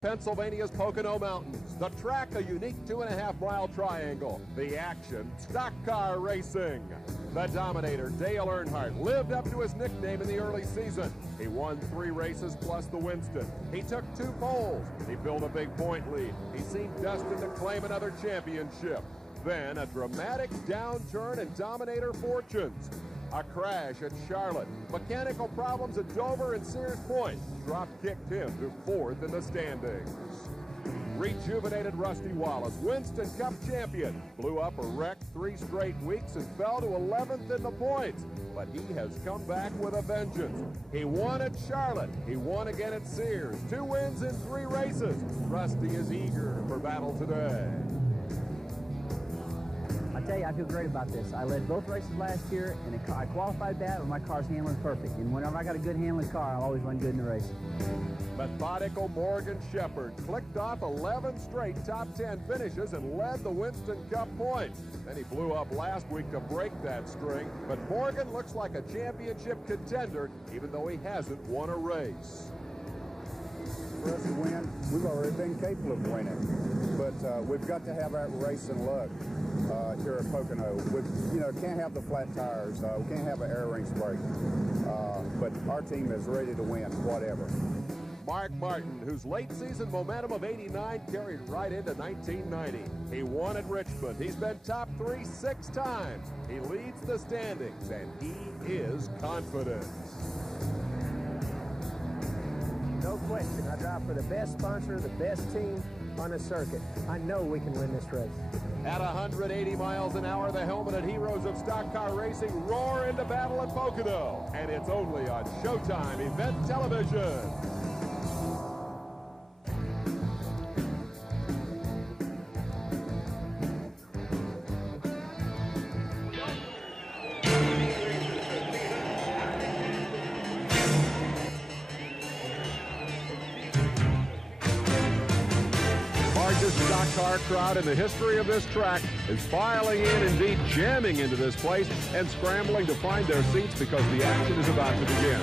Pennsylvania's Pocono Mountains. The track, a unique 2.5-mile triangle. The action, stock car racing. The Dominator, Dale Earnhardt, lived up to his nickname in the early season. He won 3 races plus the Winston. He took 2 poles. He built a big point lead. He seemed destined to claim another championship. Then a dramatic downturn in Dominator fortunes. A crash at Charlotte, mechanical problems at Dover and Sears Point drop-kicked him to 4th in the standings. Rejuvenated Rusty Wallace, Winston Cup champion, blew up a wreck 3 straight weeks and fell to 11th in the points. But he has come back with a vengeance. He won at Charlotte. He won again at Sears. 2 wins in 3 races. Rusty is eager for battle today. I tell you, I feel great about this. I led both races last year, and I qualified bad when my car's handling perfect. And whenever I got a good handling car, I always run good in the race. Methodical Morgan Shepherd clicked off 11 straight top 10 finishes and led the Winston Cup points. Then he blew up last week to break that string, but Morgan looks like a championship contender, even though he hasn't won a race. For us to win, we've already been capable of winning, but we've got to have that racing luck here at Pocono. We, can't have the flat tires. We can't have an air rinse break, but our team is ready to win, whatever. Mark Martin, whose late season momentum of '89 carried right into 1990. He won at Richmond. He's been top 3 6 times. He leads the standings, and he is confident. No question. I drive for the best sponsor, the best team on the circuit. I know we can win this race. At 180 miles an hour, the helmeted heroes of stock car racing roar into battle at Pocono. And it's only on Showtime Event Television. Stock car crowd in the history of this track is filing in, indeed jamming into this place and scrambling to find their seats because the action is about to begin.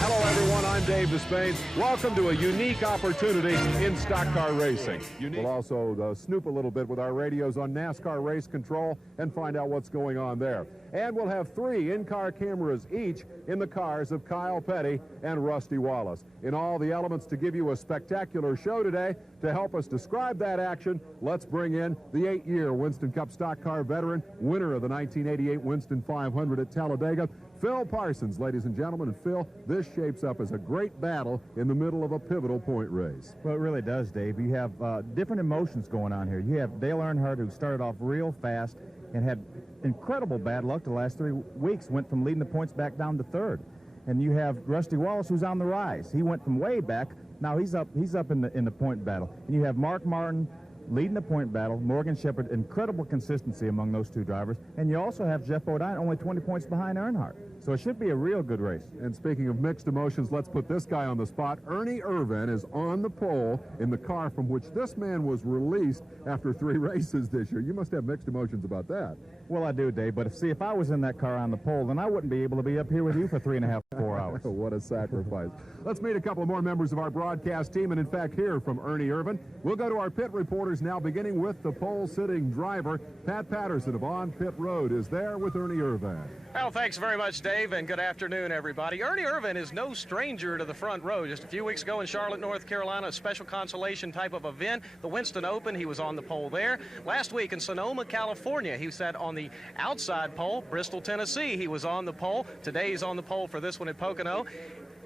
Hello everyone, I'm Dave Despain. Welcome to a unique opportunity in stock car racing. We'll also snoop a little bit with our radios on NASCAR Race Control and find out what's going on there. And we'll have 3 in-car cameras each in the cars of Kyle Petty and Rusty Wallace. In all the elements to give you a spectacular show today, to help us describe that action, let's bring in the 8-year Winston Cup stock car veteran, winner of the 1988 Winston 500 at Talladega, Phil Parsons, ladies and gentlemen. And Phil, this shapes up as a great battle in the middle of a pivotal point race. Well, it really does, Dave. You have different emotions going on here. You have Dale Earnhardt, who started off real fast and had incredible bad luck the last 3 weeks, went from leading the points back down to 3rd. And you have Rusty Wallace, who's on the rise. He went from way back. Now he's up in the point battle. And you have Mark Martin leading the point battle, Morgan Shepherd, incredible consistency among those 2 drivers. And you also have Jeff Bodine only 20 points behind Earnhardt. So it should be a real good race. And speaking of mixed emotions, let's put this guy on the spot. Ernie Irvan is on the pole in the car from which this man was released after 3 races this year. You must have mixed emotions about that. Well, I do, Dave, but if I was in that car on the pole, then I wouldn't be able to be up here with you for 3.5, 4 hours. What a sacrifice. Let's meet a couple more members of our broadcast team, and in fact, hear from Ernie Irvan. We'll go to our pit reporters now, beginning with the pole-sitting driver. Pat Patterson of On Pit Road is there with Ernie Irvan. Well, thanks very much, Dave, and good afternoon, everybody. Ernie Irvan is no stranger to the front row. Just a few weeks ago in Charlotte, North Carolina, a special consolation type of event, the Winston Open, he was on the pole there. Last week in Sonoma, California, he sat on the outside pole. Bristol, Tennessee, he was on the pole. Today he's on the pole for this one at Pocono.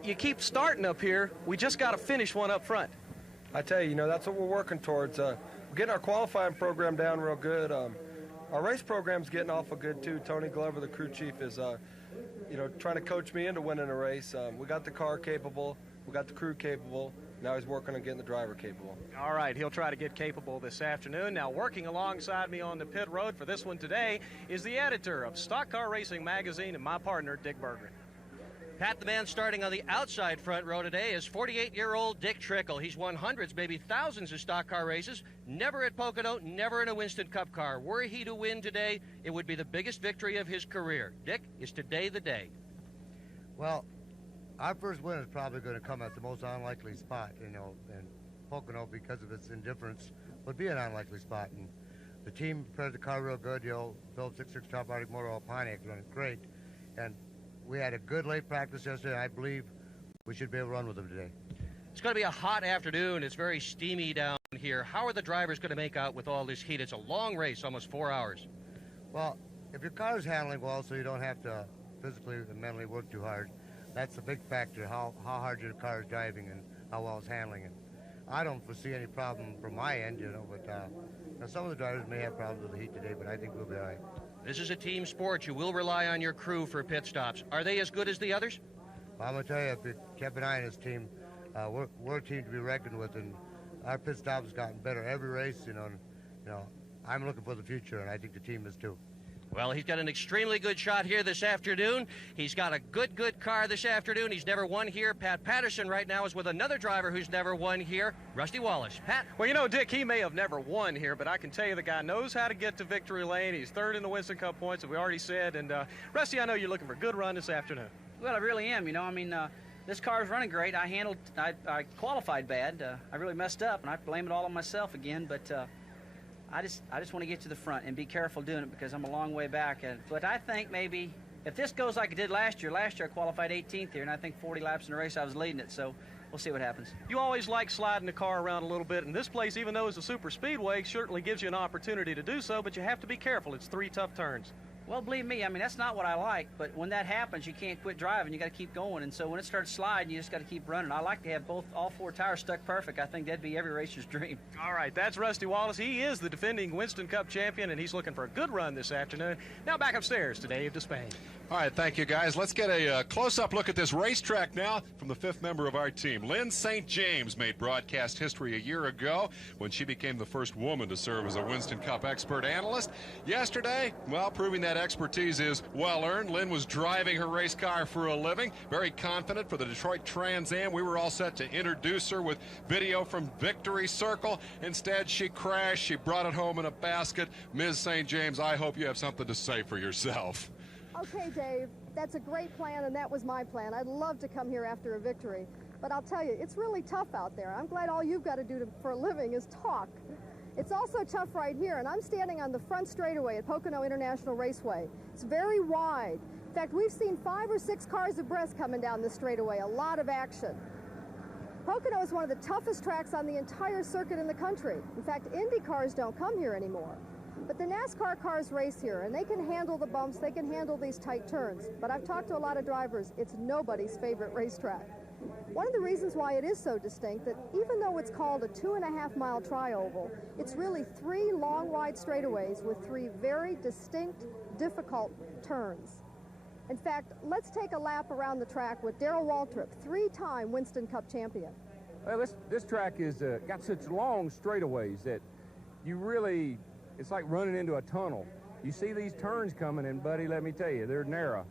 You keep starting up here. We just got to finish one up front. I tell you, that's what we're working towards. We're getting our qualifying program down real good. Our race program's getting awful good, too. Tony Glover, the crew chief, is, trying to coach me into winning a race. We got the car capable. We got the crew capable. Now he's working on getting the driver capable. All right, he'll try to get capable this afternoon. Now, working alongside me on the pit road for this one today is the editor of Stock Car Racing Magazine and my partner, Dick Berggren. Pat, the man starting on the outside front row today is 48-year-old Dick Trickle. He's won hundreds, maybe thousands of stock car races, never at Pocono, never in a Winston Cup car. Were he to win today, it would be the biggest victory of his career. Dick, is today the day? Well, our first win is probably going to come at the most unlikely spot, and Pocono because of its indifference would be an unlikely spot. And the team prepared the car real good. The old Phillips 66 Top Arctic Motor Oil Pontiac running great. And we had a good late practice yesterday. I believe we should be able to run with them today. It's going to be a hot afternoon. It's very steamy down here. How are the drivers going to make out with all this heat? It's a long race, almost 4 hours. Well, if your car is handling well so you don't have to physically and mentally work too hard, that's a big factor, how hard your car is driving and how well it's handling. And I don't foresee any problem from my end, but now some of the drivers may have problems with the heat today, but I think we'll be all right. This is a team sport. You will rely on your crew for pit stops. Are they as good as the others? Well, I'm going to tell you, Kevin and I and his team, we're a team to be reckoned with, and our pit stop has gotten better every race, and, I'm looking for the future, and I think the team is too. Well, he's got an extremely good shot here this afternoon. He's got a good car this afternoon. He's never won here. Pat Patterson right now is with another driver who's never won here, Rusty Wallace. Pat? Well, Dick, he may have never won here, but I can tell you the guy knows how to get to victory lane. He's third in the Winston Cup points, as we already said. And, Rusty, I know you're looking for a good run this afternoon. Well, I really am. This car is running great. I qualified bad. I really messed up, and I blame it all on myself again, but I just want to get to the front and be careful doing it because I'm a long way back. But I think maybe if this goes like it did last year I qualified 18th here, and I think 40 laps in the race I was leading it, so we'll see what happens. You always like sliding the car around a little bit, and this place, even though it's a super speedway, certainly gives you an opportunity to do so, but you have to be careful. It's 3 tough turns. Well, believe me, that's not what I like, but when that happens, you can't quit driving. You got to keep going, and so when it starts sliding, you just got to keep running. I like to have all 4 tires stuck perfect. I think that'd be every racer's dream. All right, that's Rusty Wallace. He is the defending Winston Cup champion, and he's looking for a good run this afternoon. Now back upstairs to Dave Despain. All right, thank you, guys. Let's get a close-up look at this racetrack now from the 5th member of our team. Lynn St. James made broadcast history a year ago when she became the first woman to serve as a Winston Cup expert analyst. Yesterday, well, proving that expertise is well-earned. Lynn was driving her race car for a living, very confident for the Detroit Trans Am. We were all set to introduce her with video from Victory Circle. Instead, she crashed. She brought it home in a basket. Ms. St. James, I hope you have something to say for yourself. Okay, Dave, that's a great plan, and that was my plan. I'd love to come here after a victory, but I'll tell you, it's really tough out there. I'm glad all you've got to do for a living is talk. It's also tough right here, and I'm standing on the front straightaway at Pocono International Raceway. It's very wide. In fact, we've seen 5 or 6 cars abreast coming down this straightaway, a lot of action. Pocono is one of the toughest tracks on the entire circuit in the country. In fact, Indy cars don't come here anymore. But the NASCAR cars race here, and they can handle the bumps, they can handle these tight turns. But I've talked to a lot of drivers, it's nobody's favorite racetrack. One of the reasons why it is so distinct that even though it's called a 2.5-mile tri-oval, it's really 3 long, wide straightaways with 3 very distinct, difficult turns. In fact, let's take a lap around the track with Darrell Waltrip, 3-time Winston Cup champion. Well, this track is got such long straightaways that you really, it's like running into a tunnel. You see these turns coming, and buddy, let me tell you, they're narrow.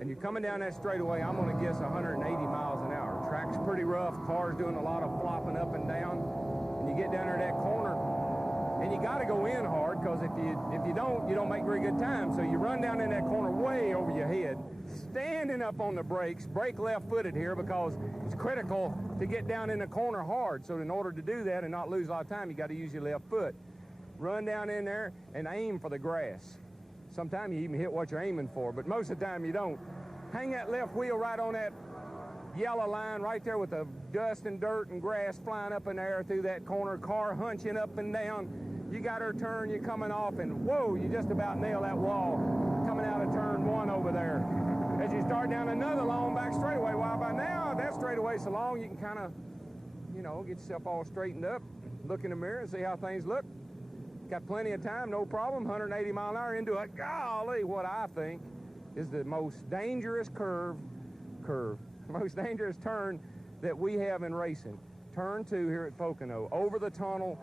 And you're coming down that straightaway, I'm going to guess 180 miles an hour. Track's pretty rough, cars doing a lot of flopping up and down. And you get down there that corner, and you got to go in hard, because if you don't, you don't make very good time. So you run down in that corner way over your head, standing up on the brakes, brake left-footed here, because it's critical to get down in the corner hard. So in order to do that and not lose a lot of time, you got to use your left foot. Run down in there and aim for the grass. Sometimes you even hit what you're aiming for, but most of the time you don't. Hang that left wheel right on that yellow line right there with the dust and dirt and grass flying up in the air through that corner, car hunching up and down. You got her turn, you're coming off, and whoa, you just about nail that wall coming out of turn 1 over there. As you start down another long back straightaway, well, by now, that straightaway's so long, you can kind of, get yourself all straightened up, look in the mirror and see how things look. Got plenty of time, no problem, 180 mile an hour into it. Golly, what I think is the most dangerous most dangerous turn that we have in racing. Turn 2 here at Pocono, over the tunnel,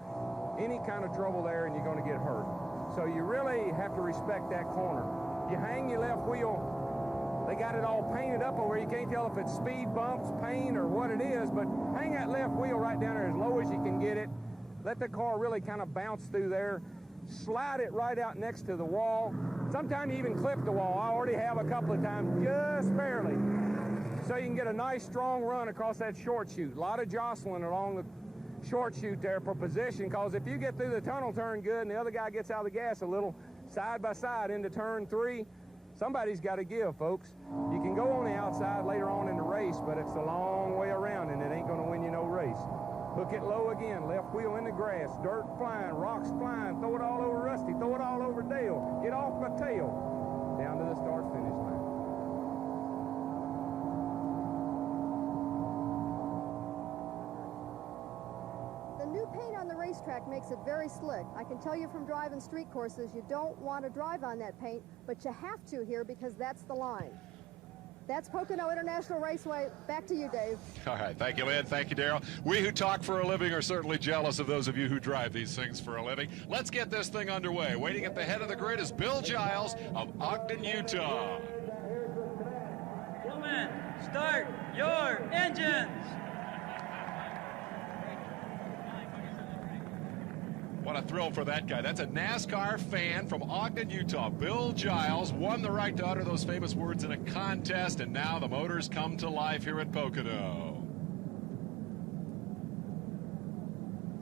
any kind of trouble there and you're going to get hurt. So you really have to respect that corner. You hang your left wheel, they got it all painted up over, you can't tell if it's speed bumps, paint, or what it is, but hang that left wheel right down there as low as you can get it. Let the car really kind of bounce through there. Slide it right out next to the wall. Sometimes you even clip the wall. I already have a couple of times, just barely. So you can get a nice strong run across that short chute. A lot of jostling along short shoot there for position, because if you get through the tunnel turn good and the other guy gets out of the gas a little, side by side into turn 3, somebody's got to give, folks. You can go on the outside later on in the race, but it's a long way around, and it ain't going to win you no race. Hook it low again, left wheel in the grass, dirt flying, rocks flying, throw it all over Rusty, throw it all over Dale, get off my tail, down to the start-finish line. The new paint on the racetrack makes it very slick. I can tell you from driving street courses, you don't want to drive on that paint, but you have to here because that's the line. That's Pocono International Raceway. Back to you, Dave. All right. Thank you, Lynn. Thank you, Daryl. We who talk for a living are certainly jealous of those of you who drive these things for a living. Let's get this thing underway. Waiting at the head of the grid is Bill Giles of Ogden, Utah. Gentlemen, start your engines. What a thrill for that guy. That's a NASCAR fan from Ogden, Utah. Bill Giles won the right to utter those famous words in a contest, and now the motors come to life here at Pocono.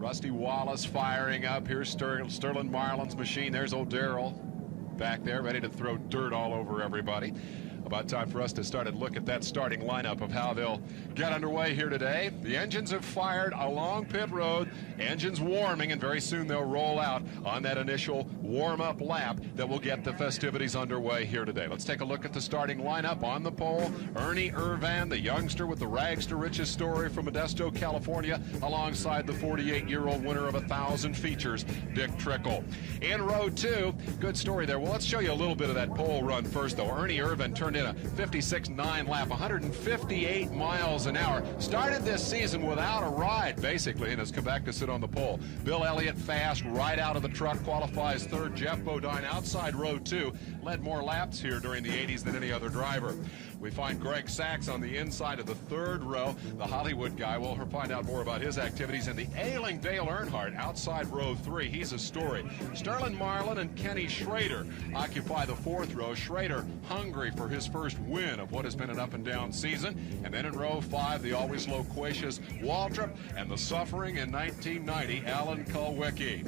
Rusty Wallace firing up. Here's Sterling Marlin's machine. There's old Daryl back there ready to throw dirt all over everybody. About time for us to start and look at that starting lineup of how they'll get underway here today. The engines have fired along pit road. Engines warming, and very soon they'll roll out on that initial warm-up lap that will get the festivities underway here today. Let's take a look at the starting lineup. On the pole, Ernie Irvan, the youngster with the rags to riches story from Modesto, California, alongside the 48-year-old winner of 1,000 features, Dick Trickle. In row 2, good story there. Well, let's show you a little bit of that pole run first, though. Ernie Irvan turned in a 56.9 lap, 158 miles an hour. Started this season without a ride, basically, and has come back to sit on the pole. Bill Elliott fast right out of the truck, qualifies third. Jeff Bodine outside row 2, led more laps here during the 80s than any other driver. We find Greg Sachs on the inside of the third row, the Hollywood guy. We'll find out more about his activities. And the ailing Dale Earnhardt outside row 3. He's a story. Sterling Marlin and Kenny Schrader occupy the fourth row. Schrader hungry for his first win of what has been an up-and-down season. And then in row 5, the always loquacious Waltrip and the suffering in 1990, Alan Kulwicki.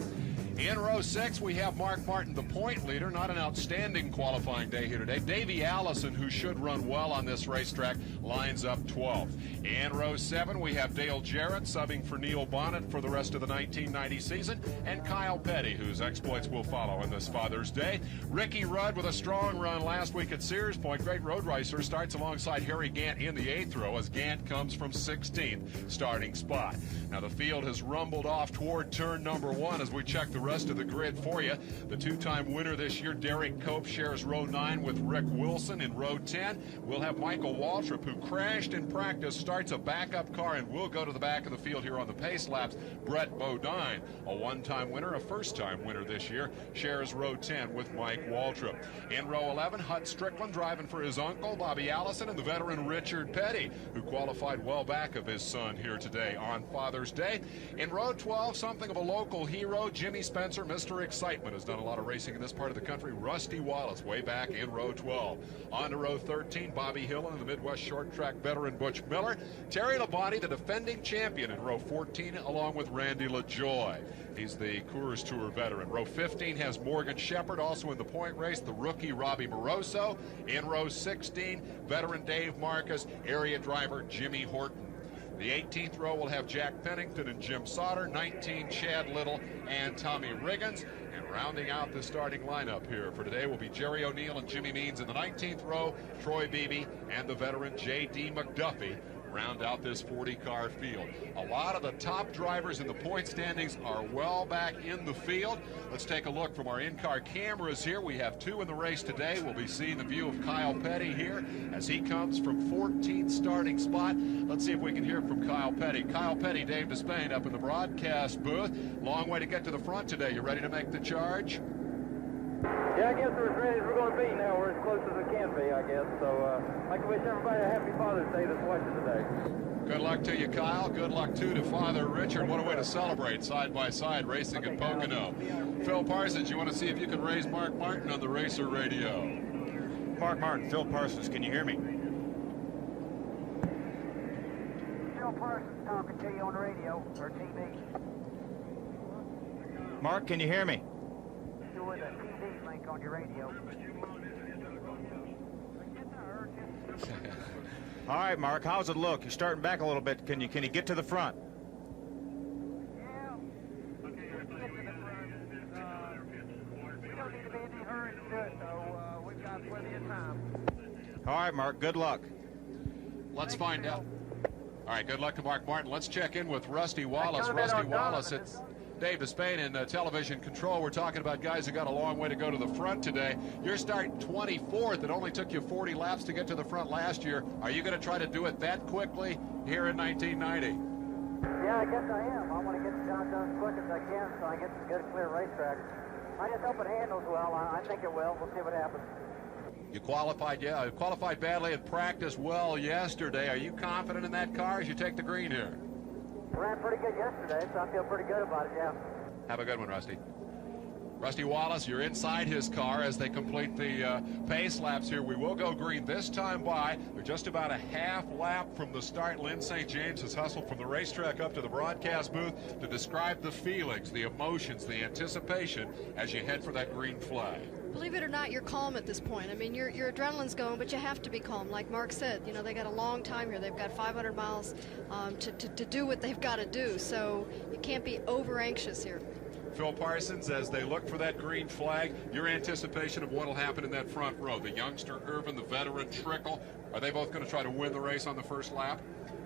In row 6, we have Mark Martin, the point leader. Not an outstanding qualifying day here today. Davey Allison, who should run well on this racetrack, lines up 12th. In row 7, we have Dale Jarrett subbing for Neil Bonnet for the rest of the 1990 season, and Kyle Petty, whose exploits will follow on this Father's Day. Ricky Rudd with a strong run last week at Sears Point. Great road racer, starts alongside Harry Gant in the 8th row as Gant comes from 16th starting spot. Now the field has rumbled off toward turn number 1 as we check the rest of the grid for you. The two-time winner this year, Derek Cope, shares row 9 with Rick Wilson. In row 10, we'll have Michael Waltrip, who crashed in practice, starts a backup car and will go to the back of the field here on the pace laps. Brett Bodine, a one-time winner, a first-time winner this year, shares row 10 with Mike Waltrip. In row 11, Hut Strickland driving for his uncle, Bobby Allison, and the veteran Richard Petty, who qualified well back of his son here today on Father's Day. In row 12, something of a local hero, Jimmy Spencer, Mr. Excitement, has done a lot of racing in this part of the country. Rusty Wallace way back in row 12. On to row 13, Bobby Hillin and the Midwest short track veteran Butch Miller. Terry Labonte, the defending champion, in row 14, along with Randy LaJoy. He's the Coors Tour veteran. Row 15 has Morgan Shepherd, also in the point race, the rookie Robbie Moroso. In row 16, veteran Dave Marcus, area driver Jimmy Horton. The 18th row will have Jack Pennington and Jim Sauter, 19, Chad Little and Tommy Riggins. And rounding out the starting lineup here for today will be Jerry O'Neill and Jimmy Means in the 19th row, Troy Beebe and the veteran J.D. McDuffie round out this 40-car field. A lot of the top drivers in the point standings are well back in the field. Let's take a look from our in-car cameras here. We have 2 in the race today. We'll be seeing the view of Kyle Petty here as he comes from 14th starting spot. Let's see if we can hear from Kyle Petty. Kyle Petty, Dave Despain up in the broadcast booth. Long way to get to the front today. You ready to make the charge? Yeah, I guess we're as ready as we're going to be now. We're as close as we can be, I guess. So I'd like to wish everybody a happy Father's Day that's watching today. Good luck to you, Kyle. Good luck, too, to Father Richard. What a way to celebrate side-by-side racing at Pocono. Phil Parsons, you want to see if you can raise Mark Martin on the Racer Radio? Mark Martin, Phil Parsons, can you hear me? Phil Parsons talking to you on the radio, or TV. Mark, can you hear me? Doing a TV link on your radio. All right, Mark, how's it look? You're starting back a little bit. Can you get to the front? All right, Mark, good luck. Let's find out. All right, good luck to Mark Martin. Let's check in with Rusty Wallace. Rusty Wallace, it's Dave Despain in television control. We're talking about guys who got a long way to go to the front today. You're starting 24th. It only took you 40 laps to get to the front last year. Are you going to try to do it that quickly here in 1990? Yeah, I guess I am. I want to get the job done as quick as I can so I get some good, clear racetrack. I just hope it handles well. I think it will. We'll see what happens. You qualified, yeah, qualified badly and practiced well yesterday. Are you confident in that car as you take the green here? Ran pretty good yesterday, so I feel pretty good about it, yeah. Have a good one, Rusty. Rusty Wallace, you're inside his car as they complete the pace laps here. We will go green this time by. They're just about a half lap from the start. Lynn St. James has hustled from the racetrack up to the broadcast booth to describe the feelings, the emotions, the anticipation as you head for that green flag. Believe it or not, you're calm at this point. I mean, your adrenaline's going, but you have to be calm. Like Mark said, you know, they got a long time here. They've got 500 miles to do what they've got to do, so you can't be over anxious here. Phil Parsons, as they look for that green flag, your anticipation of what will happen in that front row. The youngster Irvin, the veteran Trickle, are they both going to try to win the race on the first lap?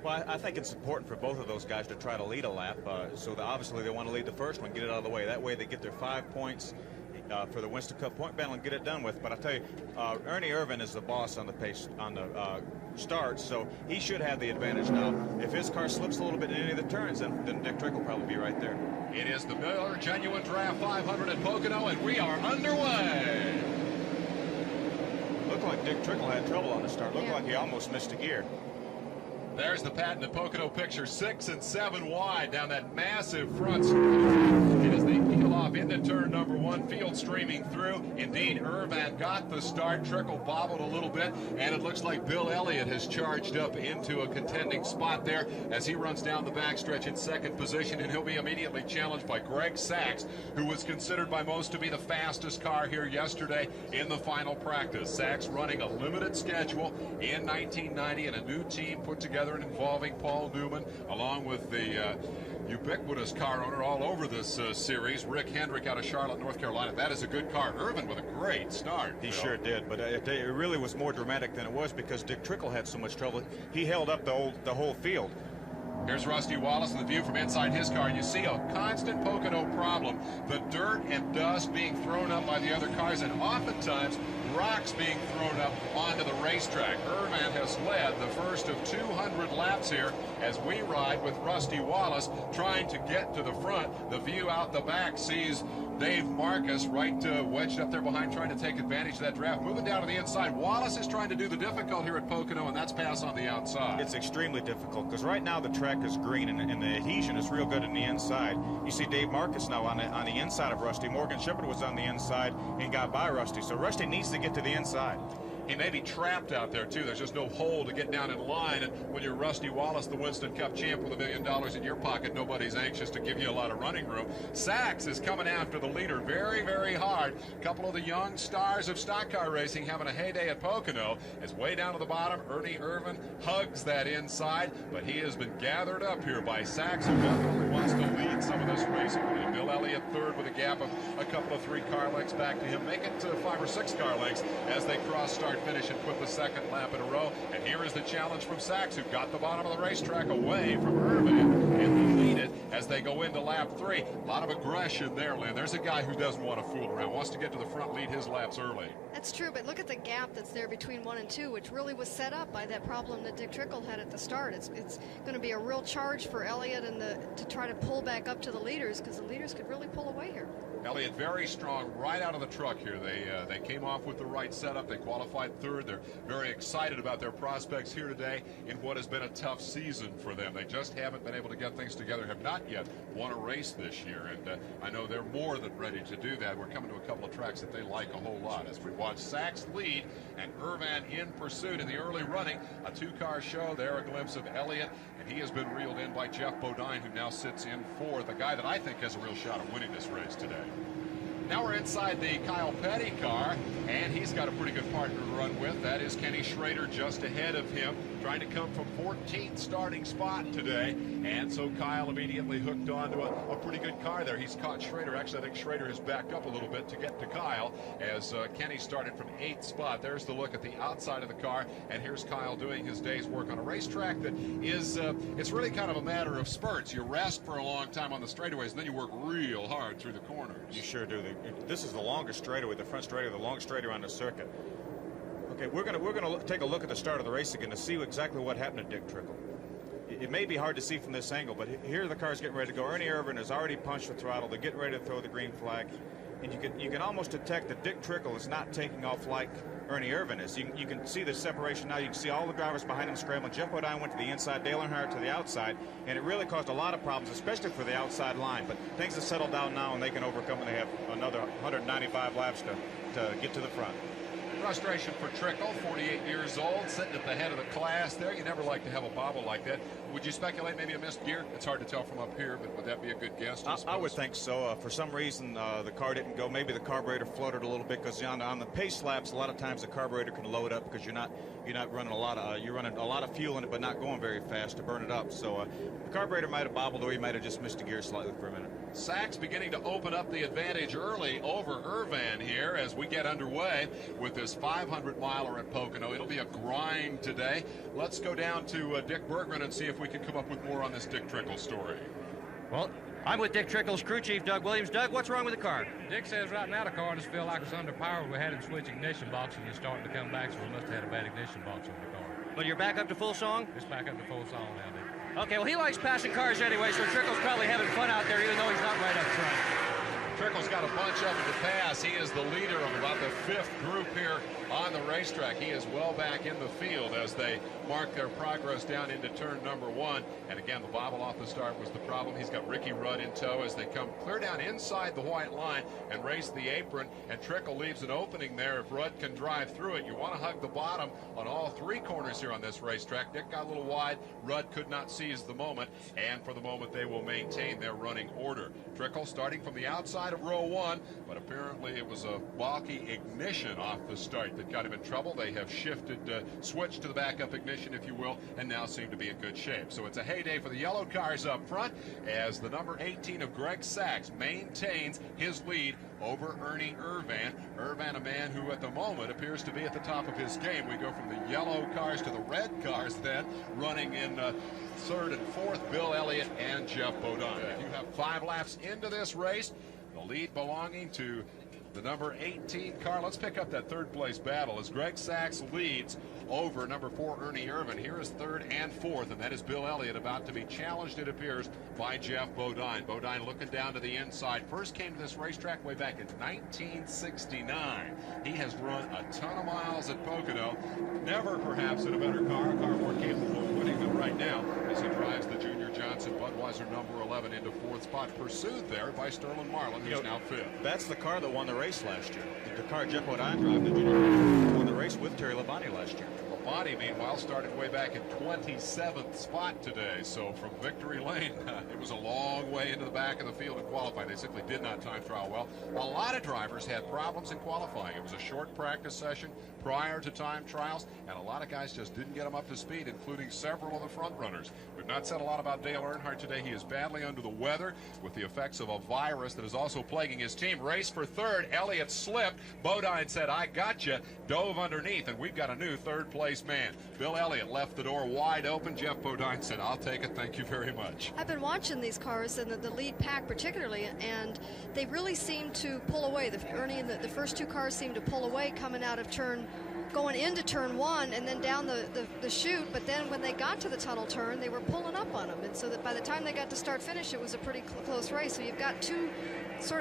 Well, I think it's important for both of those guys to try to lead a lap. Obviously they want to lead the first one, get it out of the way. That way they get their 5 points for the Winston Cup point battle and get it done with. But I tell you, Ernie Irvan is the boss on the pace on the start, so he should have the advantage now. If his car slips a little bit in any of the turns, then Dick Trickle will probably be right there. It is the Miller Genuine Draft 500 at Pocono, and we are underway. Looked like Dick Trickle had trouble on the start. Looked like he almost missed a gear. There's the patented Pocono picture, 6 and 7 wide down that massive front straightaway. It is the peel off into turn number 1, field streaming through. Indeed, Irvan got the start. Trickle bobbled a little bit, and it looks like Bill Elliott has charged up into a contending spot there as he runs down the backstretch in second position, and he'll be immediately challenged by Greg Sachs, who was considered by most to be the fastest car here yesterday in the final practice. Sachs running a limited schedule in 1990 and a new team put together and involving Paul Newman, along with the ubiquitous car owner all over this series, Rick Hendrick out of Charlotte, North Carolina. That is a good car. Irvin with a great start. He sure did, but it really was more dramatic than it was because Dick Trickle had so much trouble. He held up the whole field. Here's Rusty Wallace and the view from inside his car. You see a constant Pocono problem. The dirt and dust being thrown up by the other cars, and oftentimes rocks being thrown up onto the racetrack. Irvan has led the first of 200 laps here as we ride with Rusty Wallace trying to get to the front. The view out the back sees Dave Marcus right wedged up there behind trying to take advantage of that draft. Moving down to the inside, Wallace is trying to do the difficult here at Pocono, and that's pass on the outside. It's extremely difficult because right now the track is green and the adhesion is real good on the inside. You see Dave Marcus now on the inside of Rusty. Morgan Shepherd was on the inside and got by Rusty. So Rusty needs to get to the inside. He may be trapped out there, too. There's just no hole to get down in line. And when you're Rusty Wallace, the Winston Cup champ with $1 million in your pocket, nobody's anxious to give you a lot of running room. Sachs is coming after the leader very, very hard. A couple of the young stars of stock car racing having a heyday at Pocono. It's way down to the bottom. Ernie Irvan hugs that inside, but he has been gathered up here by Sachs, who definitely wants to lead some of this racing. And Bill Elliott third with a gap of a couple of 3 car lengths back to him. Make it to 5 or 6 car lengths as they cross start finish and put the second lap in a row. And here is the challenge from Sachs, who got the bottom of the racetrack away from Irvan and lead it as they go into lap 3. A lot of aggression there, Lynn. There's a guy who doesn't want to fool around, wants to get to the front, lead his laps early. That's true, but look at the gap that's there between 1 and 2, which really was set up by that problem that Dick Trickle had at the start. It's going to be a real charge for Elliott and to try to pull back up to the leaders, because the leaders could really pull away here. Elliott very strong right out of the truck here. They came off with the right setup. They qualified third. They're very excited about their prospects here today in what has been a tough season for them. They just haven't been able to get things together, have not yet won a race this year, and I know they're more than ready to do that. We're coming to a couple of tracks that they like a whole lot as we watch Sachs lead and Irvan in pursuit in the early running. A 2-car show there, a glimpse of Elliott, and he has been reeled in by Jeff Bodine, who now sits in 4th, the guy that I think has a real shot of winning this race today. Now we're inside the Kyle Petty car, and he's got a pretty good partner to run with. That is Kenny Schrader just ahead of him, trying to come from 14th starting spot today. And so Kyle immediately hooked onto a pretty good car there. He's caught Schrader. Actually, I think Schrader has backed up a little bit to get to Kyle as Kenny started from 8th spot. There's the look at the outside of the car, and here's Kyle doing his day's work on a racetrack that is, it's really kind of a matter of spurts. You rest for a long time on the straightaways, and then you work real hard through the corners. You sure do. This is the longest straightaway, the front straightaway, the longest straightaway on the circuit. Okay, we're gonna take a look at the start of the race again to see exactly what happened to Dick Trickle. It may be hard to see from this angle, but here the car's getting ready to go. Ernie Irvan has already punched the throttle. They're getting ready to throw the green flag. And you can almost detect that Dick Trickle is not taking off like Ernie Irvan is. You can see the separation now. You can see all the drivers behind him scrambling. Jeff Bodine went to the inside, Dale Earnhardt to the outside, and it really caused a lot of problems, especially for the outside line. But things have settled down now, and they can overcome, and they have another 195 laps to get to the front. Frustration for Trickle, 48 years old, sitting at the head of the class there. You never like to have a bobble like that. Would you speculate maybe a missed gear? It's hard to tell from up here, but would that be a good guess? I would think so. For some reason, the car didn't go. Maybe the carburetor floated a little bit because on the pace laps, a lot of times the carburetor can load up because you're not running a lot of you're running a lot of fuel in it, but not going very fast to burn it up. So the carburetor might have bobbled, or he might have just missed a gear slightly for a minute. Sachs beginning to open up the advantage early over Irvan here as we get underway with this 500-miler at Pocono. It'll be a grind today. Let's go down to Dick Bergman and see if we can come up with more on this Dick Trickle story. Well, I'm with Dick Trickle's crew chief, Doug Williams. Doug, what's wrong with the car? Dick says right now the car just feels like it's underpowered. We had him switch ignition box and it's starting to come back, so we must have had a bad ignition box on the car. But you're back up to full song? It's back up to full song now, Dick. Okay, well, he likes passing cars anyway, so Trickle's probably having fun out there, even though he's not right up front. Trickle's got a bunch of them to pass. He is the leader of about the 5th group here on the racetrack. He is well back in the field as they mark their progress down into turn number 1. And again, the bobble off the start was the problem. He's got Ricky Rudd in tow as they come clear down inside the white line and race the apron. And Trickle leaves an opening there if Rudd can drive through it. You want to hug the bottom on all 3 corners here on this racetrack. Dick got a little wide. Rudd could not seize the moment. And for the moment, they will maintain their running order. Trickle starting from the outside of row 1, but apparently it was a balky ignition off the start that got him in trouble. They have shifted, switched to the backup ignition, if you will, and now seem to be in good shape. So it's a heyday for the yellow cars up front as the number 18 of Greg Sachs maintains his lead over Ernie Irvan. Irvan, a man who at the moment appears to be at the top of his game. We go from the yellow cars to the red cars then, running in 3rd and 4th, Bill Elliott and Jeff Bodine. If you have 5 laps into this race, the lead belonging to the number 18 car. Let's pick up that 3rd place battle as Greg Sachs leads over number 4, Ernie Irvan. Here is 3rd and 4th, and that is Bill Elliott about to be challenged, it appears, by Jeff Bodine. Bodine looking down to the inside. First came to this racetrack way back in 1969. He has run a ton of miles at Pocono. Never, perhaps, in a better car more capable of winning than right now as he drives the Junior Johnson Budweiser number 11 into 4th spot, pursued there by Sterling Marlin, who's now 5th. That's the car that won the race last year. The car Jeff Bodine drove, the Junior Johnson, won the race with Terry Labonte last year. Labonte, meanwhile, started way back in 27th spot today. So from victory lane, it was a long way into the back of the field in qualifying. They simply did not time trial well. A lot of drivers had problems in qualifying. It was a short practice session prior to time trials, and a lot of guys just didn't get them up to speed, including several of the front runners. We've not said a lot about Dale Earnhardt today. He is badly under the weather with the effects of a virus that is also plaguing his team. Race for 3rd. Elliott slipped. Bodine said, "I got you," dove underneath, and we've got a new 3rd place man. Bill Elliott left the door wide open. Jeff Bodine said, "I'll take it. Thank you very much." I've been watching these cars and the lead pack particularly, and they really seem to pull away. Ernie and the first 2 cars seem to pull away coming out of going into turn 1 and then down the chute, but then when they got to the tunnel turn, they were pulling up on them, and so that by the time they got to start finish, it was a pretty close race. So you've got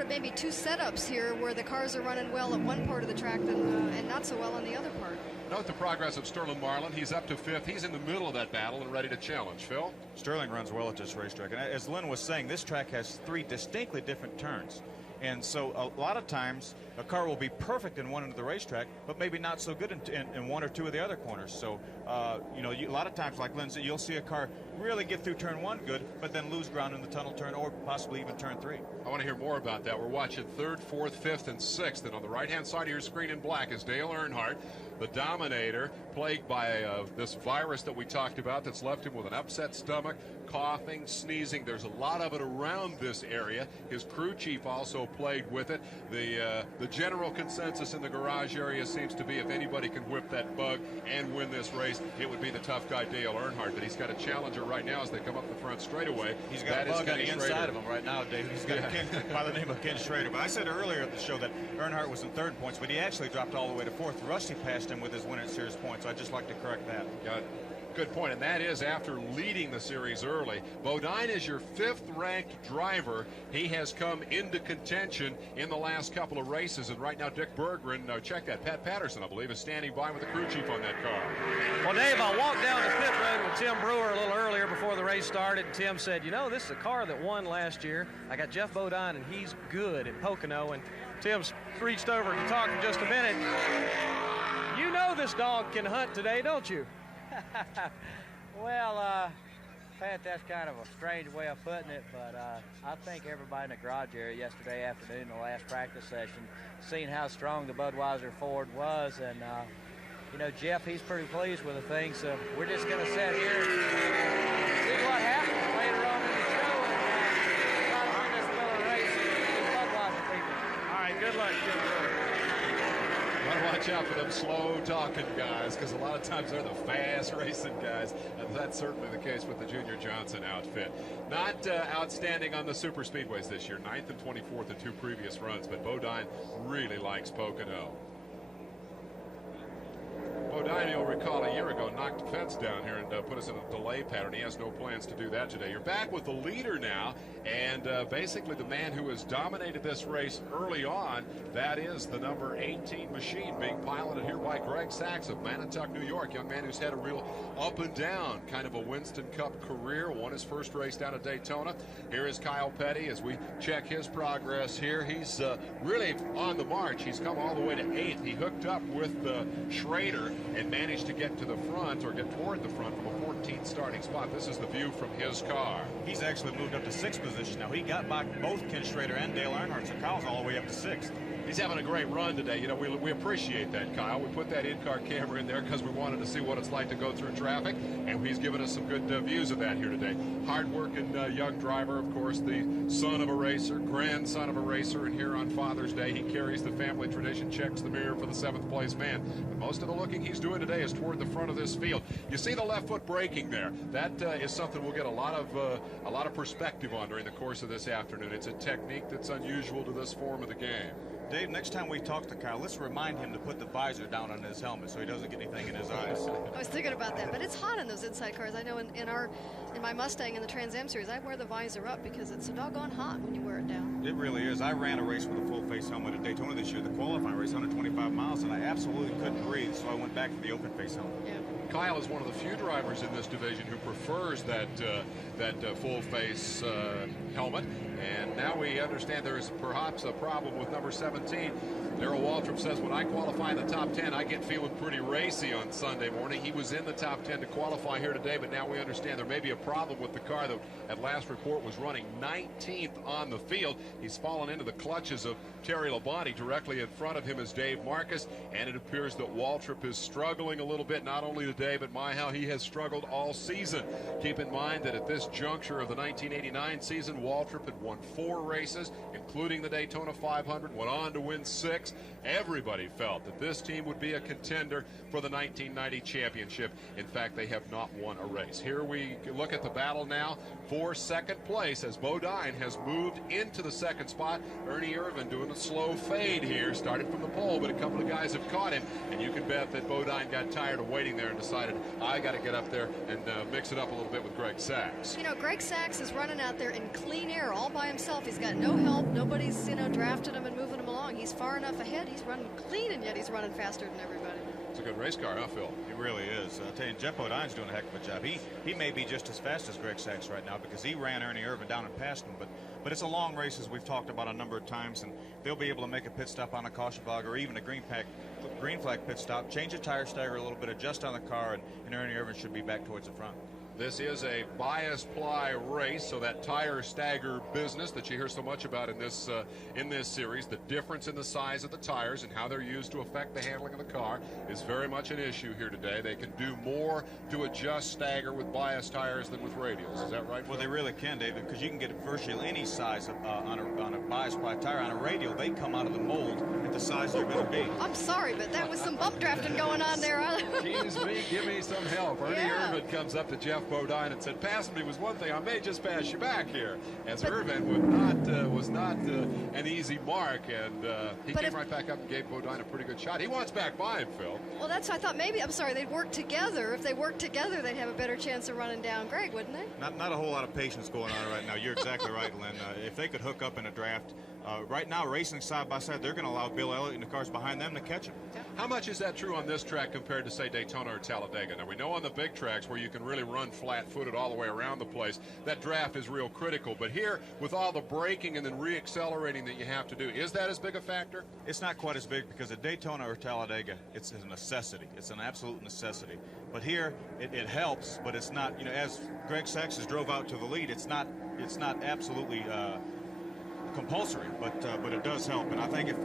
maybe two setups here where the cars are running well at one part of the track and not so well on the other part. Note the progress of Sterling Marlin. He's up to 5th. He's in the middle of that battle and ready to challenge. Phil? Sterling runs well at this racetrack, and as Lynn was saying, this track has 3 distinctly different turns. And so a lot of times a car will be perfect in one end of the racetrack, but maybe not so good in 1 or 2 of the other corners. So, a lot of times, like Lynn said, you'll see a car really get through turn 1 good, but then lose ground in the tunnel turn or possibly even turn 3. I want to hear more about that. We're watching 3rd, 4th, 5th, and 6th. And on the right-hand side of your screen in black is Dale Earnhardt, the Dominator, plagued by this virus that we talked about that's left him with an upset stomach, coughing, sneezing. There's a lot of it around this area. His crew chief also plagued with it. The general consensus in the garage area seems to be if anybody can whip that bug and win this race, it would be the tough guy Dale Earnhardt. But he's got a challenger right now as they come up the front straightaway. He's got a bug on the inside of him right now, Dave. He's got Ken, by the name of Ken Schrader. But I said earlier at the show that Earnhardt was in 3rd points, but he actually dropped all the way to 4th. Rusty passed him with his winning series points. I'd just like to correct that. Got it. Good point, and that is after leading the series early. Bodine is your 5th-ranked driver. He has come into contention in the last couple of races, and right now Dick Berggren, check that, Pat Patterson, I believe, is standing by with the crew chief on that car. Well, Dave, I walked down the pit road with Tim Brewer a little earlier before the race started, and Tim said, you know, this is a car that won last year. I got Jeff Bodine, and he's good at Pocono, and Tim's reached over to talk in just a minute. You know this dog can hunt today, don't you? Well, Pat, that's kind of a strange way of putting it, but I think everybody in the garage area yesterday afternoon, the last practice session, seen how strong the Budweiser Ford was, and you know, Jeff, he's pretty pleased with the thing, so we're just going to sit here and see what happens later on in the show and try to win this little race with Budweiser people. All right, good luck, Jim. Watch out for them slow-talking guys, because a lot of times they're the fast-racing guys, and that's certainly the case with the Junior Johnson outfit. Not outstanding on the super speedways this year, 9th and 24th in 2 previous runs, but Bodine really likes Pocono. Bodine, you'll recall, a year ago knocked the fence down here and put us in a delay pattern. He has no plans to do that today. You're back with the leader now, and basically the man who has dominated this race early on, that is the number 18 machine being piloted here by Greg Sachs of Manitowoc, New York. Young man who's had a real up and down kind of a Winston Cup career. Won his first race down at Daytona. Here is Kyle Petty as we check his progress here. He's really on the march. He's come all the way to 8th. He hooked up with Schrader and managed to get to the front, or get toward the front from a 14th starting spot. This is the view from his car. He's actually moved up to 6th position now. He got by both Ken Schrader and Dale Earnhardt, so Kyle's all the way up to 6th. He's having a great run today. You know, we appreciate that, Kyle. We put that in-car camera in there because we wanted to see what it's like to go through traffic, and he's given us some good views of that here today. Hard-working young driver, of course, the son of a racer, grandson of a racer, and here on Father's Day, he carries the family tradition, checks the mirror for the 7th place man. But most of the looking he's doing today is toward the front of this field. You see the left foot braking there. That is something we'll get a lot of perspective on during the course of this afternoon. It's a technique that's unusual to this form of the game. Dave, next time we talk to Kyle, let's remind him to put the visor down on his helmet so he doesn't get anything in his eyes. I was thinking about that, but it's hot in those inside cars. I know in my Mustang in the Trans Am series, I wear the visor up because it's so doggone hot when you wear it down. It really is. I ran a race with a full face helmet at Daytona this year, the qualifying race, 125 miles, and I absolutely couldn't breathe, so I went back to the open face helmet. Yeah. Kyle is one of the few drivers in this division who prefers that full face helmet. And now we understand there is perhaps a problem with number 17. Darrell Waltrip says, when I qualify in the top 10, I get feeling pretty racy on Sunday morning. He was in the top 10 to qualify here today, but now we understand there may be a problem with the car that at last report was running 19th on the field. He's fallen into the clutches of Terry Labonte. Directly in front of him is Dave Marcus, and it appears that Waltrip is struggling a little bit, not only today, but how he has struggled all season. Keep in mind that at this juncture of the 1989 season, Waltrip had won 4 races, including the Daytona 500, went on to win 6. Everybody felt that this team would be a contender for the 1990 championship. In fact, they have not won a race. Here we look at the battle now for second place as Bodine has moved into the second spot. Ernie Irvan doing a slow fade here, started from the pole, but a couple of guys have caught him, and you can bet that Bodine got tired of waiting there and decided, I got to get up there and mix it up a little bit with Greg Sachs. You know, Greg Sachs is running out there in clean air all by himself. He's got no help. Nobody's, drafted him and moving him along. He's far enough ahead. He's running clean, and yet he's running faster than everybody. It's a good race car, huh, Phil? It really is. I'll tell you, Jeff Bodine's doing a heck of a job. He may be just as fast as Greg Sachs right now because he ran Ernie Irvan down and passed him, but it's a long race, as we've talked about a number of times, and they'll be able to make a pit stop on a caution flag or even a green flag pit stop, change the tire stagger a little bit, adjust on the car, and Ernie Irvan should be back towards the front. This is a bias ply race, so that tire stagger business that you hear so much about in this series, the difference in the size of the tires and how they're used to affect the handling of the car is very much an issue here today. They can do more to adjust stagger with bias tires than with radials. Is that right? Well, they really can, David, because you can get virtually any size of, on a bias ply tire. On a radial, they come out of the mold at the size they're going to be. I'm sorry, but that was some bump drafting going on there. Excuse me, give me some help. Ernie Irvan comes up to Jeff Bodine and said, passing me was one thing, I may just pass you back here. As Irvan was not an easy mark, and he came right back up and gave Bodine a pretty good shot. He wants back by him, Phil. Well, that's why I thought maybe, I'm sorry, they'd work together. If they worked together, they'd have a better chance of running down Greg, wouldn't they? Not a whole lot of patience going on right now. You're exactly right, Lynn. If they could hook up in a draft, right now, racing side by side, they're going to allow Bill Elliott and the cars behind them to catch him. How much is that true on this track compared to, say, Daytona or Talladega? Now, we know on the big tracks where you can really run flat-footed all the way around the place, that draft is real critical. But here, with all the braking and then re-accelerating that you have to do, is that as big a factor? It's not quite as big because at Daytona or Talladega, it's a necessity. It's an absolute necessity. But here, it helps, but it's not, you know, as Greg Sacks has drove out to the lead, it's not absolutely compulsory, but it does help. And I think if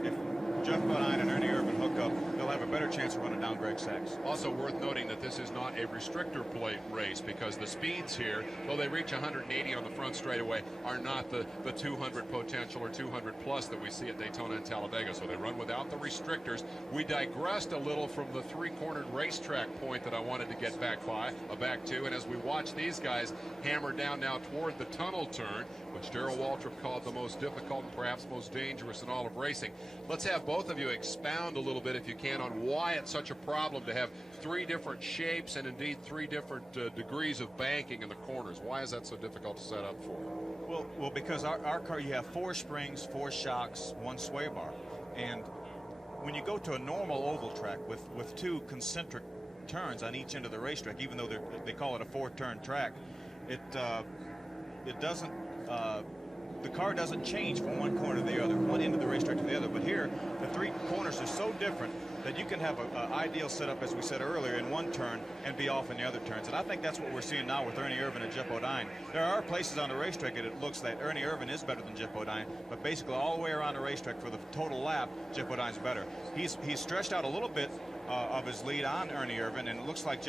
Jeff Bodine and Ernie Irvan hook up, they'll have a better chance of running down Greg Sacks. Also worth noting that this is not a restrictor plate race because the speeds here, though they reach 180 on the front straightaway, are not the 200 potential or 200 plus that we see at Daytona and Talladega. So they run without the restrictors. We digressed a little from the three-cornered racetrack point that I wanted to get back to. And as we watch these guys hammer down now toward the tunnel turn, which Darrell Waltrip called the most difficult and perhaps most dangerous in all of racing. Let's have both of you expound a little bit, if you can, on why it's such a problem to have three different shapes and indeed three different degrees of banking in the corners. Why is that so difficult to set up for? Well, because our car, you have 4 springs, 4 shocks, 1 sway bar. And when you go to a normal oval track with 2 concentric turns on each end of the racetrack, even though they call it a 4-turn track, it doesn't the car doesn't change from one corner to the other, one end of the racetrack to the other. But here, the 3 corners are so different that you can have an ideal setup, as we said earlier, in one turn and be off in the other turns. And I think that's what we're seeing now with Ernie Irvan and Jeff Bodine. There are places on the racetrack that it looks that Ernie Irvan is better than Jeff Bodine, but basically all the way around the racetrack for the total lap, Jeff Bodine's better. He's stretched out a little bit of his lead on Ernie Irvan, and it looks like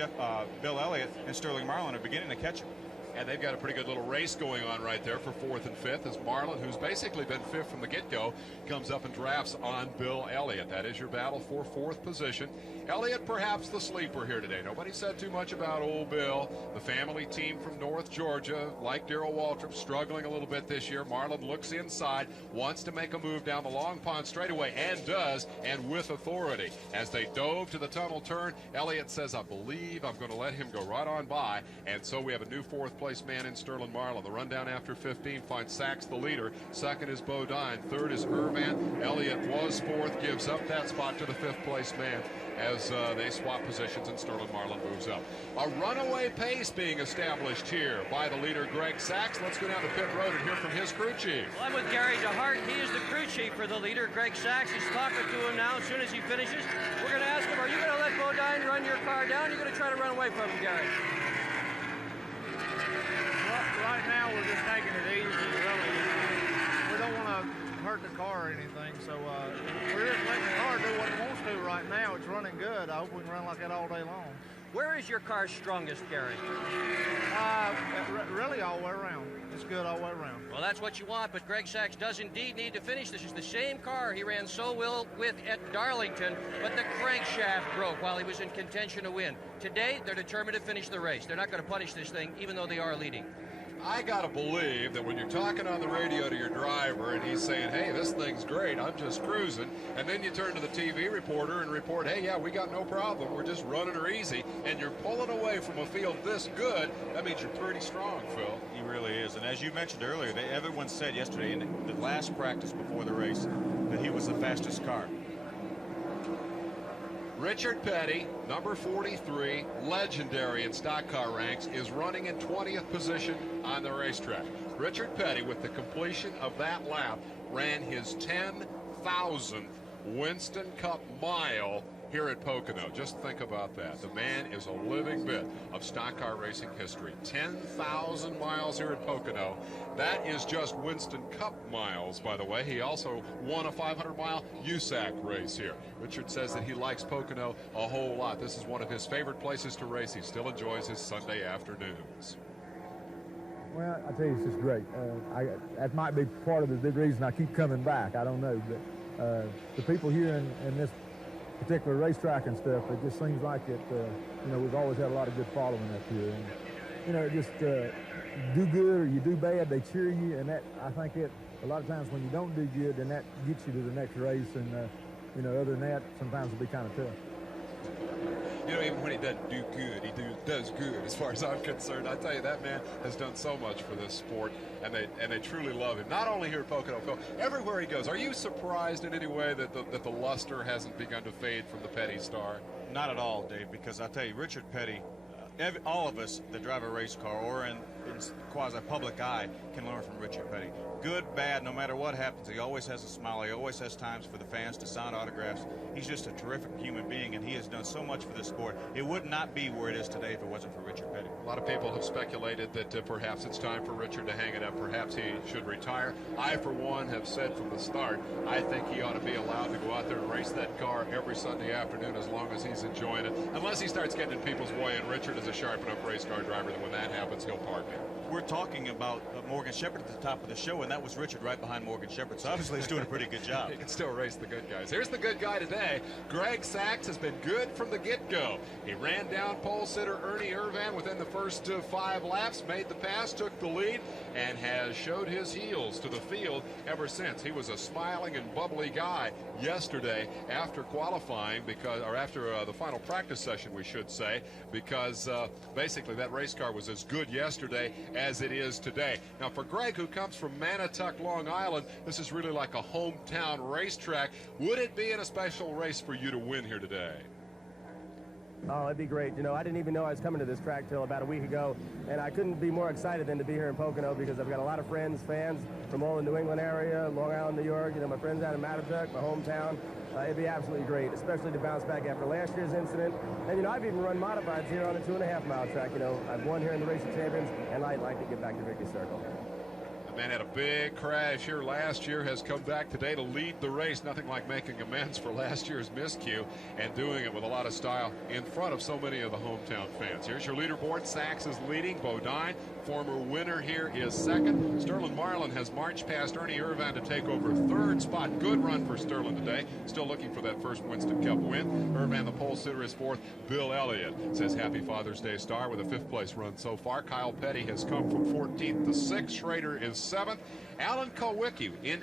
Bill Elliott and Sterling Marlin are beginning to catch him. And they've got a pretty good little race going on right there for 4th and 5th as Marlin, who's basically been 5th from the get-go, comes up and drafts on Bill Elliott. That is your battle for 4th position. Elliott perhaps the sleeper here today. Nobody said too much about old Bill. The family team from North Georgia, like Darrell Waltrip, struggling a little bit this year. Marlin looks inside, wants to make a move down the Long Pond straightaway, and does, and with authority. As they dove to the tunnel turn, Elliott says, I believe I'm going to let him go right on by. And so we have a new 4th place man in Sterling Marlin. The rundown after 15 finds Sacks the leader. 2nd is Bodine. 3rd is Irvan. Elliott was 4th, gives up that spot to the 5th place man as they swap positions and Sterling Marlin moves up. A runaway pace being established here by the leader, Greg Sacks. Let's go down to pit road and hear from his crew chief. Well, I'm with Gary DeHart. He is the crew chief for the leader, Greg Sacks. He's talking to him now. As soon as he finishes, we're going to ask him, are you going to let Bodine run your car down? Or are you going to try to run away from him, Gary? Right now, we're just taking it easy. Really, we don't want to hurt the car or anything, so we're just letting the car do what it wants to right now. It's running good. I hope we can run like that all day long. Where is your car strongest, Gary? Really all the way around. It's good all the way around. Well, that's what you want, but Greg Sacks does indeed need to finish. This is the same car he ran so well with at Darlington, but the crankshaft broke while he was in contention to win. Today, they're determined to finish the race. They're not going to punish this thing, even though they are leading. I got to believe that when you're talking on the radio to your driver and he's saying, hey, this thing's great, I'm just cruising, and then you turn to the TV reporter and report, hey, yeah, we got no problem, we're just running her easy, and you're pulling away from a field this good, that means you're pretty strong, Phil. He really is, and as you mentioned earlier, everyone said yesterday in the last practice before the race that he was the fastest car. Richard Petty, number 43, legendary in stock car ranks, is running in 20th position on the racetrack. Richard Petty, with the completion of that lap, ran his 10,000th Winston Cup mile here at Pocono. Just think about that. The man is a living bit of stock car racing history. 10,000 miles here at Pocono. That is just Winston Cup miles, by the way. He also won a 500-mile USAC race here. Richard says that he likes Pocono a whole lot. This is one of his favorite places to race. He still enjoys his Sunday afternoons. Well, I tell you, it's just great. That might be part of the big reason I keep coming back. I don't know, but the people here in this particular racetrack and stuff, it just seems like it. You know, we've always had a lot of good following up here. And, you know, just do good or you do bad, they cheer you, and that I think a lot of times when you don't do good, then that gets you to the next race. And you know, other than that, sometimes it'll be kind of tough. You know, even when he doesn't do good, he does good as far as I'm concerned. I tell you, that man has done so much for this sport, and they truly love him. Not only here at Pocono, Phil, everywhere he goes. Are you surprised in any way that the luster hasn't begun to fade from the Petty star? Not at all, Dave, because I tell you, Richard Petty, all of us that drive a race car or in quasi-public eye can learn from Richard Petty. Good, bad, no matter what happens, he always has a smile. He always has times for the fans to sign autographs. He's just a terrific human being, and he has done so much for this sport. It would not be where it is today if it wasn't for Richard Petty. A lot of people have speculated that perhaps it's time for Richard to hang it up. Perhaps he should retire. I, for one, have said from the start, I think he ought to be allowed to go out there and race that car every Sunday afternoon as long as he's enjoying it. Unless he starts getting in people's way, and Richard is a sharp enough race car driver that when that happens, he'll park it. We're talking about Morgan Shepherd at the top of the show, and that was Richard right behind Morgan Shepherd. So obviously he's doing a pretty good job. He can still race the good guys. Here's the good guy today. Greg Sacks has been good from the get-go. He ran down pole sitter Ernie Irvan within the first 5 laps, made the pass, took the lead, and has showed his heels to the field ever since. He was a smiling and bubbly guy yesterday after qualifying, after the final practice session, we should say, because basically that race car was as good yesterday as it is today. Now, for Greg, who comes from Manatuck, Long Island, this is really like a hometown racetrack. Would it be in a special race for you to win here today? Oh, it'd be great. You know, I didn't even know I was coming to this track till about a week ago, and I couldn't be more excited than to be here in Pocono because I've got a lot of friends, fans from all the New England area, Long Island, New York. You know, my friends out in Matatuck, my hometown. It'd be absolutely great, especially to bounce back after last year's incident. And, you know, I've even run modifieds here on the 2.5-mile track. You know, I've won here in the Racing Champions, and I'd like to get back to Victory Circle. The man had a big crash here last year, has come back today to lead the race. Nothing like making amends for last year's miscue and doing it with a lot of style in front of so many of the hometown fans. Here's your leaderboard. Sachs is leading. Bodine, former winner here, is second. Sterling Marlin has marched past Ernie Irvan to take over third spot. Good run for Sterling today. Still looking for that first Winston Cup win. Irvan, the pole sitter, is fourth. Bill Elliott says happy Father's Day star with a 5th place run so far. Kyle Petty has come from 14th to 6th. Schrader is 7th. Alan Kulwicki in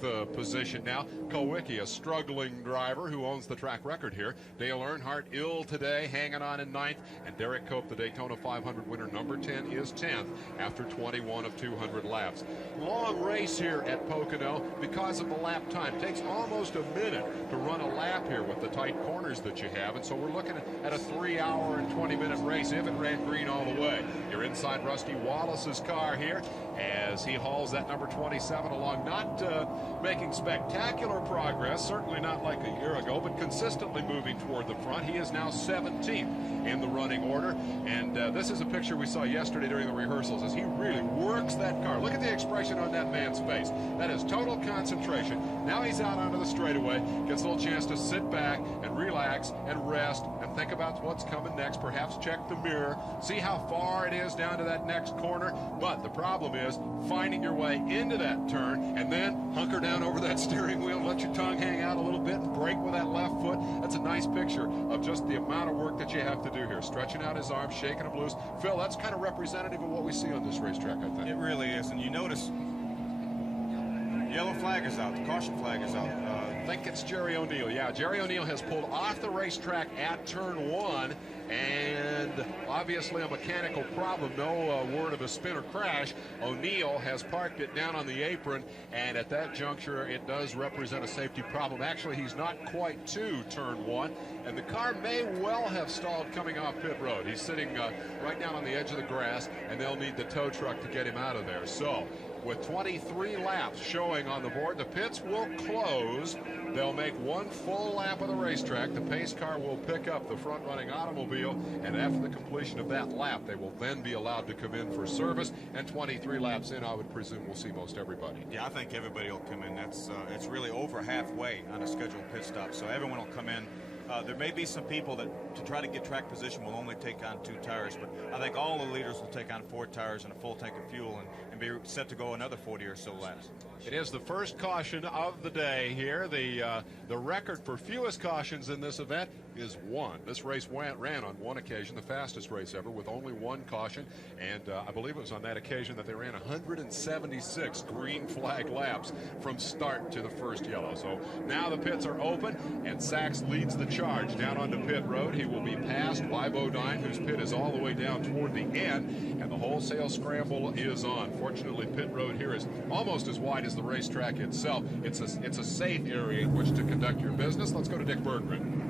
8th position now. Kulwicki, a struggling driver who owns the track record here. Dale Earnhardt ill today, hanging on in 9th. And Derek Cope, the Daytona 500 winner, number 10, is 10th after 21 of 200 laps. Long race here at Pocono because of the lap time. Takes almost a minute to run a lap here with the tight corners that you have. And so we're looking at a 3-hour and 20-minute race if it ran green all the way. You're inside Rusty Wallace's car here as he hauls that number 27 along, not making spectacular progress, certainly not like a year ago, but consistently moving toward the front. He is now 17th in the running order, and this is a picture we saw yesterday during the rehearsals as he really works that car. Look at the expression on that man's face. That is total concentration. Now he's out onto the straightaway, gets a little chance to sit back and relax and rest and think about what's coming next, perhaps check the mirror, see how far it is down to that next corner. But the problem is finding your way into that turn and then hunker down over that steering wheel, let your tongue hang out a little bit and brake with that left foot. That's a nice picture of just the amount of work that you have to do here. Stretching out his arms, shaking them loose. Phil, that's kind of representative of what we see on this racetrack, I think. It really is, and you notice yellow flag is out, the caution flag is out. I think it's Jerry O'Neill. Yeah, Jerry O'Neill has pulled off the racetrack at turn 1, and obviously a mechanical problem. No word of a spin or crash. O'Neill has parked it down on the apron, and at that juncture it does represent a safety problem. Actually, he's not quite to turn 1, and the car may well have stalled coming off pit road. He's sitting right down on the edge of the grass, and they'll need the tow truck to get him out of there. So with 23 laps showing on the board. The pits will close. They'll make one full lap of the racetrack. The pace car will pick up the front-running automobile, and after the completion of that lap, they will then be allowed to come in for service. And 23 laps in, I would presume we'll see most everybody. Yeah, I think everybody will come in. It's really over halfway on a scheduled pit stop, so everyone will come in. There may be some people that, to try to get track position, will only take on 2 tires, but I think all the leaders will take on 4 tires and a full tank of fuel and be set to go another 40 or so laps. It is the first caution of the day here. The record for fewest cautions in this event is 1. This race ran on one occasion, the fastest race ever, with only 1 caution, and I believe it was on that occasion that they ran 176 green flag laps from start to the first yellow. So now the pits are open, and Sachs leads the charge down onto pit road. He will be passed by Bodine, whose pit is all the way down toward the end, and the wholesale scramble is on. Fortunately, pit road here is almost as wide as the racetrack itself. It's a safe area in which to conduct your business. Let's go to Dick Berggren.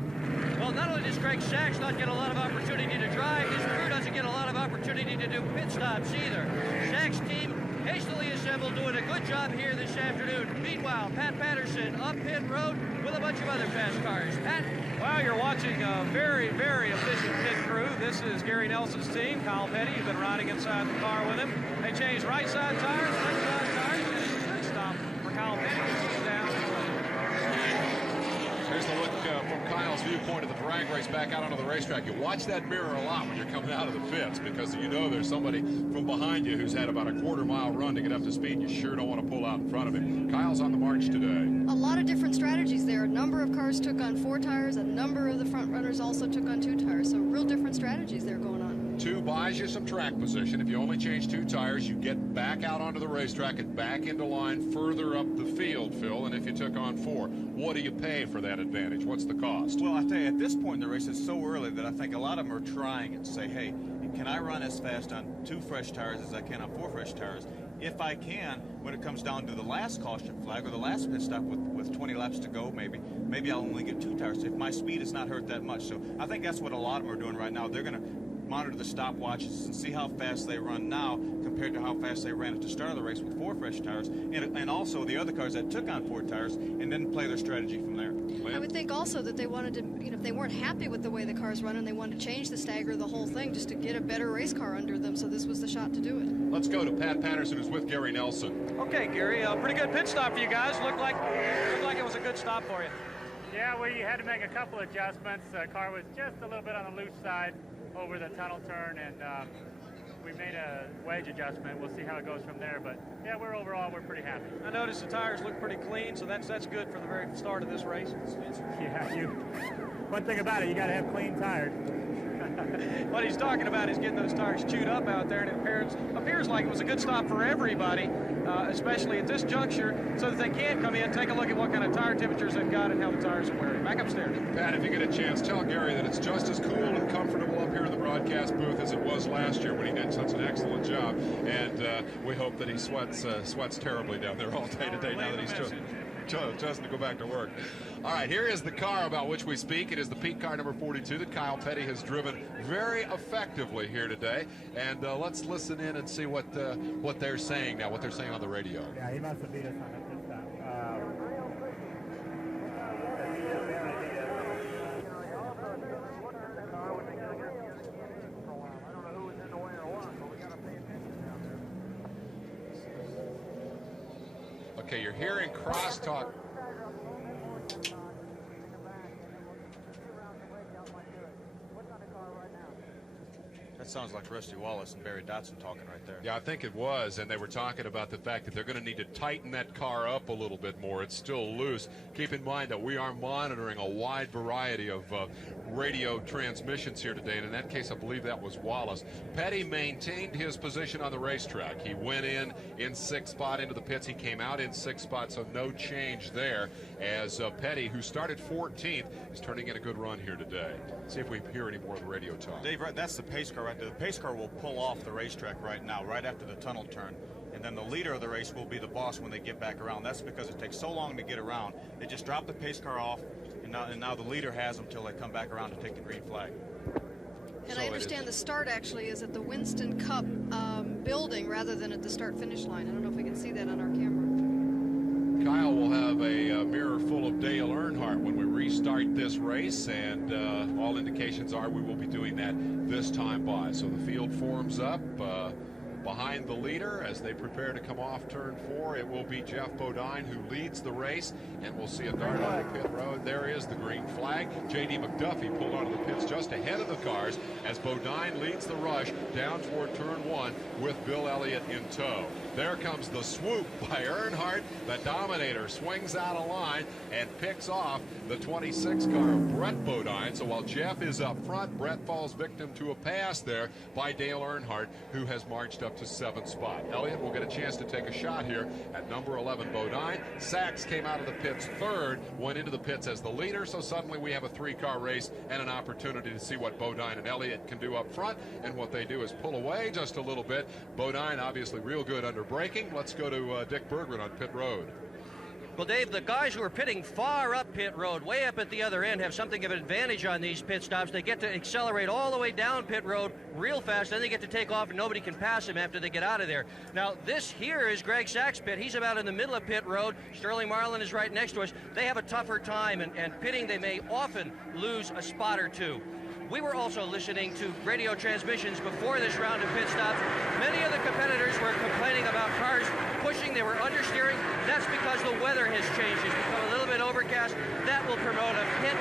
Well, not only does Greg Sachs not get a lot of opportunity to drive, his crew doesn't get a lot of opportunity to do pit stops either. Sachs' team hastily assembled, doing a good job here this afternoon. Meanwhile, Pat Patterson up pit road with a bunch of other fast cars. Pat? Well, you're watching a very, very efficient pit crew. This is Gary Nelson's team. Kyle Petty, you've been riding inside the car with him. They changed right side tires, left side tires, and it's a good stop for Kyle Petty. He's down. Here's the look from Kyle's viewpoint of the drag race back out onto the racetrack. You watch that mirror a lot when you're coming out of the pits, because you know there's somebody from behind you who's had about a quarter-mile run to get up to speed. You sure don't want to pull out in front of him. Kyle's on the march today. A lot of different strategies there. A number of cars took on 4 tires. A number of the front runners also took on 2 tires. So real different strategies there going on. 2 buys you some track position. If you only change 2 tires, you get back out onto the racetrack and back into line further up the field, Phil. And if you took on 4, what do you pay for that advantage? What's the cost? Well, I tell you, at this point in the race, it's so early that I think a lot of them are trying and say, hey, can I run as fast on 2 fresh tires as I can on 4 fresh tires? If I can, when it comes down to the last caution flag or the last pit stop with 20 laps to go, maybe I'll only get 2 tires if my speed is not hurt that much. So I think that's what a lot of them are doing right now. They're going to monitor the stopwatches and see how fast they run now compared to how fast they ran at the start of the race with 4 fresh tires, and also the other cars that took on 4 tires, and then play their strategy from there. I would think also that they wanted to, if they weren't happy with the way the cars run, and they wanted to change the stagger, the whole thing, just to get a better race car under them, so this was the shot to do it. Let's go to Pat Patterson, who's with Gary Nelson. Okay, Gary, pretty good pit stop for you guys. Looked like it was a good stop for you. Yeah, we had to make a couple adjustments. The car was just a little bit on the loose side over the tunnel turn, and we made a wedge adjustment. We'll see how it goes from there, but yeah, we're pretty happy. I noticed the tires look pretty clean, so that's good for the very start of this race. Yeah, one thing about it, you got to have clean tires. What he's talking about is getting those tires chewed up out there, and it appears like it was a good stop for everybody, especially at this juncture, so that they can come in, take a look at what kind of tire temperatures they've got and how the tires are wearing. Back upstairs. Pat, if you get a chance, tell Gary that it's just as cool and comfortable up here in the broadcast booth as it was last year when he did such an excellent job, and we hope that he sweats terribly down there all day today now that he's just to go back to work. All right, here is the car about which we speak. It is the Pete car number 42 that Kyle Petty has driven very effectively here today. And let's listen in and see what they're saying now, what they're saying on the radio. Yeah, he must have beat us on that pit stop. Okay, you're hearing crosstalk. That sounds like Rusty Wallace and Barry Dotson talking right there. Yeah, I think it was, and they were talking about the fact that they're going to need to tighten that car up a little bit more. It's still loose. Keep in mind that we are monitoring a wide variety of radio transmissions here today, and in that case, I believe that was Wallace. Petty maintained his position on the racetrack. He went in 6th spot into the pits. He came out in 6th spot, so no change there, as Petty, who started 14th, is turning in a good run here today. See if we hear any more of the radio talk. Dave, right, that's the pace car right there. The pace car will pull off the racetrack right now, right after the tunnel turn. And then the leader of the race will be the boss when they get back around. That's because it takes so long to get around. They just drop the pace car off, and now the leader has them until they come back around to take the green flag. And I understand the start actually is at the Winston Cup building rather than at the start-finish line. I don't know if we can see that on our camera. Kyle will have a mirror full of Dale Earnhardt when we restart this race, and all indications are we will be doing that this time by. So the field forms up behind the leader as they prepare to come off turn 4. It will be Geoff Bodine who leads the race, and we'll see a dart on the pit road. There is the green flag. J.D. McDuffie pulled onto the pits just ahead of the cars as Bodine leads the rush down toward turn 1 with Bill Elliott in tow. There comes the swoop by Earnhardt. The Dominator swings out of line and picks off the 26 car of Brett Bodine. So while Jeff is up front, Brett falls victim to a pass there by Dale Earnhardt, who has marched up to 7th spot. Elliott will get a chance to take a shot here at number 11 Bodine. Sachs came out of the pits 3rd, went into the pits as the leader, so suddenly we have a 3-car race and an opportunity to see what Bodine and Elliott can do up front, and what they do is pull away just a little bit. Bodine obviously real good under braking. Let's go to Dick Berggren on pit road. Well, Dave, the guys who are pitting far up pit road, way up at the other end, have something of an advantage on these pit stops. They get to accelerate all the way down pit road real fast, then they get to take off and nobody can pass them after they get out of there. Now, this here is Greg Sachs' pit. He's about in the middle of pit road. Sterling Marlin is right next to us. They have a tougher time, and pitting, they may often lose a spot or two. We were also listening to radio transmissions before this round of pit stops. Many of the competitors were complaining about cars pushing. They were understeering. That's because the weather has changed. It's become a little bit overcast. That will promote a pit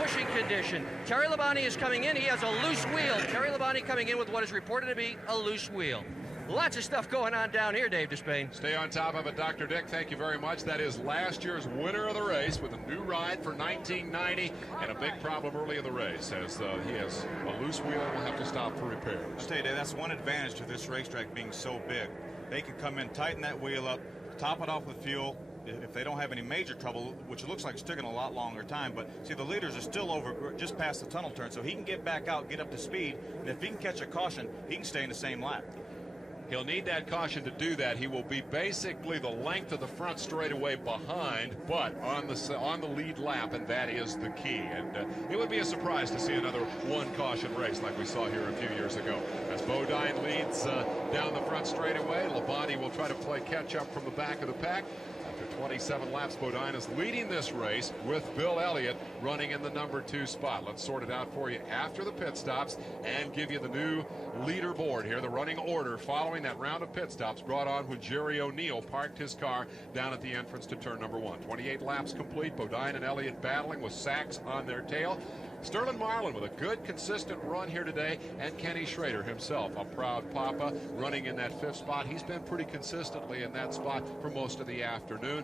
pushing condition. Terry Labonte is coming in. He has a loose wheel. Terry Labonte coming in with what is reported to be a loose wheel. Lots of stuff going on down here, Dave Despain. Stay on top of it, Dr. Dick. Thank you very much. That is last year's winner of the race with a new ride for 1990 and a big problem early in the race as he has a loose wheel and will have to stop for repairs. I'll tell you, Dave, that's one advantage to this racetrack being so big. They can come in, tighten that wheel up, top it off with fuel. If they don't have any major trouble, which it looks like it's taking a lot longer time, but see, the leaders are still over just past the tunnel turn, so he can get back out, get up to speed, and if he can catch a caution, he can stay in the same lap. He'll need that caution to do that. He will be basically the length of the front straightaway behind, but on the lead lap, and that is the key. And it would be a surprise to see another one caution race like we saw here a few years ago. As Bodine leads down the front straightaway, Labonte will try to play catch up from the back of the pack. After 27 laps, Bodine is leading this race with Bill Elliott running in the number 2 spot. Let's sort it out for you after the pit stops and give you the new leaderboard here, the running order following that round of pit stops brought on when Jerry O'Neill parked his car down at the entrance to turn number 1. 28 laps complete. Bodine and Elliott battling with Sachs on their tail. Sterling Marlin with a good, consistent run here today, and Kenny Schrader himself, a proud papa, running in that 5th spot. He's been pretty consistently in that spot for most of the afternoon,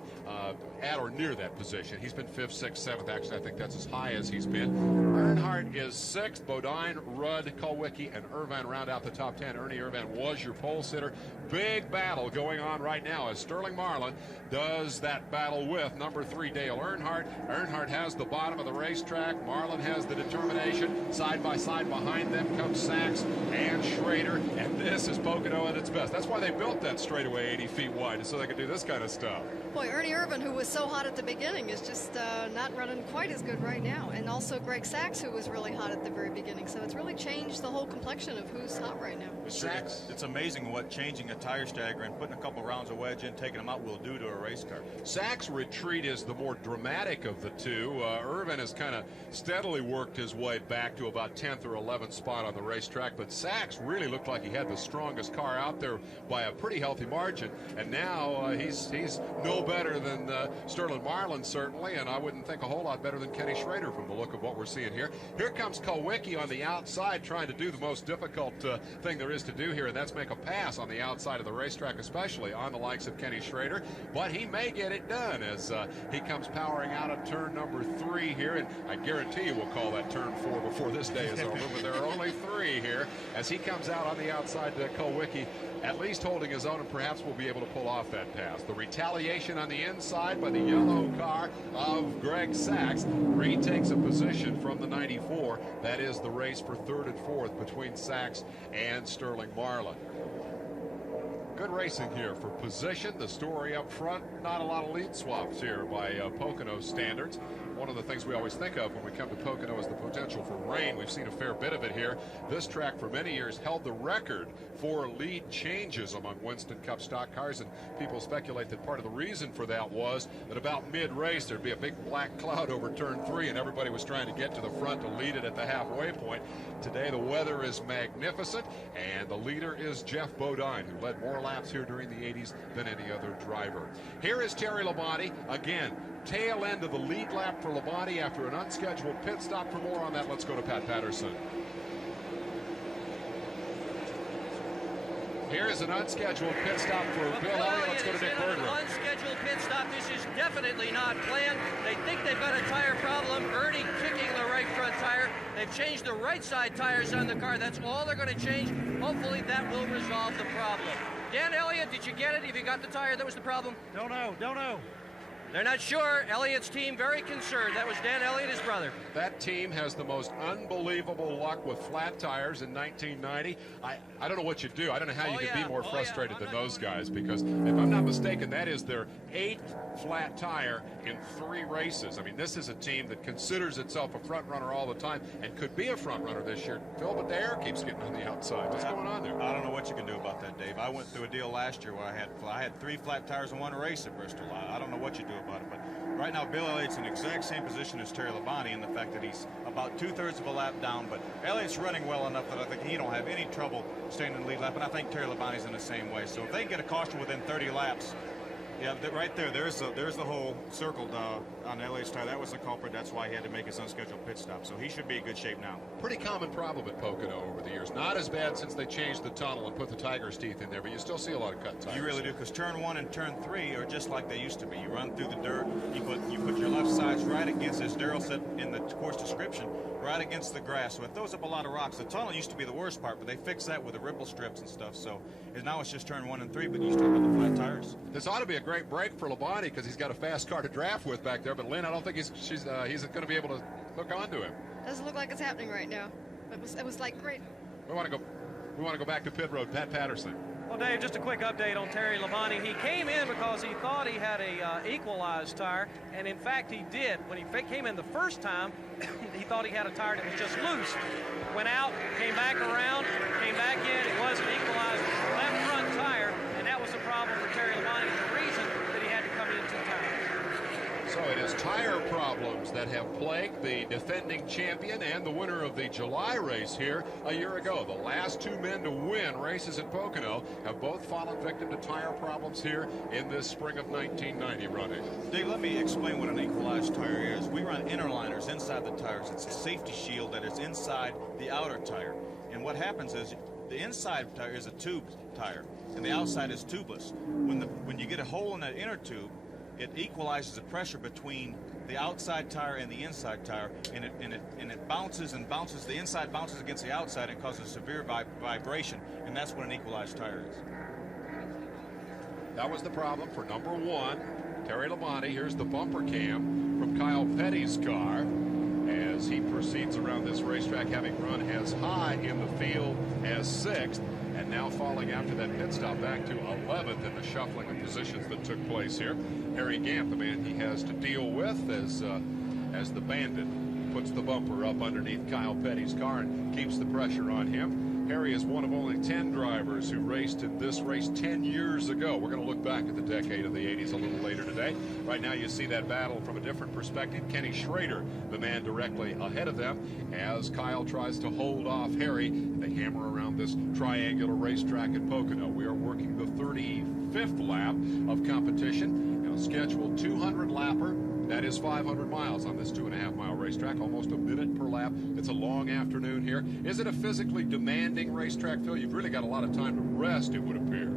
at or near that position. He's been 5th, 6th, 7th. Actually, I think that's as high as he's been. Earnhardt is 6th. Bodine, Rudd, Kulwicki, and Irvine round out the top 10. Ernie Irvine was your pole sitter. Big battle going on right now as Sterling Marlin does that battle with number 3 Dale Earnhardt. Earnhardt has the bottom of the racetrack. Marlin has the determination. Side by side behind them comes Sachs and Schrader, and this is Pocono at its best. That's why they built that straightaway 80 feet wide, so they could do this kind of stuff. Boy, Ernie Irvine, who was so hot at the beginning, is just not running quite as good right now. And also Greg Sachs, who was really hot at the very beginning. So it's really changed the whole complexion of who's hot right now. Sachs. It's amazing what changing a tire stagger and putting a couple rounds of wedge in, taking them out, will do to a race car. Sachs' retreat is the more dramatic of the two. Irvine has kind of steadily worked his way back to about 10th or 11th spot on the racetrack, but Sachs really looked like he had the strongest car out there by a pretty healthy margin, and now he's no better than Sterling Marlin, certainly, and I wouldn't think a whole lot better than Kenny Schrader from the look of what we're seeing here. Here comes Kulwicki on the outside trying to do the most difficult thing there is to do here, and that's make a pass on the outside of the racetrack, especially on the likes of Kenny Schrader, but he may get it done as he comes powering out of turn number 3 here, and I guarantee you we'll call that turn 4 before this day is over, but there are only 3 here as he comes out on the outside to Kulwicki, at least holding his own, and perhaps will be able to pull off that pass. The retaliation on the inside by the yellow car of Greg Sachs retakes a position from the 94. That is the race for 3rd and 4th between Sachs and Sterling Marlin. Good racing here for position. The story up front, not a lot of lead swaps here by Pocono standards. One of the things we always think of when we come to Pocono is the potential for rain. We've seen a fair bit of it here. This track for many years held the record for lead changes among Winston Cup stock cars, and people speculate that part of the reason for that was that about mid-race there'd be a big black cloud over turn 3 and everybody was trying to get to the front to lead it at the halfway point. Today the weather is magnificent, and the leader is Geoff Bodine, who led more laps here during the 80s than any other driver. Here is Terry Labonte again. Tail end of the lead lap for Labonte after an unscheduled pit stop. For more on that, let's go to Pat Patterson. Here's an unscheduled pit stop for Bill Elliott. Let's go to Nick Berger. Unscheduled pit stop. This is definitely not planned. They think they've got a tire problem. Ernie kicking the right front tire. They've changed the right side tires on the car. That's all they're going to change. Hopefully that will resolve the problem. Dan Elliott, did you get it? Have you got the tire that was the problem? Don't know. They're not sure. Elliott's team very concerned. That was Dan Elliott, his brother. That team has the most unbelievable luck with flat tires in 1990. I don't know what you do. I don't know how you can be more frustrated than those guys, because if I'm not mistaken, that is their 8th flat tire in 3 races. I mean, this is a team that considers itself a front runner all the time and could be a front runner this year. Phil, but the air keeps getting on the outside. What's going on there? I don't know what you can do about that, Dave. I went through a deal last year where I had 3 flat tires in 1 race at Bristol. I don't know what you do about it, but right now Bill Elliott's in the exact same position as Terry Labonte in the fact that he's about 2/3 of a lap down, but Elliott's running well enough that I think he don't have any trouble staying in the lead lap, and I think Terry Labonte's in the same way. So if they can get a caution within 30 laps, yeah, right there, there's the hole circled on Elliott's tire. That was the culprit. That's why he had to make his unscheduled pit stop. So he should be in good shape now. Pretty common problem at Pocono over the years. Not as bad since they changed the tunnel and put the tiger's teeth in there, but you still see a lot of cut tires. You really do, because turn 1 and turn 3 are just like they used to be. You run through the dirt. You put your left sides right against, as Darrell said in the course description, right against the grass. So it throws up a lot of rocks. The tunnel used to be the worst part, but they fixed that with the ripple strips and stuff. So now it's just turn 1 and 3, but you still got the flat tires. This ought to be a great break for Labonte because he's got a fast car to draft with back there. But Lynn, I don't think he's going to be able to hook onto him. Doesn't look like it's happening right now. It was like great. We want to go back to pit road. Pat Patterson. Well, Dave, just a quick update on Terry Labonte. He came in because he thought he had a equalized tire, and in fact he did. When he came in the first time, he thought he had a tire that was just loose. Went out, came back around, came back in. It was an equalized left front tire, and that was the problem for Terry Labonte, and the reason that he had to come in 2 times. So it is tire problems that have plagued the defending champion and the winner of the July race here a year ago. The last 2 men to win races at Pocono have both fallen victim to tire problems here in this spring of 1990 running. Dave, let me explain what an equalized tire is. We run interliners inside the tires. It's a safety shield that is inside the outer tire. And what happens is the inside tire is a tube tire, and the outside is tubeless. When you get a hole in that inner tube, it equalizes the pressure between the outside tire and the inside tire, and it bounces and bounces. The inside bounces against the outside and causes severe vibration, and that's what an equalized tire is. That was the problem for number 1, Terry Labonte. Here's the bumper cam from Kyle Petty's car as he proceeds around this racetrack, having run as high in the field as 6th. And now falling after that pit stop back to 11th in the shuffling of positions that took place here. Harry Gant, the man he has to deal with as the bandit puts the bumper up underneath Kyle Petty's car and keeps the pressure on him. Harry is one of only 10 drivers who raced in this race 10 years ago. We're going to look back at the decade of the 80s a little later today. Right now you see that battle from a different perspective. Kenny Schrader, the man directly ahead of them, as Kyle tries to hold off Harry. They hammer around this triangular racetrack at Pocono. We are working the 35th lap of competition. Now scheduled 200 lapper. That is 500 miles on this 2.5-mile racetrack, almost a minute per lap. It's a long afternoon here. Is it a physically demanding racetrack, Phil? You've really got a lot of time to rest, it would appear.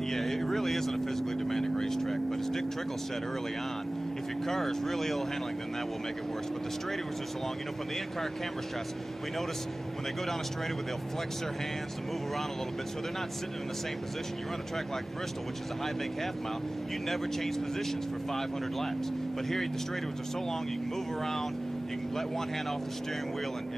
Yeah, it really isn't a physically demanding racetrack, but as Dick Trickle said early on, if your car is really ill-handling, then that will make it worse. But the straightaway was just along, from the in-car camera shots, we notice when they go down a straightaway, they'll flex their hands to move around a little bit, so they're not sitting in the same position. You run a track like Bristol, which is a high big half mile, you never change positions for 500 laps. But here, the straightaways are so long, you can move around, you can let one hand off the steering wheel, and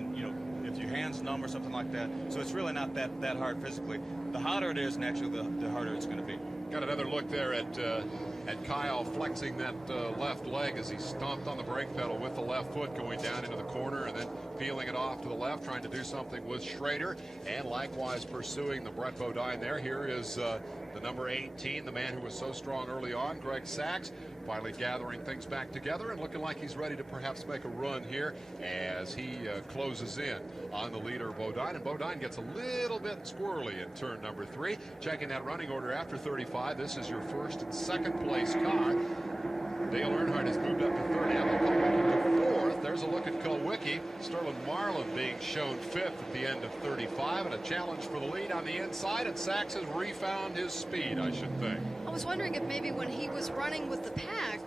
if your hand's numb or something like that. So it's really not that hard physically. The hotter it is, naturally, the harder it's going to be. Got another look there at Kyle flexing that left leg as he stomped on the brake pedal with the left foot going down into the corner and then peeling it off to the left, trying to do something with Schrader, and likewise pursuing the Brett Bodine there. Here is the number 18, the man who was so strong early on, Greg Sachs, finally gathering things back together and looking like he's ready to perhaps make a run here as he closes in on the leader, Bodine. And Bodine gets a little bit squirrely in turn number 3. Checking that running order after 35. This is your first and second place car. Dale Earnhardt has moved up to third. Alan Kulwicki to fourth. There's a look at Kulwicki. Sterling Marlin being shown fifth at the end of 35, and a challenge for the lead on the inside, and Sachs has refound his speed, I should think. I was wondering if maybe when he was running with the pack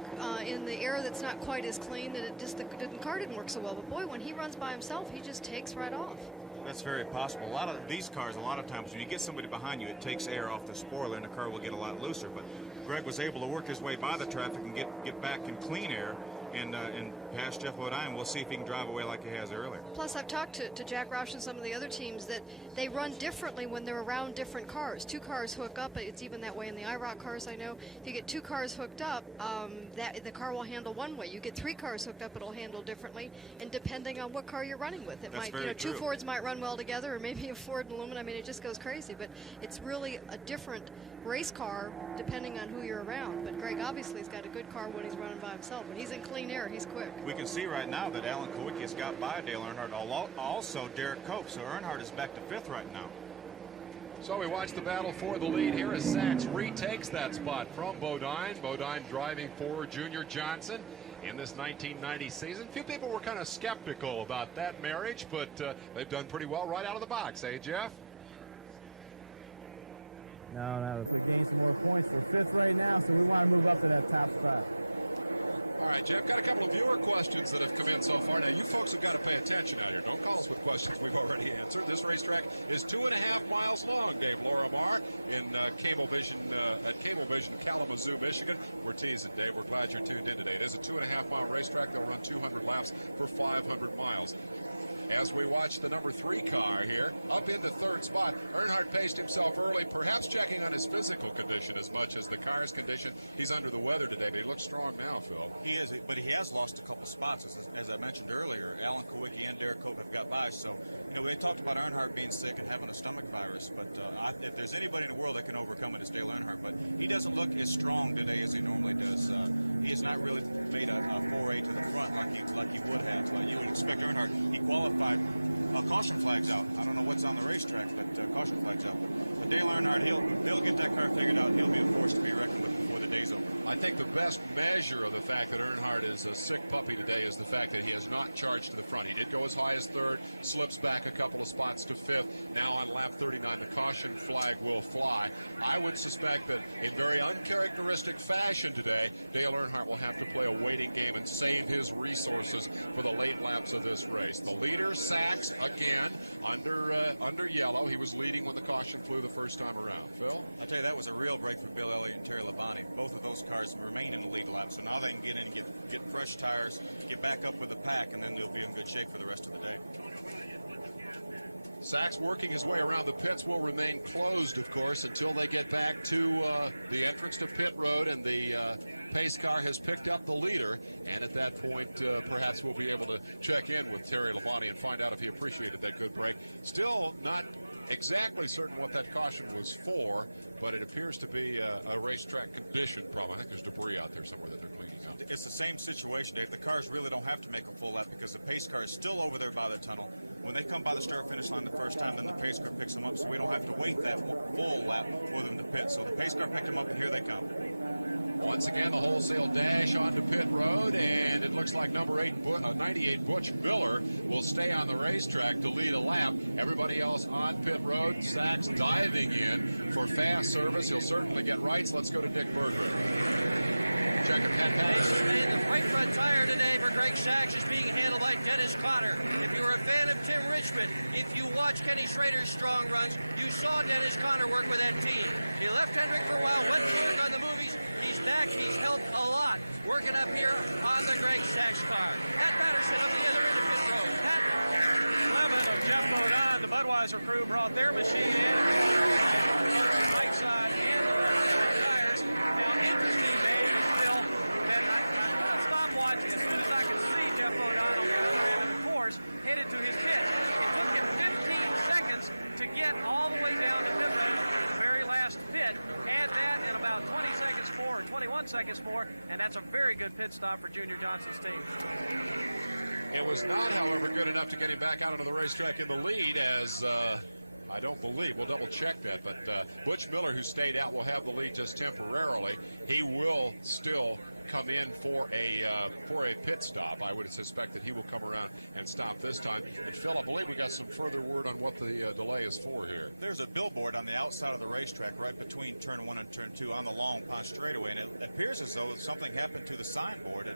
in the air that's not quite as clean, that the car didn't work so well. But boy, when he runs by himself, he just takes right off. That's very possible. A lot of these cars, a lot of times when you get somebody behind you, it takes air off the spoiler and the car will get a lot looser. But Greg was able to work his way by the traffic and get back in clean air and past Jeff Bodine. We'll see if he can drive away like he has earlier. Plus, I've talked to Jack Roush and some of the other teams that they run differently when they're around different cars. 2 cars hook up. It's even that way in the IROC cars, I know. If you get 2 cars hooked up, the car will handle one way. You get 3 cars hooked up, it'll handle differently. And depending on what car you're running with, it might, 2 Fords might run well together, or maybe a Ford and aluminum. I mean, it just goes crazy. But it's really a different race car depending on who you're around. But Greg obviously has got a good car when he's running by himself. When he's in clean air, he's quick. We can see right now that Alan Kulwicki has got by Dale Earnhardt, also Derek Cope. So Earnhardt is back to 5th right now. So we watch the battle for the lead here as Sachs retakes that spot from Bodine. Bodine driving for Junior Johnson in this 1990 season. A few people were kind of skeptical about that marriage, but they've done pretty well right out of the box, eh, Jeff? No, we gained some more points. We're 5th right now, so we want to move up to that top spot. All right, Jeff, got a couple of viewer questions that have come in so far. Now, you folks have got to pay attention out here. Don't call us with questions we've already answered. This racetrack is 2.5 miles long, Dave Lorimar, in Cablevision, at Cablevision, Kalamazoo, Michigan. We're teasing, Dave. We're glad you're tuned in today. It is a 2.5-mile racetrack. They'll run 200 laps for 500 miles. As we watch the number 3 car here up into 3rd spot, Earnhardt paced himself early, perhaps checking on his physical condition as much as the car's condition. He's under the weather today, but he looks strong now, Phil. He is, but he has lost a couple spots. As I mentioned earlier, Alan Kulwicki and Derek Cope have got by. So, you know, we talked about Earnhardt being sick and having a stomach virus, but if there's anybody in the world that can overcome it, it's Dale Earnhardt. But he doesn't look as strong today as he normally does. He has not really made a foray to the front like he would have. You would expect Earnhardt. He qualified. Caution flags out. I don't know what's on the racetrack, but caution flags out. But Dale Earnhardt, they'll get that car figured out. He'll be a force to be reckoned with before the day's over. I think the best measure of the fact that Earnhardt is a sick puppy today is the fact that he has not charged to the front. He did go as high as 3rd, slips back a couple of spots to 5th. Now on lap 39, the caution flag will fly. I would suspect that in very uncharacteristic fashion today, Dale Earnhardt will have to play a waiting game and save his resources for the late laps of this race. The leader, Sachs, again, under yellow. He was leading when the caution flew the first time around. Phil? I tell you, that was a real break for Bill Elliott and Terry Labonte. Both of those cars remain in the lead lap, so now they can get in and get fresh tires, get back up with the pack, and then they'll be in good shape for the rest of the day. Sachs working his way around the pits will remain closed, of course, until they get back to the entrance to pit road, and the pace car has picked up the leader. And at that point, perhaps we'll be able to check in with Terry Labonte and find out if he appreciated that good break. Still not exactly certain what that caution was for, but it appears to be a racetrack condition problem. I think there's debris out there somewhere that they're cleaning up. It's the same situation, Dave. The cars really don't have to make a full lap because the pace car is still over there by the tunnel. When they come by the start-finish line the first time, then the pace car picks them up, so we don't have to wait that full lap for them to pit. So the pace car picked them up, and here they come. Once again, the wholesale dash onto pit road, and it looks like number 98 Butch Miller will stay on the racetrack to lead a lap. Everybody else on pit road. Sachs diving in for fast service. He'll certainly get rights. Let's go to Dick Berggren. Check it, Pat Patterson. The right front tire today for Greg Sachs is being handled by Dennis Conner. If you're a fan of Tim Richmond, if you watch Kenny Schrader's strong runs, you saw Dennis Conner work with that team. He left Hendrick for a while, went to work on the movies. He's back. He's helped a lot working up here on the Greg Sachs car. Pat Patterson up the other end of pit road. Pat. 11 of Jeff Bodine, the Budweiser crew brought their machine in. The right side and the left side tires. Now, interesting, Dave, still, that I stopped watching as soon as I could see Jeff Bodine on the other end of the course headed to his pit. It took him 15 seconds to get all the way down to pit road, the very last pit. Add that and about 20 seconds more, or 21 seconds more, and that's a very good pit stop for Junior Johnson's team. It was not, however, good enough to get him back out onto the racetrack in the lead, as I don't believe, we'll double check that, but Butch Miller, who stayed out, will have the lead just temporarily. He will still come in for a pit stop. I would suspect that he will come around and stop this time. And Phil, I believe we got some further word on what the delay is for here. There's a billboard on the outside of the racetrack right between turn 1 and turn 2 on the Long Pond straightaway, and it appears as though something happened to the signboard.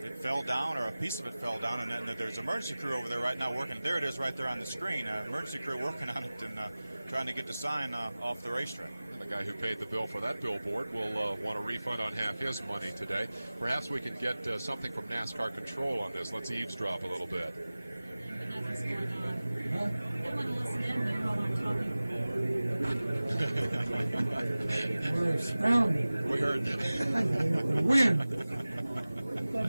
It fell down, or a piece of it fell down, and then there's emergency crew over there right now working. There it is right there on the screen. Emergency crew working on it and trying to get the sign off the racetrack. And the guy who paid the bill for that billboard will want a refund on half his money today. Perhaps we can get something from NASCAR Control on this. Let's eavesdrop a little bit. We're astounded. We heard that. The wind.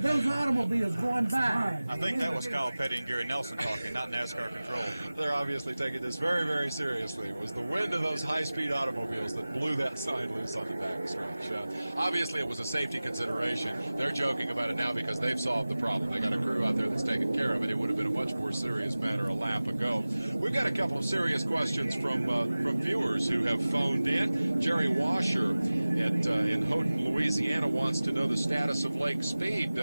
Those automobiles going by. I think that was Kyle Petty and Gary Nelson talking, not NASCAR Control. They're obviously taking this very, very seriously. It was the wind of those high-speed automobiles that blew that sign loose on the backstretch. Obviously, it was a safety consideration. They're joking about it now because they've solved the problem. They got a crew out there that's taking care of it. It would have been a much more serious matter a lap ago. We've got a couple of serious questions from viewers who have phoned in. Jerry Washer in Houghton, Louisiana, wants to know the status of Lake Speed.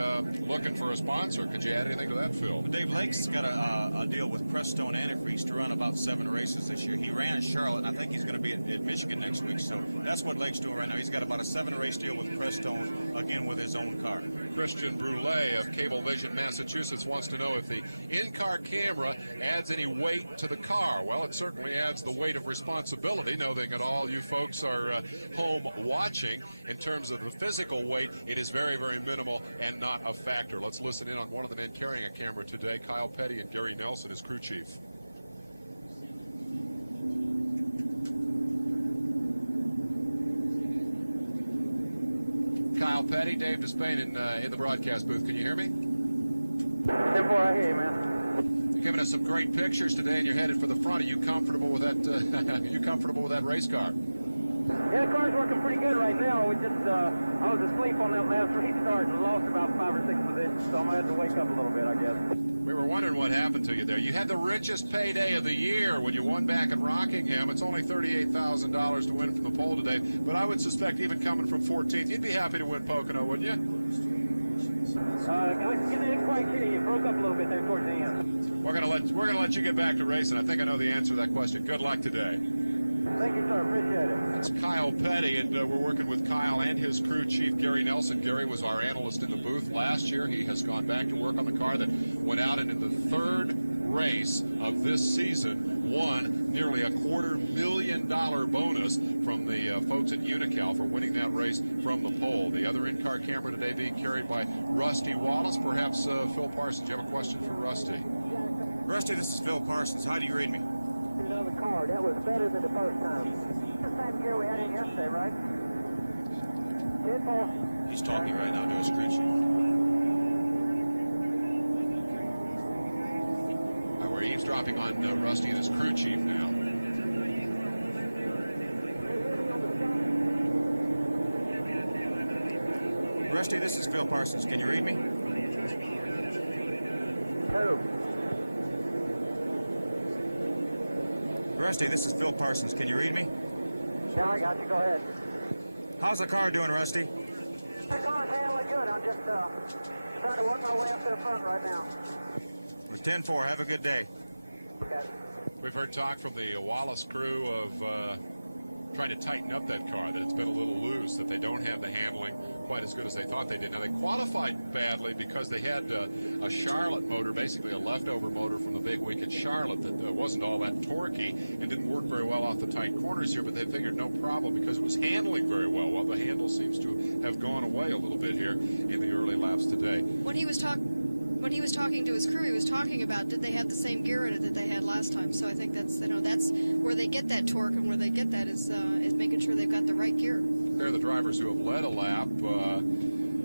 Looking for a sponsor. Could you add anything to that, Phil? Dave Lake's got a deal with Prestone Antifreeze to run about 7 races this year. He ran Charlotte, and I think he's going to be at Michigan next week. So that's what Lake's doing right now. He's got about a 7-race deal with Prestone, again with his own car. Christian Brule of Cablevision, Massachusetts, wants to know if the in-car camera adds any weight to the car. Well, it certainly adds the weight of responsibility, knowing that all you folks are home watching. In terms of the physical weight, it is very, very minimal and not a factor. Let's listen in on one of the men carrying a camera today, Kyle Petty, and Gary Nelson, his crew chief. Kyle Petty, Dave Despain in the broadcast booth. Can you hear me? 10-4, I hear you, man. You're giving us some great pictures today, and you're headed for the front. Are you comfortable with that? Are you comfortable with that race car? Yeah, the car's working pretty good right now. I was asleep on that last restart and lost about 5 or 6 positions, so I'm gonna have to wake up a little bit, I guess. We were wondering what happened to you there. You had the richest payday of the year when you won back in Rockingham. It's only $38,000 to win from the pole today, but I would suspect even coming from 14th, you'd be happy to win Pocono, wouldn't you? I didn't quite hear you. You broke up a little bit there towards the end. We're gonna let you get back to racing. I think I know the answer to that question. Good luck today. Thank you, sir. Appreciate it. That's Kyle Petty, and we're working with Kyle and his crew chief, Gary Nelson. Gary was our analyst in the booth last year. He has gone back to work on the car that went out, and in the 3rd race of this season, won nearly a $250,000 bonus from the folks at Unocal for winning that race from the pole. The other in-car camera today being carried by Rusty Wallace. Perhaps Phil Parsons, you have a question for Rusty? Rusty, this is Phil Parsons. How do you read me? Another car. That was better than the first time. The same gear we had in yesterday, right? 10-4. He's talking right now to his crew chief. We're eavesdropping on Rusty and his crew chief now. Rusty, this is Phil Parsons. Can you read me? Who? Rusty, this is Phil Parsons. Can you read me? Yeah, I got you. Go ahead. How's the car doing, Rusty? The car's handling good. I'm just trying to work my way up to the front right now. With 10-4, have a good day. Okay. We've heard talk from the Wallace crew of trying to tighten up that car, that it's been a little loose, that they don't have the handling quite as good as they thought they did. Now, they qualified badly because they had a Charlotte motor, basically a leftover motor from the big week at Charlotte that wasn't all that torquey and didn't work very well off the tight corners here, but they figured no problem because it was handling very well. Well, the handle seems to have gone away a little bit here in the early laps today. When he was talking when he was talking to his crew, he was talking about did they have the same gear in it that they had last time. So I think that's that's where they get that torque, and where they get that is making sure they've got the right gear. They're the drivers who have led a lap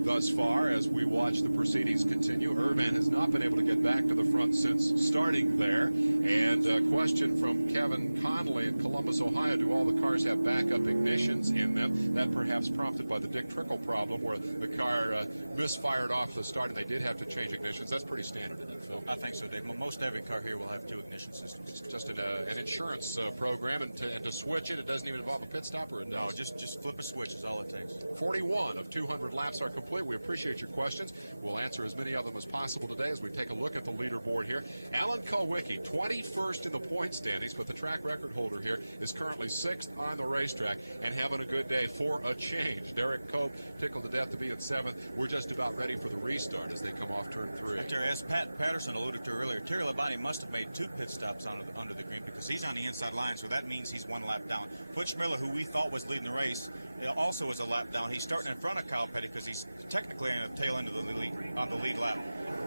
thus far as we watch the proceedings continue. Irvan has not been able to get back to the front since starting there. And a question from Kevin Connolly in Columbus, Ohio. Do all the cars have backup ignitions in them? That perhaps prompted by the Dick Trickle problem where the car misfired off the start and they did have to change ignitions. That's pretty standard, isn't it, Phil? I think so, Dave. Most every car here will have 2 ignition systems. It's just an insurance program, and to switch it, it doesn't even involve a pit stop, or it does? No, just flip a switch is all it takes. 41 of 200 laps are complete. We appreciate your questions. We'll answer as many of them as possible today as we take a look at the leaderboard here. Alan Kulwicki, 21st in the point standings, but the track record holder here is currently 6th on the racetrack and having a good day for a change. Derek Cope tickled to death to be at 7th. We're just about ready for the restart as they come off turn 3. As Pat Patterson alluded to earlier, Terry Labonte must have made 2 pit stops under the green because he's on the inside line, so that means he's 1 lap down. Butch Miller, who we thought was leading the race, also is a lap down. He's starting in front of Kyle Petty because he's technically on the tail end of the lead on the lead lap.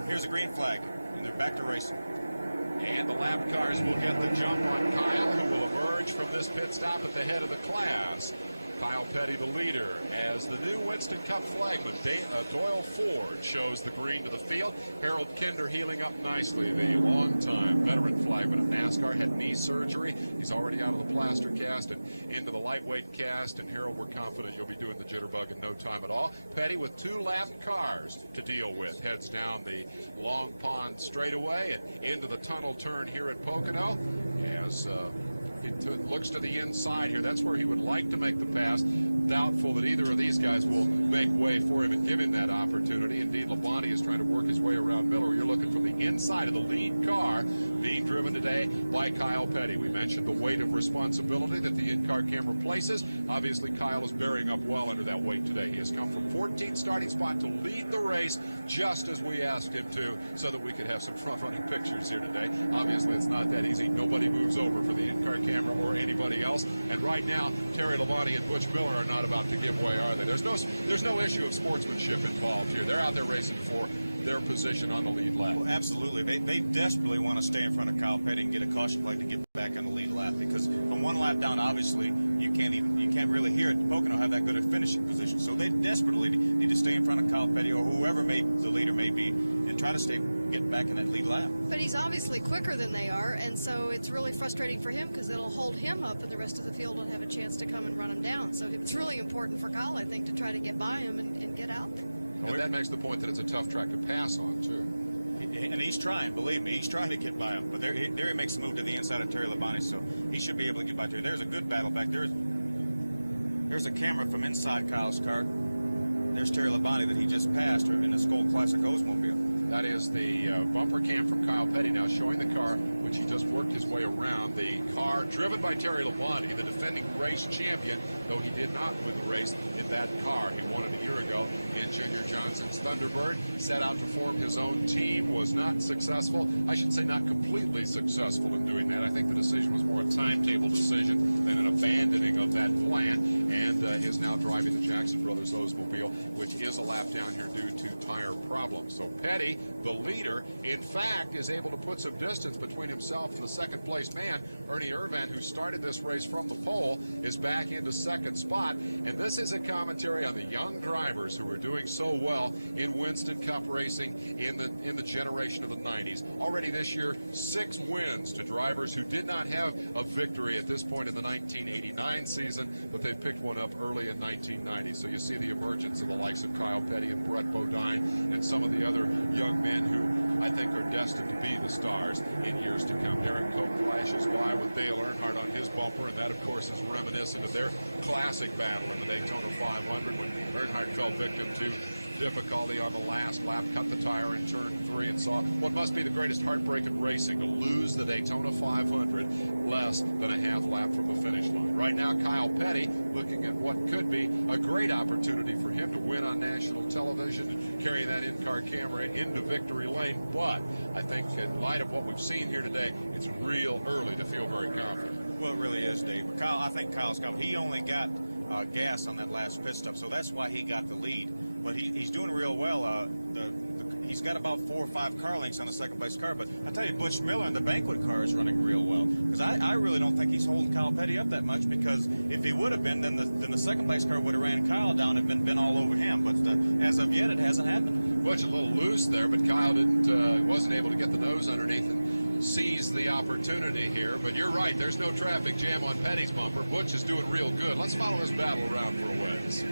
Here's a green flag, and they're back to racing. And the lap cars will get the jump on Kyle, who will emerge from this pit stop at the head of the class. Kyle Petty, the leader, as the new Winston Cup flagman, Doyle Ford, shows the green to the field. Harold Kinder healing up nicely. The longtime veteran flagman of NASCAR had knee surgery. He's already out of the plaster cast and into the lightweight cast. And Harold, we're confident you'll be doing the jitterbug in no time at all. Petty, with 2 lap cars to deal with, heads down the Long Pond straightaway and into the tunnel turn here at Pocono as he looks to the inside here. That's where he would like to make the pass. Doubtful that either of these guys will make way for him and give him that opportunity. Indeed, Labonte is trying to work his way around Miller. You're looking from the inside of the lead car being driven today by Kyle Petty. We mentioned the weight of responsibility that the in-car camera places. Obviously, Kyle is bearing up well under that weight today. He has come from 14th starting spot to lead the race just as we asked him to so that we could have some front-running pictures here today. Obviously, it's not that easy. Nobody moves over for the in-car camera or anybody else. And right now, Terry Labonte and Butch Miller are not about to give way, are they? There's no issue of sportsmanship involved here. They're out there racing for their position on the lead lap. Well, absolutely. They desperately want to stay in front of Kyle Petty and get a caution flag to get back on the lead lap because from 1 lap down, obviously, you can't really here at Pocono have that good a finishing position. So they desperately need to stay in front of Kyle Petty or whoever the leader may be and try to get back in that lead lap. But he's obviously quicker than they are, and so it's really frustrating for him because it'll hold him up and the rest of the field will have a chance to come and run him down. So it's really important for Kyle, I think, to try to get by him and get out. And that makes the point that it's a tough track to pass on, too. And he's trying, believe me, he's trying to get by him. But there he makes a move to the inside of Terry Labonte, so he should be able to get by Terry. There's a good battle back there. There's a camera from inside Kyle's car. There's Terry Labonte that he just passed in the Skoal Classic Oldsmobile. That is the bumper cam from Kyle Petty now showing the car, which he just worked his way around. The car driven by Terry Labonte, the defending race champion, though he did not win the race in that car. He won it a year ago in Junior Johnson's Thunderbird. Set out to form his own team, was not successful. I should say not completely successful in doing that. I think the decision was more a timetable decision than an abandoning of that plan, and is now driving the Jackson Brothers Oldsmobile, which is a lap down here due to tire problems. So Petty, the leader, in fact, is able to put some distance between himself and the second-place man. Ernie Irvan, who started this race from the pole, is back into second spot. And this is a commentary on the young drivers who are doing so well in Winston Cup racing in the generation of the 90s. Already this year, 6 wins to drivers who did not have a victory at this point in the 1989 season, but they picked one up early in 1990. So you see the emergence of the likes of Kyle Petty and Brett Bodine and some of the other young men who I think are destined to be the stars in years to come. Derek Cope flashes by with Dale Earnhardt on his bumper, and that, of course, is reminiscent of their classic battle in the Daytona 500 when Earnhardt fell victim to difficulty on the last lap, cut the tire in turn 3, and saw what must be the greatest heartbreak in racing, to lose the Daytona 500 less than a half lap from the finish line. Right now, Kyle Petty looking at what could be a great opportunity for him to win on national television and carry that in-car camera into victory lane, but I think in light of what we've seen here today, it's real early to feel very confident. Well, it really is, Dave. But I think Kyle's got, he only got gas on that last pit stop, so that's why he got the lead. But he's doing real well. he's got about 4 or 5 car lengths on the second place car. But I tell you, Butch Miller in the banquet car is running real well. Because I really don't think he's holding Kyle Petty up that much, because if he would have been, then the second place car would have ran Kyle down and been all over him. But as of yet, it hasn't happened. Butch a little loose there, but Kyle wasn't able to get the nose underneath and seize the opportunity here. But you're right, there's no traffic jam on Petty's bumper. Butch is doing real good. Let's follow this battle around for a ways.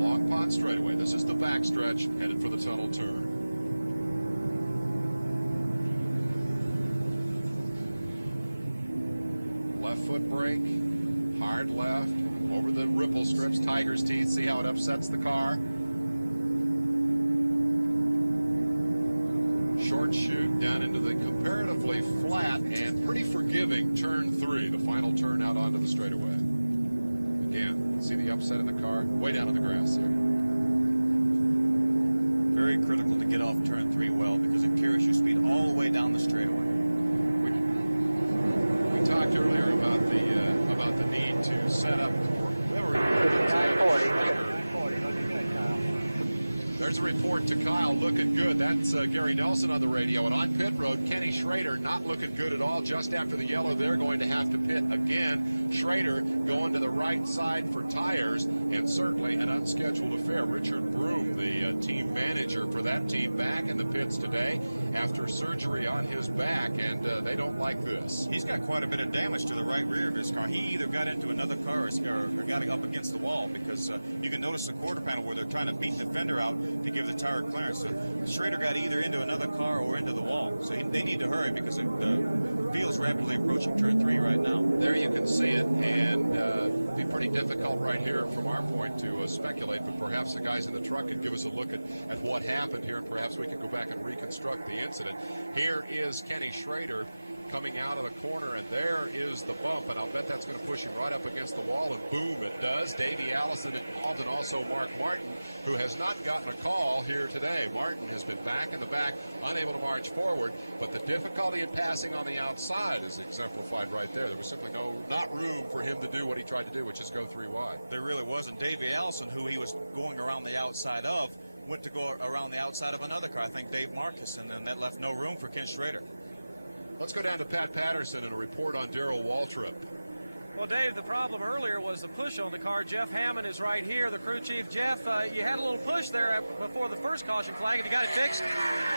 Long Pond straightaway. This is the backstretch headed for the tunnel turn. Left foot brake, hard left, over the ripple strips, tiger's teeth. See how it upsets the car. Short chute down into the comparatively flat and pretty forgiving turn 3, the final turn out onto the straightaway. Again, see the upset in the car? Way down in the grass there. Very critical to get off turn 3 well, because it carries your speed all the way down the straightaway. We talked earlier about the need to set up for whoever. There's a report to Kyle looking good. That's Gary Nelson on the radio. And on pit road, Kenny Schrader not looking good at all. Just after the yellow, they're going to have to pit again. Schrader going to the right side for tires, and certainly an unscheduled affair. Richard Broom, the team manager for that team, back in the pits today after surgery on his back, and they don't like this. He's got quite a bit of damage to the right rear of his car. He either got into another car or got up against the wall, because you can notice the quarter panel where they're trying to beat the fender out to give the tire clearance. So Schrader got either into another car or into the wall. So they need to hurry, because the field's rapidly approaching turn 3 right now. There you can see it, and it'd be pretty difficult right here from our point to speculate, but perhaps the guys in the truck could give us a look at what happened here, and perhaps we could go back and reconstruct the incident. Here is Kenny Schrader coming out of the corner, and there is the bump, and I'll bet that's going to push him right up against the wall, and boom, it does. Davey Allison involved, and also Mark Martin, who has not gotten a call here today. Martin has been back in the back, unable to march forward, but the difficulty in passing on the outside is exemplified right there. There was simply not room for him to do what he tried to do, which is go 3 wide. There really wasn't. Davey Allison, who he was going around the outside of, went to go around the outside of another car, I think Dave Marcus, and then that left no room for Ken Schrader. Let's go down to Pat Patterson and a report on Darrell Waltrip. Well, Dave, the problem earlier was the push on the car. Jeff Hammond is right here, the crew chief. Jeff, you had a little push there before the first caution flag. Have you got it fixed?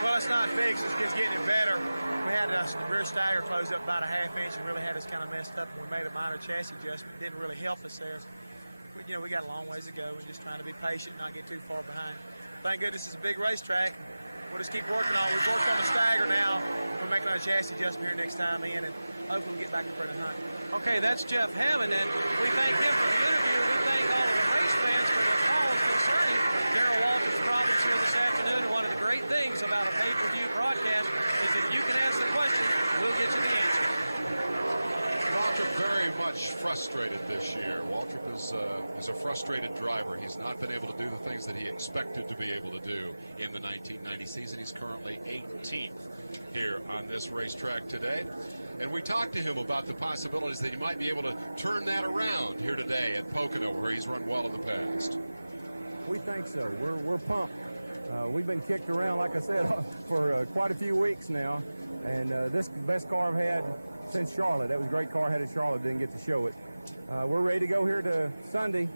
Well, it's not fixed. It's just getting it better. We had the rear stagger closed up about a half inch and really had us kind of messed up. We made a minor chassis adjustment. It didn't really help us there. But, we got a long ways to go. We're just trying to be patient, not get too far behind. Thank goodness it's a big racetrack. We'll just keep working on it. We've worked on the stagger now. We're making a chassis adjustment here next time in, and hopefully we'll get back in front of the hunt. Okay, that's Jeff Hammond, and we thank him for the interview. We thank all of the race fans for their calls concerning Darrell Waltrip's problems here this afternoon. And one of the great things about a pay-per-view broadcast is if you can ask the question, we'll get you the answer. Waltrip very much frustrated this year. Waltrip is a frustrated driver. He's not been able to do the things that he expected to be able to do in the 1990 season. He's currently 18th here on this racetrack today. And we talked to him about the possibilities that he might be able to turn that around here today at Pocono, where he's run well in the past. We think so. We're pumped. We've been kicked around, like I said, for quite a few weeks now. And this is the best car I've had since Charlotte. That was a great car I had at Charlotte, didn't get to show it. We're ready to go here to Sunday.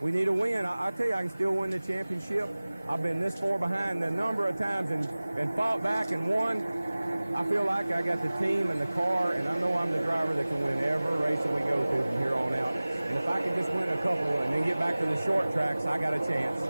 We need a win. I tell you, I can still win the championship. I've been this far behind a number of times and fought back and won. I feel like I got the team and the car, and I know I'm the driver that can win every race that we go through from here on out. And if I could just win a couple and then get back to the short tracks, I got a chance.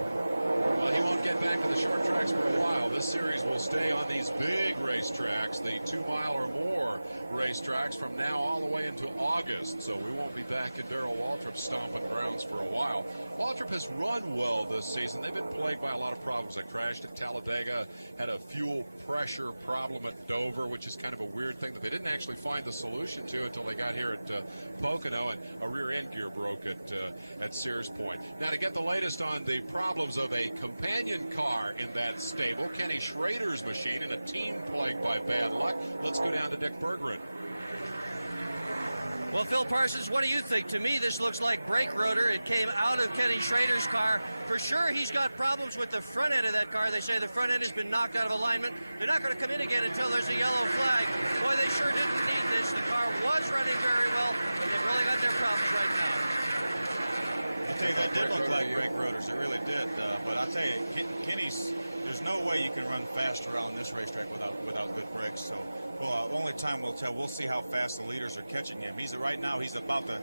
Well, he won't get back to the short tracks for a while. This series will stay on these big racetracks, the 2-mile or more racetracks, from now all the way into August. So we won't be back in Darrell Waltrip's stomping grounds for a while. Waltrip has run well this season. They've been plagued by a lot of problems. They crashed at Talladega, had a fuel pressure problem at Dover, which is kind of a weird thing that they didn't actually find the solution to until they got here at Pocono, and a rear end gear broke at Sears Point. Now, to get the latest on the problems of a companion car in that stable, Kenny Schrader's machine, in a team plagued by bad luck. Let's go down to Dick Berggren. Well, Phil Parsons, what do you think? To me, this looks like brake rotor. It came out of Kenny Schrader's car. For sure, he's got problems with the front end of that car. They say the front end has been knocked out of alignment. They're not going to come in again until there's a yellow flag. Boy, they sure didn't need this. The car was running very well, but they've really got their problems right now. I'll tell you, that did look like brake rotors. It really did. But I'll tell you, Kenny's, there's no way you can run faster on this racetrack without good brakes. So, well, only time will tell. We'll see how fast the leaders are catching him. Right now, he's about a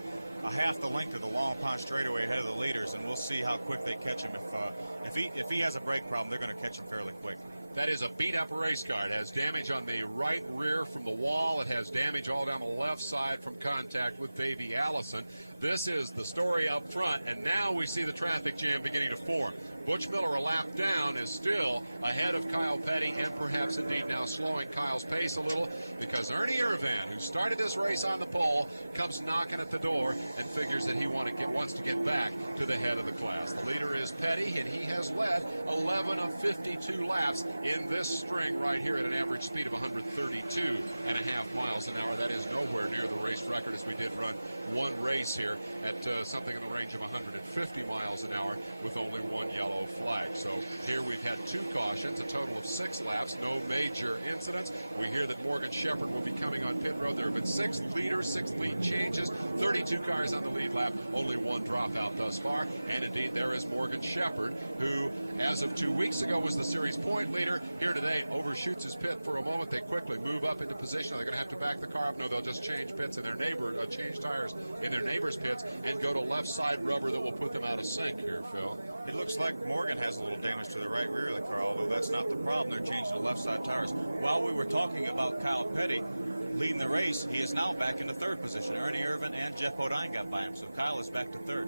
half the length of the Long Pond straightaway ahead of the leaders, and we'll see how quick they catch him. If he has a brake problem, they're going to catch him fairly quick. That is a beat-up race car. It has damage on the right rear from the wall. It has damage all down the left side from contact with Davey Allison. This is the story up front, and now we see the traffic jam beginning to form. Butch Miller, a lap down, is still ahead of Kyle Petty, and perhaps indeed now slowing Kyle's pace a little, because Ernie Irvan, who started this race on the pole, comes knocking at the door and figures that he wants to get back to the head of the class. The leader is Petty, and he has led 11 of 52 laps in this string right here at an average speed of 132.5 miles an hour. That is nowhere near the race record, as we did run one race here at something in the range of 150 miles an hour with only one yellow flag. So here we've had 2 cautions, a total of 6 laps, no major incidents. We hear that Morgan Shepherd will be coming on pit road. There have been 6 leaders, 6 lead changes, 32 cars on the lead lap, only 1 dropout thus far. And indeed, there is Morgan Shepherd, who, as of 2 weeks ago, was the series point leader. Here today, overshoots his pit for a moment. They quickly move up into position. They're going to have to back the car up. No, they'll just change pits in their change tires in their neighbor's pits and go to left side rubber that will put them out of sync here, Phil. It looks like Morgan has a little damage to the right rear of the car, although that's not the problem. They're changing the left side tires. While we were talking about Kyle Petty leading the race, he is now back into 3rd position. Ernie Irvan and Jeff Bodine got by him, so Kyle is back to 3rd.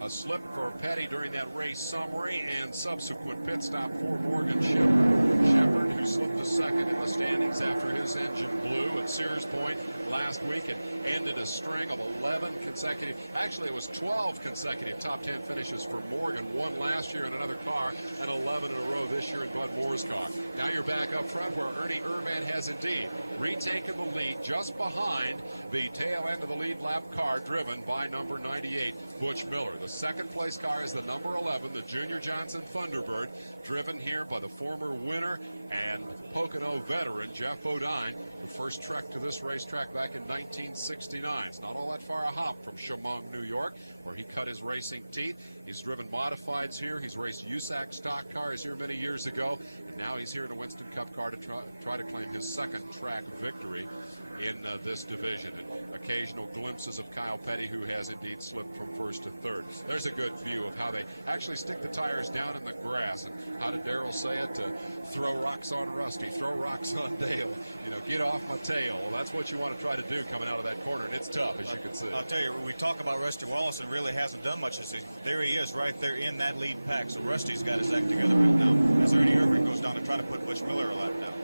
A slip for Petty during that race summary and subsequent pit stop for Morgan Shepherd. Shepherd, who slipped to 2nd in the standings after his engine blew at Sears Point last week and ended a string of 11 consecutive, actually it was 12 consecutive top 10 finishes for Morgan. 1 last year in another car and 11 in a row this year in Bud Moore's car. Now you're back up front where Ernie Irvan has indeed retaken the lead just behind the tail end of the lead lap car driven by number 98, Butch Miller. The 2nd place car is the number 11, the Junior Johnson Thunderbird, driven here by the former winner and Pocono veteran Jeff Bodine, who first trekked to this racetrack back in 1969. It's not all that far a hop from Chemung, New York, where he cut his racing teeth. He's driven modifieds here. He's raced USAC stock cars here many years ago, and now he's here in a Winston Cup car to try to claim his 2nd track victory in this division. And occasional glimpses of Kyle Petty, who has indeed slipped from 1st to 3rd. There's a good view of how they actually stick the tires down in the grass. And how did Darrell say it? Throw rocks on Rusty, throw rocks on Dale. You know, get off my tail. Well, that's what you want to try to do coming out of that corner, and it's tough, as you can see. I'll tell you, we talk about Rusty Wallace and really hasn't done much. There he is right there in that lead pack. So Rusty's got his act together right now as Ernie Irvan goes down to try to put Butch Miller a lap down.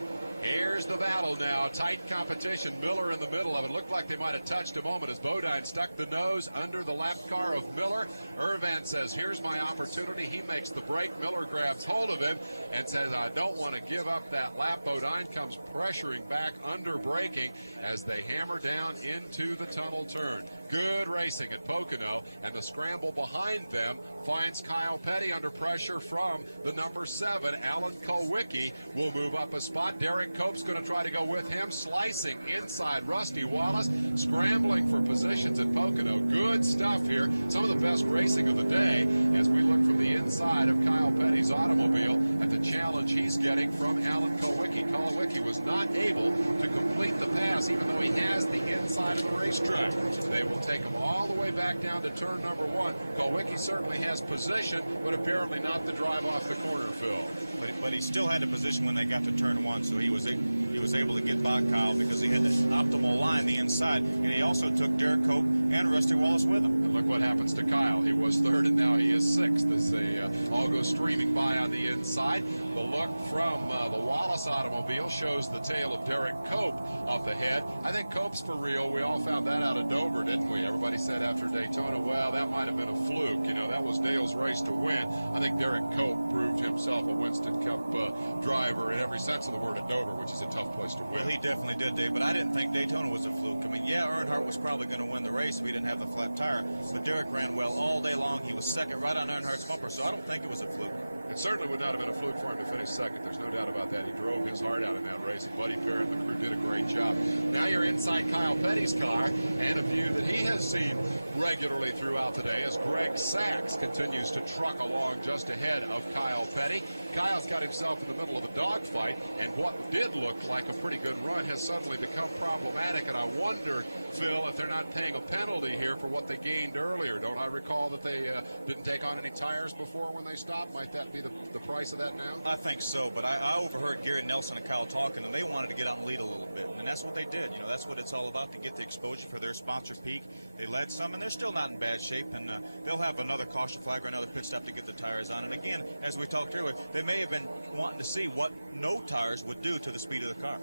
Here's the battle now. Tight competition. Miller in the middle of it. Looked like they might have touched a moment as Bodine stuck the nose under the lap car of Miller. Irvan says, here's my opportunity. He makes the break. Miller grabs hold of him and says, I don't want to give up that lap. Bodine comes pressuring back, under braking as they hammer down into the tunnel turn. Good racing at Pocono, and the scramble behind them finds Kyle Petty under pressure from the number 7. Alan Kulwicki will move up a spot. Derek Cope's going to try to go with him, slicing inside Rusty Wallace, scrambling for positions at Pocono. Good stuff here. Some of the best racing of the day as we look from the inside of Kyle Petty's automobile at the challenge he's getting from Alan Kulwicki. Kulwicki was not able to complete the pass, even though he has the inside of the racetrack. They will take him all the way back down to turn number 1. Kulwicki certainly has position, but apparently not the drive off the corner, Phil. but he still had a position when they got to turn 1, so he was able to get by Kyle because he had the optimal line the inside, and he also took Derek Cope and Rusty Wallace with him. And look what happens to Kyle. He was 3rd, and now he is 6th as they all go streaming by on the inside. The look from the Wallace automobile shows the tail of Derek Cope up ahead. I think Cope's for real. We all found that out of Dover, didn't we? Everybody said after Daytona, well, that might have been a fluke. You know, that was Dale's race to win. I think Derek Cope proved himself a Winston Cup driver in every sense of the word at Dover, which is a tough place to win. Well, he definitely did, Dave, but I didn't think Daytona was a fluke. I mean, yeah, Earnhardt was probably going to win the race if he didn't have the flat tire, but Derek ran well all day long. He was 2nd right on Earnhardt's bumper, so I don't think it was a fluke. It certainly would not have been a fluke for him to finish 2nd. There's no doubt about that. He drove his heart out in that race, and Buddy Parrott and the crew did a great job. Now you're inside Kyle Petty's car, and a view that he has seen regularly throughout the day as Greg Sachs continues to truck along just ahead of Kyle Petty. Kyle's got himself in the middle of a dogfight, and what did look like a pretty good run has suddenly become problematic, and I wonder, Phil, if they're not paying a penalty here for what they gained earlier. Don't I recall that they didn't take on any tires before when they stopped? Might that be the price of that now? I think so, but I overheard Gary Nelson and Kyle talking, and they wanted to get out and lead a little bit, and that's what they did. You know, that's what it's all about, to get the exposure for their sponsor Peak. They led some, and they're still not in bad shape, and they'll have another caution flag or another pit stop to get the tires on. And again, as we talked earlier, they may have been wanting to see what no tires would do to the speed of the car.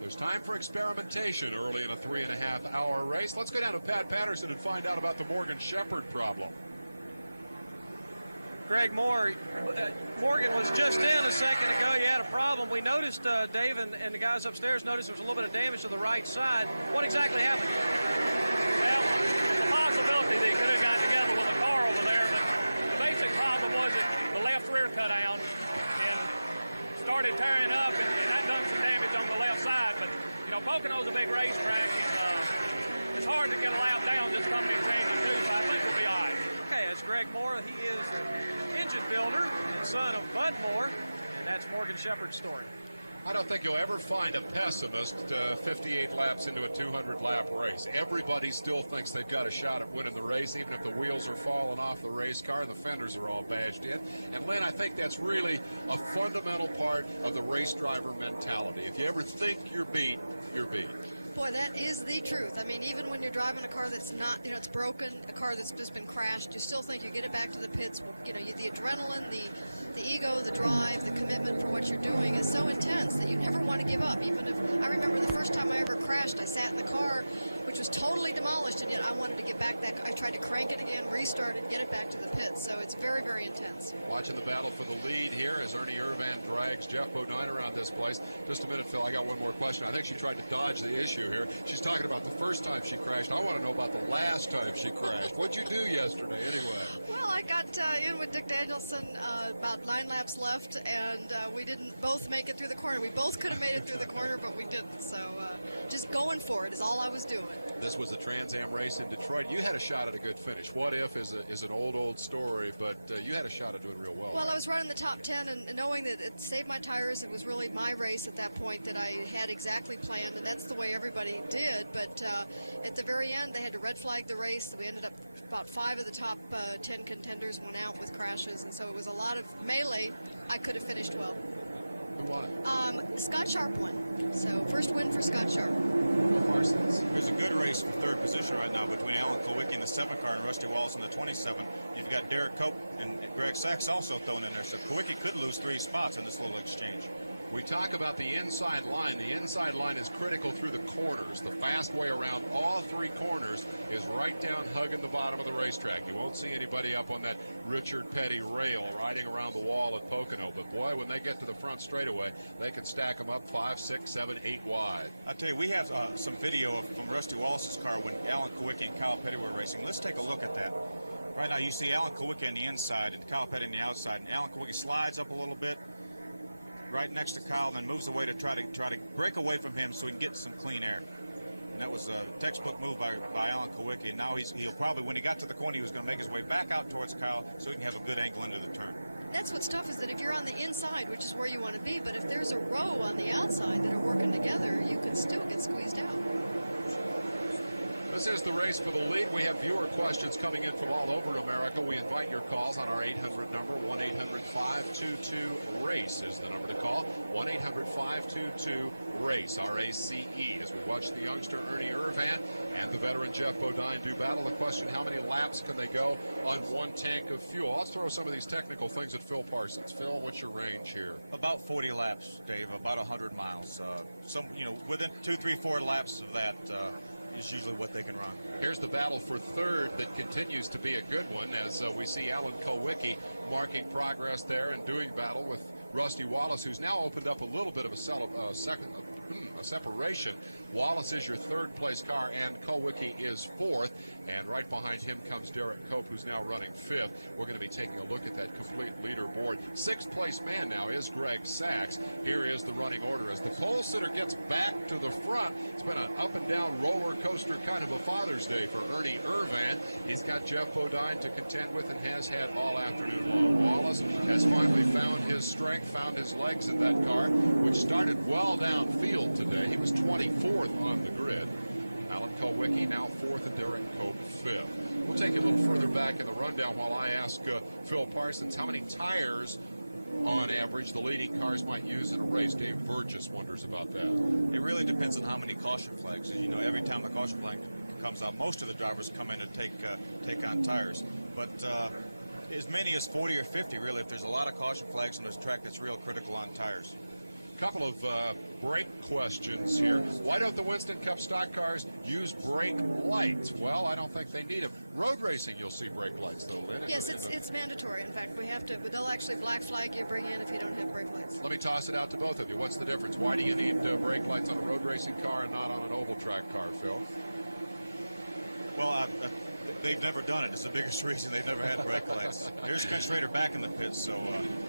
There's time for experimentation early in a 3.5-hour race. Let's go down to Pat Patterson and find out about the Morgan Shepherd problem. Greg Moore, Morgan was just in a second ago. You had a problem. We noticed, Dave and the guys upstairs noticed there was a little bit of damage to the right side. What exactly happened? Well, it's a possibility they could have got together with a car over there, but the basic problem was that the left rear cut out and started tearing up, and that done some damage on the left side. But, you know, Pocono's a big racetrack, and it's hard to get a lap down just coming and changing too, so I think we'll be all right. Okay, that's Greg Moore. He is the engine builder and son of Bud Moore, and that's Morgan Shepherd's story. I don't think you'll ever find a pessimist 58 laps into a 200-lap race. Everybody still thinks they've got a shot at winning the race, even if the wheels are falling off the race car and the fenders are all badged in. And, Lynn, I think that's really a fundamental part of the race driver mentality. If you ever think you're beat, you're beat. Boy, that is the truth. I mean, even when you're driving a car that's not, you know, it's broken, a car that's just been crashed, you still think you get it back to the pits. You know, the adrenaline, the ego, the drive, the commitment for what you're doing is so intense that you never want to give up. Even if, I remember the first time I ever crashed, I sat in the car, which was totally demolished, and yet I wanted to get back that, I tried to crank it again, restart it, get it back to the pits. So it's very, very intense. Watching the battle for the lead here as Ernie Irvan drags Jeff Bodine around this place. Just a minute, Phil, I got one more question. I think she tried to dodge the issue here. She's talking about the first time she crashed. I want to know about the last time she crashed. What'd you do yesterday anyway? Well, I got in with Dick Danielson about 9 laps left, and we didn't both make it through the corner. We both could have made it through the corner, but we didn't. So just going for it is all I was doing. This was a Trans Am race in Detroit. You had a shot at a good finish. What if is an old story, but you had a shot at doing real well. Well, I was running the top 10, and knowing that it saved my tires, it was really my race at that point that I had exactly planned, and that's the way everybody did. But at the very end, they had to red flag the race. We ended up about 5 of the top 10 contenders went out with crashes, and so it was a lot of melee. I could have finished well. Who won it? Scott Sharp won. So first win for Scott Sharp. There's a good race for third position right now between Alan Kulwicki in the 7 car and Rusty Wallace in the 27. You've got Derek Cope and Greg Sachs also thrown in there, so Kulwicki could lose 3 spots in this little exchange. We talk about the inside line. The inside line is critical through the corners. The fast way around all 3 corners is right down hugging the bottom of the racetrack. You won't see anybody up on that Richard Petty rail riding around the wall at Pocono. But, boy, when they get to the front straightaway, they can stack them up 5, 6, 7, 8 wide. I tell you, we have some video from Rusty Wallace's car when Alan Kulwicki and Kyle Petty were racing. Let's take a look at that. Right now you see Alan Kulwicki on the inside and Kyle Petty on the outside. And Alan Kulwicki slides up a little bit right next to Kyle and then moves away to try to break away from him so he can get some clean air. And that was a textbook move by Alan Kulwicki. And now he'll probably, when he got to the corner, he was going to make his way back out towards Kyle so he can have a good angle into the turn. That's what's tough, is that if you're on the inside, which is where you want to be, but if there's a row on the outside that are working together, you can still get squeezed out. This This is the race for the lead. We have viewer questions coming in from all over America. We invite your calls on our 800 number. 1-800-522-RACE is the number to call. 1-800-522-RACE, R-A-C-E, as we watch the youngster Ernie Irvan and the veteran Geoff Bodine do battle. The question, how many laps can they go on one tank of fuel? Let's throw some of these technical things at Phil Parsons. Phil, what's your range here? About 40 laps, Dave, about 100 miles. Within 2, 3, 4 laps of that is usually what they can run. Here's the battle for third that continues to be a good one, as we see Alan Kulwicki marking progress there and doing battle with Rusty Wallace, who's now opened up a little bit of a separation. Wallace is your third place car and Kulwicki is fourth, and right behind him comes Derek Cope, who's now running fifth. We're going to be taking a look at that complete leaderboard. Sixth place man now is Greg Sachs. Here is the running order as the pole sitter gets back to the front. It's been an up and down roller coaster kind of a Father's Day for Ernie Irvan. He's got Geoff Bodine to contend with and has had all afternoon long. Wallace has finally found his strength, found his legs in that car, which started well downfield today. He was 24th on the grid. Alan Kulwicki now fourth and Derek Cope fifth. We'll take you a little further back in the rundown while I ask Phil Parsons how many tires on average the leading cars might use in a race. Dave Burgess wonders about that. It really depends on how many caution flags. As you know, every time the caution flag comes out, most of the drivers come in to take on tires. But as many as 40 or 50, really, if there's a lot of caution flags on this track, that's real critical on tires. Couple of brake questions here. Why don't the Winston Cup stock cars use brake lights? Well, I don't think they need them. Road racing, you'll see brake lights, though, Lynn. Yes, it's mandatory. In fact, we have to, but they'll actually black flag you, bring in if you don't have brake lights. Let me toss it out to both of you. What's the difference? Why do you need brake lights on a road racing car and not on an oval track car, Phil? Well, they've never done it. It's the biggest reason they've never had brake lights. Here's Ken Schrader back in the pits, so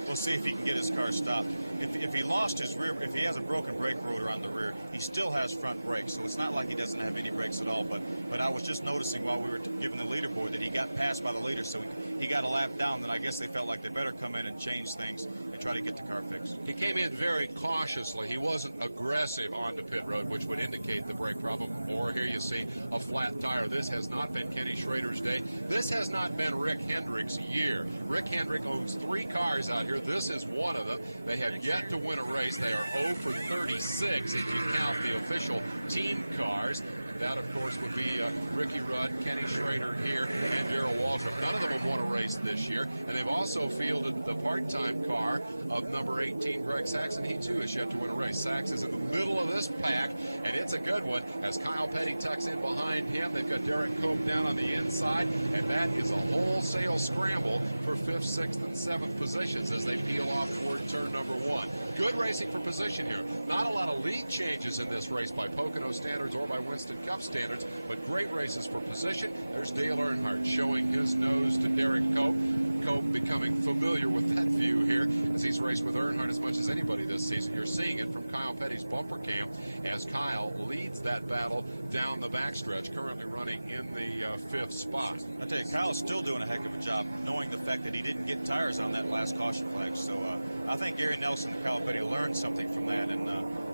we'll see if he can get his car stopped. If he lost his rear, if he has a broken brake rotor on the rear, he still has front brakes, so it's not like he doesn't have any brakes at all. But I was just noticing while we were giving the leaderboard that he got passed by the leader, so he got a lap down. Then I guess they felt like they better come in and change things and try to get the car fixed. He came in very cautiously. He wasn't aggressive onto pit road, which would indicate the brake problem. Or here you see a flat tire. This has not been Kenny Schrader's day. This has not been Rick Hendrick's year. Rick Hendrick owns 3 cars out here. This is one of them. They have yet to win a race. They are 0 for 36 if you count the official team cars. That, of course, would be Ricky Rudd, Kenny Schrader here, and Darrell Waltrip. None of them have won a race this year, and they've also fielded the part-time car of number 18, Greg Sachs, and he, too, has yet to win a race. Sachs is in the middle of this pack, and it's a good one as Kyle Petty tucks in behind him. They've got Derek Cope down on the inside, and that is a wholesale scramble for 5th, 6th, and 7th positions as they peel off toward turn number 1. Good racing for position here. Not a lot of lead changes in this race by Pocono standards or by Winston Cup standards, but great races for position. There's Dale Earnhardt showing his nose to Derek Cope. Cope becoming familiar with that view here as he's raced with Earnhardt as much as anybody this season. You're seeing it from Kyle Petty's bumper cam as Kyle leads that battle down the backstretch, currently running in the 5th spot. I tell you, Kyle's still doing a heck of a job knowing the fact that he didn't get tires on that last caution flag. So I think Gary Nelson and Kyle Petty learned something from that, and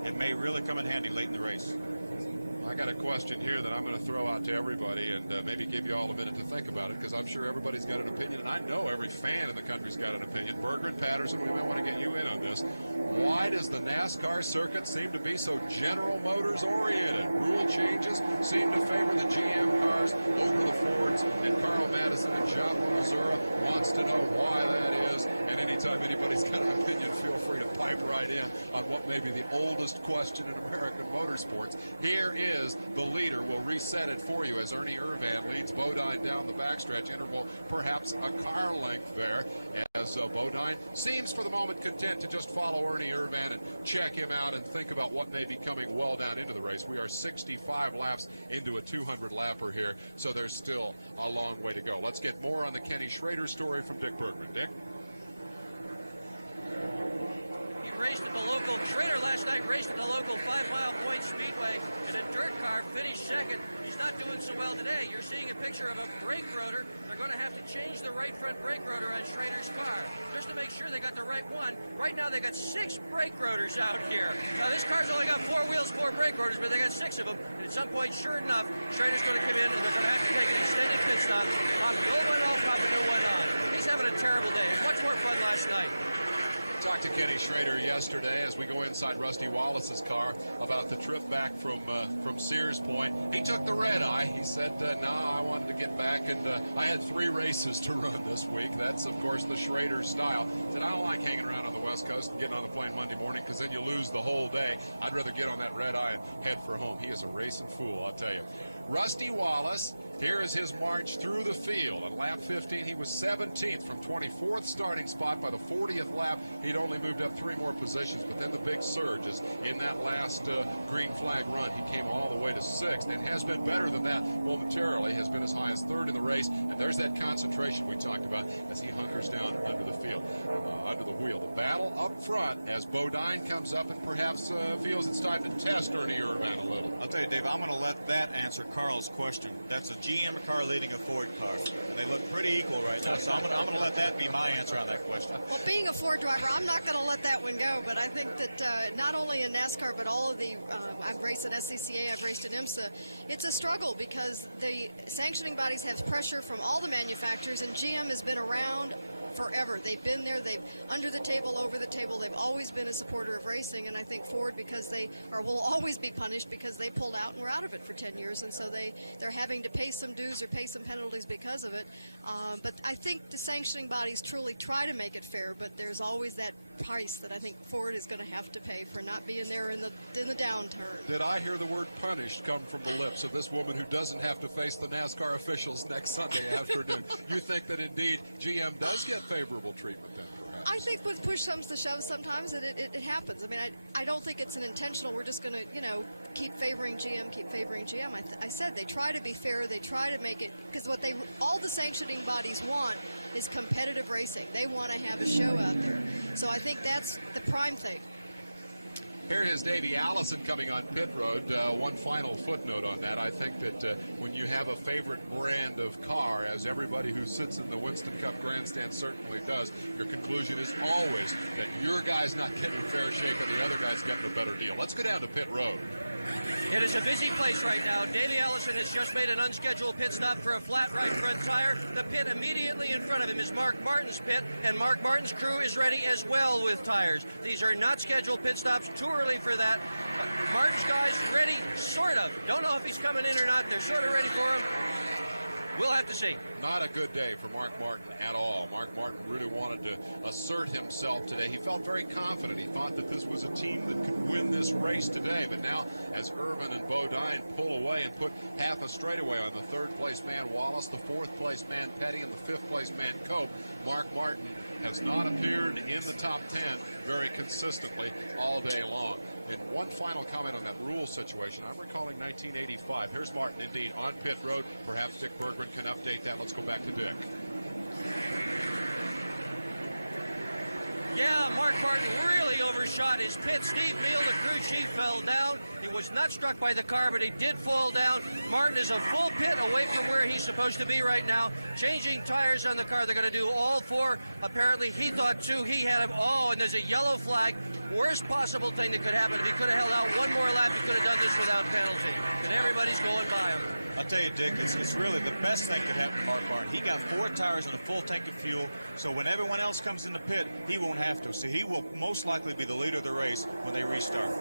it may really come in handy late in the race. I got a question here that I'm going to throw out to everybody and maybe give you all a minute to think about it, because I'm sure everybody's got an opinion, and I know every fan in the country's got an opinion. Berger and Patterson, we might want to get you in on this. Why does the NASCAR circuit seem to be so General Motors oriented? Rule changes seem to favor the GM cars over the Fords, and Carl Madison in Joplin, Missouri wants to know why that is. And anytime anybody's got an opinion, feel free to pipe right in on what may be the oldest question in American motorsports. Here is the leader. We'll reset it for you as Ernie Irvan leads Bodine down the backstretch interval, perhaps a car length there, as Bodine seems for the moment content to just follow Ernie Irvan and check him out and think about what may be coming well down into the race. We are 65 laps into a 200-lapper here, so there's still a long way to go. Let's get more on the Kenny Schrader story from Dick Bergman. Dick? Raced at the local Schrader last night, raced at the local local 5 Mile Point Speedway in a dirt car, finished second. He's not doing so well today. You're seeing a picture of a brake rotor. They're going to have to change the right front brake rotor on Schrader's car just to make sure they got the right one. Right now they got 6 brake rotors out here. Now this car's only got 4 wheels, 4 brake rotors, but they got 6 of them. And at some point, sure enough, Schrader's going to come in and they're going to have to take an extended pit stop, pop the old one off, pop a new one on. He's having a terrible day. Much more fun last night. Talked to Kenny Schrader yesterday as we go inside Rusty Wallace's car about the trip back from Sears Point. He took the red eye. He said, no, I wanted to get back, and I had 3 races to run this week. That's, of course, the Schrader style. He said, I don't like hanging around on the West Coast and getting on the plane Monday morning because then you lose the whole day. I'd rather get on that red eye and head for home. He is a racing fool, I'll tell you. Rusty Wallace, here is his march through the field. On lap 15, he was 17th from 24th starting spot. By the 40th lap, he'd only moved up 3 more positions, but then the big surge is in that last green flag run. He came all the way to 6th and has been better than that momentarily, has been as high as 3rd in the race, and there's that concentration we talked about as he hunkers down under the field, under the wheel. The battle up front as Bodine comes up and perhaps feels it's time to test Ernie Irvan a little. I'll tell you, Dave, I'm going to let that answer Carl's question. That's a GM car leading a Ford car, and they look pretty equal right now, so I'm going to let that be my answer on that question. Well, being a Ford driver, I'm not going to let that one go, but I think that not only in NASCAR, but all of the, I've raced in SCCA, I've raced in IMSA, it's a struggle because the sanctioning bodies have pressure from all the manufacturers, and GM has been around forever. They've been there, they've under the table, over the table, they've always been a supporter of racing, and I think Ford, because they will always be punished because they pulled out and were out of it for 10 years, and so they're having to pay some dues or pay some penalties because of it. But I think the sanctioning bodies truly try to make it fair, but there's always that price that I think Ford is going to have to pay for not being there in the downturn. Did I hear the word punished come from the lips of this woman who doesn't have to face the NASCAR officials next Sunday afternoon? You think that indeed GM does get favorable treatment then, perhaps? I think when push comes to shove sometimes it happens. I mean, I don't think it's an intentional, we're just going to, keep favoring GM, keep favoring GM. I said they try to be fair, they try to make it, because what all the sanctioning bodies want is competitive racing. They want to have a show out there. So I think that's the prime thing. Here is Davey Allison coming on pit road. One final footnote on that. I think that when you have a favorite brand of car, as everybody who sits in the Winston Cup grandstand certainly does, your conclusion is always that your guy's not getting a fair shake and the other guy's getting a better deal. Let's go down to pit road. It is a busy place right now. Davey Allison has just made an unscheduled pit stop for a flat right front tire. The pit immediately in front of him is Mark Martin's pit, and Mark Martin's crew is ready as well with tires. These are not scheduled pit stops, too early for that. Martin's guys ready, sort of. Don't know if he's coming in or not. They're sort of ready for him. We'll have to see. Not a good day for Mark Martin at all. Mark Martin really wanted to assert himself today. He felt very confident. He thought that this was a team that could win this race today. But now, as Irvin and Bodine pull away and put half a straightaway on the 3rd place man Wallace, the 4th place man Petty, and the 5th place man Cope, Mark Martin has not appeared in the top 10 very consistently all day long. And one final comment on that rule situation. I'm recalling 1985. Here's Martin, indeed, on pit road. Perhaps Dick Bergman can update that. Let's go back to Dick. Yeah, Mark Martin really overshot his pit. Steve Neal, the crew chief, fell down. He was not struck by the car, but he did fall down. Martin is a full pit away from where he's supposed to be right now. Changing tires on the car. They're going to do all 4. Apparently, he thought 2. He had him. Oh, and there's a yellow flag. Worst possible thing that could happen. If he could have held out one more lap, he could have done this without penalty. And everybody's going by him. I'll tell you, Dick, it's really the best thing that happened to Mark Martin. He got 4 tires and a full tank of fuel, so when everyone else comes in the pit, he won't have to. So he will most likely be the leader of the race when they restart.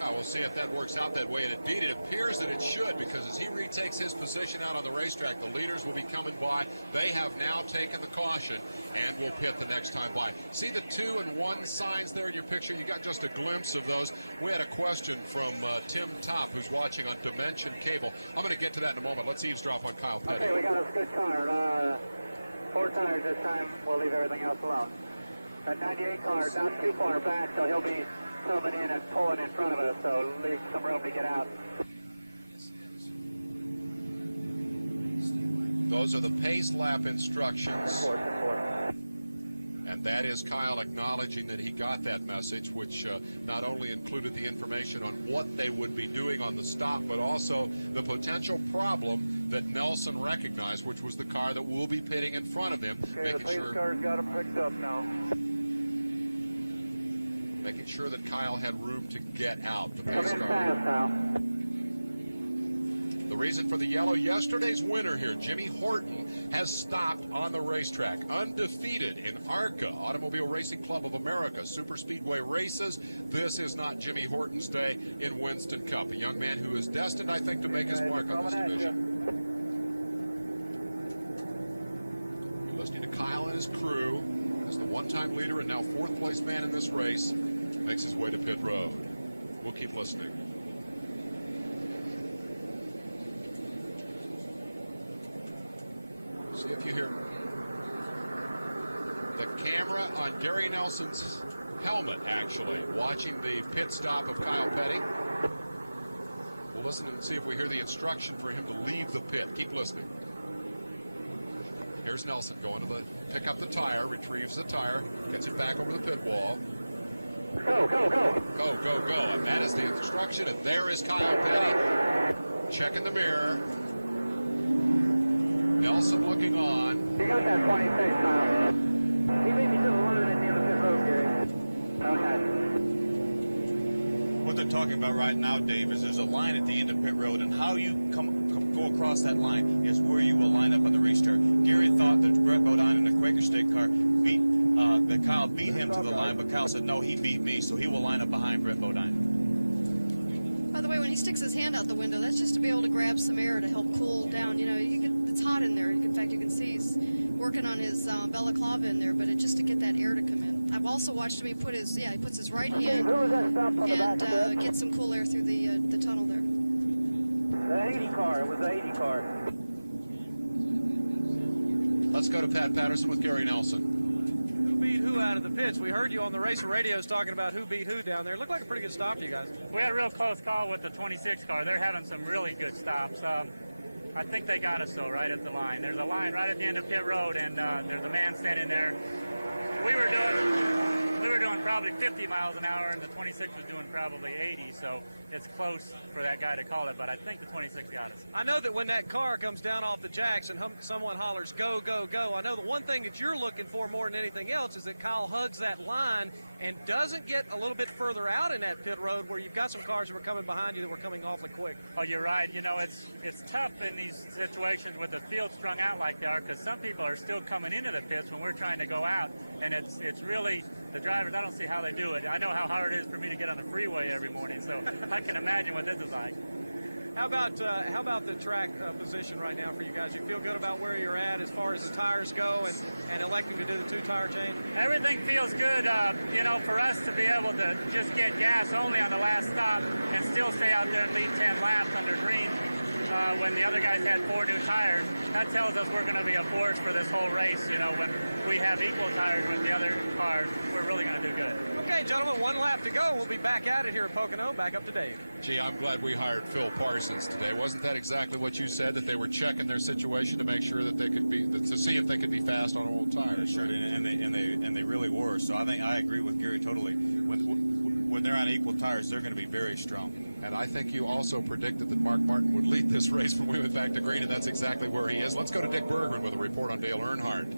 We'll see if that works out that way, and indeed it appears that it should, because as he retakes his position out on the racetrack, the leaders will be coming by. They have now taken the caution and will pit the next time by. See the 2 and 1 signs there in your picture? You got just a glimpse of those. We had a question from Tim Top, who's watching on Dimension Cable. I'm going to get to that in a moment. Let's eavesdrop on Kyle Petty. Okay, we got a good car. 4 tires this time. We'll leave everything else alone. That 98 car is not too far back, so he'll be coming in and pulling in front of us, so leave some room to get out. Those are the pace lap instructions And that is Kyle acknowledging that he got that message, which not only included the information on what they would be doing on the stop, but also the potential problem that Nelson recognized, which was the car that will be pitting in front of him. Okay, the pace car's got him picked up now. Making sure that Kyle had room to get out, the pace car. Fast now. The reason for the yellow, yesterday's winner here, Jimmy Horton, has stopped on the racetrack, undefeated in ARCA, Automobile Racing Club of America, super speedway races. This is not Jimmy Horton's day in Winston Cup, a young man who is destined, I think, to make his mark on this division. You're listening to Kyle and his crew as the one-time leader and now fourth-place man in this race makes his way to pit road. We'll keep listening. See if you hear the camera on Gary Nelson's helmet, actually, watching the pit stop of Kyle Petty. We'll listen and see if we hear the instruction for him to leave the pit. Keep listening. Here's Nelson going to pick up the tire, retrieves the tire, gets it back over the pit wall. Go, go, go. Go, go, go. And that is the instruction. And there is Kyle Petty checking the mirror. Nelson looking on. You got that 26, Kyle. He beat me to the line at the end of pit road, Gary. Okay. What they're talking about right now, Dave, is there's a line at the end of pit road, and how you go across that line is where you will line up on the restart. Gary thought that Brett Bodine in the Quaker State car that Kyle beat him to the line, but Kyle said, no, he beat me, so he will line up behind Brett Bodine. By the way, when he sticks his hand out the window, that's just to be able to grab some air to help cool down. You know, it's hot in there. In fact, you can see he's working on his balaclava in there, but just to get that air to come in. I've also watched him. He puts his right hand and get some cool air through the tunnel there. The 80 car. It was the 80 car. Let's go to Pat Patterson with Gary Nelson. Who beat who out of the pits? We heard you on the racer radios talking about who beat who down there. Looked like a pretty good stop to you guys. We had a real close call with the 26 car. They're having some really good stops. I think they got us, though, right at the line. There's a line right at the end of pit road, and there's a man standing there. We were doing probably 50 miles an hour, and the 26 was doing probably 80, so it's close for that guy to call it, but I think the 26 got us. I know that when that car comes down off the jacks and someone hollers, go, go, go, I know the one thing that you're looking for more than anything else is that Kyle hugs that line and doesn't get a little bit further out in that pit road where you've got some cars that were coming behind you that were coming awfully quick. Oh, you're right. You know, it's tough in these situations with the field strung out like they are, because some people are still coming into the pits when we're trying to go out, and it's really the drivers. I don't see how they do it. I know how hard it is for me to get on the freeway every morning, so I can imagine what this is like. How about the track position right now for you guys? You feel good about where you're at as far as the tires go and electing to do the two-tire change? Everything feels good. You know, for us to be able to just get gas only on the last stop and still stay out there and lead 10 laps under green when the other guys had 4 new tires, that tells us we're going to be a force for this whole race. You know, when we have equal tires with the other cars, we're really going to do good. Okay, gentlemen, 1 lap to go. We'll be back at it here at Pocono. Back up to Dave. Gee, I'm glad we hired Phil Parsons today. Wasn't that exactly what you said, that they were checking their situation to make sure that they could be, to see if they could be fast on old tires? Sure, and they really were. So I agree with Gary totally. When they're on equal tires, they're going to be very strong. And I think you also predicted that Mark Martin would lead this race when we went back to green, and that's exactly where he is. Let's go to Dick Bergman with a report on Dale Earnhardt.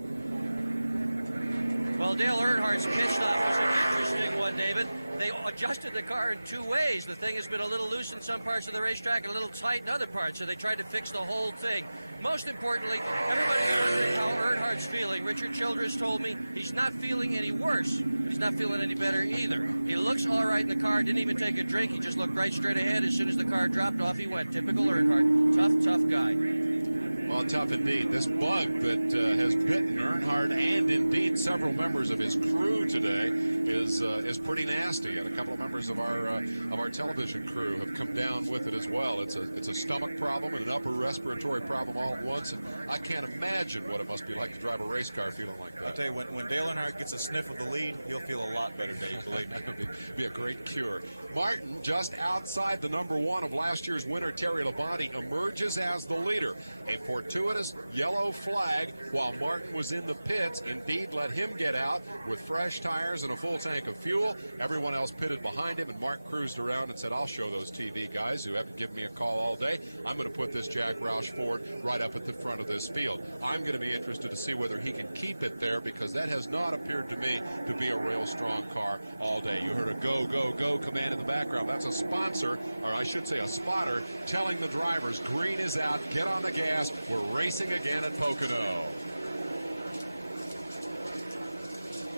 Well, Dale Earnhardt's pit stop was an interesting one, David. They adjusted the car in 2 ways. The thing has been a little loose in some parts of the racetrack and a little tight in other parts, so they tried to fix the whole thing. Most importantly, everybody's wondering how Earnhardt's feeling. Richard Childress told me he's not feeling any worse, but he's not feeling any better either. He looks all right in the car, didn't even take a drink. He just looked right straight ahead. As soon as the car dropped off, he went. Typical Earnhardt. Tough guy. Well, tough indeed. This bug that has bitten Earnhardt and indeed several members of his crew today is pretty nasty, and a couple of members of our television crew have come down with it as well. It's a stomach problem and an upper respiratory problem all at once, and I can't imagine what it must be like to drive a race car feeling like that. I'll tell you, when Dale Earnhardt gets a sniff of the lead, he'll feel a lot better, Dave, believe me. That would be a great cure. Martin, just outside the number 1 of last year's winner, Terry Labonte, emerges as the leader. A Ford gratuitous yellow flag while Martin was in the pits. Indeed, let him get out with fresh tires and a full tank of fuel. Everyone else pitted behind him, and Mark cruised around and said, I'll show those TV guys who haven't given me a call all day. I'm going to put this Jack Roush Ford right up at the front of this field. I'm going to be interested to see whether he can keep it there, because that has not appeared to me to be a real strong car all day. You heard a go, go, go command in the background. That's a sponsor, or I should say a spotter, telling the drivers green is out, get on the gas, we're racing again at Pocono.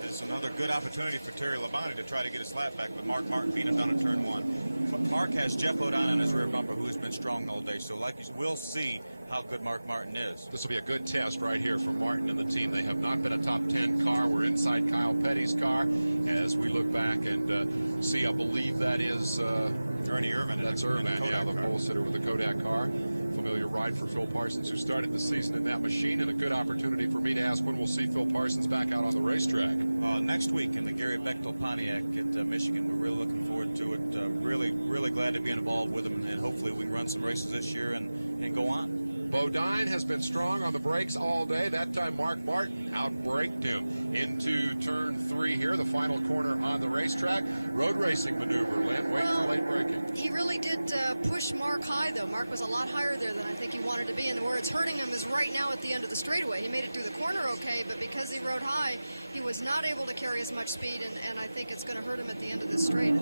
It's another good opportunity for Terry Labonte to try to get his lap back, but Mark Martin beat him down in turn 1. But Mark has Jeff Bodine on his rear bumper, who has been strong all day, so like we'll see how good Mark Martin is. This will be a good test right here for Martin and the team. They have not been a top 10 car. We're inside Kyle Petty's car as we look back and see, I believe that is Ernie Irvin. That's Irvin, yeah, the pole sitter with the Kodak car. Familiar ride for Phil Parsons, who started the season in that machine, and a good opportunity for me to ask when we'll see Phil Parsons back out on the racetrack. Next week in the Gary Bechtel Pontiac at Michigan. We're really looking forward to it. Really glad to be involved with him, and hopefully we can run some races this year and go on. Bodine has been strong on the brakes all day. That time Mark Martin outbraked him into turn 3 here, the final corner on the racetrack. Road racing maneuver, Lynn, waiting for late braking. He really did push Mark high, though. Mark was a lot higher there than I think he wanted to be, and where it's hurting him is right now at the end of the straightaway. He made it through the corner okay, but because he rode high, he was not able to carry as much speed, and I think it's going to hurt him at the end of this straight.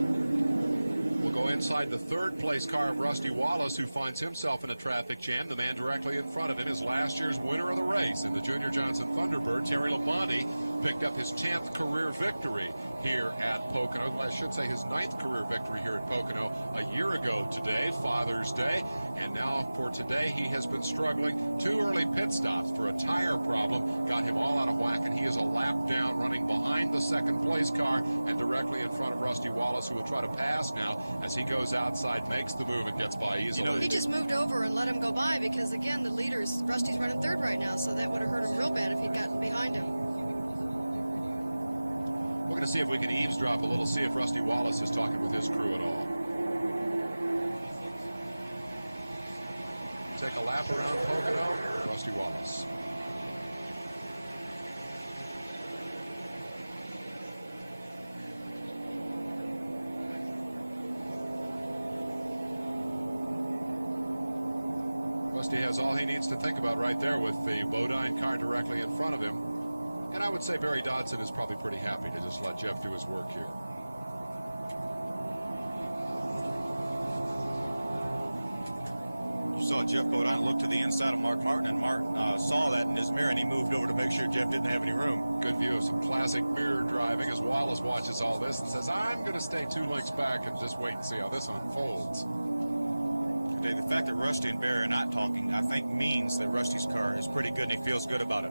We'll go inside the third place car of Rusty Wallace, who finds himself in a traffic jam. The man directly in front of him is last year's winner of the race in the Junior Johnson Thunderbird. Terry Labonte picked up his 10th career victory here at Pocono. I should say his 9th career victory here at Pocono a year ago today, Father's Day. And now for today, he has been struggling. 2 early pit stops for a tire problem got him all out of whack, and he is a lap down, running behind the second place car and directly in front of Rusty Wallace, who will try to pass now as he goes outside, makes the move, and gets by easily. You know, he just moved over and let him go by because, again, the leaders, Rusty's running third right now, so that would have hurt him real bad if he'd gotten behind him. We're going to see if we can eavesdrop a little, see if Rusty Wallace is talking with his crew at all. Take a lap around Pocono, Rusty Wallace. Rusty has all he needs to think about right there with the Bodine car directly in front of him. And I would say Barry Dodson is probably pretty happy to just let Jeff do his work here. You saw Jeff Bodine look to the inside of Mark Martin, and Mark saw that in his mirror, and he moved over to make sure Jeff didn't have any room. Good view of some classic mirror driving as Wallace watches all this and says, I'm going to stay 2 lengths back and just wait and see how this unfolds. Today, the fact that Rusty and Barry are not talking, I think, means that Rusty's car is pretty good, and he feels good about it.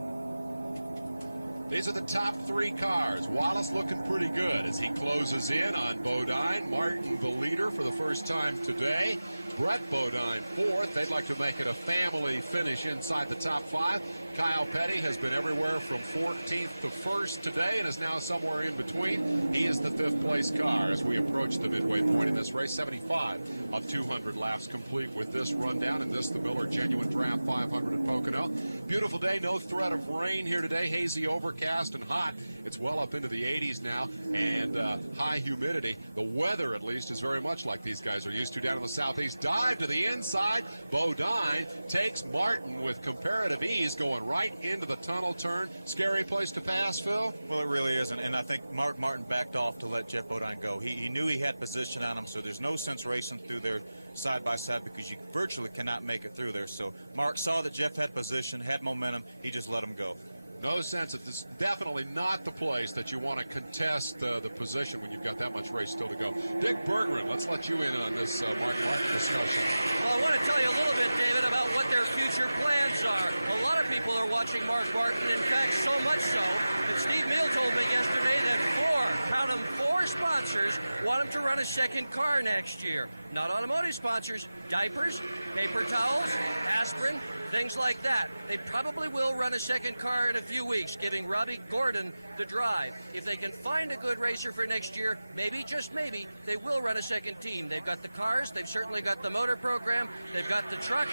These are the top 3 cars. Wallace looking pretty good as he closes in on Bodine. Martin, the leader for the first time today. Brett Bodine, 4th. They'd like to make it a family finish inside the top 5. Kyle Petty has been everywhere from 14th to 1st today and is now somewhere in between. He is the 5th place car as we approach the midway point in this race. 75 of 200 laps complete with this rundown, and this the Miller Genuine Draft 500 at Pocono. Beautiful day, no threat of rain here today. Hazy, overcast, and hot. It's well up into the 80s now, and high humidity. The weather, at least, is very much like these guys are used to down in the southeast. Dive to the inside. Bodine takes Martin with comparative ease, going right into the tunnel turn. Scary place to pass, Phil? Well, it really isn't, and I think Mark Martin backed off to let Jeff Bodine go. He knew he had position on him, so there's no sense racing through there side by side because you virtually cannot make it through there. So Mark saw that Jeff had position, had momentum. He just let him go. No sense. It's definitely not the place that you want to contest the position when you've got that much race still to go. Dick Berggren, let's let you in on this Mark Martin discussion. Well, I want to tell you a little bit, David, about what their future plans are. A lot of people are watching Mark Martin. In fact, so much so that Steve Meal told me yesterday that 4 sponsors want him to run a second car next year. not automotive sponsors, diapers, paper towels, aspirin, things like that. They probably will run a second car in a few weeks, giving Robbie Gordon the drive. If they can find a good racer for next year, maybe, just maybe, they will run a second team. They've got the cars, they've certainly got the motor program, they've got the truck.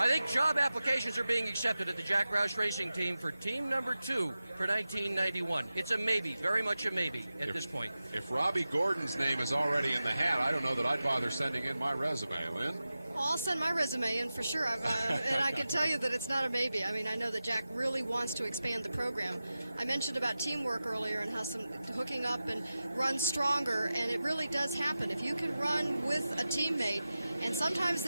I think job applications are being accepted at the Jack Roush Racing Team for team number 2 for 1991. It's a maybe, very much a maybe at this point. If Robbie Gordon's name is already in the hat, I don't know that I'd bother sending in my resume, Lynn. Well, I'll send my resume in for sure. And I can tell you that it's not a maybe. I mean, I know that Jack really wants to expand the program. I mentioned about teamwork earlier and how some hooking up and run stronger, and it really does happen. If you can run with a teammate, and sometimes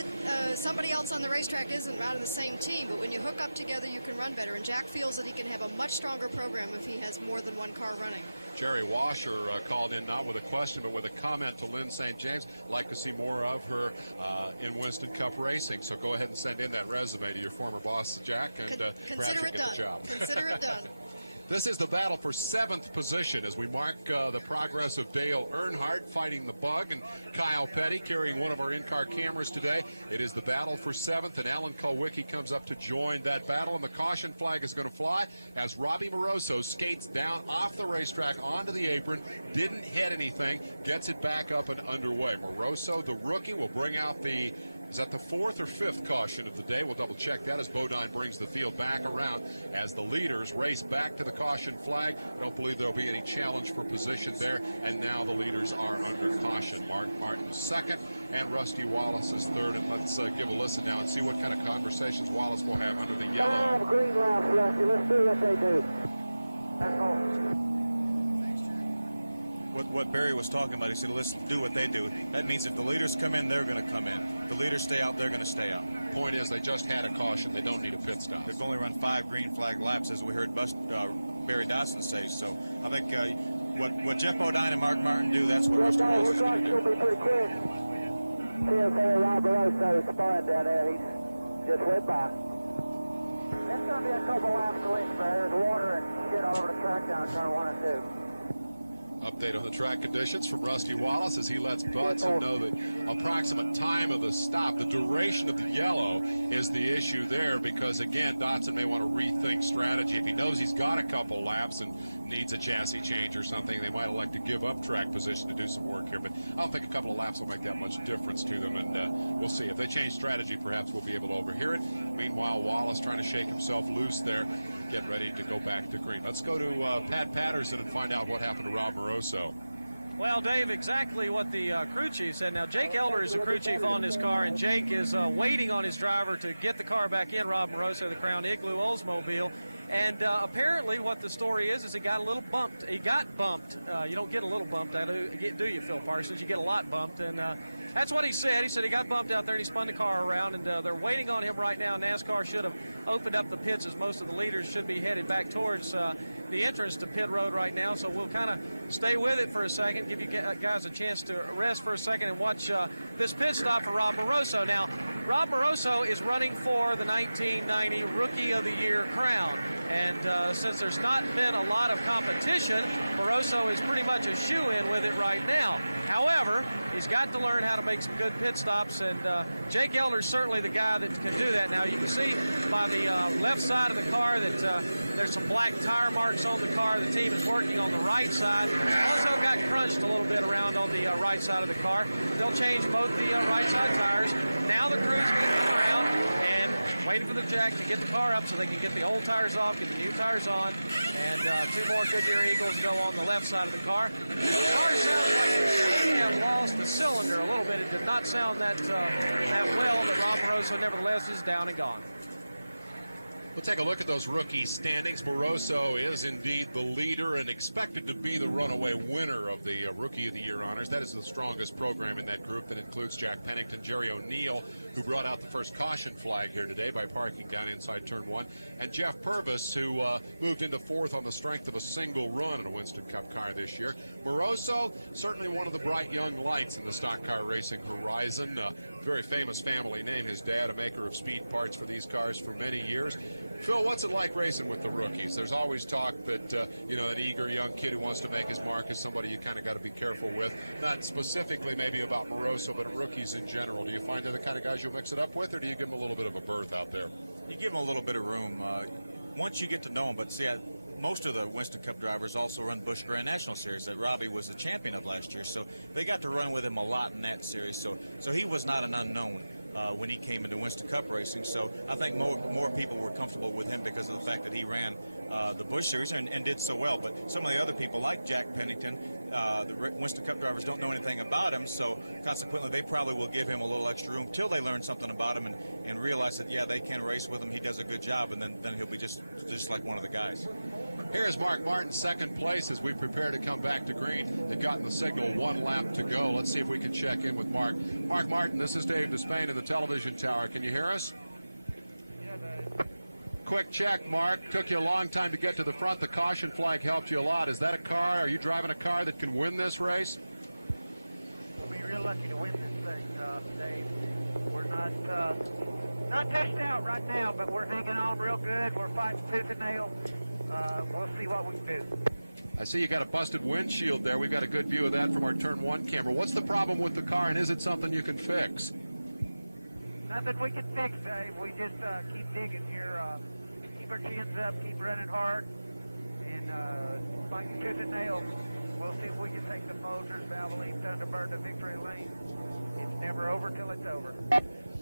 somebody else on the racetrack isn't out of the same team, but when you hook up together, you can run better. And Jack feels that he can have a much stronger program if he has more than one car running. Jerry Washer called in not with a question but with a comment to Lynn St. James. Like to see more of her in Winston Cup racing. So go ahead and send in that resume to your former boss, Jack, and perhaps you'll get the job. Consider it done. This is the battle for 7th position as we mark the progress of Dale Earnhardt fighting the bug and Kyle Petty carrying one of our in-car cameras today. It is the battle for 7th, and Alan Kulwicki comes up to join that battle, and the caution flag is going to fly as Robbie Moroso skates down off the racetrack onto the apron, didn't hit anything, gets it back up and underway. Moroso, the rookie, will bring out the Is that the 4th or 5th caution of the day? We'll double check that as Bodine brings the field back around as the leaders race back to the caution flag. I don't believe there'll be any challenge for position there, and now the leaders are under caution. Mark Martin is 2nd and Rusty Wallace is 3rd, and let's give a listen now and see what kind of conversations Wallace will have under the yellow. 5 green laps, Rusty. Let's see what they do. That's all. What Barry was talking about, he said, listen, do what they do. That means if the leaders come in, they're going to come in. If the leaders stay out, they're going to stay out. Point is, they just had a caution. They don't need a pit stop. They've only run 5 green flag laps, as we heard Barry Dawson say. So I think what Jeff Bodine and Mark Martin do, that's what Rusty Wallace is going to do. Looks like he'll be pretty quick. CFA Rob Moroso spotted down there. He's just went by. It's going to be a couple laps to Lynchburg. There's water and shit all over the track down turn 1 and 2. Update on the track conditions from Rusty Wallace as he lets Budson know the approximate time of the stop. The duration of the yellow is the issue there because, again, Dotson may want to rethink strategy. If he knows he's got a couple laps and needs a chassis change or something, they might elect to give up track position to do some work here. But I don't think a couple of laps will make that much difference to them, and we'll see. If they change strategy, perhaps we'll be able to overhear it. Meanwhile, Wallace trying to shake himself loose there, get ready to go back to green. Let's go to Pat Patterson and find out what happened to Rob Moroso. Well, Dave, exactly what the crew chief said. Now, Jake Elder is the crew chief on this car, and Jake is waiting on his driver to get the car back in, Rob Moroso, the Crown Igloo Oldsmobile. And apparently what the story is he got a little bumped. He got bumped. You don't get a little bumped, do you, Phil Parsons? You get a lot bumped. And that's what he said. He said he got bumped out there and he spun the car around. And they're waiting on him right now. NASCAR should have opened up the pits as most of the leaders should be headed back towards the entrance to pit road right now. So we'll kind of stay with it for a second, give you guys a chance to rest for a second and watch this pit stop for Rob Moroso. Now, Rob Moroso is running for the 1990 Rookie of the Year crown. And since there's not been a lot of competition, Moroso is pretty much a shoe-in with it right now. However, he's got to learn how to make some good pit stops, and Jake Elder's certainly the guy that can do that. Now, you can see by the left side of the car that there's some black tire marks on the car. The team is working on the right side. Also got crunched a little bit around on the right side of the car. They'll change both the right side tires. Now the crew's going to come around and waiting for the Jack to get the car up so they can get the old tires off, get the new tires on, and 2 more Goodyear Eagles go on the left side of the car. The car sounds like it may have lost the cylinder a little bit. It did not sound that well, but Rob Moroso nevertheless is down and gone. We'll take a look at those rookie standings. Moroso is indeed the leader and expected to be the runaway winner of the Rookie of the Year honors. That is the strongest program in that group that includes Jack Pennington, Jerry O'Neill, who brought out the first caution flag here today by parking down inside turn 1, and Jeff Purvis, who moved into 4th on the strength of a single run in a Winston Cup car this year. Moroso, certainly one of the bright young lights in the stock car racing horizon. very famous family name. His dad, a maker of speed parts for these cars for many years. Phil, what's it like racing with the rookies? There's always talk that, you know, an eager young kid who wants to make his mark is somebody you kind of got to be careful with. Not specifically maybe about Moroso, but rookies in general. Do you find they're the kind of guys you'll mix it up with, or do you give them a little bit of a berth out there? You give them a little bit of room. Once you get to know them, but see, most of the Winston Cup drivers also run Busch Grand National Series that Robbie was the champion of last year, so they got to run with him a lot in that series. So he was not an unknown when he came into Winston Cup racing. So I think more people were comfortable with him because of the fact that he ran the Busch Series and did so well. But some of the other people, like Jack Pennington, the Winston Cup drivers don't know anything about him, so consequently they probably will give him a little extra room till they learn something about him and realize that, yeah, they can race with him, he does a good job, and then he'll be just like one of the guys. Here's Mark Martin, second place as we prepare to come back to green. They've gotten the signal, 1 lap to go. Let's see if we can check in with Mark. Mark Martin, this is Dave Despain in the television tower. Can you hear us? Yeah, Dave. Quick check, Mark. Took you a long time to get to the front. The caution flag helped you a lot. Is that a car? Are you driving a car that can win this race? We'll be real lucky to win this thing, Dave. We're not touched out right now, but we're hanging on real good. We're fighting tooth and nail. We'll see what we can do. I see you got a busted windshield there. We've got a good view of that from our turn 1 camera. What's the problem with the car, and is it something you can fix? Nothing we can fix, Dave. We just keep digging here, keep our chins up, keep running hard, and fighting tooth and nail. We'll see if we can take the Motors, Valvoline, Thunderbird to victory lane. It's never over till it's over.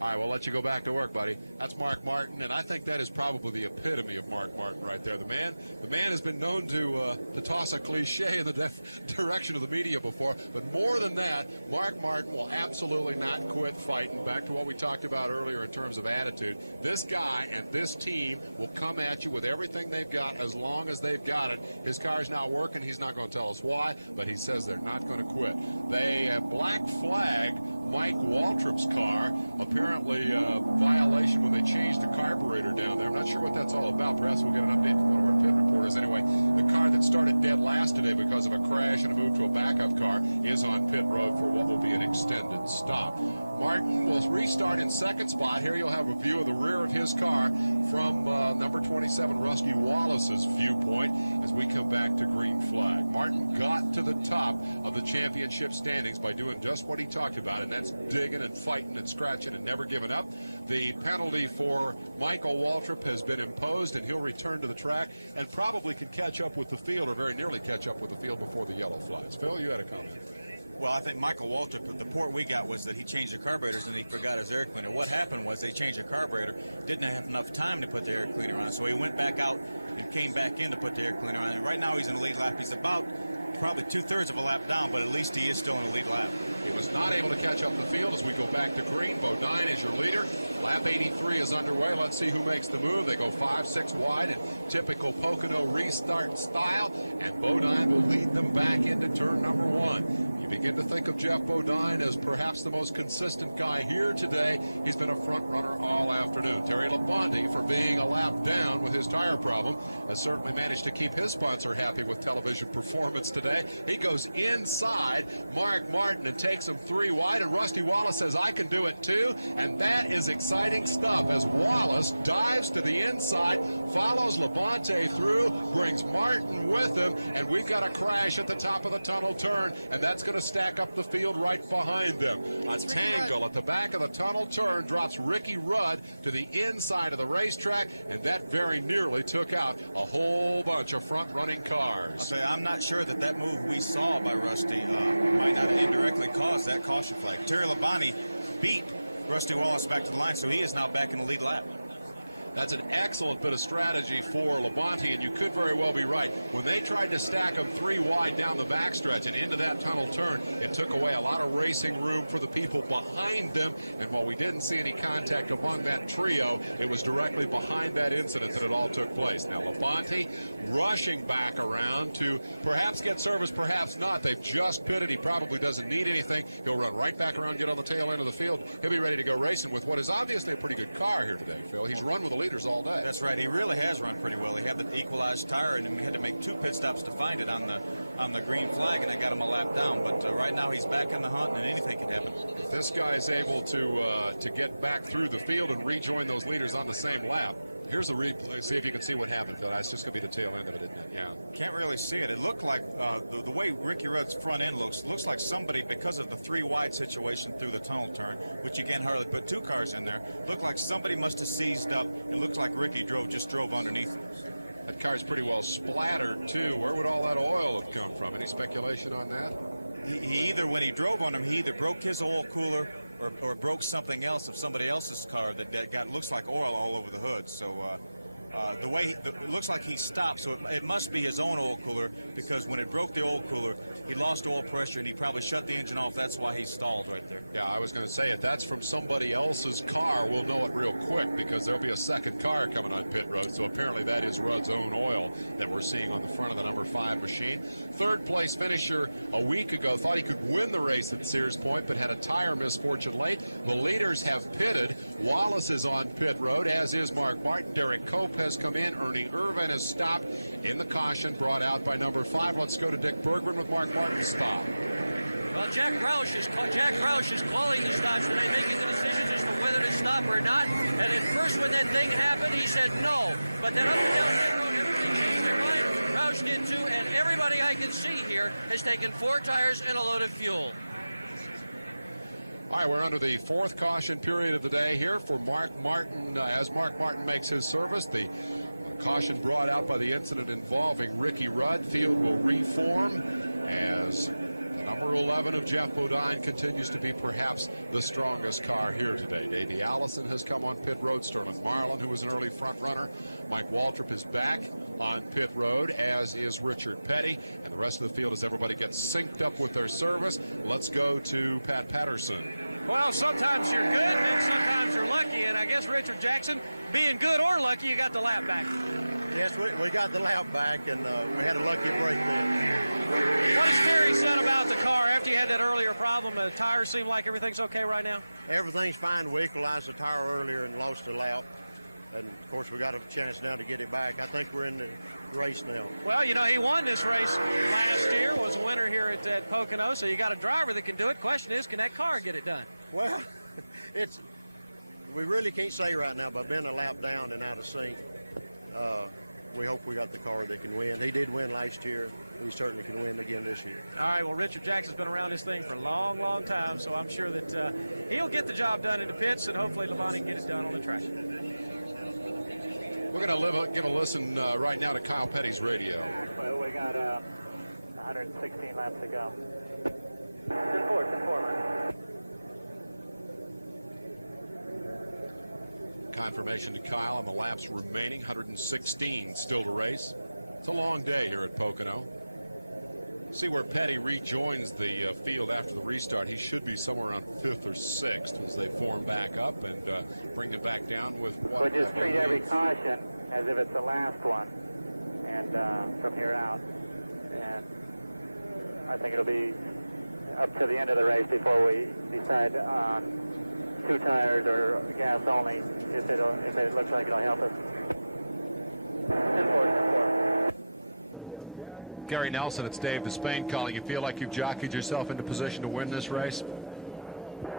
All right, we'll let you go back to work, buddy. That's Mark Martin, and I think that is probably the epitome of Mark Martin right there. The man has been known to toss a cliche in the direction of the media before, but more than that, Mark Martin will absolutely not quit fighting. Back to what we talked about earlier in terms of attitude. This guy and this team will come at you with everything they've got as long as they've got it. His car's not working. He's not going to tell us why, but he says they're not going to quit. They black flagged Mike Waltrip's car, apparently a violation when they changed the carburetor down there. I'm not sure what that's all about. Perhaps we'll get an update from one of our pit reporters. Anyway, the car that started dead last today because of a crash and a move to a backup car is on pit road for what will be an extended stop. Martin will restart in second spot. Here you'll have a view of the rear of his car from number 27, Rusty Wallace's viewpoint as we come back to green flag. Martin got to the top of the championship standings by doing just what he talked about, and that's digging and fighting and scratching and never giving up. The penalty for Michael Waltrip has been imposed, and he'll return to the track and probably can catch up with the field, or very nearly catch up with the field before the yellow flags. Phil, you had a comment. Well, I think Michael Waltrip, the report we got was that he changed the carburetors and he forgot his air cleaner. What happened was they changed the carburetor, didn't have enough time to put the air cleaner on, so he went back out and came back in to put the air cleaner on. And right now he's in the lead lap. He's about probably 2/3 of a lap down, but at least he is still in the lead lap. He was not able to catch up the field as we go back to green. Bodine is your leader. Lap 83 is underway. Let's see who makes the move. They go 5-6 wide in typical Pocono restart style, and Bodine will lead them back into turn number 1. You begin to think of Jeff Bodine as perhaps the most consistent guy here today. He's been a front runner all afternoon. Terry Labonte, for being a lap down with his tire problem, has certainly managed to keep his sponsor happy with television performance today. He goes inside Mark Martin and takes him 3 wide, and Rusty Wallace says, I can do it too, and that is exciting stuff as Wallace dives to the inside, follows Labonte through, brings Martin with him, and we've got a crash at the top of the tunnel turn, and that's going to stack up the field right behind them. A tangle at the back of the tunnel turn drops Ricky Rudd to the inside of the racetrack, and that very nearly took out a whole bunch of front-running cars. I'll tell you, I'm not sure that move we saw by Rusty might not have indirectly caused that caution flag. Terry Labonte beat Rusty Wallace back to the line, so he is now back in the lead lap. That's an excellent bit of strategy for Labonte, and you could very well be right. When they tried to stack them 3 wide down the backstretch and into that tunnel turn, it took away a lot of racing room for the people behind them, and while we didn't see any contact among that trio, it was directly behind that incident that it all took place. Now Labonte rushing back around to perhaps get service, perhaps not. They've just pitted. He probably doesn't need anything. He'll run right back around, get on the tail end of the field. He'll be ready to go racing with what is obviously a pretty good car here today, Phil. He's run with the leaders all day. That's right. He really has run pretty well. He had the equalized tire, and he had to make 2 pit stops to find it on the on the green flag, and I got him a lap down. But right now he's back in the hunt, and anything can happen. If this guy is able to get back through the field and rejoin those leaders on the same lap, here's a replay. See if you can see what happened, Phil. That's just going to be the tail end of it, isn't it? Yeah. Can't really see it. It looked like the way Ricky Rudd's front end looks like somebody, because of the 3 wide situation through the tunnel turn, which you can't hardly put 2 cars in there, looked like somebody must have seized up. It looked like Ricky just drove underneath him. That car's pretty well splattered, too. Where would all that oil have come from? Any speculation on that? He either, when he drove on him, he either broke his oil cooler or broke something else of somebody else's car that looks like oil all over the hood. So the way it looks like he stopped, so it must be his own oil cooler, because when it broke the oil cooler, he lost oil pressure and he probably shut the engine off. That's why he stalled right there. Yeah, I was going to say, if that's from somebody else's car, we'll know it real quick, because there'll be a second car coming on pit road. So apparently that is Rudd's own oil that we're seeing on the front of the number 5 machine. Third place finisher a week ago thought he could win the race at Sears Point, but had a tire misfortune late. The leaders have pitted. Wallace is on pit road, as is Mark Martin. Derek Cope has come in. Ernie Irvin has stopped in the caution brought out by number 5. Let's go to Dick Bergman with Mark Martin stop. Well, Jack Roush is calling the stops today, making the decisions as to whether to stop or not. And at first, when that thing happened, he said no. But then up and down pit road, everybody changed their mind. Roush did too, and everybody I can see here has taken 4 tires and a load of fuel. All right, we're under the 4th caution period of the day here for Mark Martin. As Mark Martin makes his service, the caution brought out by the incident involving Ricky Rudd. Field will reform as the number 11 of Geoff Bodine continues to be perhaps the strongest car here today. Davey Allison has come on pit road. Sterling Marlin, who was an early front runner. Mike Waltrip is back on pit road, as is Richard Petty. And the rest of the field, as everybody gets synced up with their service. Let's go to Pat Patterson. Well, sometimes you're good and sometimes you're lucky, and I guess Richard Jackson, being good or lucky, you got the lap back. Yes, we got the lap back, and we had a lucky break there. What has Terry said about the car after you had that earlier problem? The tires seem like everything's okay right now? Everything's fine. We equalized the tire earlier and lost a lap. And, of course, we got a chance now to get it back. I think we're in the race now. Well, you know, he won this race last year, was a winner here at Pocono, so you got a driver that can do it. Question is, can that car get it done? Well, we really can't say right now, but being a lap down and out of sync, we hope we got the car that can win. He did win last year. He certainly can win again this year. All right, well, Richard Jackson's been around this thing for a long, long time, so I'm sure that he'll get the job done in the pits, and hopefully Labonte can get it done on the track. We're going to give a listen right now to Kyle Petty's radio. Well, we got 116 laps to go. 10-4, man. Confirmation to Kyle on the laps remaining, 116 still to race. It's a long day here at Pocono. See where Petty rejoins the field after the restart. He should be somewhere around 5th or 6th as they form back up and bring it back down with what? We'll just treat every caution as if it's the last one, and from here out. And I think it'll be up to the end of the race before we decide on 2 tires or gas only, if it looks like it'll help us. 10-4. Gary Nelson, it's Dave Despain calling. You feel like you've jockeyed yourself into position to win this race?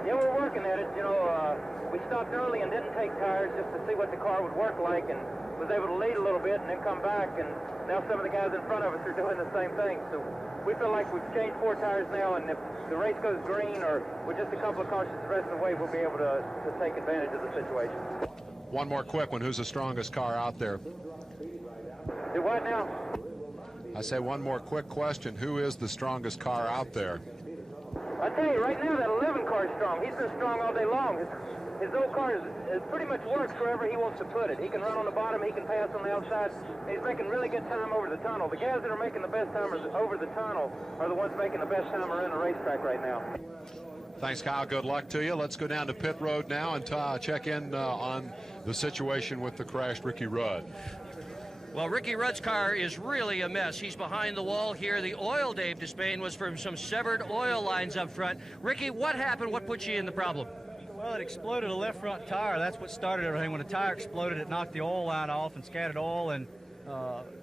Yeah, we're working at it. You know, we stopped early and didn't take tires just to see what the car would work like, and was able to lead a little bit and then come back, and now some of the guys in front of us are doing the same thing. So we feel like we've changed 4 tires now, and if the race goes green or with just a couple of cautions the rest of the way, we'll be able to take advantage of the situation. One more quick one. Who's the strongest car out there? Do what now? I say one more quick question. Who is the strongest car out there? I tell you, right now that 11 car is strong. He's been strong all day long. His old car is pretty much works wherever he wants to put it. He can run on the bottom, he can pass on the outside. He's making really good time over the tunnel. The guys that are making the best timers over the tunnel are the ones making the best time around the racetrack right now. Thanks, Kyle. Good luck to you. Let's go down to pit road now and check in on the situation with the crashed Ricky Rudd. Well, Ricky Rudd's car is really a mess. He's behind the wall here. The oil, Dave Despain, was from some severed oil lines up front. Ricky, what happened? What put you in the problem? Well, it exploded a left front tire. That's what started everything. When the tire exploded, it knocked the oil line off and scattered oil, and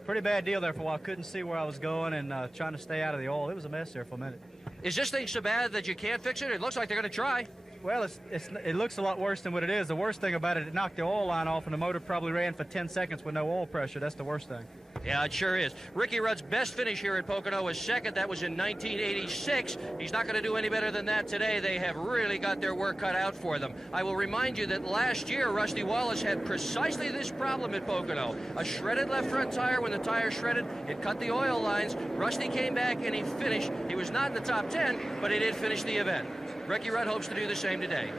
Pretty bad deal there for a while. Couldn't see where I was going and trying to stay out of the oil. It was a mess there for a minute. Is this thing so bad that you can't fix it? It looks like they're going to try. Well, it looks a lot worse than what it is. The worst thing about it, it knocked the oil line off, and the motor probably ran for 10 seconds with no oil pressure. That's the worst thing. Yeah, it sure is. Ricky Rudd's best finish here at Pocono was second. That was in 1986. He's not going to do any better than that today. They have really got their work cut out for them. I will remind you that last year, Rusty Wallace had precisely this problem at Pocono. A shredded left front tire. When the tire shredded, it cut the oil lines. Rusty came back and he finished. He was not in the top 10, but he did finish the event. Ricky Rudd hopes to do the same today.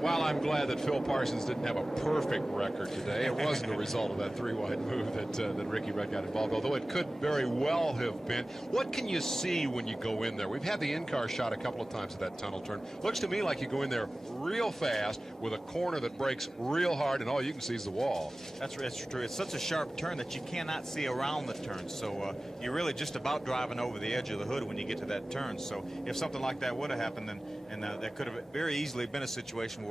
Well, I'm glad that Phil Parsons didn't have a perfect record today. It wasn't a result of that three-wide move that Ricky Rudd got involved, although it could very well have been. What can you see when you go in there? We've had the in-car shot a couple of times at that tunnel turn. Looks to me like you go in there real fast with a corner that breaks real hard, and all you can see is the wall. That's true. It's such a sharp turn that you cannot see around the turn, so you're really just about driving over the edge of the hood when you get to that turn. So if something like that would have happened, then that could have very easily been a situation where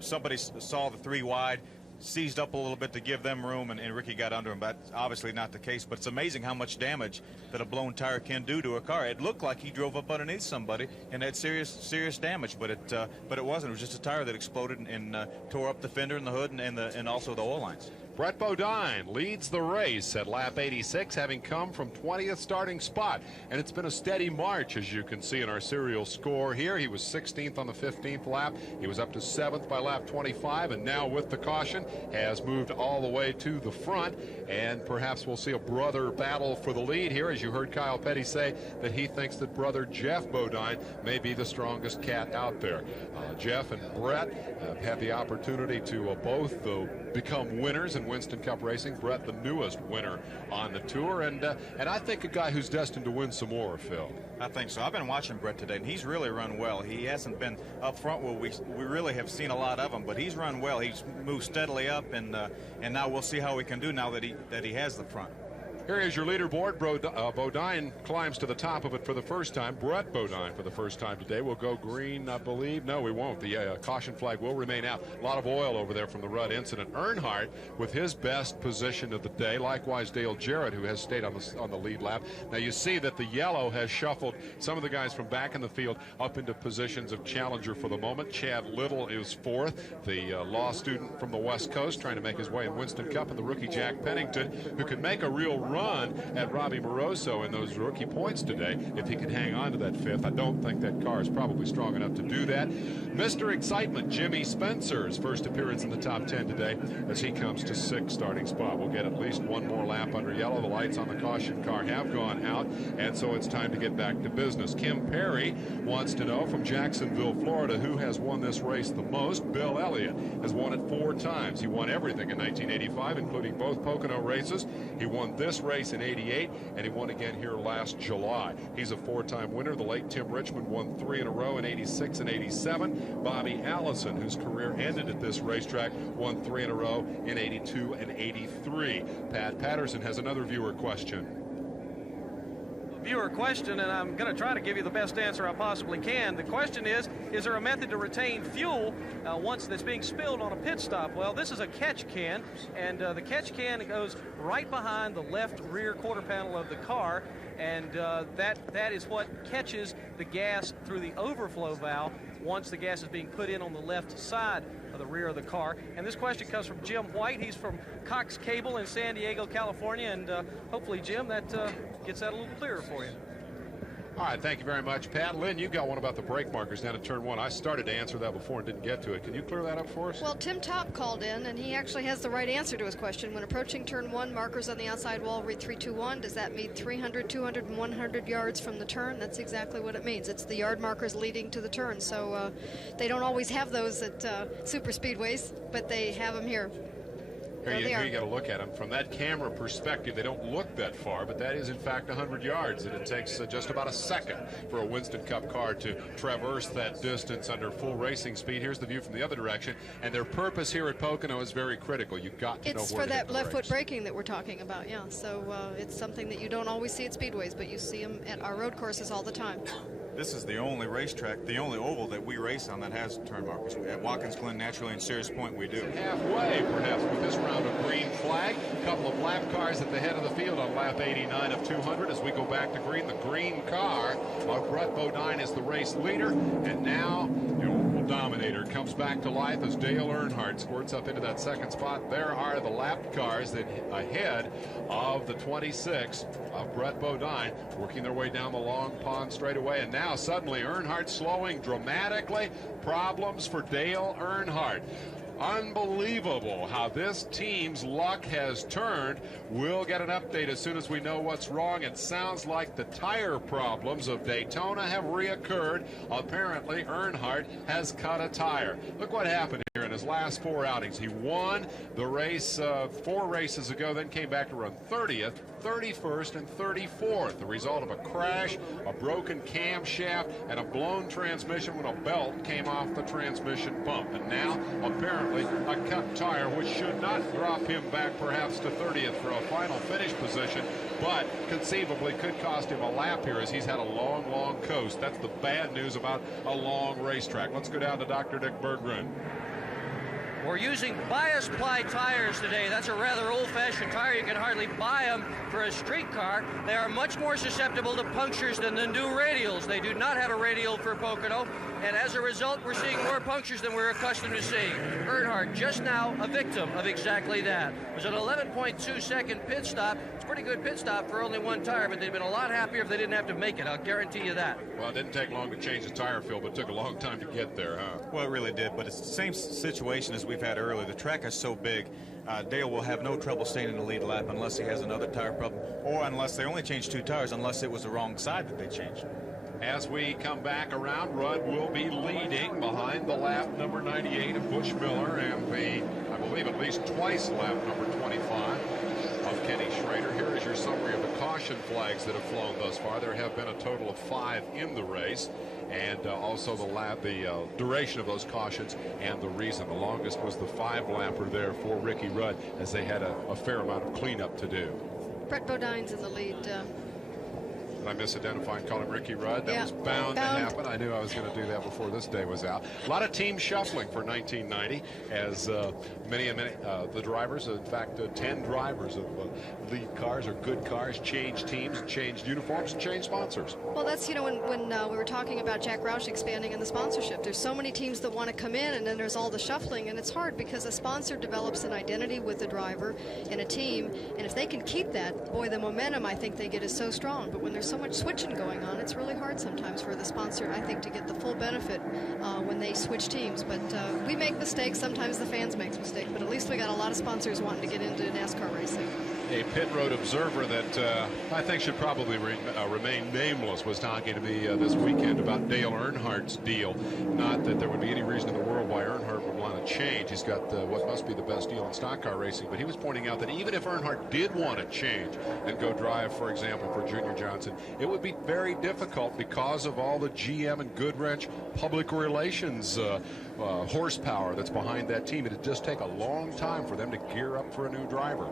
somebody saw the three wide, seized up a little bit to give them room, and Ricky got under him. That's obviously not the case, but it's amazing how much damage that a blown tire can do to a car. It looked like he drove up underneath somebody and had serious damage, but it wasn't. It was just a tire that exploded and tore up the fender and the hood and also the oil lines. Brett Bodine leads the race at lap 86, having come from 20th starting spot. And it's been a steady march, as you can see in our serial score here. He was 16th on the 15th lap. He was up to 7th by lap 25, and now with the caution has moved all the way to the front. And perhaps we'll see a brother battle for the lead here, as you heard Kyle Petty say that he thinks that brother Jeff Bodine may be the strongest cat out there. Jeff and Brett have had the opportunity to both become winners in Winston Cup racing. Brett, the newest winner on the tour, and I think a guy who's destined to win some more, Phil. I think so. I've been watching Brett today, and he's really run well. He hasn't been up front where we really have seen a lot of him, but he's run well. He's moved steadily up, and now we'll see how we can do now that he has the front. Here is your leaderboard. Bodine climbs to the top of it for the first time. Brett Bodine for the first time today. We'll go green, I believe. No, we won't. The caution flag will remain out. A lot of oil over there from the Rudd incident. Earnhardt with his best position of the day. Likewise, Dale Jarrett, who has stayed on the lead lap. Now you see that the yellow has shuffled some of the guys from back in the field up into positions of challenger for the moment. Chad Little is fourth, the law student from the West Coast, trying to make his way in Winston Cup, and the rookie Jack Pennington, who can make a real run at Robbie Moroso in those rookie points today if he can hang on to that fifth. I don't think that car is probably strong enough to do that. Mr. Excitement, Jimmy Spencer's first appearance in the top 10 today as he comes to 6th starting spot. We'll get at least one more lap under yellow. The lights on the caution car have gone out, and so it's time to get back to business. Kim Perry wants to know from Jacksonville, Florida, who has won this race the most. Bill Elliott has won it 4 times. He won everything in 1985, including both Pocono races. He won this race in 88, and he won again here last July. He's a 4-time winner. The late Tim Richmond won 3 in a row in 86 and 87. Bobby Allison, whose career ended at this racetrack, won 3 in a row in 82 and 83. Pat Patterson has another viewer question. Viewer question, and I'm going to try to give you the best answer I possibly can. The question is there a method to retain fuel once that's being spilled on a pit stop? Well, this is a catch can, and the catch can goes right behind the left rear quarter panel of the car, and that is what catches the gas through the overflow valve once the gas is being put in on the left side of the rear of the car. And this question comes from Jim White. He's from Cox Cable in San Diego, California, and hopefully, Jim, that gets that a little clearer for you. All right, thank you very much, Pat. Lynn, you got one about the brake markers down at turn 1. I started to answer that before and didn't get to it. Can you clear that up for us? Well, Tim Top called in, and he actually has the right answer to his question. When approaching turn 1, markers on the outside wall read 321. Does that mean 300, 200, and 100 yards from the turn? That's exactly what it means. It's the yard markers leading to the turn. So they don't always have those at super speedways, but they have them here. Here you got to look at them. From that camera perspective, they don't look that far, but that is, in fact, 100 yards, and it takes just about a second for a Winston Cup car to traverse that distance under full racing speed. Here's the view from the other direction, and their purpose here at Pocono is very critical. You've got to know where to hit the brakes. It's for that left foot brakes. braking that we're talking about, yeah. So it's something that you don't always see at speedways, but you see them at our road courses all the time. this is the only racetrack, the only oval that we race on that has turn markers. At Watkins Glen, naturally, and Sears Point, we do. Halfway, perhaps, with this round of green flag. A couple of lap cars at the head of the field on lap 89 of 200 as we go back to green. The green car of Brett Bodine is the race leader, and now the oval dominator comes back to life as Dale Earnhardt squirts up into that second spot. There are the lap cars that ahead of the 26 of Brett Bodine, working their way down the long pond straightaway, and now suddenly Earnhardt slowing dramatically. Problems for Dale Earnhardt. Unbelievable how this team's luck has turned. We'll get an update as soon as we know what's wrong. It sounds like the tire problems of Daytona have reoccurred. Apparently, Earnhardt has cut a tire. Look what happened here in his last 4 outings. He won the race 4 races ago, then came back to run 30th, 31st, and 34th. The result of a crash, a broken camshaft, and a blown transmission when a belt came off the transmission pump. And now, apparently, a cut tire, which should not drop him back perhaps to 30th for a final finish position, but conceivably could cost him a lap here as he's had a long, long coast. That's the bad news about a long racetrack. Let's go down to Dr. Dick Berggren. We're using bias ply tires today. That's a rather old-fashioned tire. You can hardly buy them for a street car. They are much more susceptible to punctures than the new radials. They do not have a radial for Pocono, and as a result, we're seeing more punctures than we're accustomed to seeing. Earnhardt just now a victim of exactly that. It was an 11.2-second pit stop. It's a pretty good pit stop for only one tire, but they'd been a lot happier if they didn't have to make it. I'll guarantee you that. Well, it didn't take long to change the tire, Phil, but it took a long time to get there, huh? Well, it really did, but it's the same situation as we've had earlier. The track is so big, Dale will have no trouble staying in the lead lap unless he has another tire problem, or unless they only changed 2 tires, unless it was the wrong side that they changed. As we come back around, Rudd will be leading behind the lap number 98 of Bush Miller and the, I believe, at least twice lap number 25 of Kenny Schrader. Here is your summary of the caution flags that have flown thus far. There have been a total of 5 in the race, and also the duration of those cautions and the reason. The longest was the 5-lapper there for Ricky Rudd, as they had a fair amount of cleanup to do. Brett Bodine's in the lead. Did I misidentify and call him Ricky Rudd? That was bound to happen. I knew I was going to do that before this day was out. A lot of team shuffling for 1990 as many the drivers, in fact, 10 drivers of lead cars or good cars changed teams, changed uniforms, and changed sponsors. Well, that's, you know, when we were talking about Jack Roush expanding in the sponsorship, there's so many teams that want to come in, and then there's all the shuffling, and it's hard because a sponsor develops an identity with the driver and a team, and if they can keep that, boy, the momentum I think they get is so strong. But when there's so much switching going on, it's really hard sometimes for the sponsor, I think, to get the full benefit when they switch teams. But we make mistakes. Sometimes the fans make mistakes, but at least we got a lot of sponsors wanting to get into NASCAR racing. A pit road observer that I think should probably remain nameless was talking to me this weekend about Dale Earnhardt's deal. Not that there would be any reason in the world why Earnhardt would want to change. He's got what must be the best deal in stock car racing, but he was pointing out that even if Earnhardt did want to change and go drive, for example, for Junior Johnson, it would be very difficult because of all the GM and Goodwrench public relations horsepower that's behind that team. It'd just take a long time for them to gear up for a new driver.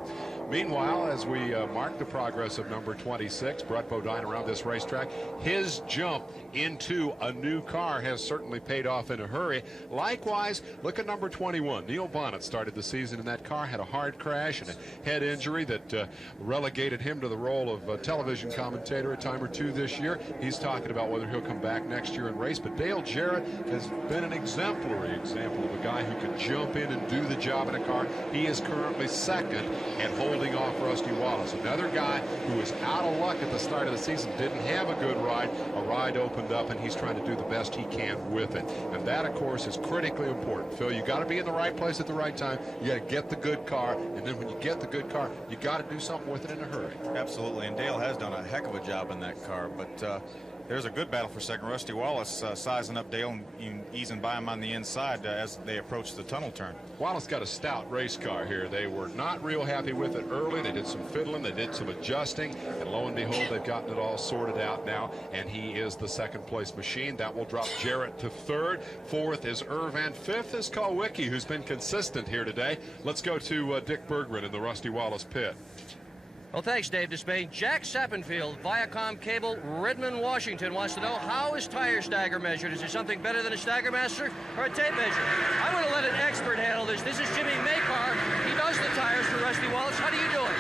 Meanwhile, as we mark the progress of number 26, Brett Bodine around this racetrack, his jump into a new car has certainly paid off in a hurry. Likewise, look at number 21. Neil Bonnet started the season in that car, had a hard crash and a head injury that relegated him to the role of television commentator a time or two this year. He's talking about whether he'll come back next year and race, but Dale Jarrett has been an exemplary example of a guy who could jump in and do the job in a car. He is currently second and holding off Rusty Wallace. Another guy who was out of luck at the start of the season, didn't have a good ride. A ride opened up, and he's trying to do the best he can with it. And that, of course, is critically important. Phil, you got to be in the right place at the right time. You got to get the good car, and then when you get the good car, you got to do something with it in a hurry. Absolutely, and Dale has done a heck of a job in that car, but there's a good battle for second. Rusty Wallace sizing up Dale and easing by him on the inside as they approach the tunnel turn. Wallace got a stout race car here. They were not real happy with it early. They did some fiddling. They did some adjusting. And lo and behold, they've gotten it all sorted out now. And he is the second place machine. That will drop Jarrett to third. Fourth is Irvan. Fifth is Kulwicki, who's been consistent here today. Let's go to Dick Berggren in the Rusty Wallace pit. Well, thanks, Dave Despain. Jack Sappenfield, Viacom Cable, Redmond, Washington, wants to know, how is tire stagger measured? Is there something better than a Stagger Master or a tape measure? I'm going to let an expert handle this. This is Jimmy Makar. He does the tires for Rusty Wallace. How do you do it?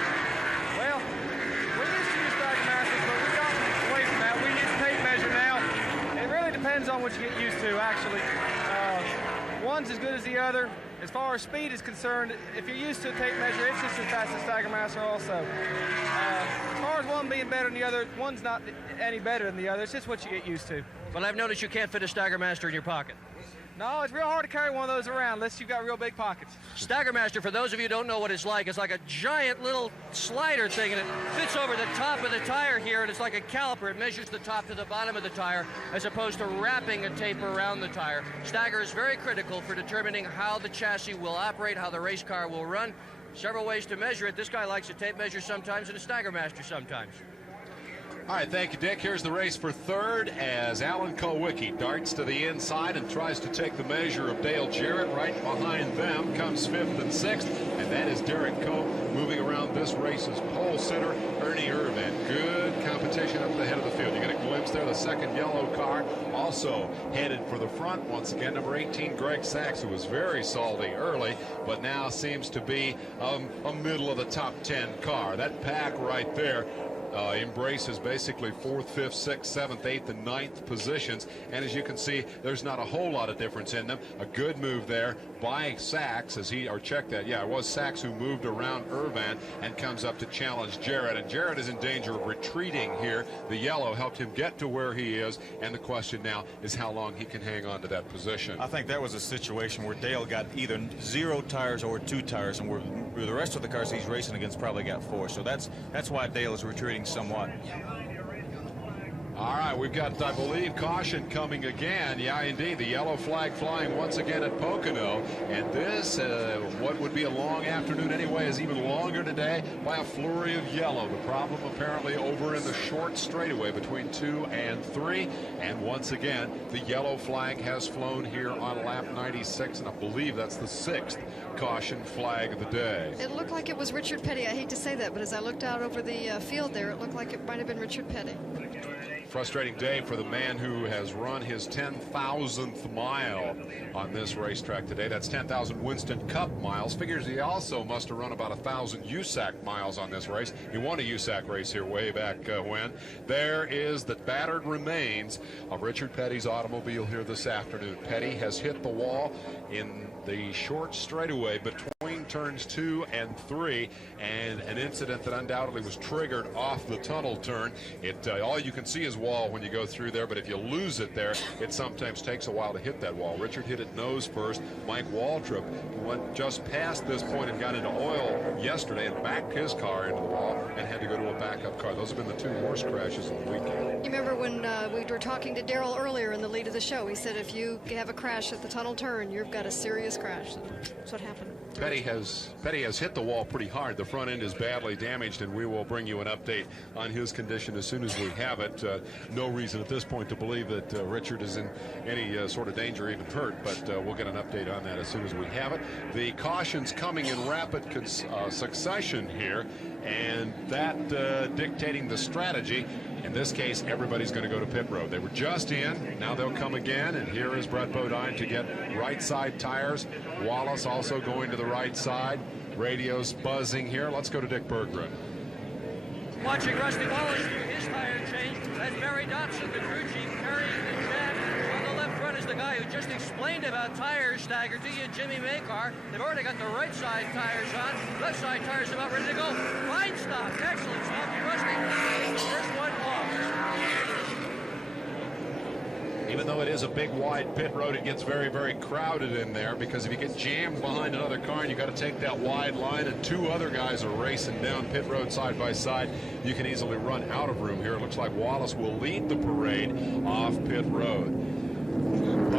Well, we used to use Stagger Masters, but we've gotten away from that. We use tape measure now. It really depends on what you get used to, actually. One's as good as the other. As far as speed is concerned, if you're used to a tape measure, it's just as fast as Stagger Master also. As far as one being better than the other, one's not any better than the other. It's just what you get used to. Well, I've noticed you can't fit a Stagger Master in your pocket. No, it's real hard to carry one of those around unless you've got real big pockets. Stagger Master, for those of you who don't know what it's like a giant little slider thing, and it fits over the top of the tire here, and it's like a caliper. It measures the top to the bottom of the tire, as opposed to wrapping a tape around the tire. Stagger is very critical for determining how the chassis will operate, how the race car will run. Several ways to measure it. This guy likes a tape measure sometimes and a Stagger Master sometimes. All right, thank you, Dick. Here's the race for third as Alan Kulwicki darts to the inside and tries to take the measure of Dale Jarrett. Right behind them comes fifth and sixth, and that is Derek Cope moving around this race's pole sitter, Ernie Irvan. Good competition up the head of the field. You get a glimpse there, the second yellow car also headed for the front. Once again, number 18, Greg Sachs, who was very salty early, but now seems to be a middle of the top 10 car. That pack right there embraces basically 4th, 5th, 6th, 7th, 8th, and 9th positions. And as you can see, there's not a whole lot of difference in them. A good move there by Sachs it was Sachs who moved around Irvan and comes up to challenge Jarrett. And Jarrett is in danger of retreating here. The yellow helped him get to where he is. And the question now is how long he can hang on to that position. I think that was a situation where Dale got either 0 tires or 2 tires, and where the rest of the cars he's racing against probably got 4. So that's why Dale is retreating somewhat. All right, we've got, I believe, caution coming again. Yeah, indeed, the yellow flag flying once again at Pocono. And this, what would be a long afternoon anyway, is even longer today by a flurry of yellow. The problem apparently over in the short straightaway between 2 and 3. And once again, the yellow flag has flown here on lap 96, and I believe that's the 6th caution flag of the day. It looked like it was Richard Petty. I hate to say that, but as I looked out over the field there, it looked like it might have been Richard Petty. Frustrating day for the man who has run his 10,000th mile on this racetrack today. That's 10,000 Winston Cup miles. Figures he also must have run about 1,000 USAC miles on this race. He won a USAC race here way back when. There is the battered remains of Richard Petty's automobile here this afternoon. Petty has hit the wall in the short straightaway between turns 2 and 3, and an incident that undoubtedly was triggered off the tunnel turn. All you can see is wall when you go through there, but if you lose it there, it sometimes takes a while to hit that wall. Richard hit it nose first. Mike Waltrip went just past this point and got into oil yesterday and backed his car into the wall and had to go to a backup car. Those have been the 2 worst crashes of the weekend. You remember when we were talking to Daryl earlier in the lead of the show, he said if you have a crash at the tunnel turn, you've got a serious crash. That's what happened. Petty has hit the wall pretty hard. The front end is badly damaged, and we will bring you an update on his condition as soon as we have it. No reason at this point to believe that Richard is in any sort of danger or even hurt, but we'll get an update on that as soon as we have it. The cautions coming in rapid succession here, and that dictating the strategy. In this case, everybody's going to go to pit road. They were just in. Now they'll come again, and here is Brett Bodine to get right side tires. Wallace also going to the right side. Radio's buzzing here. Let's go to Dick Berggren. Watching Rusty Wallace do his tire change. That's Barry Dobson, the crew chief, carrying the jet. On the left front is the guy who just explained about tires stagger to you, Jimmy Makar. They've already got the right side tires on. Left side tires about ready to go. Fine stop. Excellent stop. Rusty, first one off. Even though it is a big wide pit road, it gets very, very crowded in there, because if you get jammed behind another car and you got to take that wide line and 2 other guys are racing down pit road side by side, you can easily run out of room here. It looks like Wallace will lead the parade off pit road.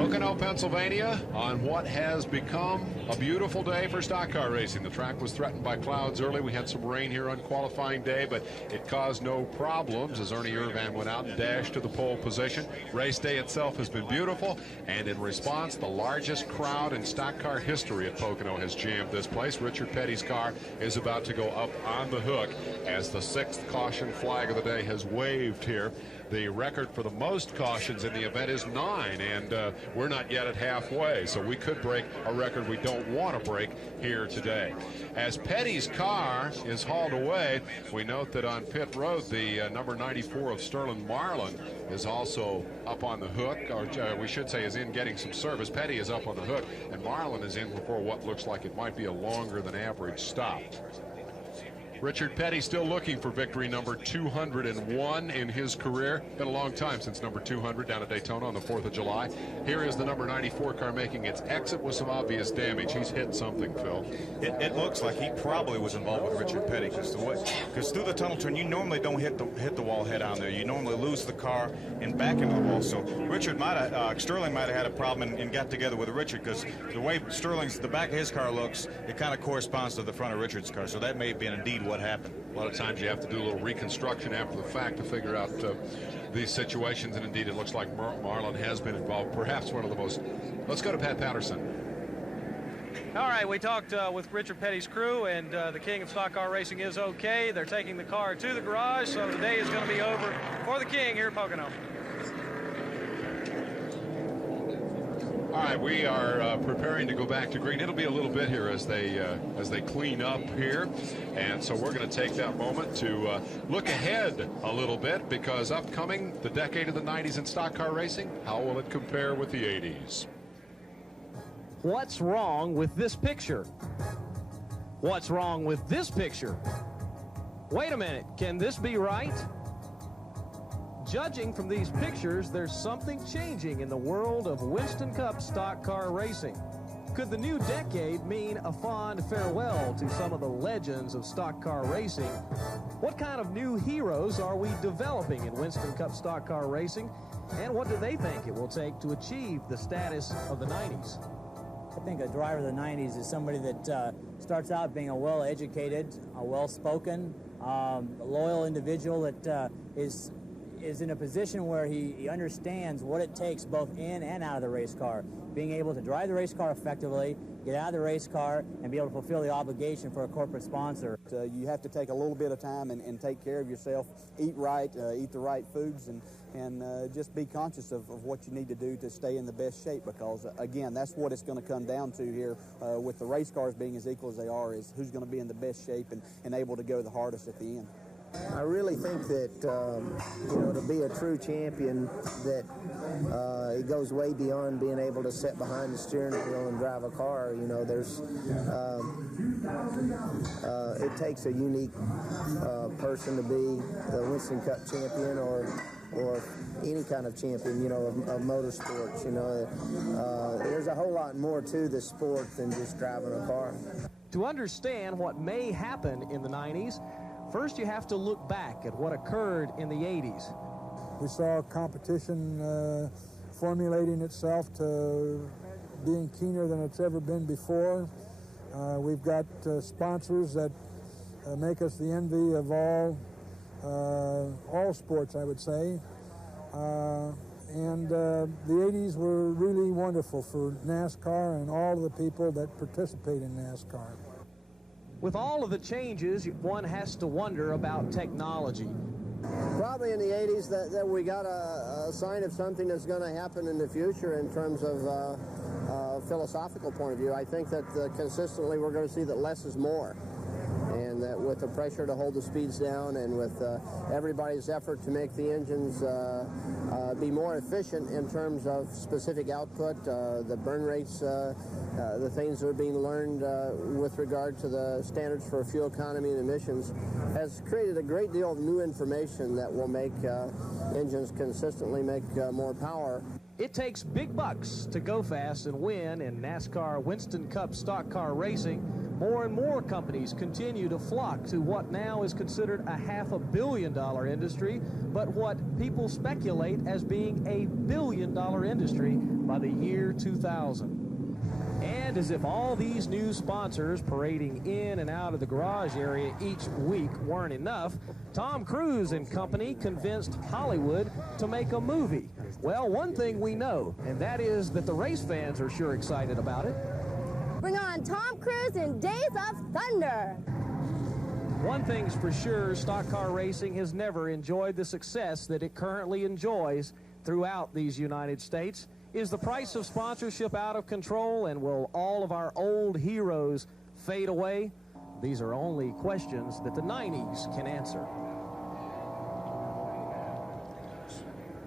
Pocono, Pennsylvania, on what has become a beautiful day for stock car racing. The track was threatened by clouds early. We had some rain here on qualifying day, but it caused no problems as Ernie Irvan went out and dashed to the pole position. Race day itself has been beautiful, and in response, the largest crowd in stock car history at Pocono has jammed this place. Richard Petty's car is about to go up on the hook as the 6th caution flag of the day has waved here. The record for the most cautions in the event is 9, and we're not yet at halfway, so we could break a record we don't want to break here today. As Petty's car is hauled away, we note that on pit road, the number 94 of Sterling Marlin is also up on the hook, or we should say is in getting some service. Petty is up on the hook, and Marlin is in before what looks like it might be a longer than average stop. Richard Petty still looking for victory number 201 in his career. Been a long time since number 200 down at Daytona on the 4th of July. Here is the number 94 car making its exit with some obvious damage. He's hit something, Phil. It looks like he probably was involved with Richard Petty because through the tunnel turn, you normally don't hit the wall head on there. You normally lose the car and back into the wall. So Richard Sterling might have had a problem and got together with Richard because the way the back of his car looks, it kind of corresponds to the front of Richard's car. So that may have been indeed what happened. A lot of times you have to do a little reconstruction after the fact to figure out these situations, and indeed it looks like Marlin has been involved. Perhaps one of the most. Let's go to Pat Patterson. All right, we talked with Richard Petty's crew, and the king of stock car racing is okay. They're taking the car to the garage, so the day is going to be over for the king here at Pocono. All right, we are preparing to go back to green. It'll be a little bit here as they clean up here, and so we're going to take that moment to look ahead a little bit, because upcoming, the decade of the 90s in stock car racing, how will it compare with the 80s? What's wrong with this picture? What's wrong with this picture? Wait a minute, can this be right? Judging from these pictures, there's something changing in the world of Winston Cup stock car racing. Could the new decade mean a fond farewell to some of the legends of stock car racing? What kind of new heroes are we developing in Winston Cup stock car racing? And what do they think it will take to achieve the status of the 90s? I think a driver of the 90s is somebody that starts out being a well-educated, a well-spoken, loyal individual that is in a position where he understands what it takes both in and out of the race car. Being able to drive the race car effectively, get out of the race car, and be able to fulfill the obligation for a corporate sponsor. You have to take a little bit of time and take care of yourself, eat right, eat the right foods, and just be conscious of what you need to do to stay in the best shape, because, again, that's what it's going to come down to here with the race cars being as equal as they are, is who's going to be in the best shape and able to go the hardest at the end. I really think that, to be a true champion, that it goes way beyond being able to sit behind the steering wheel and drive a car. It takes a unique person to be the Winston Cup champion or any kind of champion, of motorsports. There's a whole lot more to the sport than just driving a car. To understand what may happen in the 90s, first you have to look back at what occurred in the 80s. We saw competition formulating itself to being keener than it's ever been before. We've got sponsors that make us the envy of all sports, I would say. And the 80s were really wonderful for NASCAR and all of the people that participate in NASCAR. With all of the changes, one has to wonder about technology. Probably in the 80s that we got a sign of something that's going to happen in the future in terms of a philosophical point of view. I think that consistently we're going to see that less is more. And that with the pressure to hold the speeds down and with everybody's effort to make the engines be more efficient in terms of specific output, the burn rates, the things that are being learned with regard to the standards for fuel economy and emissions, has created a great deal of new information that will make engines consistently make more power. It takes big bucks to go fast and win in NASCAR Winston Cup stock car racing. More and more companies continue to flock to what now is considered a $500 million industry, but what people speculate rate as being a billion-dollar industry by the year 2000. And as if all these new sponsors parading in and out of the garage area each week weren't enough, Tom Cruise and company convinced Hollywood to make a movie. Well, one thing we know, and that is that the race fans are sure excited about it. Bring on Tom Cruise in Days of Thunder. One thing's for sure, stock car racing has never enjoyed the success that it currently enjoys throughout these United States. Is the price of sponsorship out of control, and will all of our old heroes fade away? These are only questions that the 90s can answer.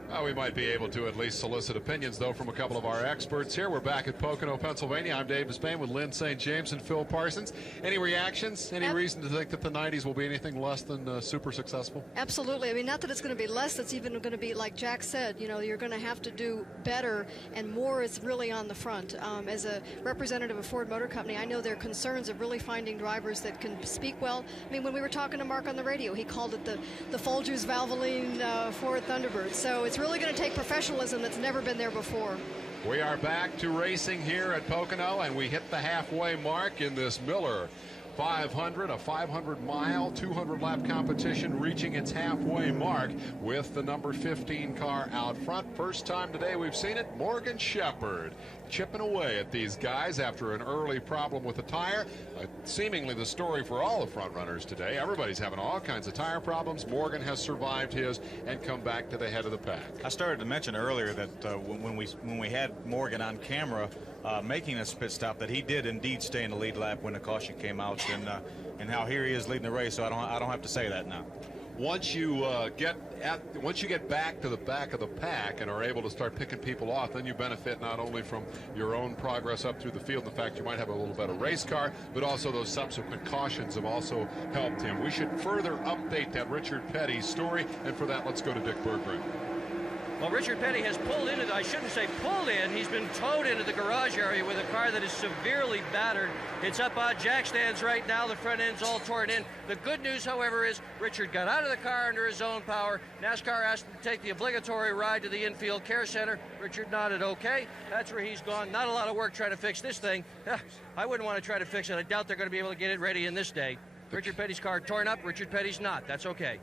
Well, we might be able to at least solicit opinions, though, from a couple of our experts here. We're back at Pocono, Pennsylvania. I'm Dave Despain with Lynn St. James and Phil Parsons. Any reactions? Any reason to think that the 90s will be anything less than super successful? Absolutely. I mean, not that it's going to be less. It's even going to be, like Jack said, you know, you're going to have to do better, and more is really on the front. As a representative of Ford Motor Company, I know their concerns of really finding drivers that can speak well. I mean, when we were talking to Mark on the radio, he called it the Folgers Valvoline Ford Thunderbird. So it's really going to take professionalism that's never been there before. We are back to racing here at Pocono, and we hit the halfway mark in this Miller 500, a 500-mile, 200-lap competition reaching its halfway mark with the number 15 car out front. First time today we've seen it, Morgan Shepherd chipping away at these guys after an early problem with the tire. Seemingly the story for all the front runners today. Everybody's having all kinds of tire problems. Morgan has survived his and come back to the head of the pack. I started to mention earlier that when we had Morgan on camera making a pit stop, that he did indeed stay in the lead lap when the caution came out, and how here he is leading the race. So I don't have to say that now. Once you get back to the back of the pack and are able to start picking people off, then you benefit not only from your own progress up through the field, the fact you might have a little better race car, but also those subsequent cautions have also helped him. We should further update that Richard Petty story, and for that, let's go to Dick Berggren. Well, Richard Petty has pulled into, I shouldn't say pulled in, he's been towed into the garage area with a car that is severely battered. It's up on jack stands right now. The front end's all torn in. The good news, however, is Richard got out of the car under his own power. NASCAR asked him to take the obligatory ride to the infield care center. Richard nodded okay. That's where he's gone. Not a lot of work trying to fix this thing. I wouldn't want to try to fix it. I doubt they're going to be able to get it ready in this day. Richard Petty's car torn up. Richard Petty's not. That's okay.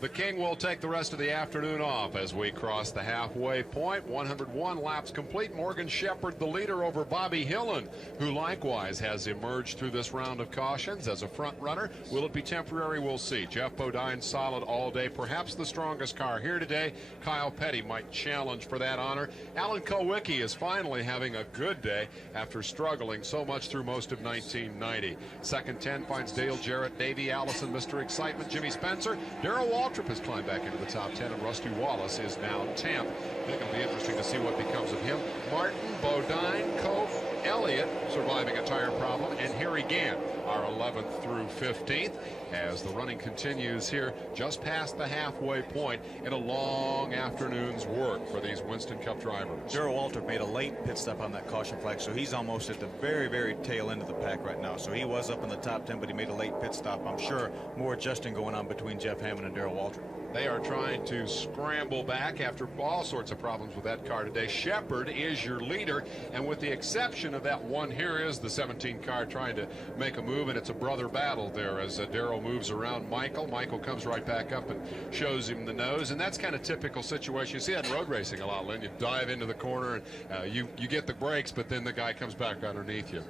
The King will take the rest of the afternoon off as we cross the halfway point. 101 laps complete. Morgan Shepherd, the leader over Bobby Hillin, who likewise has emerged through this round of cautions as a front runner. Will it be temporary? We'll see. Jeff Bodine solid all day. Perhaps the strongest car here today. Kyle Petty might challenge for that honor. Alan Kulwicki is finally having a good day after struggling so much through most of 1990. Second 10 finds Dale Jarrett, Davey Allison, Mr. Excitement, Jimmy Spencer. Darrell Waltrip has climbed back into the top 10, and Rusty Wallace is now 10th. I think it'll be interesting to see what becomes of him. Martin, Bodine, Cove, Elliott surviving a tire problem, and Harry Gant, our 11th through 15th, as the running continues here just past the halfway point in a long afternoon's work for these Winston Cup drivers. Darrell Waltrip made a late pit stop on that caution flag, so he's almost at the very, very tail end of the pack right now. So he was up in the top 10, but he made a late pit stop. I'm sure more adjusting going on between Jeff Hammond and Darrell Waltrip. They are trying to scramble back after all sorts of problems with that car today. Shepherd is your leader, and with the exception of that one, here is the 17 car trying to make a move, and it's a brother battle there as Darrell moves around Michael. Michael comes right back up and shows him the nose, and that's kind of typical situation. You see that in road racing a lot, Lynn. You dive into the corner, and you get the brakes, but then the guy comes back underneath you.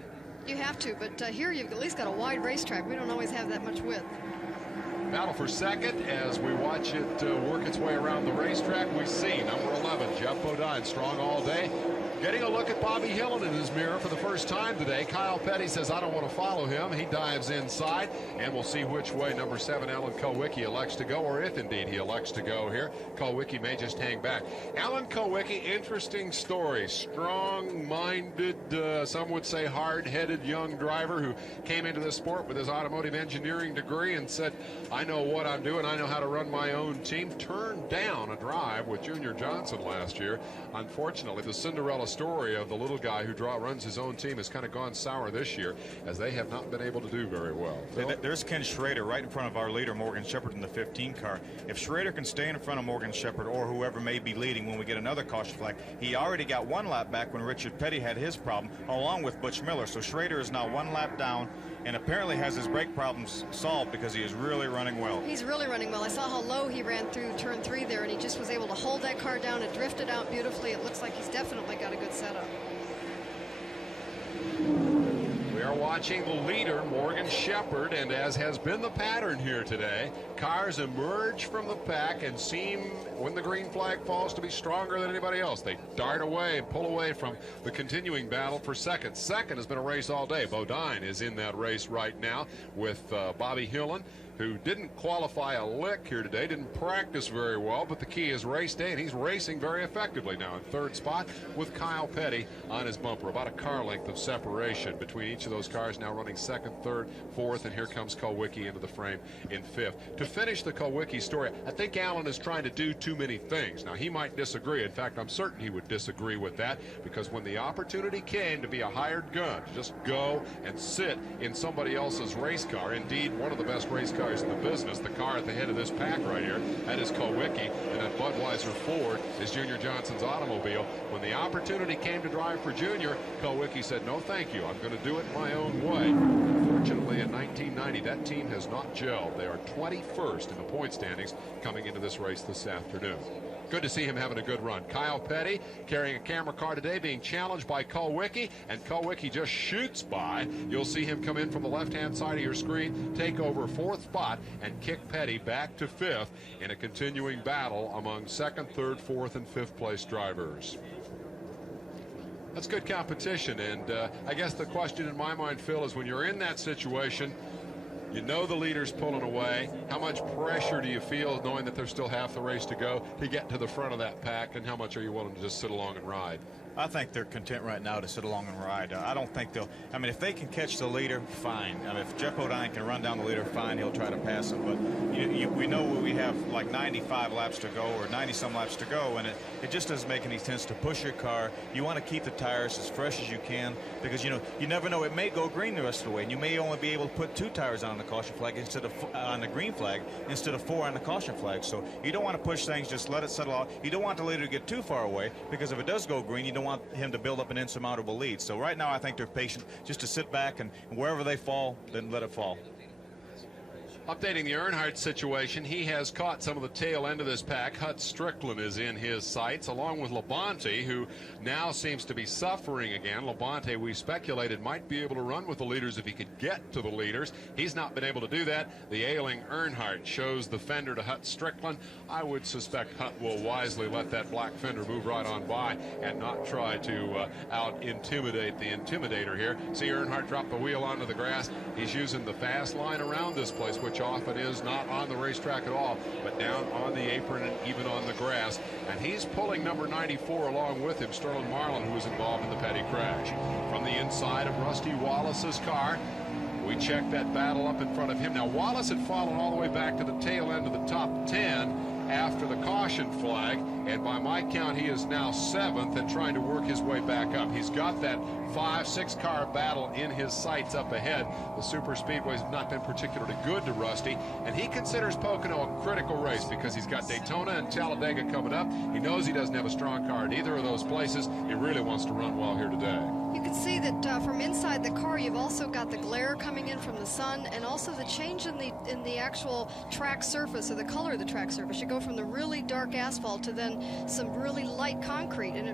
You have to, but here you've at least got a wide racetrack. We don't always have that much width. Battle for second as we watch it work its way around the racetrack. We see number 11, Jeff Bodine, strong all day. Getting a look at Bobby Hillin in his mirror for the first time today. Kyle Petty says, I don't want to follow him. He dives inside, and we'll see which way number 7, Alan Kulwicki, elects to go, or if indeed he elects to go here. Kulwicki may just hang back. Alan Kulwicki, interesting story. Strong-minded, some would say hard-headed young driver who came into this sport with his automotive engineering degree and said, I know what I'm doing. I know how to run my own team. Turned down a drive with Junior Johnson last year. Unfortunately, the Cinderella story of the little guy who runs his own team has kind of gone sour this year, as they have not been able to do very well. There's Ken Schrader right in front of our leader, Morgan Shepherd, in the 15 car. If Schrader can stay in front of Morgan Shepherd or whoever may be leading when we get another caution flag, he already got 1 lap back when Richard Petty had his problem, along with Butch Miller. So Schrader is now 1 lap down and apparently has his brake problems solved, because he is really running well. He's really running well. I saw how low he ran through turn 3 there, and he just was able to hold that car down. It drifted out beautifully. It looks like he's definitely got a good setup. We are watching the leader, Morgan Shepherd, and as has been the pattern here today, cars emerge from the pack and seem, when the green flag falls, to be stronger than anybody else. They dart away and pull away from the continuing battle for second. Second has been a race all day. Bodine is in that race right now with Bobby Hillin, who didn't qualify a lick here today, didn't practice very well, but the key is race day, and he's racing very effectively now in 3rd spot with Kyle Petty on his bumper. About a car length of separation between each of those cars, now running 2nd, 3rd, 4th, and here comes Kulwicki into the frame in 5th. To finish the Kulwicki story, I think Allen is trying to do too many things. Now, he might disagree. In fact, I'm certain he would disagree with that, because when the opportunity came to be a hired gun, to just go and sit in somebody else's race car, indeed one of the best race cars in the business, the car at the head of this pack right here, that is Kulwicki, and that Budweiser Ford is Junior Johnson's automobile. When the opportunity came to drive for Junior, Kulwicki said, no thank you, I'm going to do it my own way. Unfortunately, in 1990, that team has not gelled. They are 21st in the point standings coming into this race this afternoon. Good to see him having a good run. Kyle Petty carrying a camera car today, being challenged by Kulwicki, and Kulwicki just shoots by. You'll see him come in from the left-hand side of your screen, take over 4th spot, and kick Petty back to 5th in a continuing battle among 2nd, 3rd, 4th, and 5th place drivers. That's good competition, and I guess the question in my mind, Phil, is when you're in that situation, you know the leader's pulling away. How much pressure do you feel knowing that there's still half the race to go to get to the front of that pack, and how much are you willing to just sit along and ride? I think they're content right now to sit along and ride. I don't think they'll, I mean, if they can catch the leader, fine. I mean, if Jeff Bodine can run down the leader, fine, he'll try to pass him. But we know we have like 95 laps to go or 90-some laps to go, and it just doesn't make any sense to push your car. You want to keep the tires as fresh as you can, because, you know, you never know, it may go green the rest of the way, and you may only be able to put 2 tires on the caution flag instead of on the green flag instead of 4 on the caution flag. So you don't want to push things, just let it settle out. You don't want the leader to get too far away, because if it does go green, you don't want him to build up an insurmountable lead. So right now I think they're patient just to sit back, and wherever they fall, then let it fall. Updating the Earnhardt situation, he has caught some of the tail end of this pack. Hut Strickland is in his sights, along with Labonte, who now seems to be suffering again. Labonte, we speculated, might be able to run with the leaders if he could get to the leaders. He's not been able to do that. The ailing Earnhardt shows the fender to Hut Strickland. I would suspect Hut will wisely let that black fender move right on by and not try to out-intimidate the intimidator here. See Earnhardt drop the wheel onto the grass. He's using the fast line around this place, which often is not on the racetrack at all, but down on the apron and even on the grass. And he's pulling number 94 along with him, Sterling Marlin, who was involved in the Petty crash. From the inside of Rusty Wallace's car, we check that battle up in front of him. Now, Wallace had fallen all the way back to the tail end of the top 10 after the caution flag, and by my count, he is now 7th and trying to work his way back up. He's got that 5-6 car battle in his sights up ahead. The super speedways have not been particularly good to Rusty, and he considers Pocono a critical race because he's got Daytona and Talladega coming up. He knows he doesn't have a strong car at either of those places. He really wants to run well here today. You can see that from inside the car, you've also got the glare coming in from the sun, and also the change in the actual track surface, or the color of the track surface. You go from the really dark asphalt to then some really light concrete, and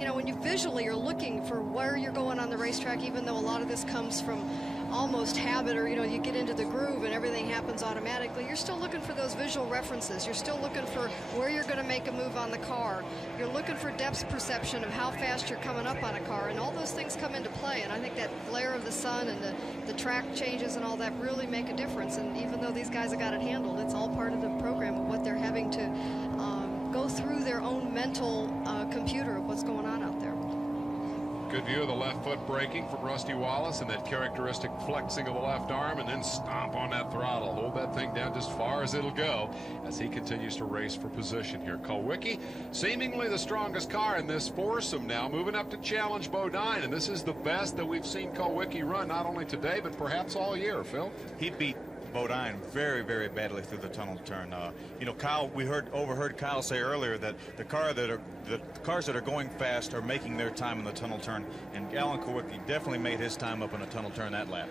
you know, when you visually are looking for where you're going on the racetrack, even though a lot of this comes from almost habit, or you know, you get into the groove and everything happens automatically, you're still looking for those visual references. You're still looking for where you're going to make a move on the car. You're looking for depth perception of how fast you're coming up on a car, and all those things come into play. And I think that glare of the sun and the track changes and all that really make a difference. And even though these guys have got it handled, it's all part of the program of what they're having to go through their own mental computer of what's going on out there. Good view of the left foot braking from Rusty Wallace and that characteristic flexing of the left arm, and then stomp on that throttle. Hold that thing down just as far as it'll go as he continues to race for position here. Kulwicki, seemingly the strongest car in this foursome now, moving up to challenge Bodine, and this is the best that we've seen Kulwicki run, not only today, but perhaps all year, Phil. He beat Bodine very, very badly through the tunnel turn. You know, Kyle, we overheard Kyle say earlier that the cars that are going fast are making their time in the tunnel turn, and Alan Kulwicki definitely made his time up in a tunnel turn that lap.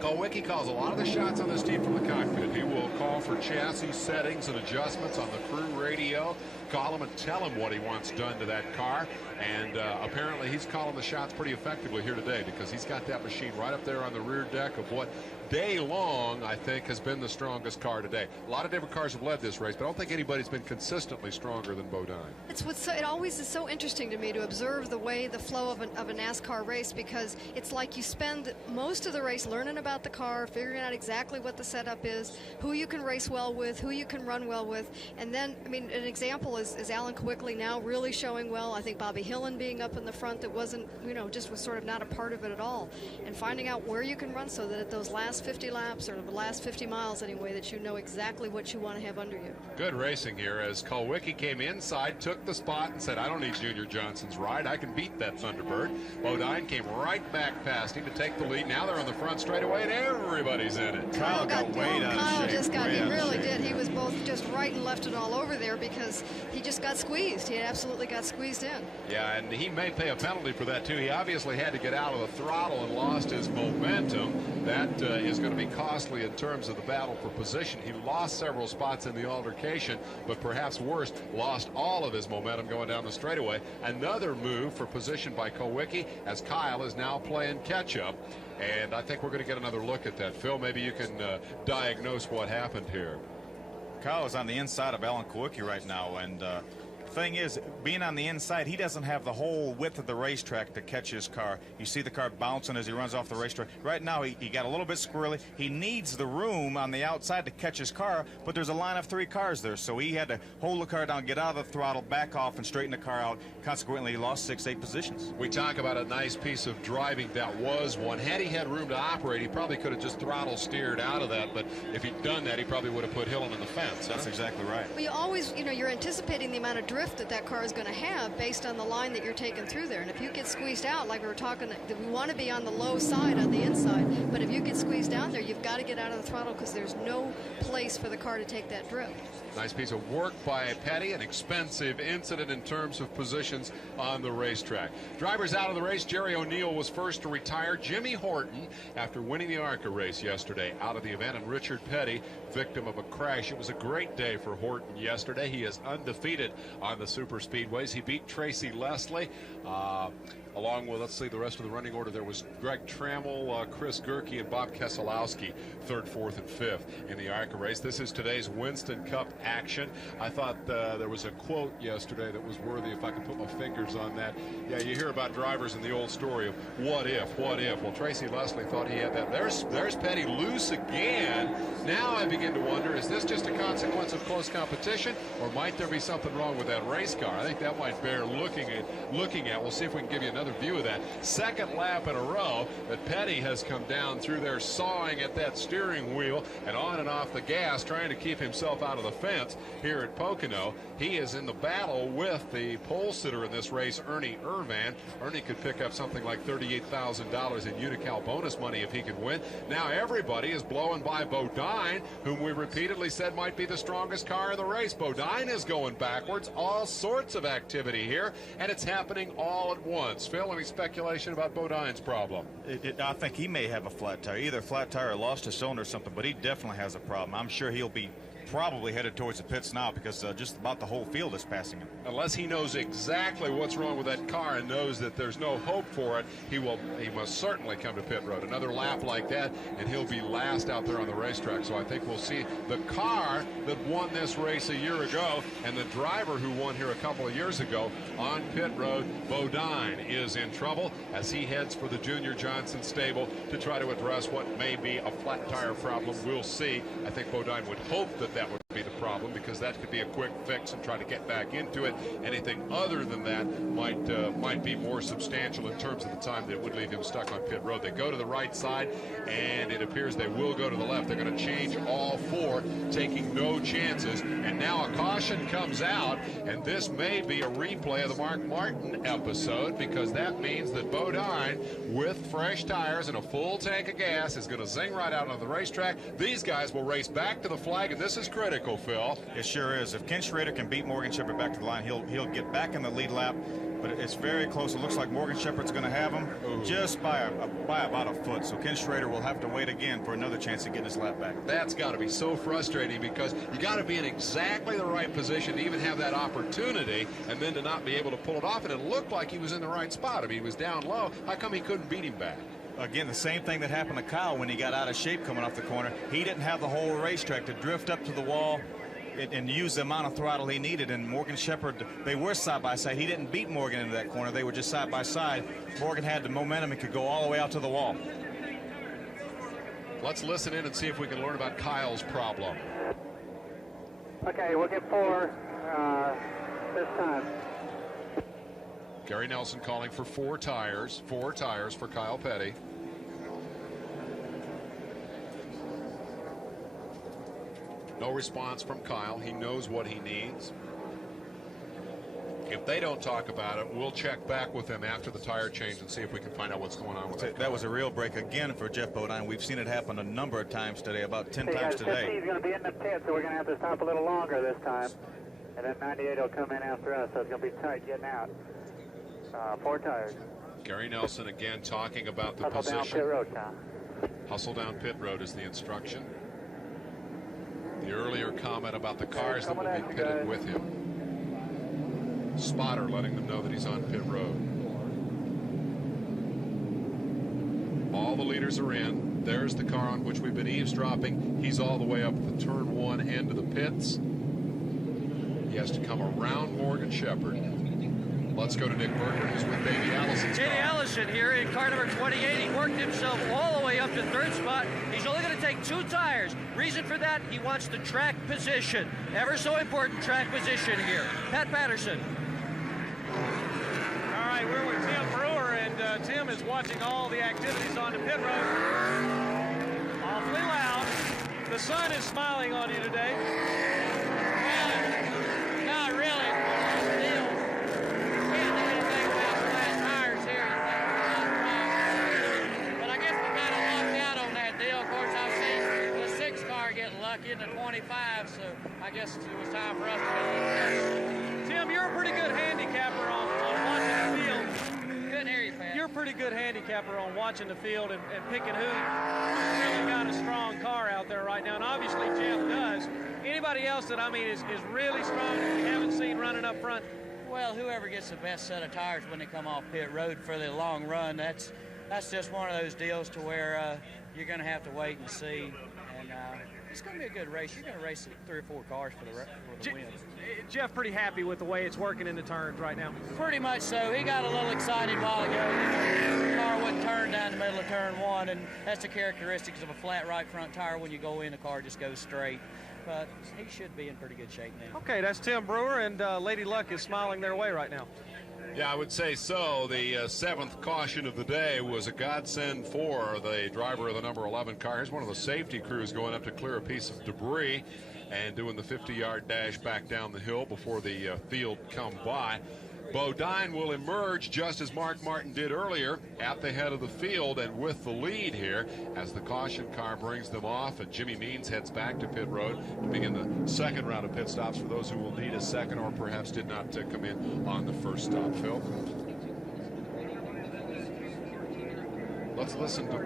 Kulwicki calls a lot of the shots on this team from the cockpit. He will call for chassis settings and adjustments on the crew radio, call him and tell him what he wants done to that car, and apparently he's calling the shots pretty effectively here today, because he's got that machine right up there on the rear deck of what day long I think has been the strongest car today. A lot of different cars have led this race, but I don't think anybody's been consistently stronger than Bodine. It always is so interesting to me to observe the flow of a NASCAR race, because it's like you spend most of the race learning about the car, figuring out exactly what the setup is, who you can race well with, who you can run well with, and then, I mean, an example is Alan Kulwicki now really showing well. I think Bobby Hillen being up in the front that wasn't, you know, just was sort of not a part of it at all, and finding out where you can run so that at those last 50 laps, or the last 50 miles anyway, that you know exactly what you want to have under you. Good racing here as Kulwicki came inside, took the spot, and said, I don't need Junior Johnson's ride. I can beat that Thunderbird. Bodine came right back past him to take the lead. Now they're on the front straightaway, and everybody's in it. Kyle got way out of shape. He really did. He was both just right and left it all over there, because he just got squeezed. He absolutely got squeezed in. Yeah, and he may pay a penalty for that, too. He obviously had to get out of the throttle and lost his momentum. That is going to be costly in terms of the battle for position. He lost several spots in the altercation, but perhaps worse, lost all of his momentum going down the straightaway. Another move for position by Kulwicki, as Kyle is now playing catch-up. And I think we're going to get another look at that. Phil, maybe you can diagnose what happened here. Kyle is on the inside of Alan Kulwicki right now, and thing is, being on the inside, he doesn't have the whole width of the racetrack to catch his car. You see the car bouncing as he runs off the racetrack. Right now, he got a little bit squirrely. He needs the room on the outside to catch his car, but there's a line of 3 cars there, so he had to hold the car down, get out of the throttle, back off, and straighten the car out. Consequently, he lost 6-8 positions. We talk about a nice piece of driving. That was one. Had he had room to operate, he probably could have just throttle steered out of that, but if he'd done that, he probably would have put Hillen in the fence. That's exactly right. Well, you always, you know, you're anticipating the amount of drift that car is going to have based on the line that you're taking through there. And if you get squeezed out, like we were talking, that we want to be on the low side, on the inside, but if you get squeezed down there, you've got to get out of the throttle, because there's no place for the car to take that drift. Nice piece of work by Petty, an expensive incident in terms of positions on the racetrack. Drivers out of the race. Jerry O'Neill was first to retire. Jimmy Horton, after winning the ARCA race yesterday, out of the event, and Richard Petty, victim of a crash. It was a great day for Horton yesterday. He is undefeated on the super speedways. He beat Tracy Leslie. Along with, let's see, the rest of the running order, there was Greg Trammell, Chris Gerke, and Bob Keselowski, 3rd, 4th, and 5th in the ARCA race. This is today's Winston Cup action. I thought there was a quote yesterday that was worthy, if I could put my fingers on that. Yeah, you hear about drivers in the old story of what if, what if. Well, Tracy Leslie thought he had that. There's Petty loose again. Now I begin to wonder, is this just a consequence of close competition, or might there be something wrong with that race car? I think that might bear looking at. We'll see if we can give you another view of that. Second lap in a row that Petty has come down through there, sawing at that steering wheel and on and off the gas, trying to keep himself out of the fence here at Pocono. He is in the battle with the pole sitter in this race, Ernie Irvan. Ernie could pick up something like $38,000 in Unocal bonus money if he could win. Now everybody is blowing by Bodine, whom we repeatedly said might be the strongest car in the race. Bodine is going backwards. All sorts of activity here, and it's happening all at once. Phil, any speculation about Bodine's problem? I think he may have a flat tire, either flat tire or lost a cylinder or something, but he definitely has a problem. I'm sure he'll be probably headed towards the pits now, because just about the whole field is passing him. Unless he knows exactly what's wrong with that car and knows that there's no hope for it, he must certainly come to pit road. Another lap like that, and he'll be last out there on the racetrack. So I think we'll see the car that won this race a year ago and the driver who won here a couple of years ago on pit road. Bodine is in trouble as he heads for the Junior Johnson stable to try to address what may be a flat tire problem. We'll see. I think Bodine would hope that would be the problem, because that could be a quick fix and try to get back into it. Anything other than that might be more substantial in terms of the time that would leave him stuck on pit road. They go to the right side, and it appears they will go to the left. They're going to change all four, taking no chances. And now a caution comes out, and this may be a replay of the Mark Martin episode, because that means that Bodine, with fresh tires and a full tank of gas, is going to zing right out on the racetrack. These guys will race back to the flag, and this is critical, Phil. It sure is. If Ken Schrader can beat Morgan Shepherd back to the line, he'll get back in the lead lap. But it's very close. It looks like Morgan Shepherd's going to have him just by about a foot. So Ken Schrader will have to wait again for another chance to get his lap back. That's got to be so frustrating, because you got to be in exactly the right position to even have that opportunity, and then to not be able to pull it off. And it looked like he was in the right spot. I mean, he was down low. How come he couldn't beat him back? Again, the same thing that happened to Kyle when he got out of shape coming off the corner. He didn't have the whole racetrack to drift up to the wall and use the amount of throttle he needed. And Morgan Shepherd, they were side by side. He didn't beat Morgan into that corner. They were just side by side. Morgan had the momentum and could go all the way out to the wall. Let's listen in and see if we can learn about Kyle's problem. Okay, we'll get 4 this time. Gary Nelson calling for 4 tires for Kyle Petty. No response from Kyle. He knows what he needs. If they don't talk about it, we'll check back with them after the tire change and see if we can find out what's going on with it. That was a real break again for Jeff Bodine. We've seen it happen a number of times today, about 10 times today. He's going to be in the pit, so we're going to have to stop a little longer this time. And then 98 will come in after us, so it's going to be tight getting out. 4 tires. Gary Nelson again talking about the Hustle position. down pit road, Tom. Hustle down pit road is the instruction. The earlier comment about the cars that will be pitted with him. Spotter letting them know that he's on pit road. All the leaders are in. There's the car on which we've been eavesdropping. He's all the way up at the turn 1 end of the pits. He has to come around Morgan Shepherd. Let's go to Nick Berger, who's with Davey Allison's car. Davey Allison here in car number 28. He worked himself all the way up to 3rd spot. He's only going to take 2 tires. Reason for that, he wants the track position. Ever so important track position here. Pat Patterson. All right, we're with Tim Brewer, and Tim is watching all the activities on the pit road. Awfully loud. The sun is smiling on you today. Not really. Still, can't do anything about flat tires here. But I guess we got to luck out on that deal. Of course, I've seen the 6 car get lucky in the 25, so I guess it was time for us to go. Tim, you're a pretty good handicapper on watching the field. Couldn't hear you, Pat. You're a pretty good handicapper on watching the field and picking who's really got a strong car out there right now. And obviously Jeff does. Anybody else that, I mean, is really strong that we haven't seen running up front? Well, whoever gets the best set of tires when they come off pit road for the long run, that's just one of those deals to where you're going to have to wait and see. And it's going to be a good race. You're going to race 3 or 4 cars for the win. Jeff pretty happy with the way it's working in the turns right now. Pretty much so. He got a little excited a while ago. The car wouldn't turn down the middle of turn 1, and that's the characteristics of a flat right front tire. When you go in, the car just goes straight. But he should be in pretty good shape now. Okay, that's Tim Brewer, and Lady Luck is smiling their way right now. Yeah, I would say so. The 7th caution of the day was a godsend for the driver of the number 11 car. Here's one of the safety crews going up to clear a piece of debris and doing the 50-yard dash back down the hill before the field come by. Bodine will emerge just as Mark Martin did earlier at the head of the field and with the lead here as the caution car brings them off, and Jimmy Means heads back to pit road to begin the 2nd round of pit stops for those who will need a second or perhaps did not come in on the first stop. Phil? Let's listen to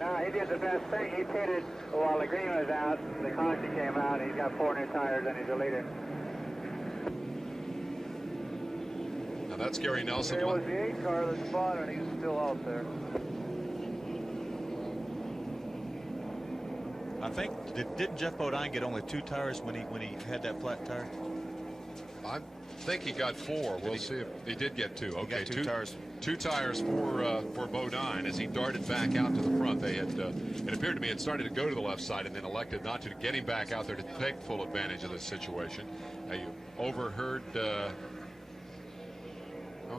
No, he did the best thing. He pitted while the green was out. The caution came out. He's got 4 new tires and he's a leader. Now that's Gary Nelson. It was the 8 car that spotted, and he's still out there. I think, didn't Jeff Bodine get only 2 tires when he had that flat tire? I think he got 4. We'll see if he did get 2. Okay, 2 tires. 2 tires for Bodine as he darted back out to the front. They had, it appeared to me, had started to go to the left side and then elected not to get him back out there to take full advantage of this situation. You overheard.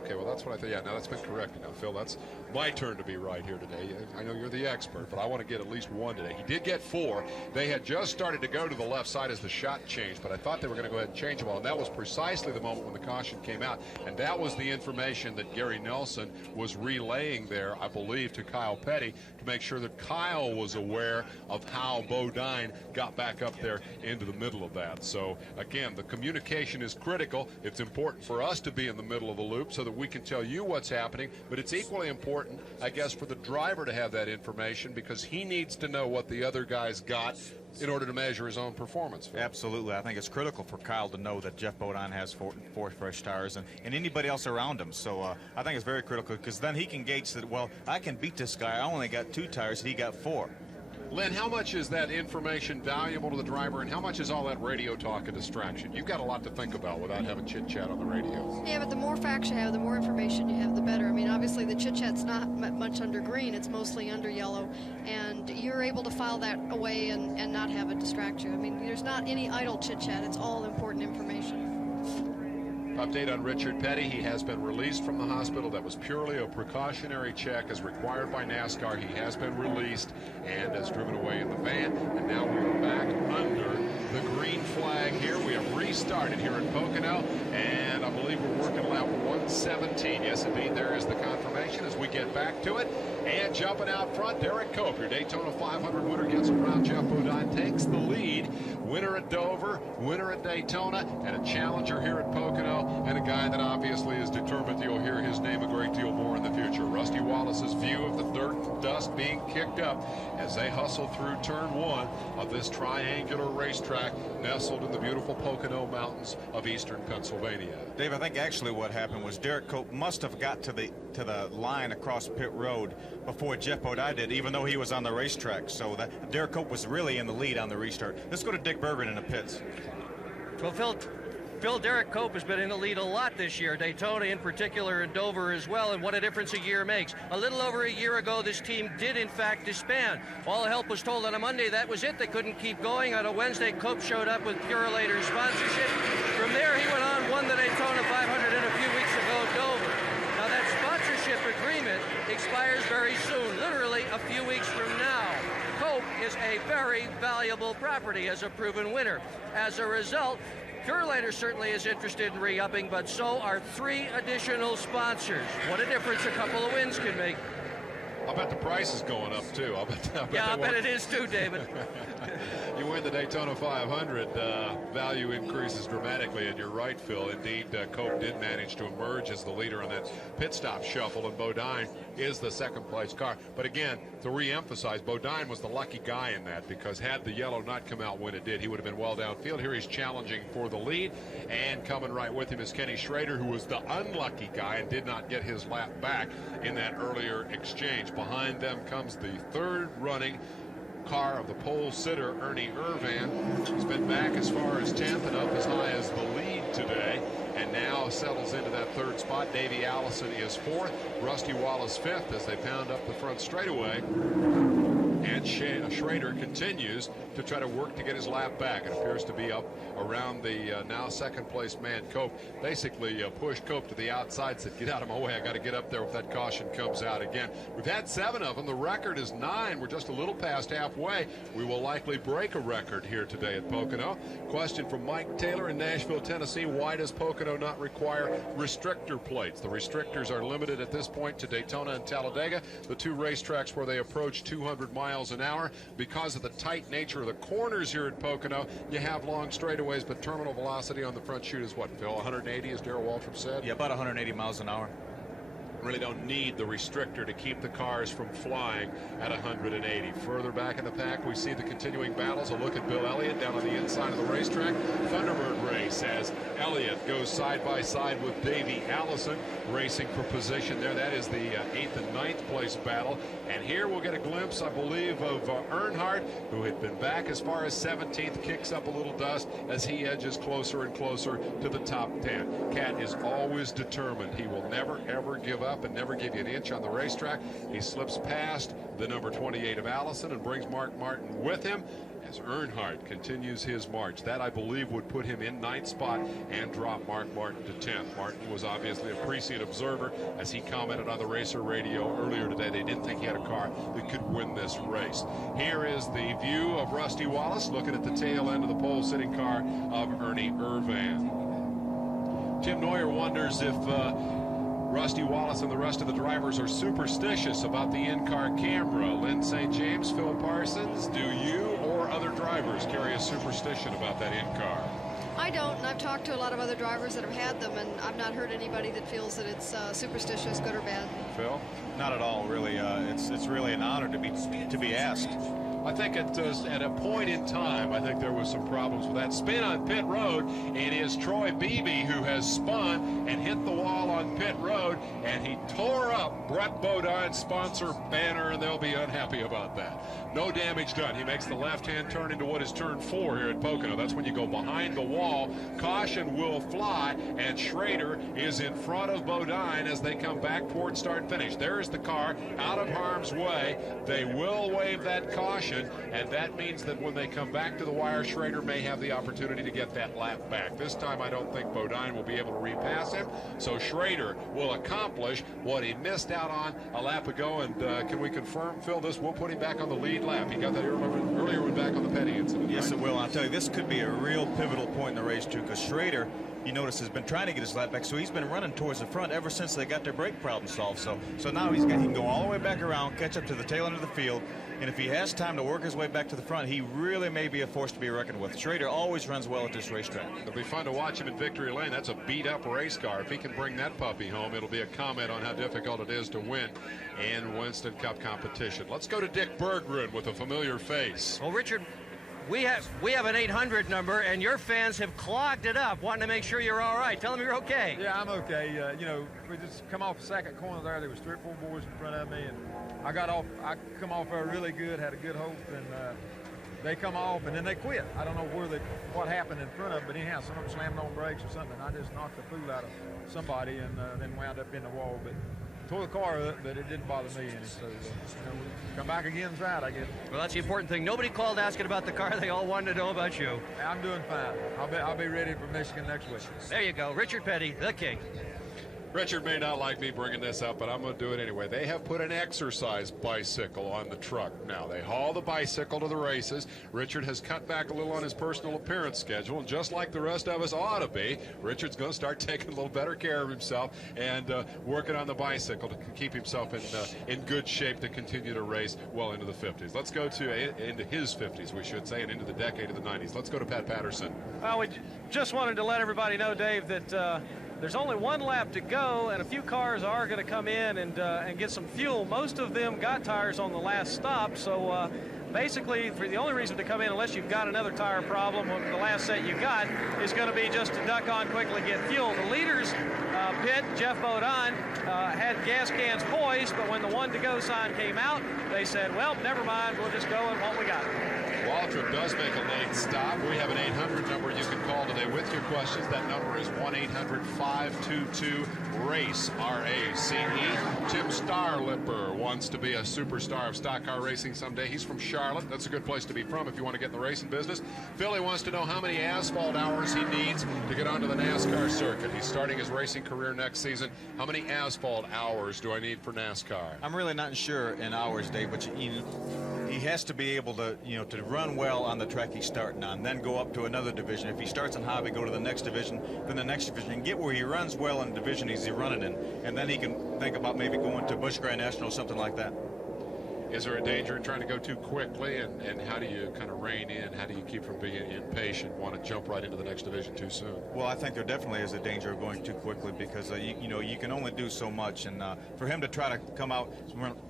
Okay, well, that's what I thought. Yeah, now that's been corrected. Now, Phil, that's my turn to be right here today. I know you're the expert, but I want to get at least 1 today. He did get 4. They had just started to go to the left side as the shot changed, but I thought they were going to go ahead and change them all. And that was precisely the moment when the caution came out. And that was the information that Gary Nelson was relaying there, I believe, to Kyle Petty to make sure that Kyle was aware of how Bodine got back up there into the middle of that. So, again, the communication is critical. It's important for us to be in the middle of the loop so that we can tell you what's happening, but it's equally important, I guess, for the driver to have that information because he needs to know what the other guys got in order to measure his own performance. Absolutely. I think it's critical for Kyle to know that Jeff Bodine has four fresh tires and anybody else around him. So I think it's very critical because then he can gauge that, well, I can beat this guy. I only got 2 tires. He got 4. Lynn, how much is that information valuable to the driver, and how much is all that radio talk a distraction? You've got a lot to think about without having chit-chat on the radio. Yeah, but the more facts you have, the more information you have, the better. I mean, obviously the chit-chat's not much under green. It's mostly under yellow, and you're able to file that away and not have it distract you. I mean, there's not any idle chit-chat. It's all important information. Update on Richard Petty. He has been released from the hospital. That was purely a precautionary check as required by NASCAR. He has been released and has driven away in the van. And now we are back under the green flag here. We have restarted here in Pocono, and I believe we're working lap 117. Yes, indeed, there is the confirmation as we get back to it. And jumping out front, Derek Cope, your Daytona 500 winner, gets around. Jeff Bodine takes the lead. Winner at Dover, winner at Daytona, and a challenger here at Pocono, and a guy that obviously is determined you'll hear his name a great deal more in the future. Rusty Wallace's view of the dirt and dust being kicked up as they hustle through turn 1 of this triangular racetrack nestled in the beautiful Pocono Mountains of eastern Pennsylvania. Dave, I think actually what happened was Derek Cope must have got to the line across pit road before Jeff Bodine did, even though he was on the racetrack. So that Derek Cope was really in the lead on the restart. Let's go to Dick Berggren in the pits. Well, Phil, Derek Cope has been in the lead a lot this year, Daytona in particular and Dover as well, and what a difference a year makes. A little over a year ago, this team did in fact disband. All the help was told on a Monday that was it. They couldn't keep going. On a Wednesday, Cope showed up with Purolator sponsorship. From there, he went on, won the Daytona 500 in a few weeks ago at Dover. Now that sponsorship agreement expires very soon, literally a few weeks from now. Cope is a very valuable property as a proven winner. As a result, Purolator certainly is interested in re-upping, but so are 3 additional sponsors. What a difference a couple of wins can make. I bet the price is going up, too. I bet it is, too, David. You win the Daytona 500, value increases dramatically, and you're right, Phil. Indeed, Cope did manage to emerge as the leader on that pit stop shuffle, and Bodine is the second-place car. But again, to re-emphasize, Bodine was the lucky guy in that, because had the yellow not come out when it did, he would have been well downfield. Here he's challenging for the lead, and coming right with him is Kenny Schrader, who was the unlucky guy and did not get his lap back in that earlier exchange. Behind them comes the third running car of the pole sitter, Ernie Irvan. He's been back as far as 10th and up as high as the lead today, and now settles into that third spot. Davey Allison is 4th, Rusty Wallace 5th as they pound up the front straightaway. And Schrader continues to try to work to get his lap back. It appears to be up around the now second-place man, Cope. Basically pushed Cope to the outside, said, get out of my way. I got to get up there if that caution comes out again. We've had 7 of them. The record is 9. We're just a little past halfway. We will likely break a record here today at Pocono. Question from Mike Taylor in Nashville, Tennessee. Why does Pocono not require restrictor plates? The restrictors are limited at this point to Daytona and Talladega, the 2 racetracks where they approach 200 miles an hour. Because of the tight nature of the corners here at Pocono, you have long straightaways, but terminal velocity on the front chute is what, Phil, 180, as Darrell Waltrip said? Yeah, about 180 miles an hour. Really don't need the restrictor to keep the cars from flying at 180. Further back in the pack, we see the continuing battles. A look at Bill Elliott down on the inside of the racetrack. Thunderbird race as Elliott goes side by side with Davey Allison racing for position there. That is the 8th and 9th place battle. And here we'll get a glimpse, I believe, of Earnhardt, who had been back as far as 17th, kicks up a little dust as he edges closer and closer to the top 10. Cat is always determined. He will never, ever give up and never give you an inch on the racetrack. He slips past the number 28 of Allison and brings Mark Martin with him as Earnhardt continues his march. That, I believe, would put him in 9th spot and drop Mark Martin to 10th. Martin was obviously a prescient observer as he commented on the Racer Radio earlier today. They didn't think he had a car that could win this race. Here is the view of Rusty Wallace looking at the tail end of the pole-sitting car of Ernie Irvan. Tim Neuer wonders if Rusty Wallace and the rest of the drivers are superstitious about the in-car camera. Lynn St. James, Phil Parsons, do you or other drivers carry a superstition about that in-car? I don't, and I've talked to a lot of other drivers that have had them, and I've not heard anybody that feels that it's superstitious, good or bad. Phil? Not at all, really. It's really an honor to be asked. I think at a point in time, I think there was some problems with that. Spin on pit road. It is Troy Beebe who has spun and hit the wall on pit road, and he tore up Brett Bodine's sponsor banner, and they'll be unhappy about that. No damage done. He makes the left-hand turn into what is turn 4 here at Pocono. That's when you go behind the wall. Caution will fly, and Schrader is in front of Bodine as they come back toward start-finish. There's the car out of harm's way. They will waive that caution, and that means that when they come back to the wire, Schrader may have the opportunity to get that lap back. This time I don't think Bodine will be able to repass him, so Schrader will accomplish what he missed out on a lap ago. And can we confirm, Phil, this will put him back on the lead lap? He got that earlier when back on the Petty incident. Yes, right? it will. I'll tell you, this could be a real pivotal point in the race, too, because Schrader, you notice, has been trying to get his lap back, so he's been running towards the front ever since they got their brake problem solved. So now he can go all the way back around, catch up to the tail end of the field, and if he has time to work his way back to the front, he really may be a force to be reckoned with. Schrader always runs well at this racetrack. It'll be fun to watch him in Victory Lane. That's a beat-up race car. If he can bring that puppy home, it'll be a comment on how difficult it is to win in Winston Cup competition. Let's go to Dick Berggren with a familiar face. Well, Richard, we have an 800 number, and your fans have clogged it up, wanting to make sure you're all right. Tell them you're okay. Yeah, I'm okay. You know, we just come off the second corner there. Was 3 or 4 boys in front of me, and I come off there really good, had a good hope, and they come off, and then they quit. I don't know what happened in front of them, but anyhow, some of them slammed on brakes or something. I just knocked the fool out of somebody, and then wound up in the wall. But tore the car up, but it didn't bother me any. So, come back again and try it, I guess. Well, that's the important thing. Nobody called asking about the car. They all wanted to know about you. I'm doing fine. I'll be ready for Michigan next week. There you go. Richard Petty, the king. Richard may not like me bringing this up, but I'm going to do it anyway. They have put an exercise bicycle on the truck now. They haul the bicycle to the races. Richard has cut back a little on his personal appearance schedule, and just like the rest of us ought to be, Richard's going to start taking a little better care of himself and working on the bicycle to keep himself in good shape to continue to race well into the 50s. Let's go into his 50s, we should say, and into the decade of the 90s. Let's go to Pat Patterson. Well, we just wanted to let everybody know, Dave, that there's only 1 lap to go, and a few cars are going to come in and get some fuel. Most of them got tires on the last stop, so basically, for the only reason to come in, unless you've got another tire problem, the last set you got is going to be just to duck on quickly, get fuel. The leaders pit, Jeff Bodine, had gas cans poised, but when the 1 to go sign came out, they said, well, never mind, we'll just go with what we got. Waltrip does make a late stop. We have an 800 number you can call today with your questions. That number is 1-800-522-RACE, R-A-C-E. Tim Starlipper wants to be a superstar of stock car racing someday. He's from Charlotte. That's a good place to be from if you want to get in the racing business. Philly wants to know how many asphalt hours he needs to get onto the NASCAR circuit. He's starting his racing career next season. How many asphalt hours do I need for NASCAR? I'm really not sure in hours, Dave, but he has to be able to, to run well on the track he's starting on, then go up to another division. If he starts in hobby, go to the next division, then the next division, and get where he runs well in the division he's running in, and then he can think about maybe going to Busch Grand National or something like that. Is there a danger in trying to go too quickly, and how do you kind of rein in? How do you keep from being impatient, want to jump right into the next division too soon? Well, I think there definitely is a danger of going too quickly because, you can only do so much. And for him to try to come out,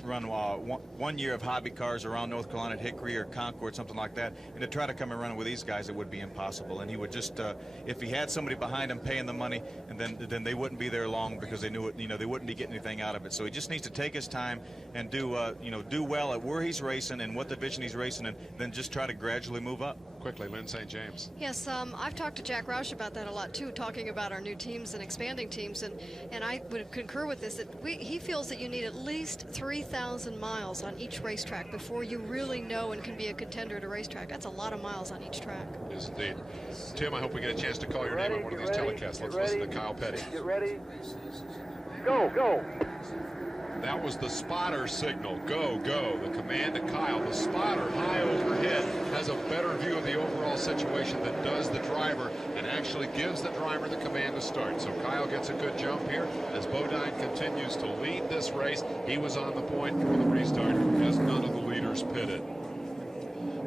run 1 year of hobby cars around North Carolina at Hickory or Concord, something like that, and to try to come and run with these guys, it would be impossible. And he would just, if he had somebody behind him paying the money, and then they wouldn't be there long because they knew it, they wouldn't be getting anything out of it. So he just needs to take his time and do well at where he's racing and what division he's racing in, then just try to gradually move up. Quickly, Lynn St. James. Yes, I've talked to Jack Roush about that a lot too, talking about our new teams and expanding teams, and I would concur with this, that he feels that you need at least 3,000 miles on each racetrack before you really know and can be a contender at a racetrack. That's a lot of miles on each track. Yes, indeed. Tim, I hope we get a chance to call your name on one of these telecasts. Let's listen to Kyle Petty. Get ready. Go, go. That was the spotter signal. Go, go. The command to Kyle. The spotter high overhead has a better view of the overall situation than does the driver, and actually gives the driver the command to start. So Kyle gets a good jump here as Bodine continues to lead this race. He was on the point for the restart as none of the leaders pitted.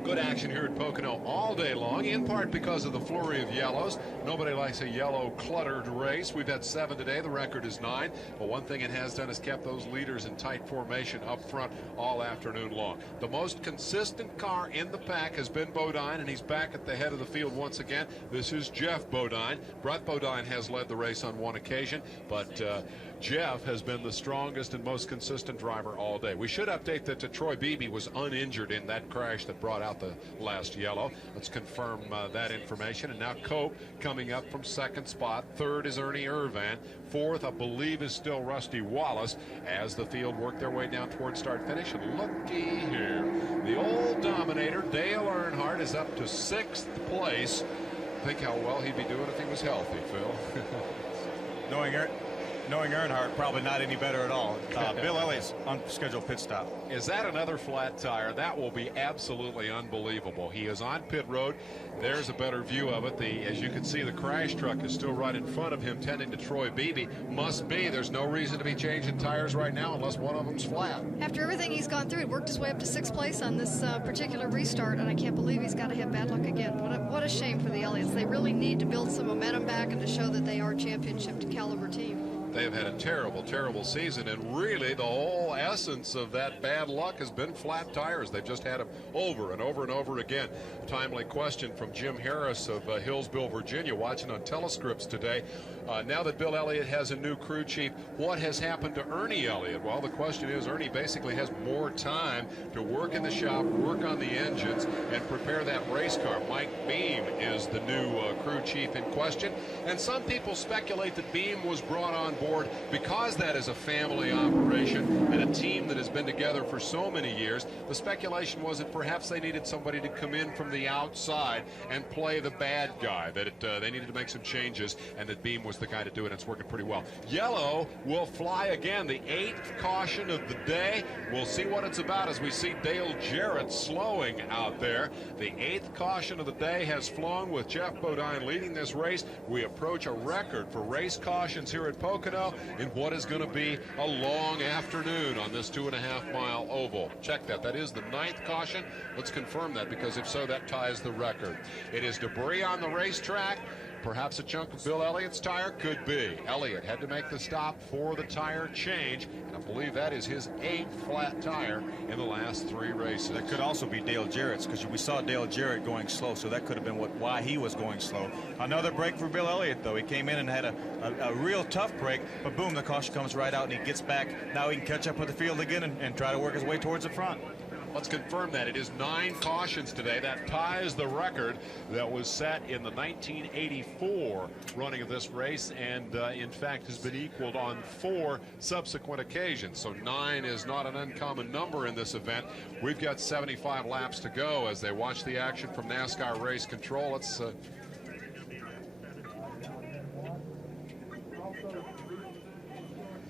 Good action here at Pocono all day long, in part because of the flurry of yellows. Nobody likes a yellow cluttered race. We've had 7 today. The record is 9. But one thing it has done is kept those leaders in tight formation up front all afternoon long. The most consistent car in the pack has been Bodine, and he's back at the head of the field once again. This is Jeff Bodine. Brett Bodine has led the race on one occasion, but Jeff has been the strongest and most consistent driver all day. We should update that Troy Beebe was uninjured in that crash that brought out the last yellow. Let's confirm that information. And now Cope coming up from 2nd spot. 3rd is Ernie Irvan. 4th, I believe, is still Rusty Wallace as the field work their way down towards start finish. And looky here, the old dominator Dale Earnhardt is up to 6th place. Think how well he'd be doing if he was healthy, Phil. Knowing Earnhardt, probably not any better at all. Bill Elliott's unscheduled pit stop. Is that another flat tire? That will be absolutely unbelievable. He is on pit road. There's a better view of it. As you can see, the crash truck is still right in front of him, tending to Troy Beebe. Must be. There's no reason to be changing tires right now unless one of them's flat. After everything he's gone through, he worked his way up to 6th place on this particular restart, and I can't believe he's got to have bad luck again. What a shame for the Elliots. They really need to build some momentum back and to show that they are a championship caliber team. They have had a terrible, terrible season, and really the whole essence of that bad luck has been flat tires. They've just had them over and over and over again. Timely question from Jim Harris of Hillsville, Virginia, watching on Telescripts today. Now that Bill Elliott has a new crew chief, what has happened to Ernie Elliott? Well, the question is, Ernie basically has more time to work in the shop, work on the engines, and prepare that race car. Mike Beam is the new crew chief in question, and some people speculate that Beam was brought on board because that is a family operation and a team that has been together for so many years. The speculation was that perhaps they needed somebody to come in from the outside and play the bad guy, that they needed to make some changes, and that Beam was the guy to do it. It's working pretty well. Yellow will fly again, the 8th caution of the day. We'll see what it's about as we see Dale Jarrett slowing out there. The 8th caution of the day has flown with Jeff Bodine leading this race. We approach a record for race cautions here at Pocono in what is going to be a long afternoon on this 2.5-mile oval. Check that. That is the 9th caution. Let's confirm that, because if so, that ties the record. It is debris on the racetrack. Perhaps a chunk of Bill Elliott's tire? Could be. Elliott had to make the stop for the tire change, and I believe that is his 8th flat tire in the last 3 races. That could also be Dale Jarrett's, because we saw Dale Jarrett going slow, so that could have been why he was going slow. Another break for Bill Elliott, though. He came in and had a real tough break, but boom, the caution comes right out, and he gets back. Now he can catch up with the field again and try to work his way towards the front. Let's confirm that. It is 9 cautions today. That ties the record that was set in the 1984 running of this race, and in fact has been equaled on 4 subsequent occasions. So 9 is not an uncommon number in this event. We've got 75 laps to go as they watch the action from NASCAR Race Control. Let's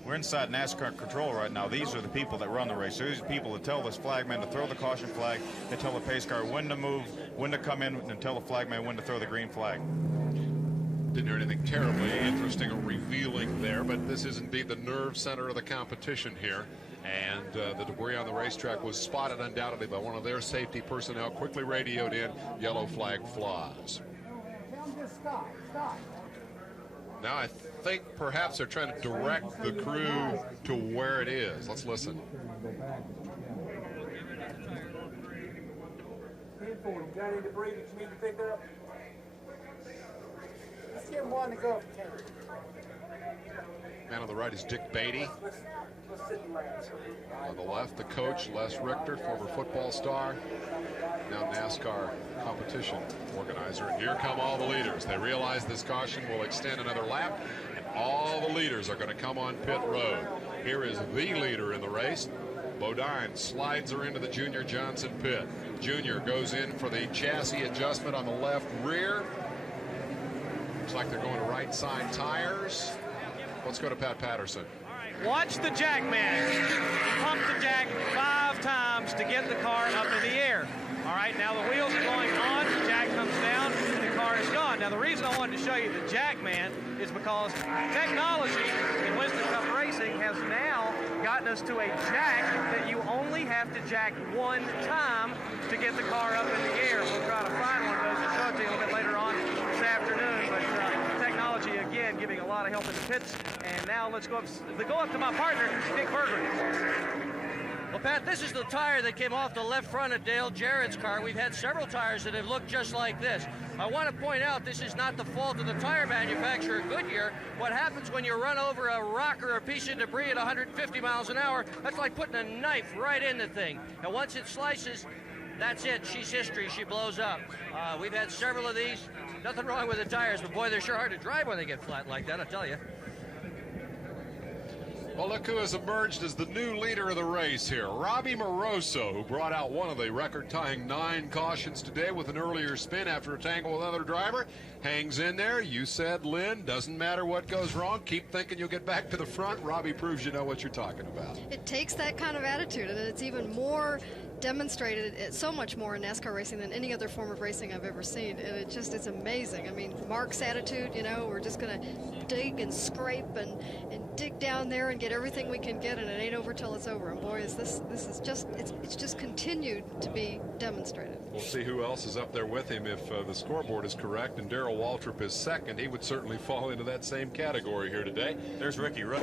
We're inside NASCAR control right now. These are the people that run the race. These are the people that tell this flagman to throw the caution flag. They tell the pace car when to move, when to come in, and tell the flagman when to throw the green flag. Didn't hear anything terribly interesting or revealing there, but this is indeed the nerve center of the competition here. And the debris on the racetrack was spotted undoubtedly by one of their safety personnel, quickly radioed in, yellow flag flies. Now I think perhaps they're trying to direct the crew to where it is. Let's listen. Got any debris that you need to pick up? Let's get one to go if you can. Man on the right is Dick Beatty. On the left, the coach, Les Richter, former football star, now NASCAR competition organizer. And here come all the leaders. They realize this caution will extend another lap, and all the leaders are going to come on pit road. Here is the leader in the race. Bodine slides her into the Junior Johnson pit. Junior goes in for the chassis adjustment on the left rear. Looks like they're going to right side tires. Let's go to Pat Patterson. Watch the jack man. Pump the jack 5 times to get the car up in the air. All right, now the wheels are going on, the jack comes down, and the car is gone. Now the reason I wanted to show you the jack man is because technology in Winston Cup racing has now gotten us to a jack that you only have to jack 1 time to get the car up in the air. We'll try to find one of those and show it to you a little bit later on this afternoon. But technology, again, giving a lot of help in the pits. And now let's go up to my partner, Dick Berger. Well, Pat, this is the tire that came off the left front of Dale Jarrett's car. We've had several tires that have looked just like this. I want to point out this is not the fault of the tire manufacturer, Goodyear. What happens when you run over a rock or a piece of debris at 150 miles an hour, that's like putting a knife right in the thing. And once it slices, that's it. She's history. She blows up. We've had several of these. Nothing wrong with the tires, but boy, they're sure hard to drive when they get flat like that, I tell you. Well, look who has emerged as the new leader of the race here. Robbie Moroso, who brought out one of the record-tying 9 cautions today with an earlier spin after a tangle with another driver. Hangs in there. You said, Lynn, doesn't matter what goes wrong. Keep thinking you'll get back to the front. Robbie proves you know what you're talking about. It takes that kind of attitude, and it's even more demonstrated so much more in NASCAR racing than any other form of racing I've ever seen, and it's amazing. I mean, Mark's attitude, you know, we're just going to dig and scrape and dig down there and get everything we can get, and it ain't over till it's over. And boy, is this is just it's just continued to be demonstrated. We'll see who else is up there with him if the scoreboard is correct, and Darrell Waltrip is second. He would certainly fall into that same category here today. There's Ricky Rudd.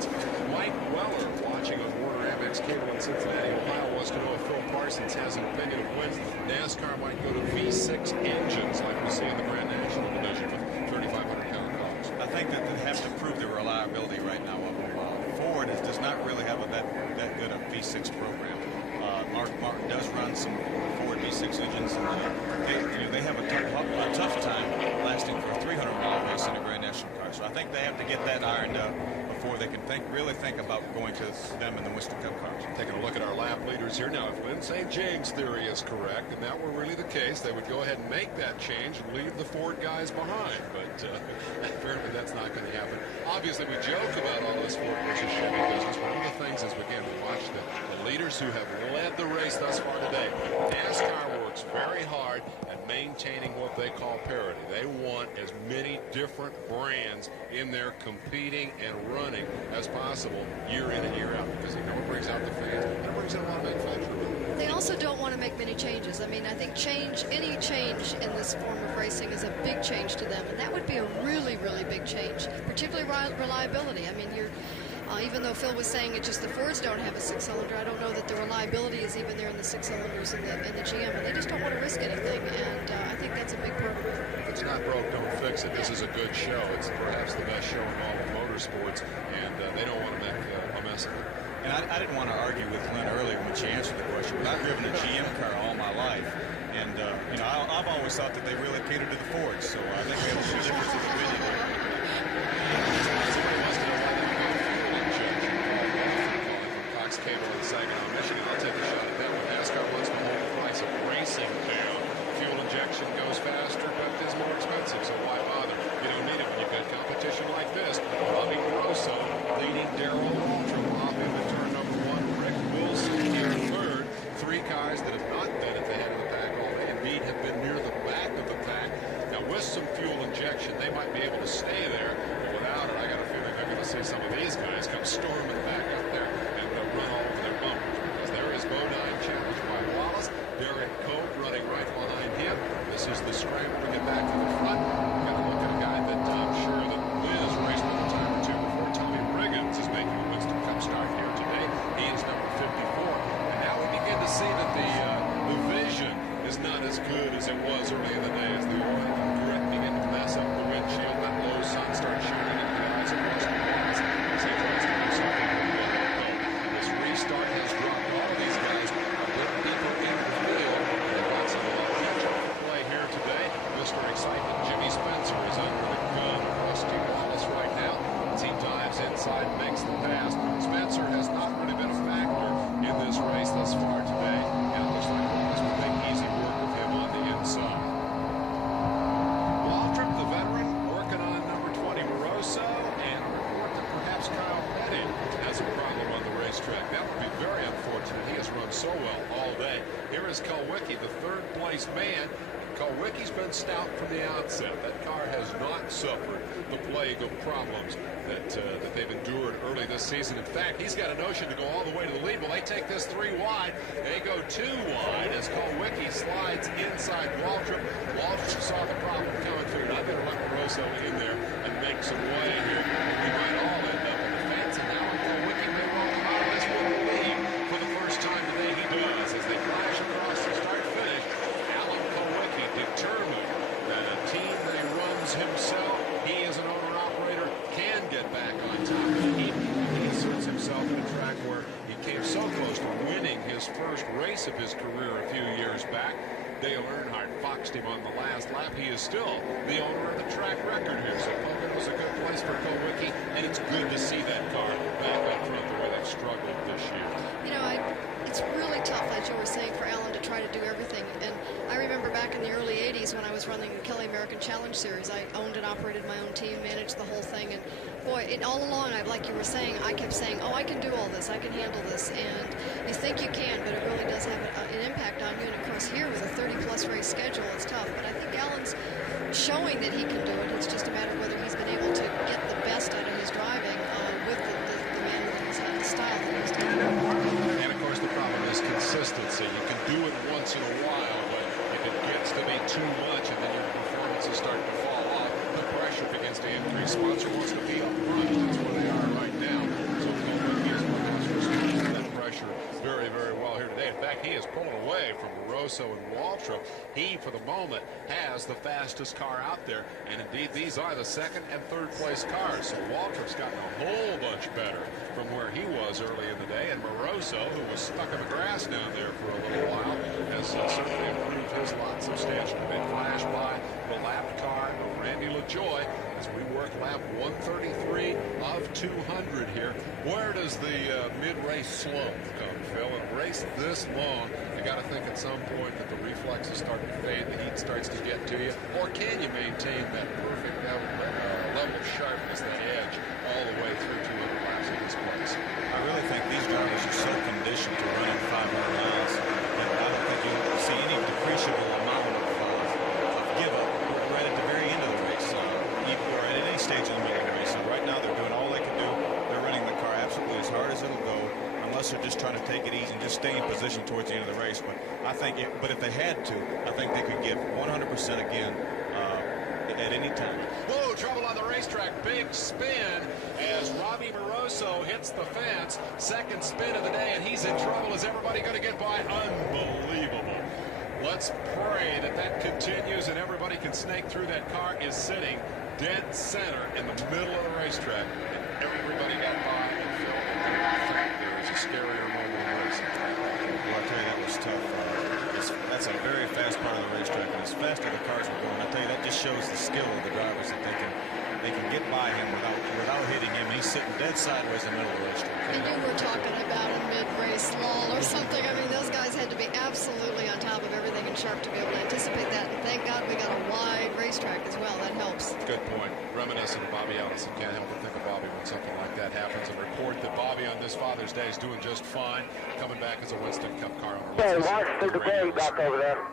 Okay, watch the debris back over there.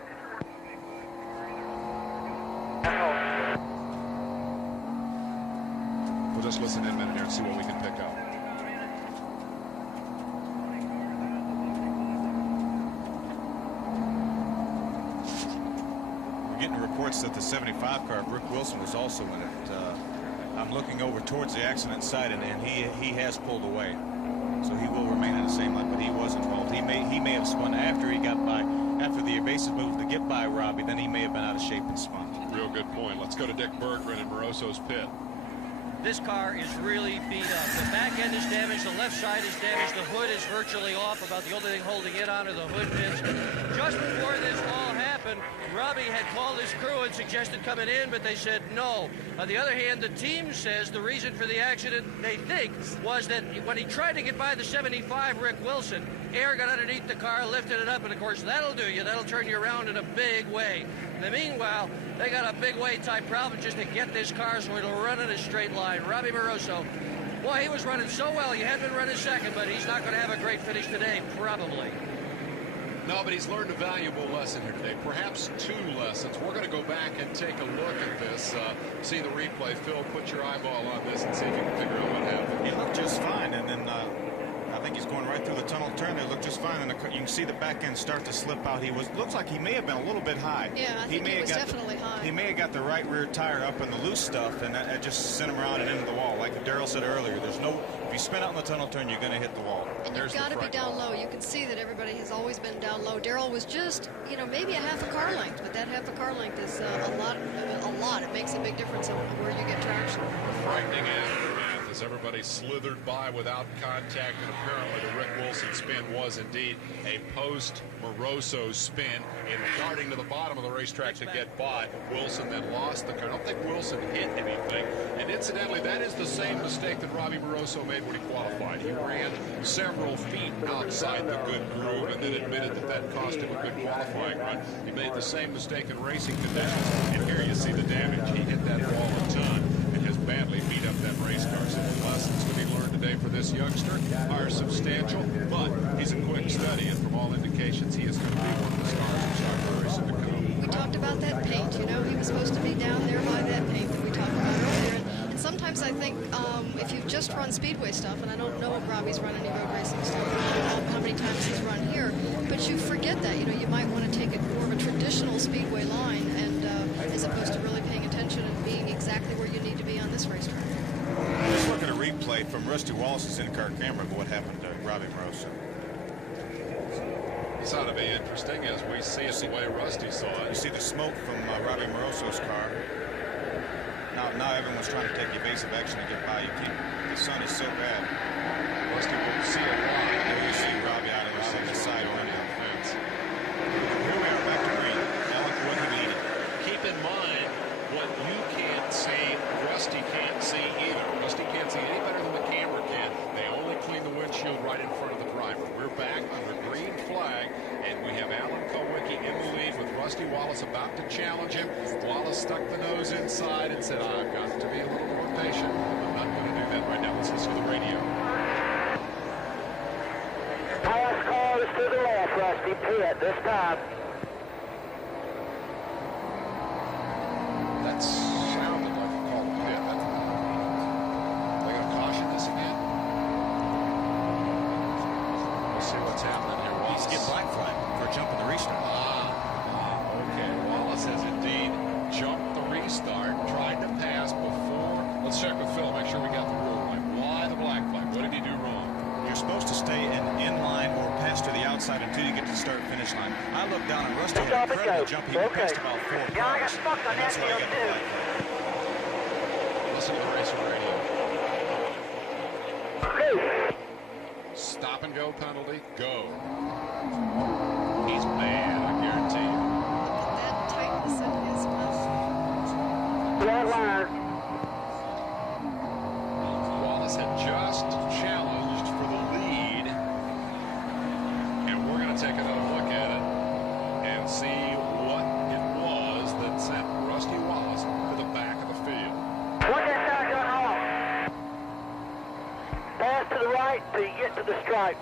To number 7 of Kowicki, and then the 17 right behind him. That's, of course, Barrel, the number 10 of Derek Schultz. And then John Little, I believe, is right in there too, around 18. When the caution goes back out there, we're in the green side. Another one of the shiny green side. Where one Doyle hit this time. Stop and go. Okay. Yeah, I got fucked on that deal too. That line. Pass to the right till you get to the stripe.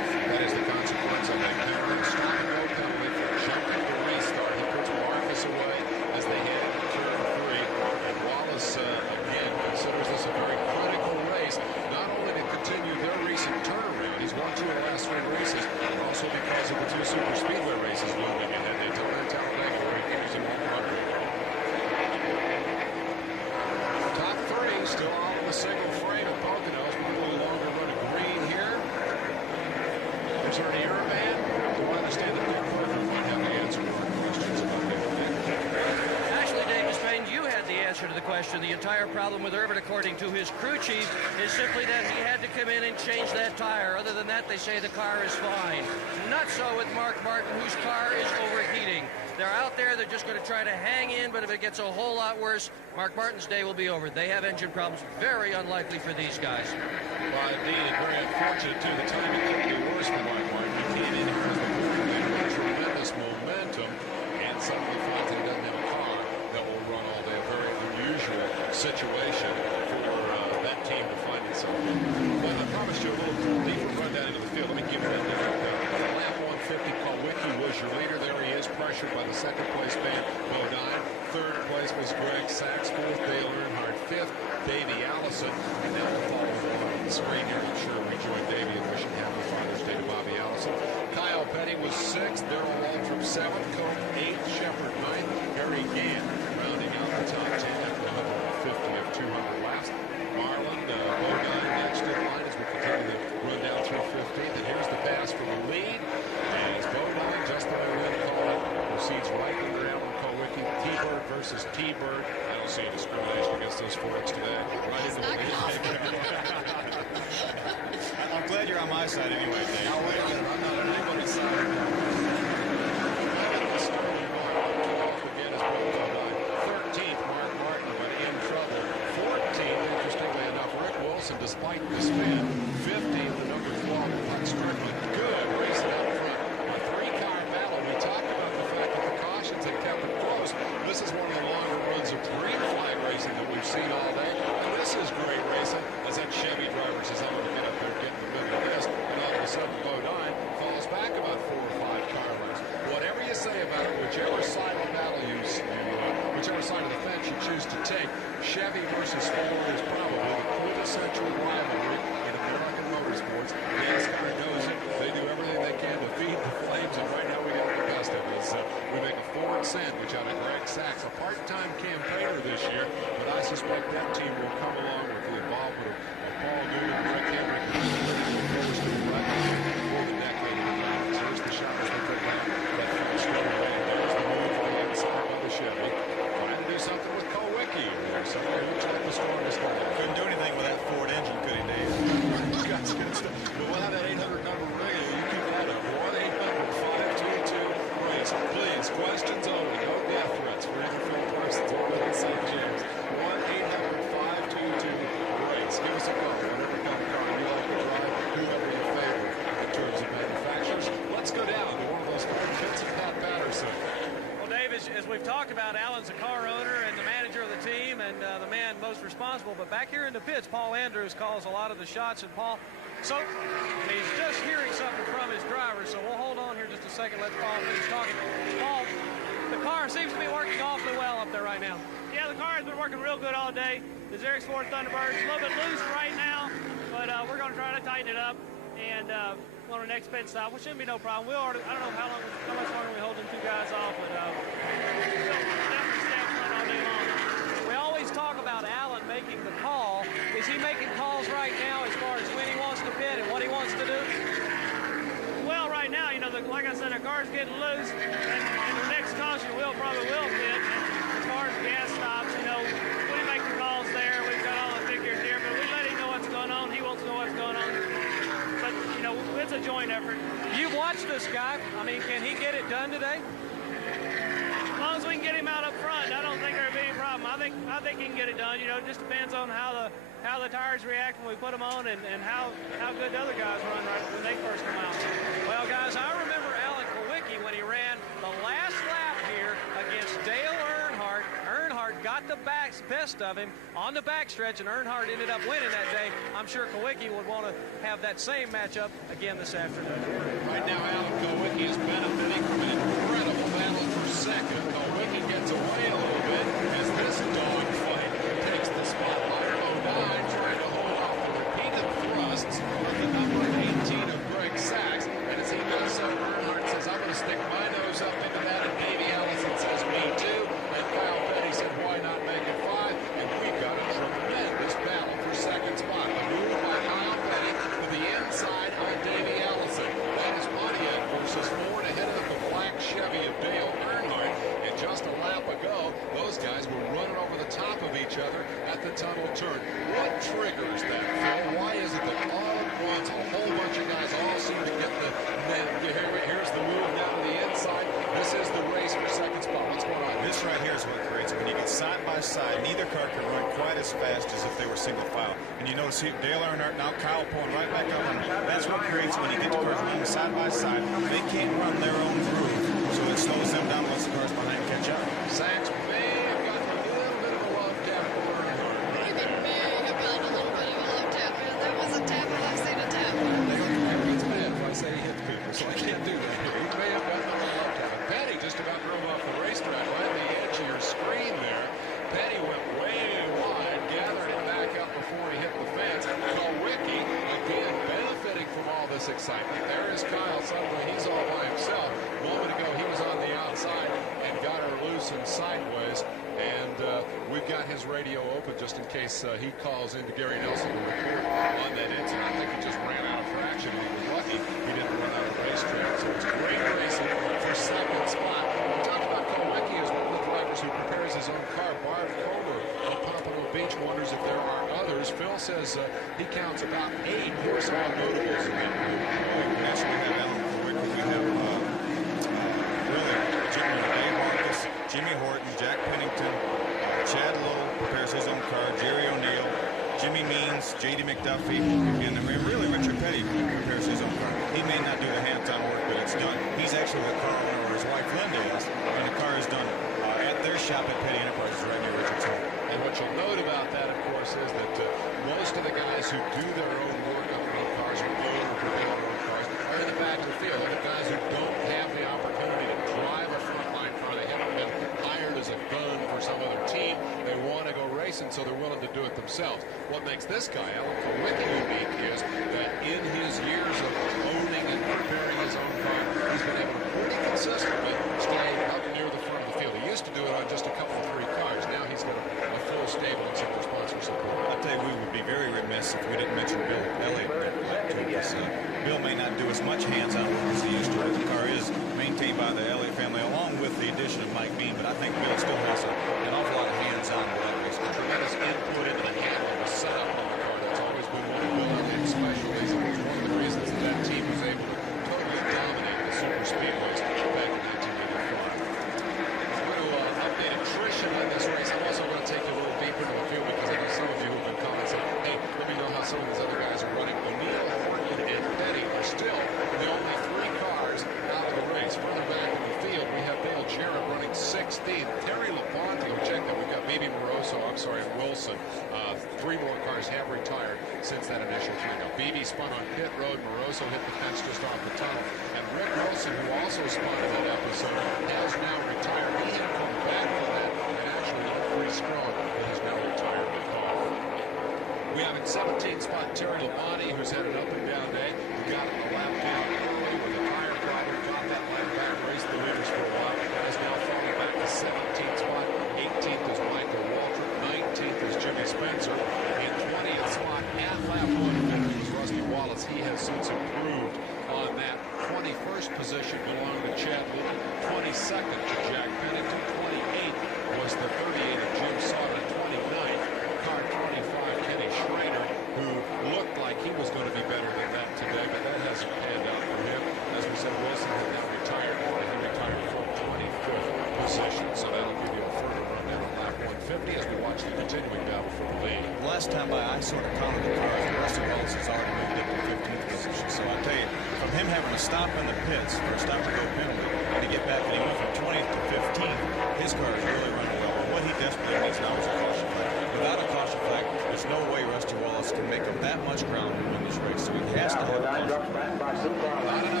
49 drops back by 2 car lengths.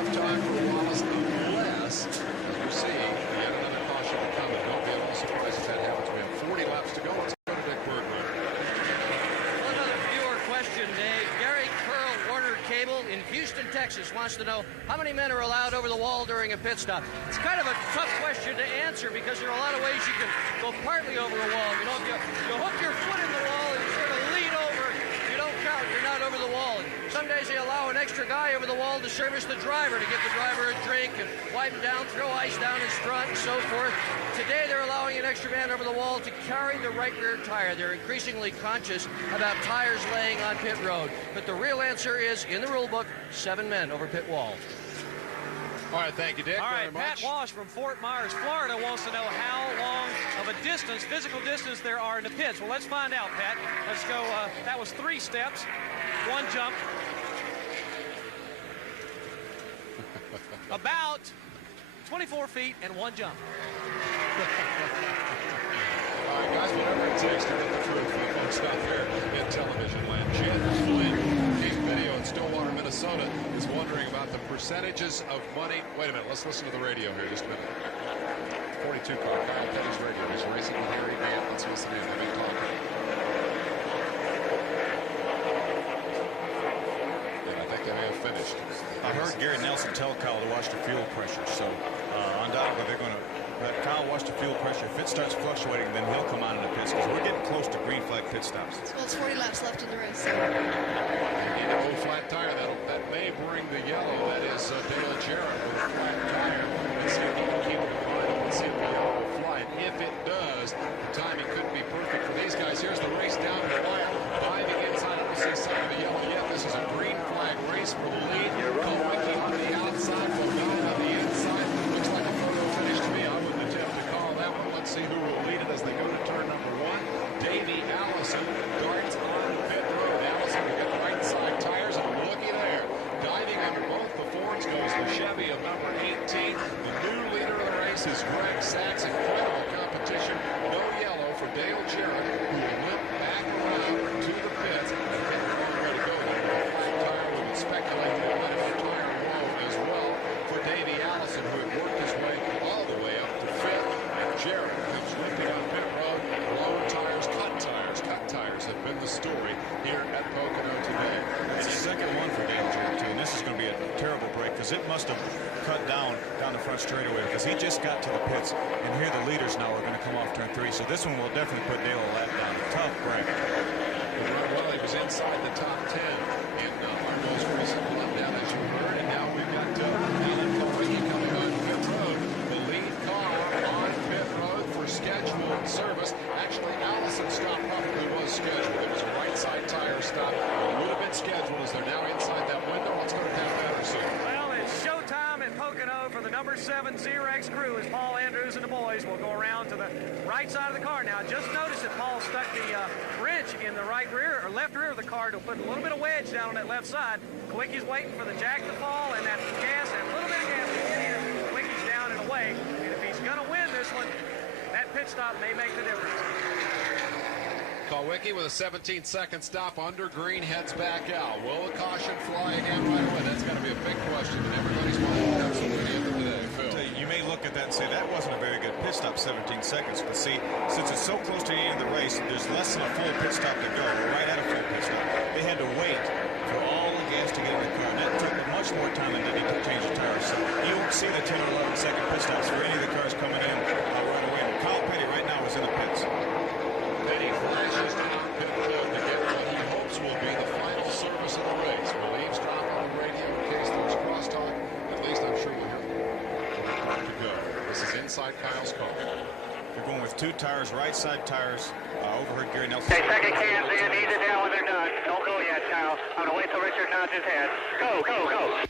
Second cans in, ease it down when they're done. Don't go yet, Kyle. I'm going to wait till Richard nods his head. Go, go, go.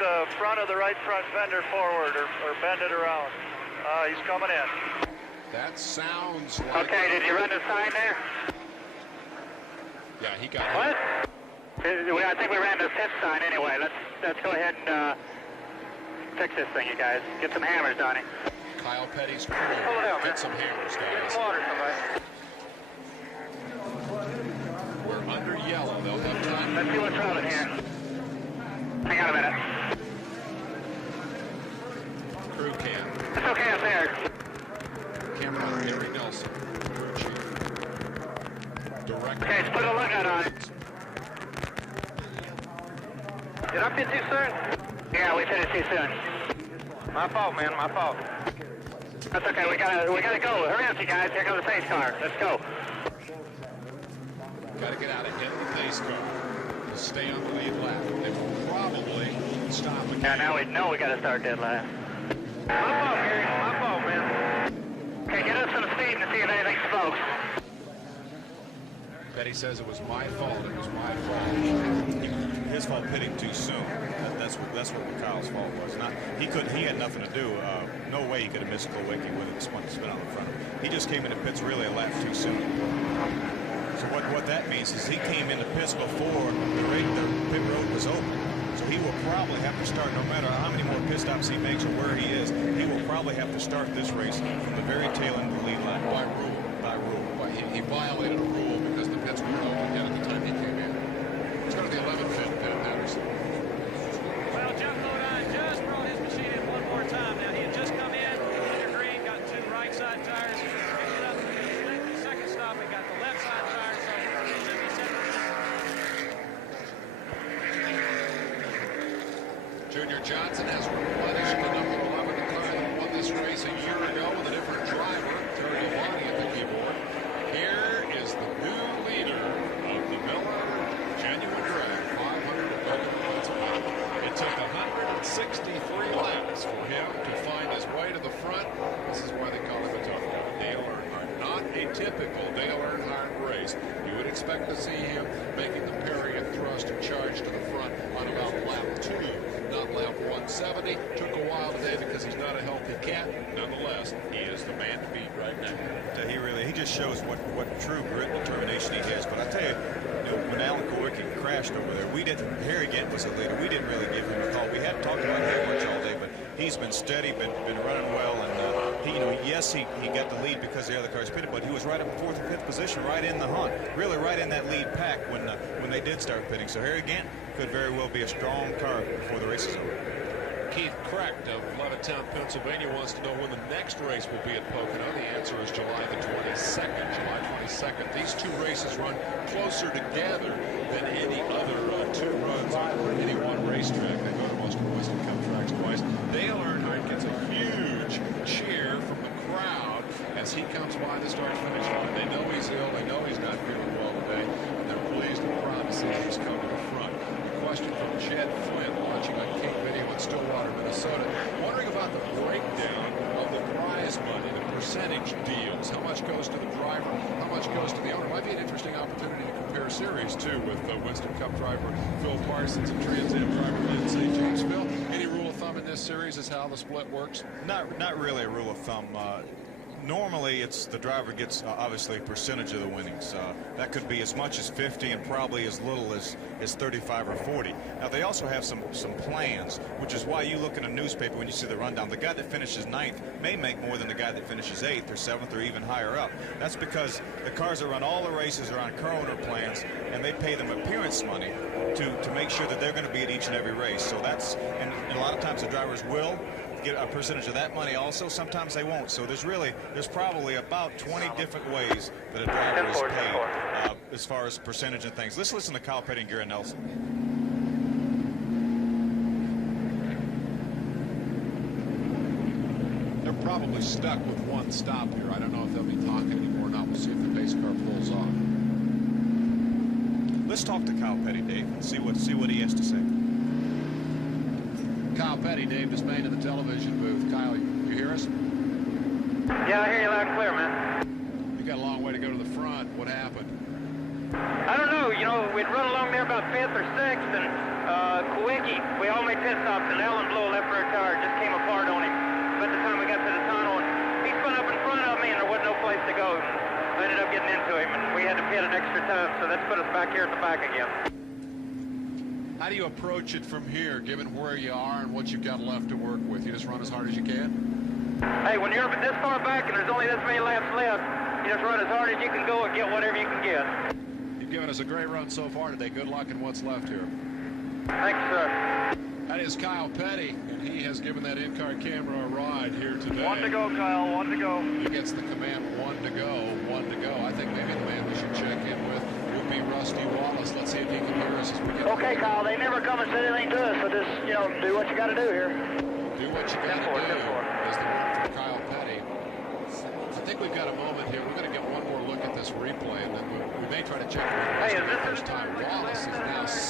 the front of the right front fender forward or bend it around. He's coming in. Okay, did you run the sign there? What? I think we ran the tip sign anyway. Let's go ahead and fix this thing, you guys. Get some hammers, Donnie. Pull it out, man. Get some water, somebody. Let's see what's wrong in here. Hang on a minute. It's okay up there. Okay, let's put a lug nut on. Did I fit too soon? Yeah, we finished too soon. My fault, man, my fault. That's okay, we gotta go. Hurry up, you guys. Here comes the pace car. Let's go. Yeah, now we know we gotta start dead last. My fault, Gary. My fault, man. Okay, get up some speed and see if anything smokes. Yeah, I hear you loud and clear, man. I don't know, we'd run along there about 5th or 6th, and Kawicki, we all made pit stops, and Alan blew a left rear tire. Just came apart on him. By the time we got to the tunnel, and he spun up in front of me, and there wasn't no place to go. I ended up getting into him, and we had to pit an extra time, so that's put us back here at the back again. Hey, when you're this far back and there's only this many laps left, you just run as hard as you can go and get whatever you can get. Thanks, sir. 1 to go, Kyle, 1 to go. Okay, Kyle, they never come and say anything to us, so just, do what you got to do here. 10-4, 10-4. Hey, is this set of tires like the last set of tires?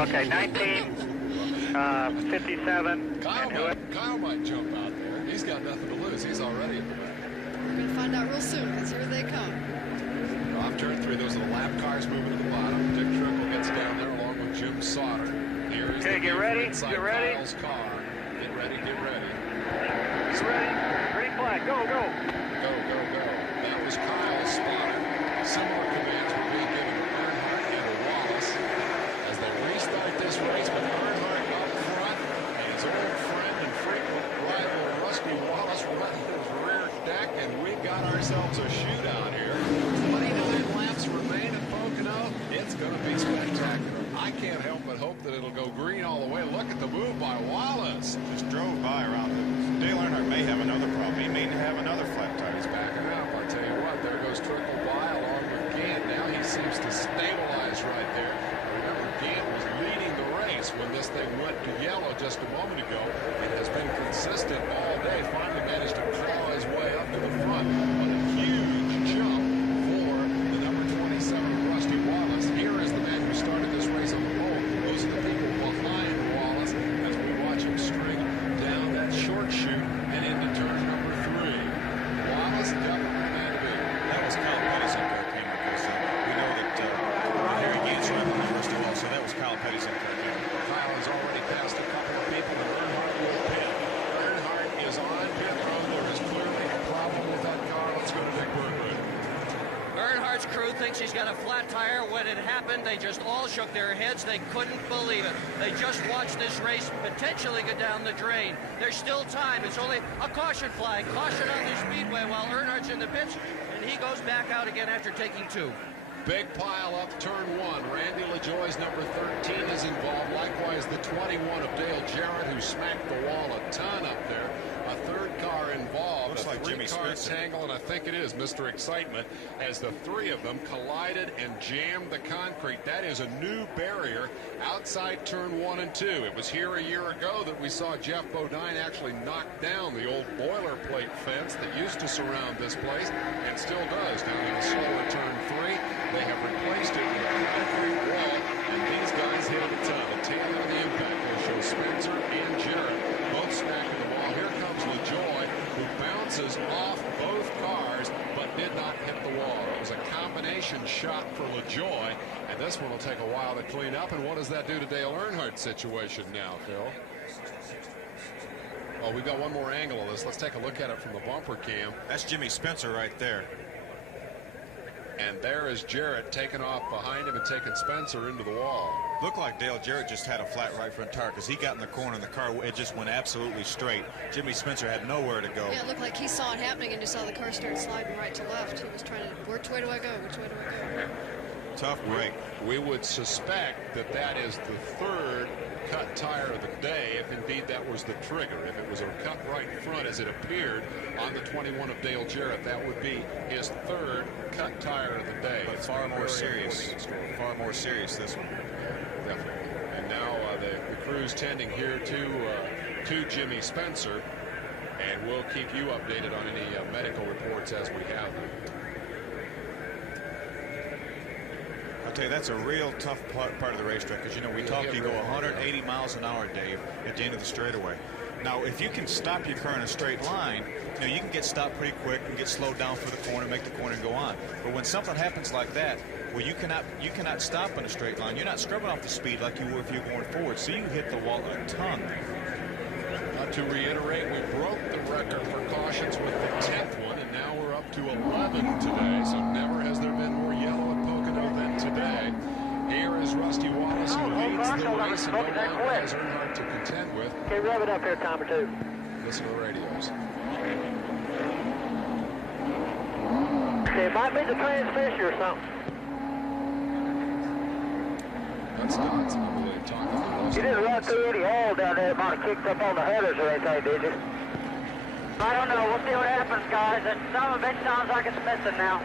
Okay, 1957, and who? Okay, get ready, get ready. Get ready, green flag, go, go. broke it that quick. Okay, rev it up here a time or two. Okay, it might be the transmission or something. You didn't run through any hole down there that might have kicked up on the headers or anything, did you? I don't know. We'll see what happens, guys. Some of it sounds like it's missing now.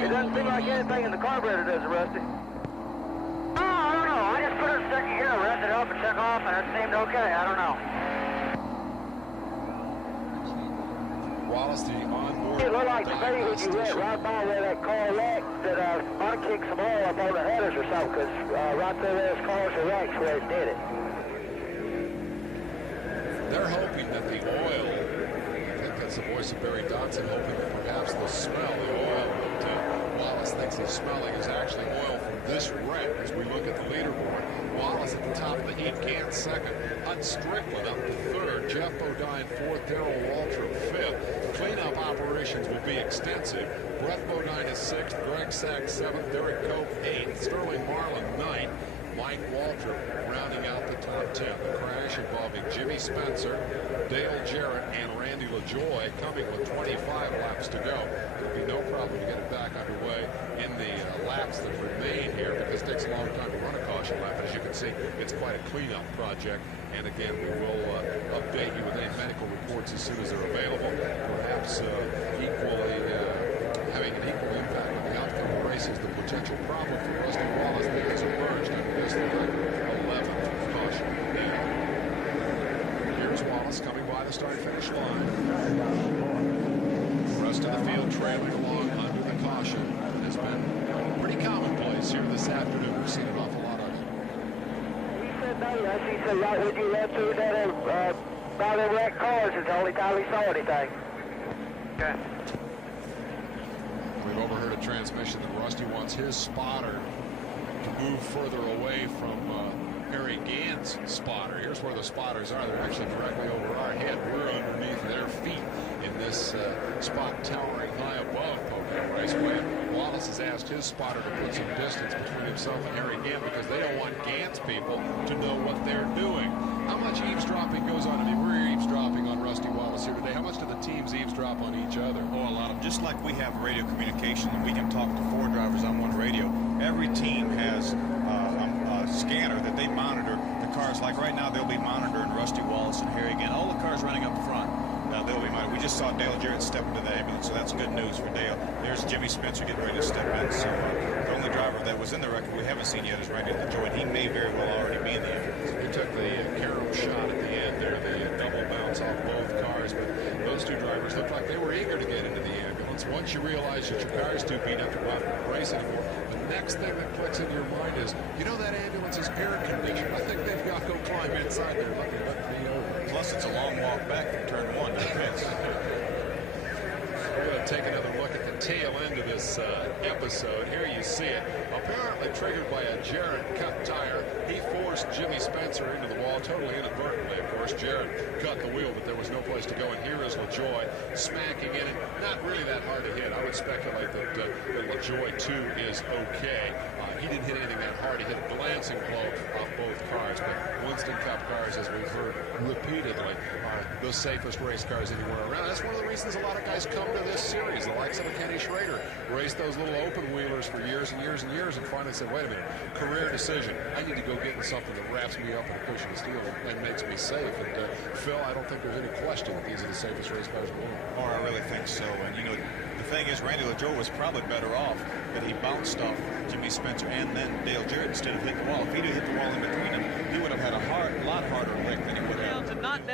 It doesn't seem like anything in the carburetor does it, Rusty. Oh, I don't know. I just put it in second gear, revved it up and took off, and it seemed okay. I don't know. It looked like to me when you went right by where that car wrecked that might kick some oil up on the headers or something, because right there those cars are wrecked where it did it. He said right when you left through that by the wrecked cars is the only time he saw anything. Okay.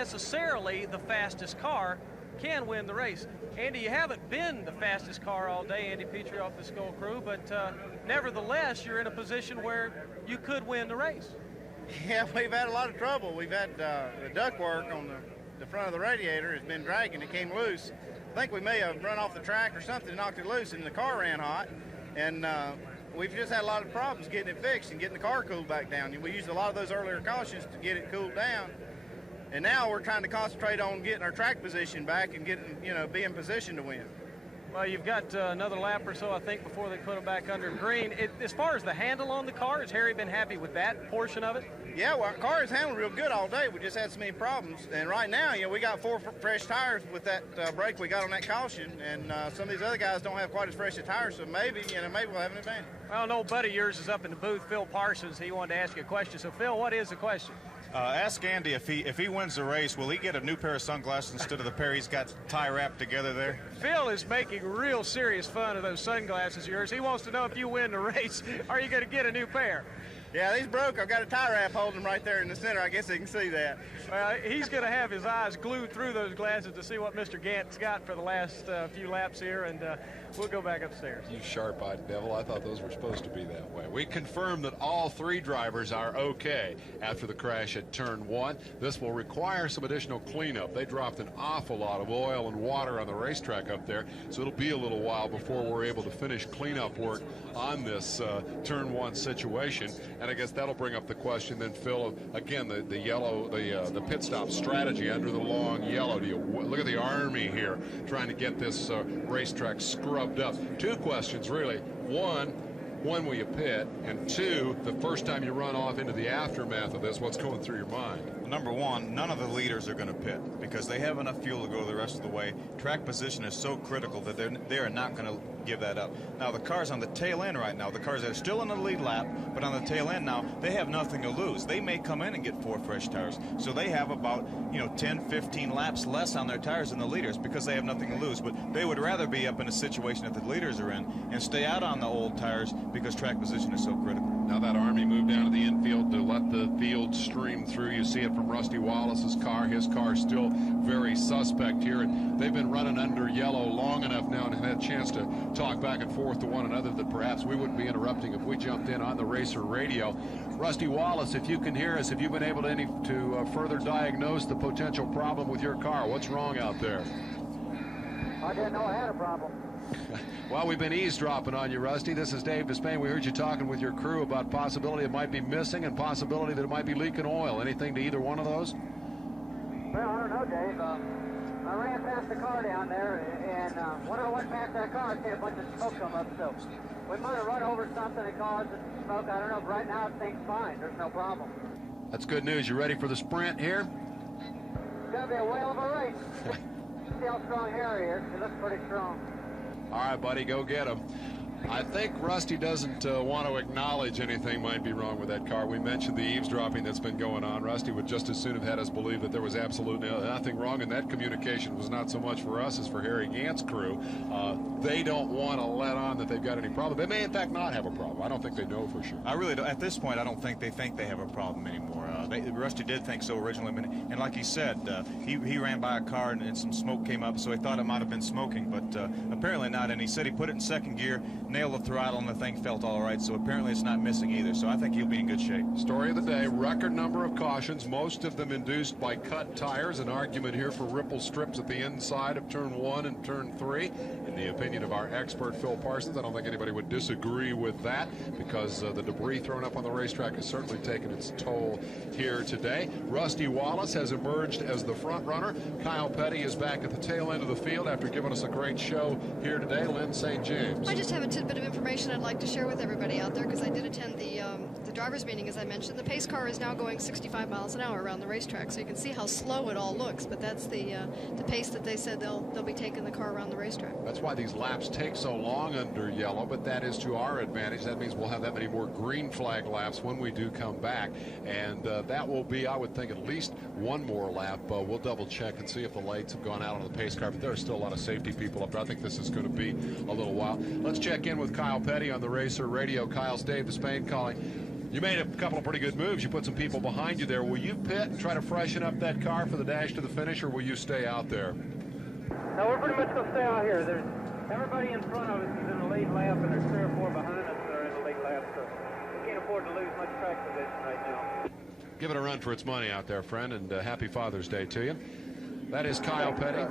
necessarily the fastest car can win the race. Andy, you haven't been the fastest car all day, Andy Petrie off the Skull Crew, but nevertheless, you're in a position where you could win the race. Yeah, we've had a lot of trouble. We've had the ductwork on the front of the radiator has been dragging. It came loose. I think we may have run off the track or something, knocked it loose, and the car ran hot. And we've just had a lot of problems getting it fixed and getting the car cooled back down. We used a lot of those earlier cautions to get it cooled down. And now we're trying to concentrate on getting our track position back and getting, be in position to win. Well, you've got another lap or so, I think, before they put them back under green. As far as the handle on the car, has Harry been happy with that portion of it? Yeah, well, our car has handled real good all day. We just had so many problems. And right now, we got 4 fresh tires with that brake we got on that caution. And some of these other guys don't have quite as fresh a tires, so maybe we'll have an advantage. Well, an old buddy of yours is up in the booth, Phil Parsons. He wanted to ask you a question. So, Phil, what is the question? Ask Andy if he wins the race, will he get a new pair of sunglasses instead of the pair he's got tie wrapped together there? Phil is making real serious fun of those sunglasses of yours. He wants to know if you win the race, are you going to get a new pair? Yeah, these broke. I've got a tie wrap holding them right there in the center. I guess they can see that. Well, he's going to have his eyes glued through those glasses to see what Mr. Gant's got for the last few laps here, and we'll go back upstairs. You sharp-eyed devil. I thought those were supposed to be that way. We confirmed that all 3 drivers are okay after the crash at turn 1. This will require some additional cleanup. They dropped an awful lot of oil and water on the racetrack up there, so it'll be a little while before we're able to finish cleanup work on this turn 1 situation. And I guess that'll bring up the question then, Phil, again, the yellow, the pit stop strategy under the long yellow. Do you look at the Army here trying to get this racetrack scrubbed up? 2 questions, really. 1, when will you pit? And 2, the first time you run off into the aftermath of this, what's going through your mind? Number 1, none of the leaders are going to pit because they have enough fuel to go the rest of the way. Track position is so critical that they are not going to give that up. Now, the cars on the tail end right now, the cars that are still in the lead lap, but on the tail end now, they have nothing to lose. They may come in and get 4 fresh tires. So they have about, 10, 15 laps less on their tires than the leaders because they have nothing to lose. But they would rather be up in a situation that the leaders are in and stay out on the old tires because track position is so critical. Now that Army moved down to the infield to let the field stream through. You see it from Rusty Wallace's car. His car still very suspect here. And they've been running under yellow long enough now and had a chance to talk back and forth to one another that perhaps we wouldn't be interrupting if we jumped in on the racer radio. Rusty Wallace, if you can hear us, have you been able to further diagnose the potential problem with your car? What's wrong out there? I didn't know I had a problem. Well, we've been eavesdropping on you, Rusty. This is Dave Despain. We heard you talking with your crew about possibility it might be missing and possibility that it might be leaking oil. Anything to either one of those? Well, I don't know, Dave. I ran past the car down there, and when I went past that car, I see a bunch of smoke come up, so we might have run over something that caused the smoke. I don't know, but right now it seems fine. There's no problem. That's good news. You ready for the sprint here? It's going to be a whale of a race. See how strong Harry is. He looks pretty strong. All right, buddy, go get him. I think Rusty doesn't want to acknowledge anything might be wrong with that car. We mentioned the eavesdropping that's been going on. Rusty would just as soon have had us believe that there was absolutely nothing wrong, and that communication was not so much for us as for Harry Gant's crew. They don't want to let on that they've got any problem. They may, in fact, not have a problem. I don't think they know for sure. I really don't. At this point, I don't think they have a problem anymore. Rusty did think so originally, and like he said, he ran by a car and some smoke came up, so he thought it might have been smoking, but apparently not. And he said he put it in second gear, nailed the throttle, and the thing felt all right, so apparently it's not missing either, so I think he'll be in good shape. Story of the day, record number of cautions, most of them induced by cut tires. An argument here for ripple strips at the inside of turn 1 and turn 3. In the opinion of our expert, Phil Parsons, I don't think anybody would disagree with that because the debris thrown up on the racetrack has certainly taken its toll here today. Rusty Wallace has emerged as the front runner. Kyle Petty is back at the tail end of the field after giving us a great show here today. Lynn St. James. I just have a tidbit of information I'd like to share with everybody out there because I did attend the drivers meeting, as I mentioned. The pace car is now going 65 miles an hour around the racetrack, so you can see how slow it all looks, but that's the pace that they said they'll be taking the car around the racetrack. That's why these laps take so long under yellow, but that is to our advantage. That means we'll have that many more green flag laps when we do come back, and that will be, I would think, at least one more lap. We'll double check and see if the lights have gone out on the pace car, but there are still a lot of safety people up there. I think this is going to be a little while. Let's check in with Kyle Petty on the Racer Radio. Kyle's Dave Despain calling. You made a couple of pretty good moves. You put some people behind you there. Will you pit and try to freshen up that car for the dash to the finish, or will you stay out there? No, we're pretty much going to stay out here. There's everybody in front of us is in the lead lap, and there's 3 or 4 behind us that are in the lead lap, so we can't afford to lose much track position right now. Give it a run for its money out there, friend, and happy Father's Day to you. That is Kyle Petty.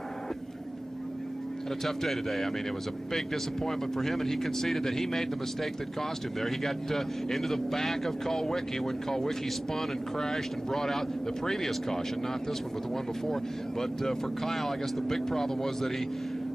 Had a tough day today. I mean, it was a big disappointment for him, and he conceded that he made the mistake that cost him there. He got into the back of Kulwicki when Kulwicki spun and crashed and brought out the previous caution, not this one, but the one before. But for Kyle, I guess the big problem was that he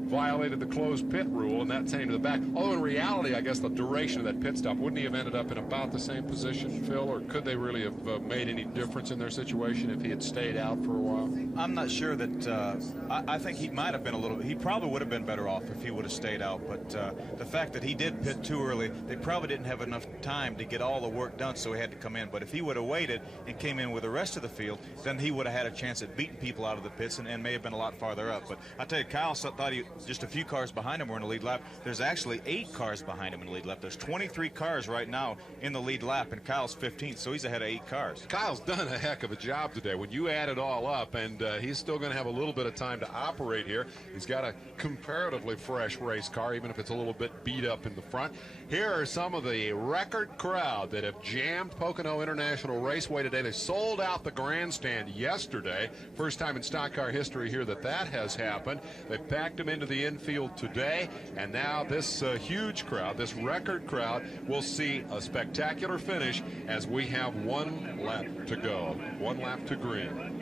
violated the closed pit rule, and that sent him to the back. Although in reality, I guess the duration of that pit stop, wouldn't he have ended up in about the same position, Phil, or could they really have made any difference in their situation if he had stayed out for a while? I'm not sure that, I think he might have been a little, he probably would have been better off if he would have stayed out, but the fact that he did pit too early, they probably didn't have enough time to get all the work done, so he had to come in. But if he would have waited and came in with the rest of the field, then he would have had a chance at beating people out of the pits and may have been a lot farther up. But I tell you, Kyle thought just a few cars behind him were in the lead lap. There's actually 8 cars behind him in the lead lap. There's 23 cars right now in the lead lap, and Kyle's 15th, so he's ahead of 8 cars. Kyle's done a heck of a job today. When you add it all up, and he's still going to have a little bit of time to operate here. He's got a comparatively fresh race car, even if it's a little bit beat up in the front. Here are some of the record crowd that have jammed Pocono International Raceway today. They sold out the grandstand yesterday. First time in stock car history here that has happened. They packed them into the infield today, and now this huge crowd, this record crowd, will see a spectacular finish as we have 1 lap to go, 1 lap to green.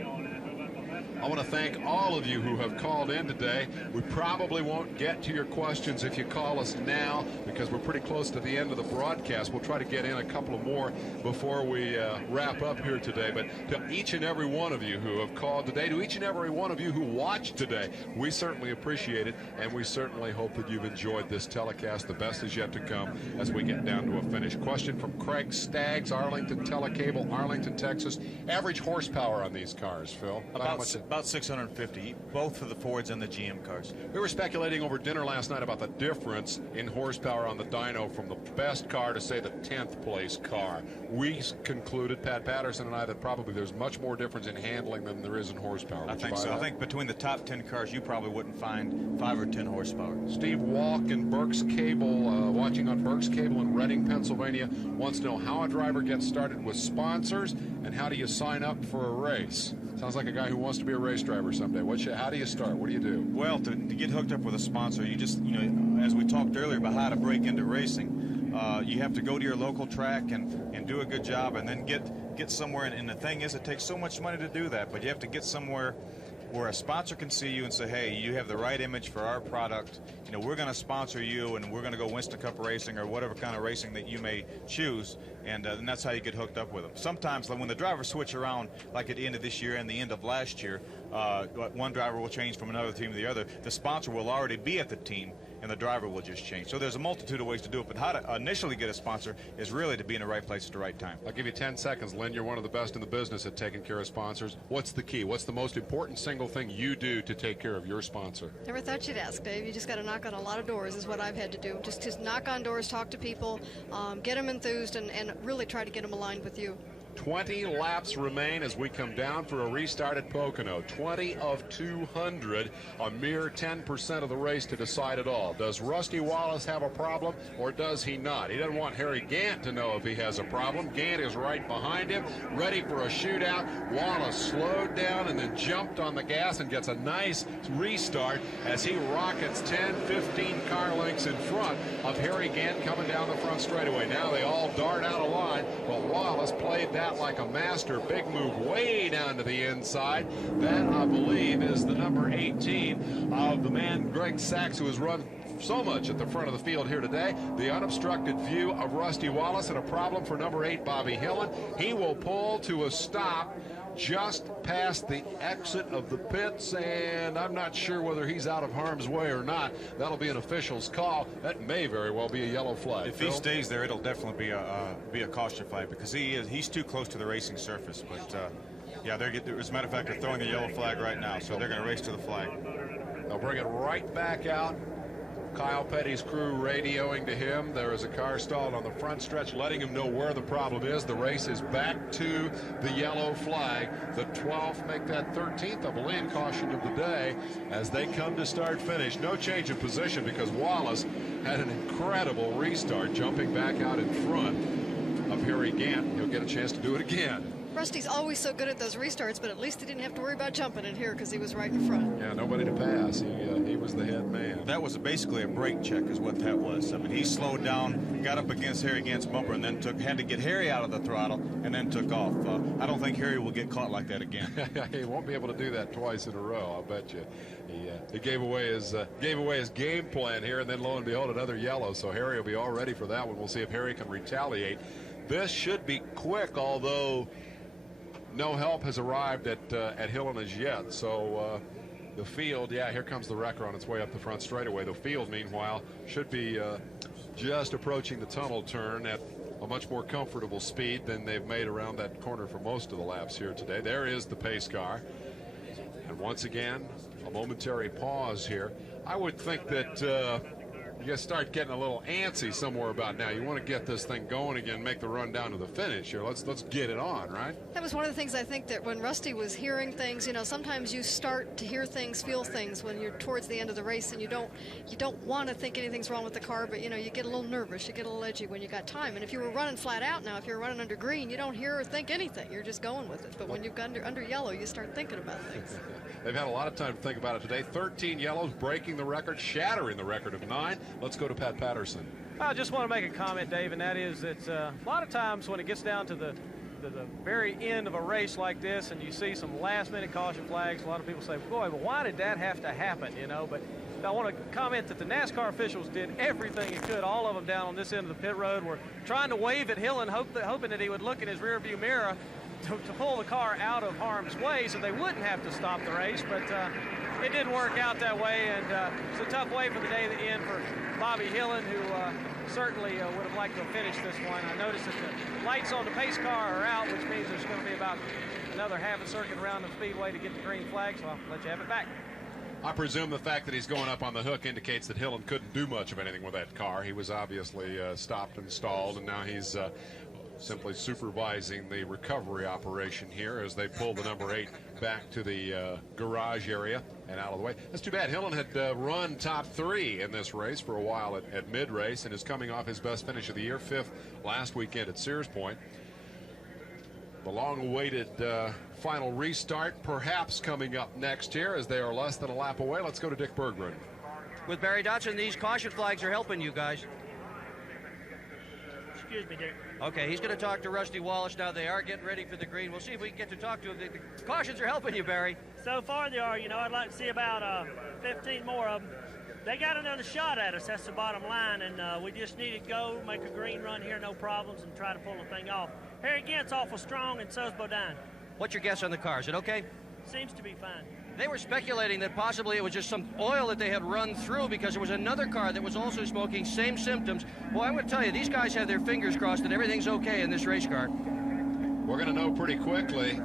I want to thank all of you who have called in today. We probably won't get to your questions if you call us now because we're pretty close to the end of the broadcast. We'll try to get in a couple of more before we wrap up here today. But to each and every one of you who have called today, to each and every one of you who watched today, we certainly appreciate it, and we certainly hope that you've enjoyed this telecast. The best is yet to come as we get down to a finish. Question from Craig Staggs, Arlington Telecable, Arlington, Texas. Average horsepower on these cars, Phil? About 650, both for the Fords and the GM cars. We were speculating over dinner last night about the difference in horsepower on the dyno from the best car to, say, the 10th place car. We concluded, Pat Patterson and I, that probably there's much more difference in handling than there is in horsepower. I think so. I think between the top 10 cars, you probably wouldn't find 5 or 10 horsepower. Steve Walk in Berks Cable, watching on Berks Cable in Reading, Pennsylvania, wants to know how a driver gets started with sponsors and how do you sign up for a race. Sounds like a guy who wants to be a race driver someday. How do you start? What do you do? Well, to get hooked up with a sponsor, you just, as we talked earlier about how to break into racing, you have to go to your local track and do a good job and then get somewhere. And the thing is, it takes so much money to do that, but you have to get somewhere where a sponsor can see you and say, hey, you have the right image for our product. We're going to sponsor you, and we're going to go Winston Cup racing or whatever kind of racing that you may choose, and that's how you get hooked up with them. Sometimes when the drivers switch around, like at the end of this year and the end of last year, one driver will change from another team to the other. The sponsor will already be at the team, and the driver will just change. So there's a multitude of ways to do it, but how to initially get a sponsor is really to be in the right place at the right time. I'll give you 10 seconds, Lynn. You're one of the best in the business at taking care of sponsors. What's the key? What's the most important single thing you do to take care of your sponsor? Never thought you'd ask, Dave. You just got to knock on a lot of doors is what I've had to do. Just knock on doors, talk to people, get them enthused, and really try to get them aligned with you. 20 laps remain as we come down for a restart at Pocono. 20 of 200, a mere 10% of the race to decide it all. Does Rusty Wallace have a problem, or does he not? He doesn't want Harry Gant to know if he has a problem. Gant is right behind him, ready for a shootout. Wallace slowed down and then jumped on the gas and gets a nice restart as he rockets 10, 15 car lengths in front of Harry Gant coming down the front straightaway. Now they all dart out of line, but Wallace played that like a master. Big move way down to the inside. That, I believe, is the number 18 of the man Greg Sachs, who has run so much at the front of the field here today. The unobstructed view of Rusty Wallace, and a problem for number 8, Bobby Hillen. He will pull to a stop just past the exit of the pits, and I'm not sure whether he's out of harm's way or not. That'll be an official's call. That may very well be a yellow flag. If he stays there, it'll definitely be a caution flag because he's too close to the racing surface. But yeah, as a matter of fact, they're throwing the yellow flag right now, so they're going to race to the flag. They'll bring it right back out. Kyle Petty's crew radioing to him. There is a car stalled on the front stretch, letting him know where the problem is. The race is back to the yellow flag. The 12th make that 13th, I believe, caution of the day as they come to start finish. No change of position because Wallace had an incredible restart, jumping back out in front of Harry Gant. He'll get a chance to do it again. Rusty's always so good at those restarts, but at least he didn't have to worry about jumping in here because he was right in front. Yeah, nobody to pass. He was the head man. That was basically a brake check is what that was. I mean, he slowed down, got up against Harry Gant's bumper, and then had to get Harry out of the throttle, and then took off. I don't think Harry will get caught like that again. He won't be able to do that twice in a row, I'll bet you. He gave away his game plan here, and then lo and behold, another yellow. So Harry will be all ready for that one. We'll see if Harry can retaliate. This should be quick, although no help has arrived at Hillen as yet. So the field, yeah, here comes the wrecker on its way up the front straightaway. The field, meanwhile, should be just approaching the tunnel turn at a much more comfortable speed than they've made around that corner for most of the laps here today. There is the pace car. And once again, a momentary pause here. I would think that you start getting a little antsy somewhere about now. You want to get this thing going again, make the run down to the finish here. Let's get it on, right? That was one of the things I think that when Rusty was hearing things, you know, sometimes you start to hear things, feel things when you're towards the end of the race, and you don't want to think anything's wrong with the car, but you know, you get a little nervous, you get a little edgy when you got time. And if you were running flat out now, if you're running under green, you don't hear or think anything. You're just going with it. But when you've got under yellow, you start thinking about things. They've had a lot of time to think about it today. 13 yellows, breaking the record, shattering the record of 9. Let's go to Pat Patterson. I just want to make a comment, Dave, and that is that a lot of times when it gets down to the very end of a race like this and you see some last-minute caution flags, a lot of people say, boy, but why did that have to happen, you know? But I want to comment that the NASCAR officials did everything they could. All of them down on this end of the pit road were trying to wave at Hillen, hoping that he would look in his rearview mirror to pull the car out of harm's way so they wouldn't have to stop the race, but it didn't work out that way, and it's a tough way for the day at the end for Bobby Hillen, who certainly would have liked to have finished this one. I noticed that the lights on the pace car are out, which means there's going to be about another half a circuit around the speedway to get the green flag, so I'll let you have it back. I presume the fact that he's going up on the hook indicates that Hillen couldn't do much of anything with that car. He was obviously stopped and stalled, and now he's simply supervising the recovery operation here as they pull the number 8 back to the garage area and out of the way. That's too bad. Hillen had run top 3 in this race for a while at mid-race and is coming off his best finish of the year, 5th last weekend at Sears Point. The long-awaited final restart perhaps coming up next here as they are less than a lap away. Let's go to Dick Berggren. With Barry Dodson, these caution flags are helping you guys. Excuse me, Dick. Okay, he's going to talk to Rusty Wallace now. They are getting ready for the green. We'll see if we can get to talk to him. The cautions are helping you, Barry. So far they are. You know, I'd like to see about 15 more of them. They got another shot at us. That's the bottom line, and we just need to go, make a green run here, no problems, and try to pull the thing off. Harry Gant's awful strong, and so's Bodine. What's your guess on the car? Is it okay? Seems to be fine. They were speculating that possibly it was just some oil that they had run through because there was another car that was also smoking, same symptoms. Well, I'm going to tell you, these guys have their fingers crossed that everything's okay in this race car. We're going to know pretty quickly.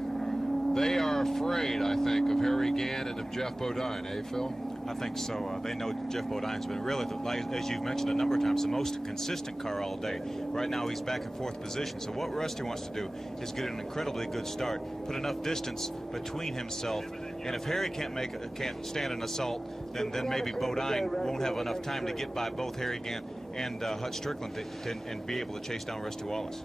They are afraid, I think, of Harry Gant and of Geoff Bodine, eh, Phil? I think so. They know Geoff Bodine's been really, as you've mentioned a number of times, the most consistent car all day. Right now he's back in 4th position. So what Rusty wants to do is get an incredibly good start, put enough distance between himself, and if Harry can't stand an assault, then maybe Bodine won't have enough time to get by both Harry Gant and Hut Strickland and be able to chase down Rusty Wallace.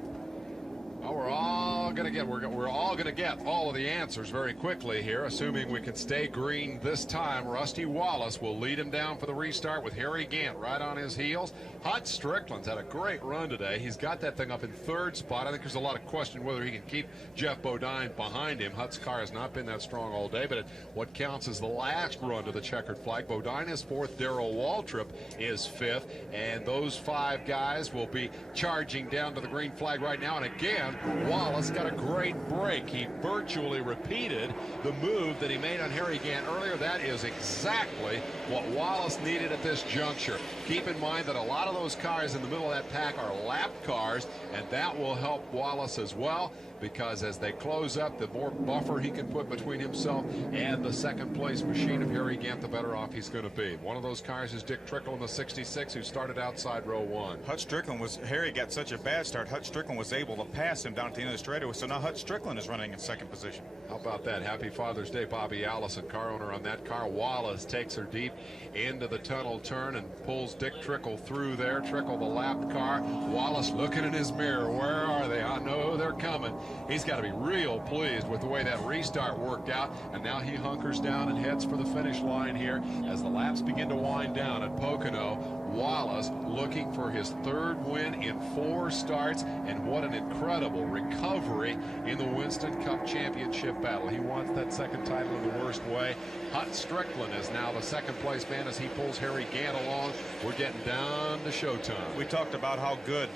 Well, we're all going to get all of the answers very quickly here, assuming we can stay green this time. Rusty Wallace will lead him down for the restart with Harry Gant right on his heels. Hut Strickland's had a great run today. He's got that thing up in 3rd spot. I think there's a lot of question whether he can keep Geoff Bodine behind him. Hut's car has not been that strong all day, but what counts is the last run to the checkered flag. Bodine is 4th, Darrell Waltrip is 5th, and those 5 guys will be charging down to the green flag right now. And again, Wallace got a great break. He virtually repeated the move that he made on Harry Gant earlier. That is exactly what Wallace needed at this juncture. Keep in mind that a lot of those cars in the middle of that pack are lap cars, and that will help Wallace as well, because as they close up, the more buffer he can put between himself and the second place machine of Harry Gant, the better off he's going to be. One of those cars is Dick Trickle in the 66, who started outside row 1. Hutch Strickland Harry got such a bad start, Hutch Strickland was able to pass him down at the end of the straightaway, so now Hutch Strickland is running in second position. How about that? Happy Father's Day, Bobby Allison, car owner on that car. Wallace takes her deep into the tunnel turn and pulls Dick Trickle through there. Trickle the lap car. Wallace looking in his mirror. Where are they? I know they're coming. He's got to be real pleased with the way that restart worked out, and now he hunkers down and heads for the finish line here as the laps begin to wind down at Pocono. Wallace looking for his third win in 4 starts, and what an incredible recovery in the Winston Cup Championship battle. He wants that second title in the worst way. Hutch Strickland is now the second place man as he pulls Harry Gant along. We're getting down to showtime. We talked about how good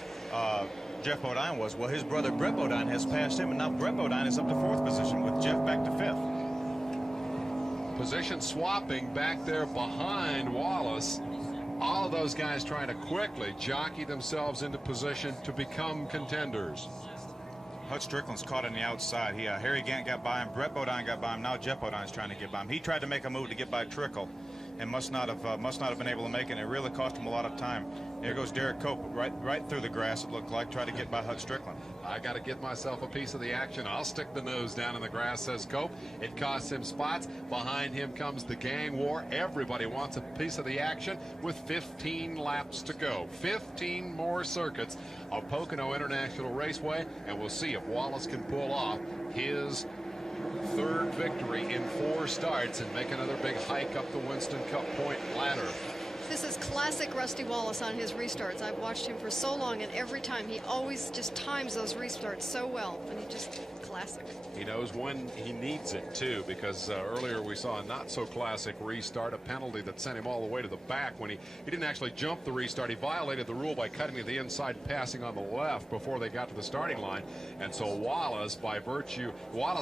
Geoff Bodine was. Well, his brother Brett Bodine has passed him, and now Brett Bodine is up to 4th position with Jeff back to 5th. Position swapping back there behind Wallace. All of those guys trying to quickly jockey themselves into position to become contenders. Hutch Strickland's caught on the outside. Harry Gant got by him. Brett Bodine got by him. Now Geoff Bodine's trying to get by him. He tried to make a move to get by Trickle and must not have been able to make it. It really cost him a lot of time. There goes Derek Cope right through the grass, it looked like, tried to get by Hutch Strickland. I got to get myself a piece of the action. I'll stick the nose down in the grass, says Cope. It costs him spots. Behind him comes the gang war. Everybody wants a piece of the action with 15 laps to go. 15 more circuits of Pocono International Raceway, and we'll see if Wallace can pull off his third victory in 4 starts and make another big hike up the Winston Cup point ladder. This is classic Rusty Wallace on his restarts. I've watched him for so long, and every time he always just times those restarts so well, and he just classic. He knows when he needs it too, because earlier we saw a not so classic restart, a penalty that sent him all the way to the back when he didn't actually jump the restart. He violated the rule by cutting to the inside and passing on the left before they got to the starting line, and so Wallace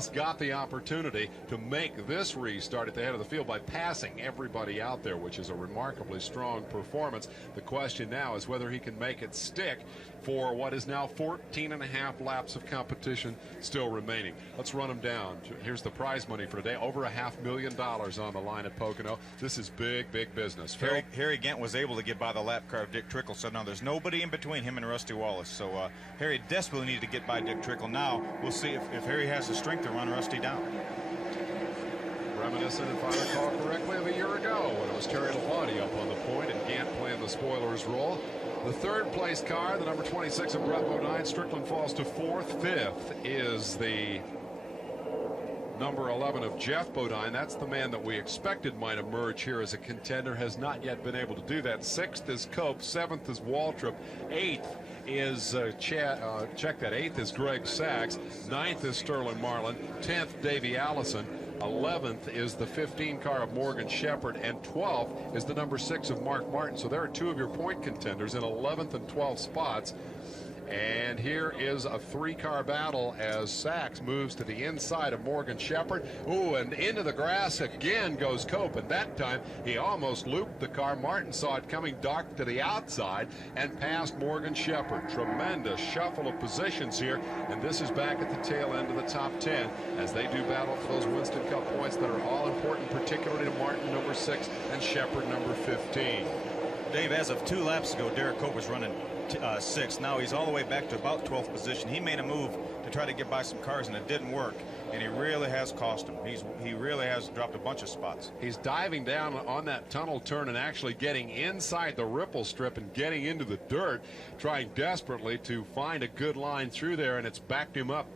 got the opportunity to make this restart at the head of the field by passing everybody out there, which is a remarkably strong performance. The question now is whether he can make it stick for what is now 14.5 laps of competition still remaining. Let's run them down. Here's the prize money for today. Over $500,000 on the line at Pocono. This is big, big business. Harry Gant was able to get by the lap car of Dick Trickle, so now there's nobody in between him and Rusty Wallace. So Harry desperately needed to get by Dick Trickle. Now we'll see if Harry has the strength to run Rusty down. Reminiscent, if I recall correctly, of a year ago when it was Terry Labonte up on the point and Gant playing the spoiler's role. The third place car, the number 26 of Brett Bodine. Strickland falls to 4th. 5th is the number 11 of Geoff Bodine. That's the man that we expected might emerge here as a contender. Has not yet been able to do that. 6th is Cope. 7th is Waltrip. 8th is check that. 8th is Greg Sachs. 9th is Sterling Marlin. 10th Davey Allison. 11th is the 15 car of Morgan Shepherd, and 12th is the number 6 of Mark Martin. So there are 2 of your point contenders in 11th and 12th spots. And here is a 3-car battle as Sachs moves to the inside of Morgan Shepherd. Ooh, and into the grass again goes Cope, and that time he almost looped the car. Martin saw it coming dark to the outside and passed Morgan Shepherd. Tremendous shuffle of positions here, and this is back at the tail end of the top 10 as they do battle for those Winston Cup points that are all important, particularly to Martin, number 6, and Shepherd, number 15. Dave, as of 2 laps ago, Derek Cope was running 6th. Now he's all the way back to about 12th position. He made a move to try to get by some cars, and it didn't work, and he really has cost him. He really has dropped a bunch of spots. He's diving down on that tunnel turn and actually getting inside the ripple strip and getting into the dirt, trying desperately to find a good line through there, and it's backed him up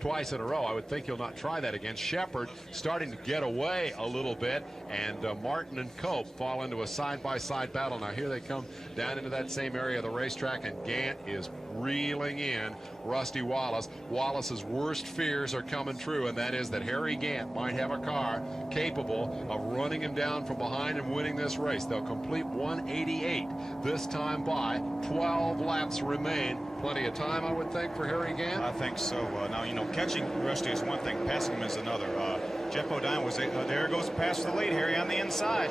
twice in a row. I would think he'll not try that again. Shepherd starting to get away a little bit, and Martin and Cope fall into a side-by-side battle. Now here they come down into that same area of the racetrack, and Gant is reeling in Rusty Wallace. Wallace's worst fears are coming true. true, and that is that Harry Gant might have a car capable of running him down from behind and winning this race. They'll complete 188 this time by 12 laps remain. Plenty of time, I would think, for Harry Gant. I think so. Now, you know, catching Rusty is one thing, passing him is another. Jeff Bodine was there goes past the lead. Harry on the inside.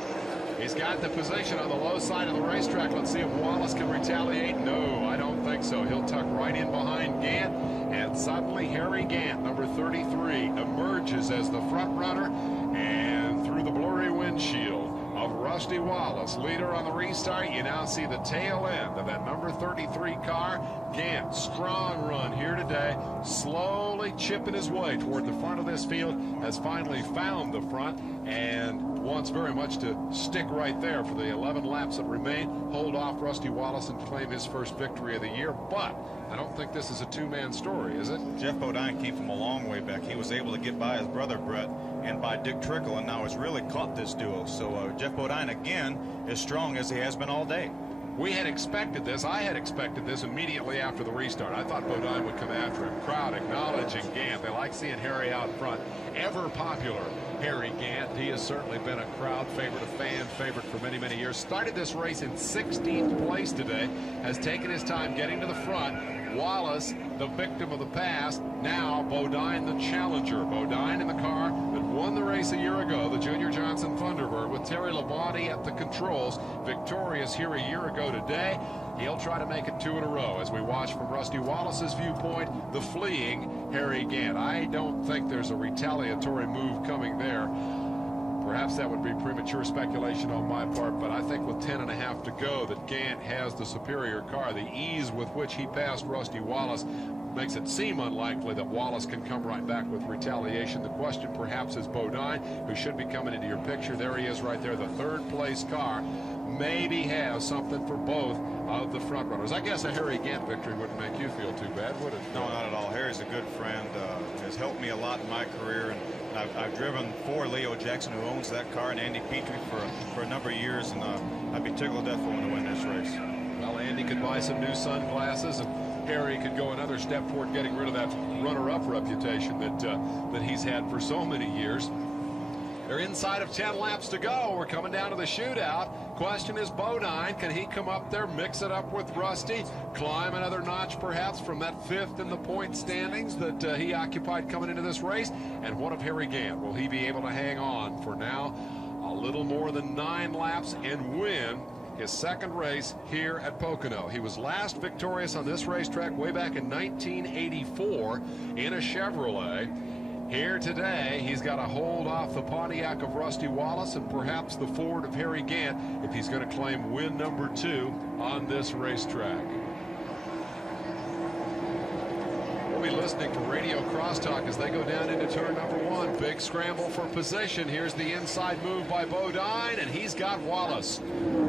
He's got the position on the low side of the racetrack. Let's see if Wallace can retaliate. No, I don't think so. He'll tuck right in behind Gant, and suddenly Harry Gant, number 33, emerges as the front runner, and through the blurry windshield of Rusty Wallace, leader on the restart, you now see the tail end of that number 33 car. Gant, strong run here today, slowly chipping his way toward the front of this field, has finally found the front and wants very much to stick right there for the 11 laps that remain, hold off Rusty Wallace and claim his first victory of the year. But I don't think this is a two-man story, is it? Jeff Bodine came from a long way back. He was able to get by his brother Brett and by Dick Trickle, and now has really caught this duo. So Jeff Bodine again is strong as he has been all day. We had expected this. I had expected this immediately after the restart. I thought Bodine would come after him. Crowd acknowledging Gant. They like seeing Harry out front. Ever popular Harry Gant. He has certainly been a crowd favorite, a fan favorite for many, many years. Started this race in 16th place today. Has taken his time getting to the front. Wallace, the victim of the past. Now Bodine, the challenger. Bodine in the car that won the race a year ago, the Junior Johnson Thunderbird, with Terry Labonte at the controls. Victorious here a year ago today. He'll try to make it 2 in a row as we watch from Rusty Wallace's viewpoint, the fleeing Harry Gant. I don't think there's a retaliatory move coming there. Perhaps that would be premature speculation on my part, but I think with 10.5 to go that Gant has the superior car. The ease with which he passed Rusty Wallace makes it seem unlikely that Wallace can come right back with retaliation. The question perhaps is Bodine, who should be coming into your picture. There he is right there, the third place car. Maybe has something for both of the front runners. I guess a Harry Gant victory wouldn't make you feel too bad, would it? No, not at all. Harry's a good friend, has helped me a lot in my career, and I've driven for Leo Jackson, who owns that car, and Andy Petrie for a number of years, and I'd be tickled to death for him to win this race. Well, Andy could buy some new sunglasses, and Harry could go another step toward getting rid of that runner-up reputation that he's had for so many years. They're inside of 10 laps to go. We're coming down to the shootout. Question is Bodine, can he come up there, mix it up with Rusty, climb another notch perhaps from that 5th in the point standings that he occupied coming into this race? And what of Harry Gant? Will he be able to hang on for now a little more than 9 laps and win his second race here at Pocono? He was last victorious on this racetrack way back in 1984 in a Chevrolet. Here today, he's got to hold off the Pontiac of Rusty Wallace and perhaps the Ford of Harry Gant if he's going to claim win number 2 on this racetrack. We'll be listening to Radio Crosstalk as they go down into turn number 1. Big scramble for position. Here's the inside move by Bodine, and he's got Wallace.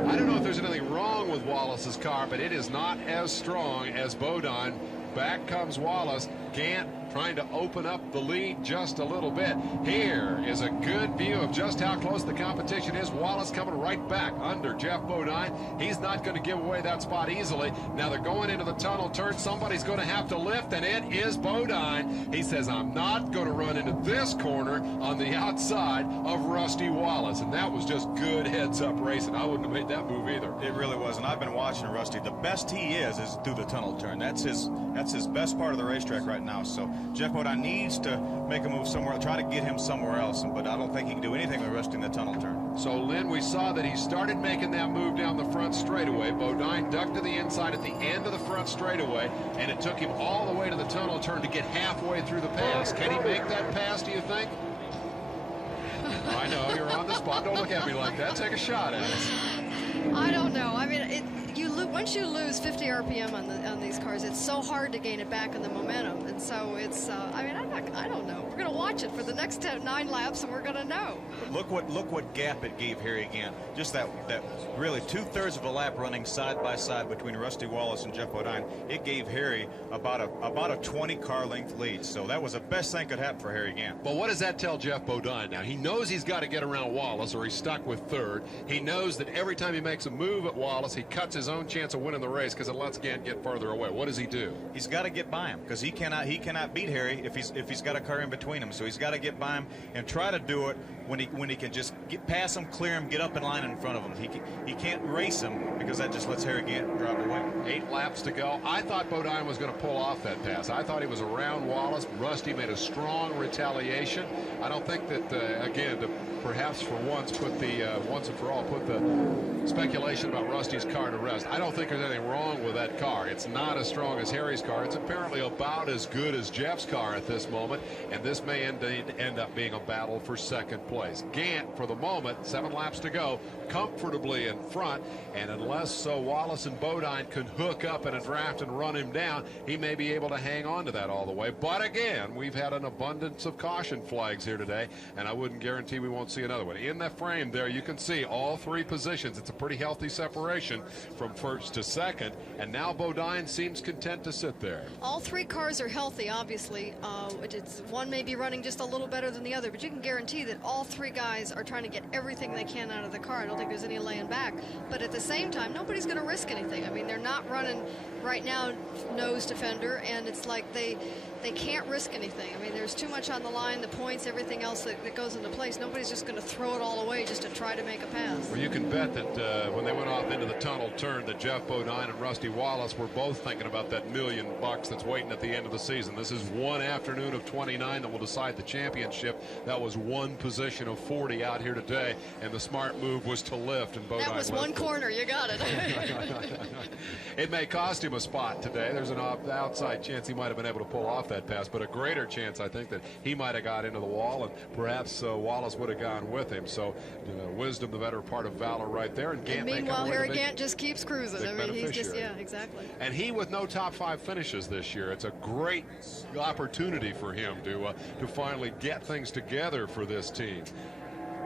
I don't know if there's anything wrong with Wallace's car, but it is not as strong as Bodine. Back comes Wallace. Gant trying to open up the lead just a little bit. Here is a good view of just how close the competition is. Wallace coming right back under Jeff Bodine. He's not going to give away that spot easily. Now they're going into the tunnel turn. Somebody's going to have to lift, and it is Bodine. He says, I'm not going to run into this corner on the outside of Rusty Wallace. And that was just good heads-up racing. I wouldn't have made that move either. It really was, and I've been watching Rusty. The best he is through the tunnel turn. That's his best part of the racetrack right now. So Jeff Bodine needs to make a move somewhere, try to get him somewhere else, but I don't think he can do anything with Rusty in the tunnel turn. So, Lynn, we saw that he started making that move down the front straightaway. Bodine ducked to the inside at the end of the front straightaway, and it took him all the way to the tunnel turn to get halfway through the pass. Can he make that pass, do you think? I know, you're on the spot. Don't look at me like that. Take a shot at it. I don't know. I mean, once you lose 50 RPM on these cars, it's so hard to gain it back in the momentum. And so it's, I mean, I don't know. We're going to watch it for the next 9 laps, and we're going to know. Look what gap it gave Harry Gant. Just that really 2/3 of a lap running side by side between Rusty Wallace and Jeff Bodine. It gave Harry about a 20 car length lead. So that was the best thing could happen for Harry Gant. But what does that tell Jeff Bodine now? He knows he's got to get around Wallace or he's stuck with third. He knows that every time he makes a move at Wallace, he cuts his own chance chance of winning the race because it lets Gant get farther away. What does he do? He's got to get by him because he cannot beat Harry if he's got a car in between him. So he's got to get by him and try to do it when he can just get past him, clear him, get up in line in front of him. He can't race him because that just lets Harry Gant drive away. 8 laps to go. I thought Bodine was going to pull off that pass. I thought he was around Wallace. Rusty made a strong retaliation. I don't think that again, perhaps for once once and for all put the speculation about Rusty's car to rest. I don't think there's anything wrong with that car. It's not as strong as Harry's car. It's apparently about as good as Jeff's car at this moment, and this may end up being a battle for second place. Gant, for the moment, 7 laps to go, comfortably in front, and unless Wallace and Bodine can hook up in a draft and run him down, he may be able to hang on to that all the way. But again, we've had an abundance of caution flags here today, and I wouldn't guarantee we won't see another one. In that frame there, you can see all 3 positions. It's a pretty healthy separation from first to second, and now Bodine seems content to sit there. All 3 cars are healthy, obviously. One may be running just a little better than the other, but you can guarantee that all 3 guys are trying to get everything they can out of the car. I don't think there's any laying back, but at the same time, nobody's going to risk anything. I mean, they're not running right now nose to fender, and it's like they can't risk anything. I mean, there's too much on the line, the points, everything else that goes into place. Nobody's just going to throw it all away just to try to make a pass. Well, you can bet that when they went off into the tunnel turn, that Jeff Bodine and Rusty Wallace were both thinking about that $1 million that's waiting at the end of the season. This is one afternoon of 29 that will decide the championship. That was one position of 40 out here today, and the smart move was to lift, and Bodine that was one corner. You got it. It may cost him a spot today. There's an outside chance he might have been able to pull off that pass, but a greater chance, I think, that he might have got into the wall, and perhaps Wallace would have gone with him. So, wisdom, the better part of valor right there. And Gant, meanwhile, Harry Gant just keeps cruising. I mean, he's just, yeah, exactly. And he with no top 5 finishes this year. It's a great opportunity for him to finally get things together for this team.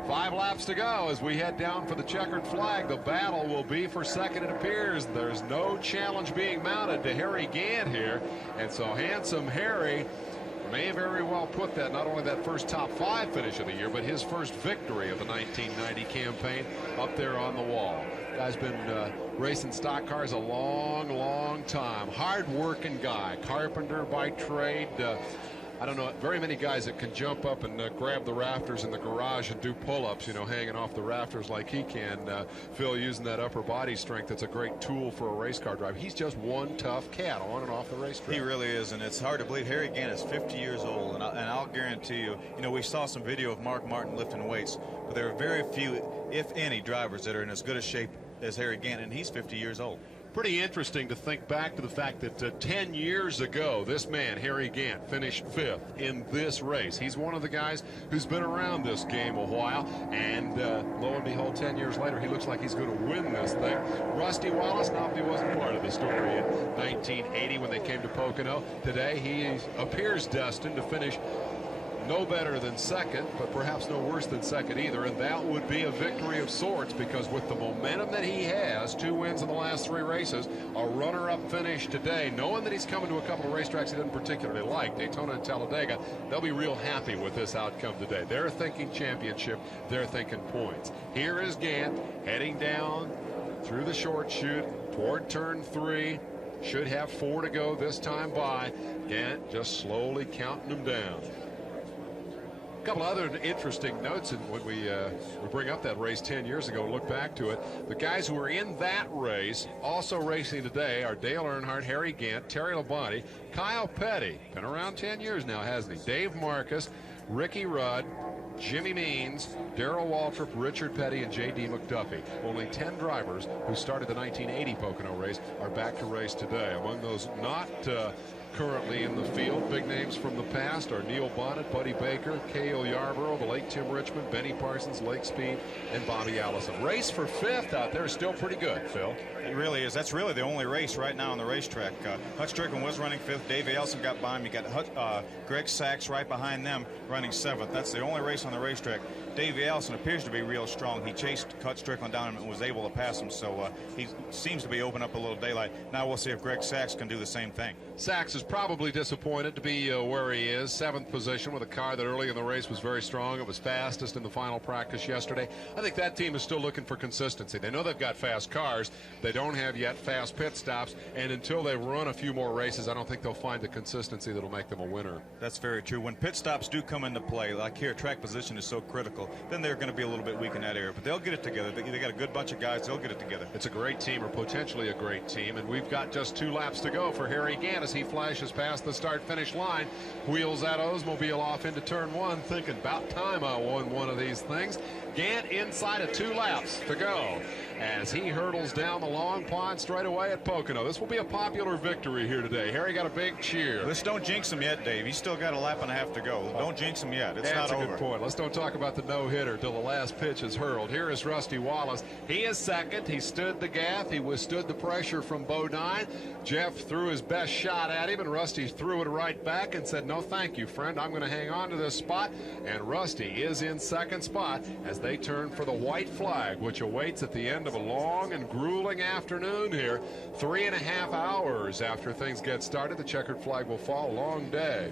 5 laps to go as we head down for the checkered flag. The battle will be for second, it appears. There's no challenge being mounted to Harry Gant here. And so Handsome Harry may very well put that, not only that first top 5 finish of the year, but his first victory of the 1990 campaign up there on the wall. Guy's been racing stock cars a long time. Hard-working guy, carpenter by trade. I don't know very many guys that can jump up and grab the rafters in the garage and do pull-ups, hanging off the rafters like he can. Phil, using that upper body strength, that's a great tool for a race car driver. He's just one tough cat on and off the racetrack. He really is, and it's hard to believe. Harry Gant is 50 years old, and I'll guarantee you, we saw some video of Mark Martin lifting weights, but there are very few, if any, drivers that are in as good a shape as Harry Gant, and he's 50 years old. Pretty interesting to think back to the fact that 10 years ago, this man, Harry Gant, finished 5th in this race. He's one of the guys who's been around this game a while, and lo and behold, 10 years later, he looks like he's going to win this thing. Rusty Wallace, now he wasn't part of the story in 1980 when they came to Pocono. Today, he appears destined to finish no better than second, but perhaps no worse than second either, and that would be a victory of sorts, because with the momentum that he has, 2 wins in the last 3 races, a runner-up finish today, knowing that he's coming to a couple of racetracks he doesn't particularly like, Daytona and Talladega, they'll be real happy with this outcome today. They're thinking championship, they're thinking points. Here is Gant heading down through the short chute toward turn 3. Should have 4 to go this time by. Gant just slowly counting them down. A couple other interesting notes, and when we bring up that race 10 years ago, look back to it, the guys who were in that race also racing today are Dale Earnhardt, Harry Gant, Terry Labonte, Kyle Petty, been around 10 years now, hasn't he? Dave Marcus, Ricky Rudd, Jimmy Means, Darrell Waltrip, Richard Petty, and J.D. McDuffie. Only 10 drivers who started the 1980 Pocono race are back to race today. Among those not currently in the field, big names from the past are Neil Bonnet, Buddy Baker, Cale Yarborough, the late Tim Richmond, Benny Parsons, Lake Speed, and Bobby Allison. Race for 5th out there is still pretty good, Phil. It really is. That's really the only race right now on the racetrack. Hutch Strickland was running 5th. Dave Elson got by him. You got Greg Sachs right behind them running 7th. That's the only race on the racetrack. Davey Allison appears to be real strong. He chased Cut Strickland down and was able to pass him, so he seems to be opening up a little daylight. Now we'll see if Greg Sachs can do the same thing. Sachs is probably disappointed to be where he is, 7th position with a car that early in the race was very strong. It was fastest in the final practice yesterday. I think that team is still looking for consistency. They know they've got fast cars. They don't have yet fast pit stops, and until they run a few more races, I don't think they'll find the consistency that'll make them a winner. That's very true. When pit stops do come into play, like here, track position is so critical, then they're going to be a little bit weak in that area, but they'll get it together. They got a good bunch of guys. They'll get it together. It's a great team, or potentially a great team, and we've got just 2 laps to go for Harry Gant as he flashes past the start-finish line, wheels that Oldsmobile off into turn 1, thinking about time I won one of these things. Gant inside of 2 laps to go as he hurdles down the long pond straightaway at Pocono. This will be a popular victory here today. Harry got a big cheer. Let's don't jinx him yet, Dave. He's still got a lap and a half to go. Don't jinx him yet. It's not over. That's a good point. Let's don't talk about the no-hitter till the last pitch is hurled. Here is Rusty Wallace. He is second. He stood the gaff. He withstood the pressure from Bodine. Jeff threw his best shot at him, and Rusty threw it right back and said, no, thank you, friend. I'm going to hang on to this spot. And Rusty is in second spot as they turn for the white flag, which awaits at the end of a long and grueling afternoon here. 3.5 hours after things get started, the checkered flag will fall. Long day.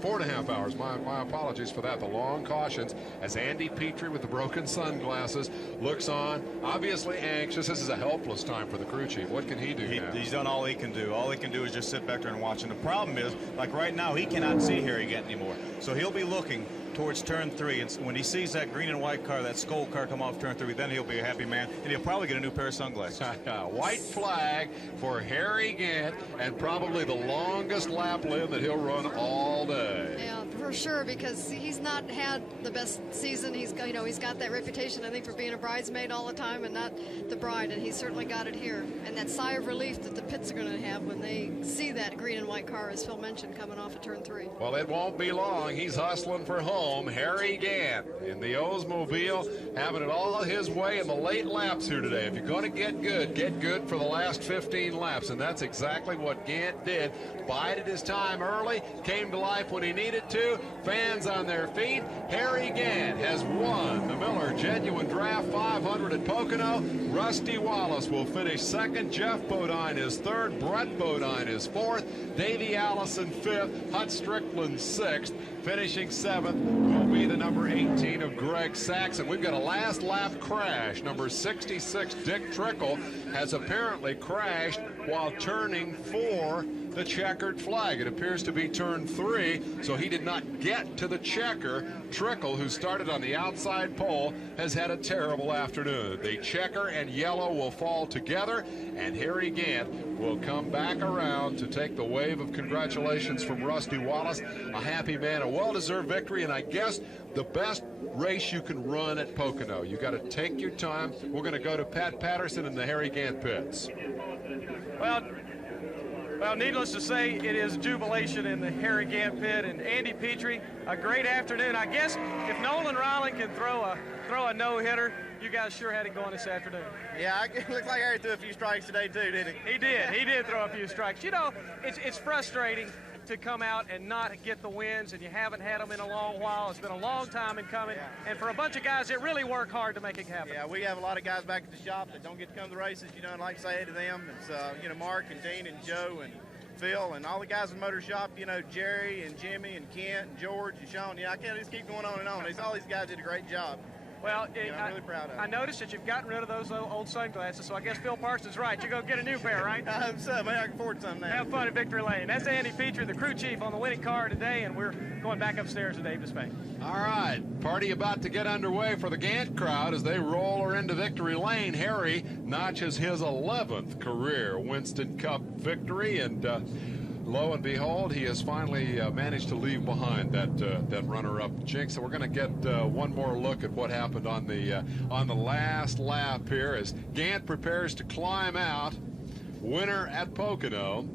4.5 hours. My apologies for that. The long cautions as Andy Petrie with the broken sunglasses looks on, obviously anxious. This is a helpless time for the crew chief. What can he do now? He's done all he can do. All he can do is just sit back there and watch. And the problem is, like right now, he cannot see Harry Gant anymore. So he'll be looking towards turn 3, and when he sees that green and white car, that Skoal car come off turn 3, then he'll be a happy man, and he'll probably get a new pair of sunglasses. White flag for Harry Gant, and probably the longest lap limb that he'll run all day. Yeah, for sure, because he's not had the best season. He's got that reputation, I think, for being a bridesmaid all the time and not the bride, and he certainly got it here. And that sigh of relief that the pits are going to have when they see that green and white car, as Phil mentioned, coming off of turn 3. Well, it won't be long. He's hustling for home. Harry Gant in the Oldsmobile, having it all his way in the late laps here today. If you're going to get good for the last 15 laps, and that's exactly what Gant did. Bided his time early, came to life when he needed to. Fans on their feet. Harry Gant has won the Miller Genuine Draft 500 at Pocono. Rusty Wallace will finish second. Jeff Bodine is third. Brett Bodine is fourth. Davey Allison fifth. Hut Strickland sixth. Finishing 7th will be the number 18 of Greg Sachs. And we've got a last lap crash. Number 66, Dick Trickle, has apparently crashed while turning for the checkered flag. It appears to be turn 3, so he did not get to the checker. Trickle, who started on the outside pole, has had a terrible afternoon. The checker and yellow will fall together, and Harry Gant will come back around to take the wave of congratulations from Rusty Wallace. A happy man, a well-deserved victory, and I guess the best race you can run at Pocono. You got to take your time. We're going to go to Pat Patterson in the Harry Gant pits. Well, needless to say, it is jubilation in the Harry Gant pit, and Andy Petrie, a great afternoon. I guess if Nolan Ryland can throw a no-hitter, you guys sure had it going this afternoon. Yeah, it looks like Harry threw a few strikes today too, didn't he? He did throw a few strikes. You know, it's frustrating to come out and not get the wins, and you haven't had them in a long while. It's been a long time in coming, and for a bunch of guys that really work hard to make it happen. Yeah, we have a lot of guys back at the shop that don't get to come to the races. You know, and like I say to them, it's Mark and Dean and Joe and Phil and all the guys in the motor shop. You know, Jerry and Jimmy and Kent and George and Sean. Yeah, I can't just keep going on and on. All these guys did a great job. Well, I'm really proud of it. I noticed that you've gotten rid of those old sunglasses, so I guess Phil Parsons is right. You go get a new pair, right? I hope so. Maybe I can afford some now. Have fun at Victory Lane. That's Andy Petrie, the crew chief on the winning car today, and we're going back upstairs to Davis Bay. All right, party about to get underway for the Gant crowd as they roll her into Victory Lane. Harry notches his 11th career Winston Cup victory, and lo and behold, he has finally managed to leave behind that runner-up jinx. So we're going to get one more look at what happened on the last lap here as Gant prepares to climb out. Winner at Pocono,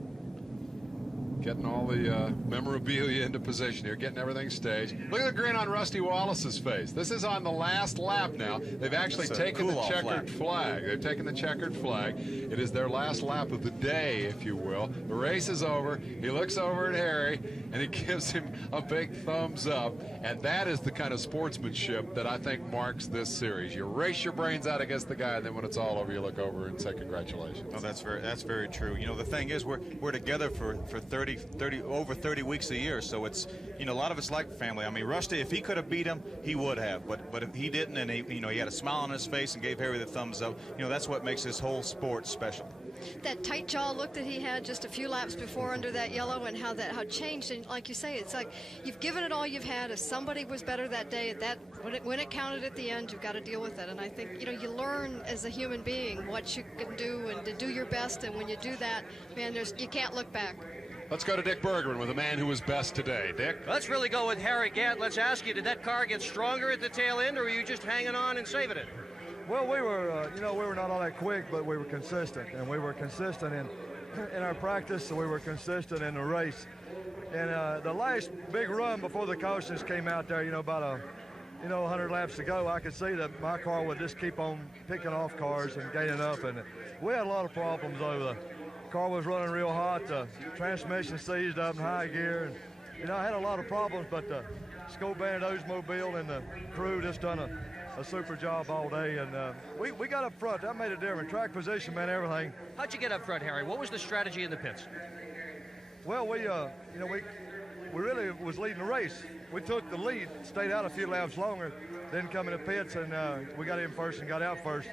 Getting all the memorabilia into position here, getting everything staged. Look at the grin on Rusty Wallace's face. This is on the last lap now. They've actually taken the checkered flag. They've taken the checkered flag. It is their last lap of the day, if you will. The race is over. He looks over at Harry, and he gives him a big thumbs up. And that is the kind of sportsmanship that I think marks this series. You race your brains out against the guy, and then when it's all over, you look over and say congratulations. Oh, that's very true. You know, the thing is, we're together for 30 over 30 weeks a year, so it's, you know, a lot of it's like family. I mean, Rusty, if he could have beat him, he would have, but if he didn't, and he had a smile on his face and gave Harry the thumbs up. You know, that's what makes this whole sport special. That tight jaw look that he had just a few laps before under that yellow, and how it changed. And like you say, it's like you've given it all you've had. If somebody was better that day, when it counted at the end, you've got to deal with it. And I think, you know, you learn as a human being what you can do and to do your best. And when you do that, man, you can't look back. Let's go to Dick Bergman with the man who was best today. Dick? Let's really go with Harry Gant. Let's ask you, did that car get stronger at the tail end, or were you just hanging on and saving it? Well, we were, we were not all that quick, but we were consistent, and we were consistent in our practice, so we were consistent in the race. And the last big run before the cautions came out there, about 100 laps to go, I could see that my car would just keep on picking off cars and gaining up, and we had a lot of problems over the car was running real hot, the transmission seized up in high gear, and I had a lot of problems, but the Scope Band Oldsmobile and the crew just done a super job all day, and we got up front. That made a difference. Track position meant everything. How'd you get up front, Harry? What was the strategy in the pits? Well, we really was leading the race. We took the lead, stayed out a few laps longer, then come in the pits, and we got in first and got out first.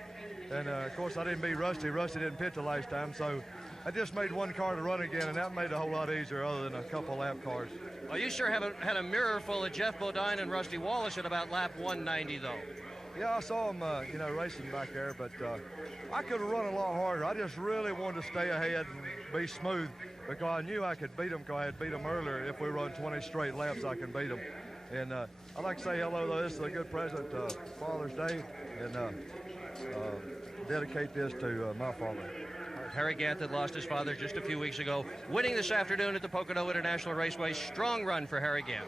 And of course, I didn't beat Rusty. Rusty didn't pit the last time, so I just made one car to run again, and that made it a whole lot easier other than a couple lap cars. Well, you sure had a mirror full of Geoff Bodine and Rusty Wallace at about lap 190, though. Yeah, I saw them, racing back there, but I could have run a lot harder. I just really wanted to stay ahead and be smooth because I knew I could beat them because I had beat them earlier. If we run 20 straight laps, I can beat them. And I'd like to say hello, though. This is a good present, Father's Day, and dedicate this to my father. Harry Gant had lost his father just a few weeks ago, winning this afternoon at the Pocono International Raceway. Strong run for Harry Gant.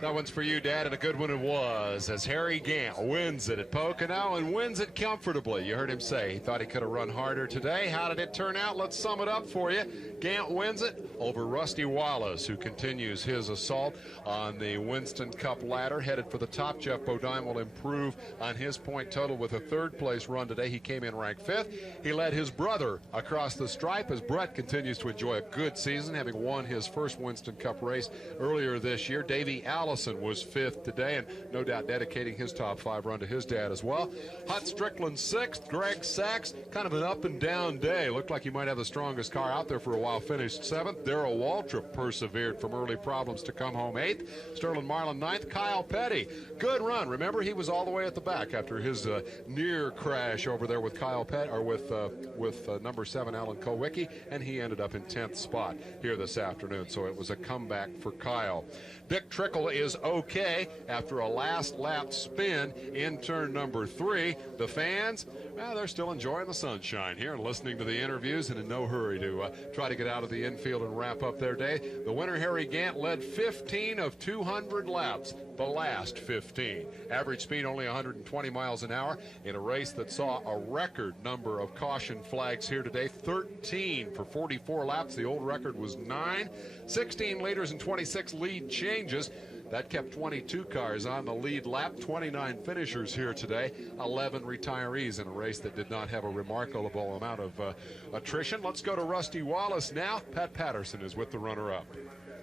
That one's for you, Dad, and a good one it was, as Harry Gant wins it at Pocono and wins it comfortably. You heard him say he thought he could have run harder today. How did it turn out? Let's sum it up for you. Gant wins it over Rusty Wallace, who continues his assault on the Winston Cup ladder, headed for the top. Geoff Bodine will improve on his point total with a third-place run today. He came in ranked 5th. He led his brother across the stripe as Brett continues to enjoy a good season, having won his first Winston Cup race earlier this year. Davey Allison was 5th today, and no doubt dedicating his top 5 run to his dad as well. Hut Strickland 6th. Greg Sachs, kind of an up-and-down day. Looked like he might have the strongest car out there for a while. Finished 7th. Darrell Waltrip persevered from early problems to come home 8th. Sterling Marlin 9th. Kyle Petty, good run. Remember, he was all the way at the back after his near crash over there with Kyle Petty, or with number 7 Alan Kowicki, and he ended up in 10th spot here this afternoon. So it was a comeback for Kyle. Dick Trickle is okay after a last lap spin in turn number 3. The fans, well, they're still enjoying the sunshine here and listening to the interviews and in no hurry to try to get out of the infield and wrap up their day. The winner, Harry Gant, led 15 of 200 laps, the last 15. Average speed only 120 miles an hour in a race that saw a record number of caution flags here today, 13 for 44 laps. The old record was 9. 16 leaders and 26 lead changes. That kept 22 cars on the lead lap, 29 finishers here today, 11 retirees in a race that did not have a remarkable amount of attrition. Let's go to Rusty Wallace now. Pat Patterson is with the runner-up.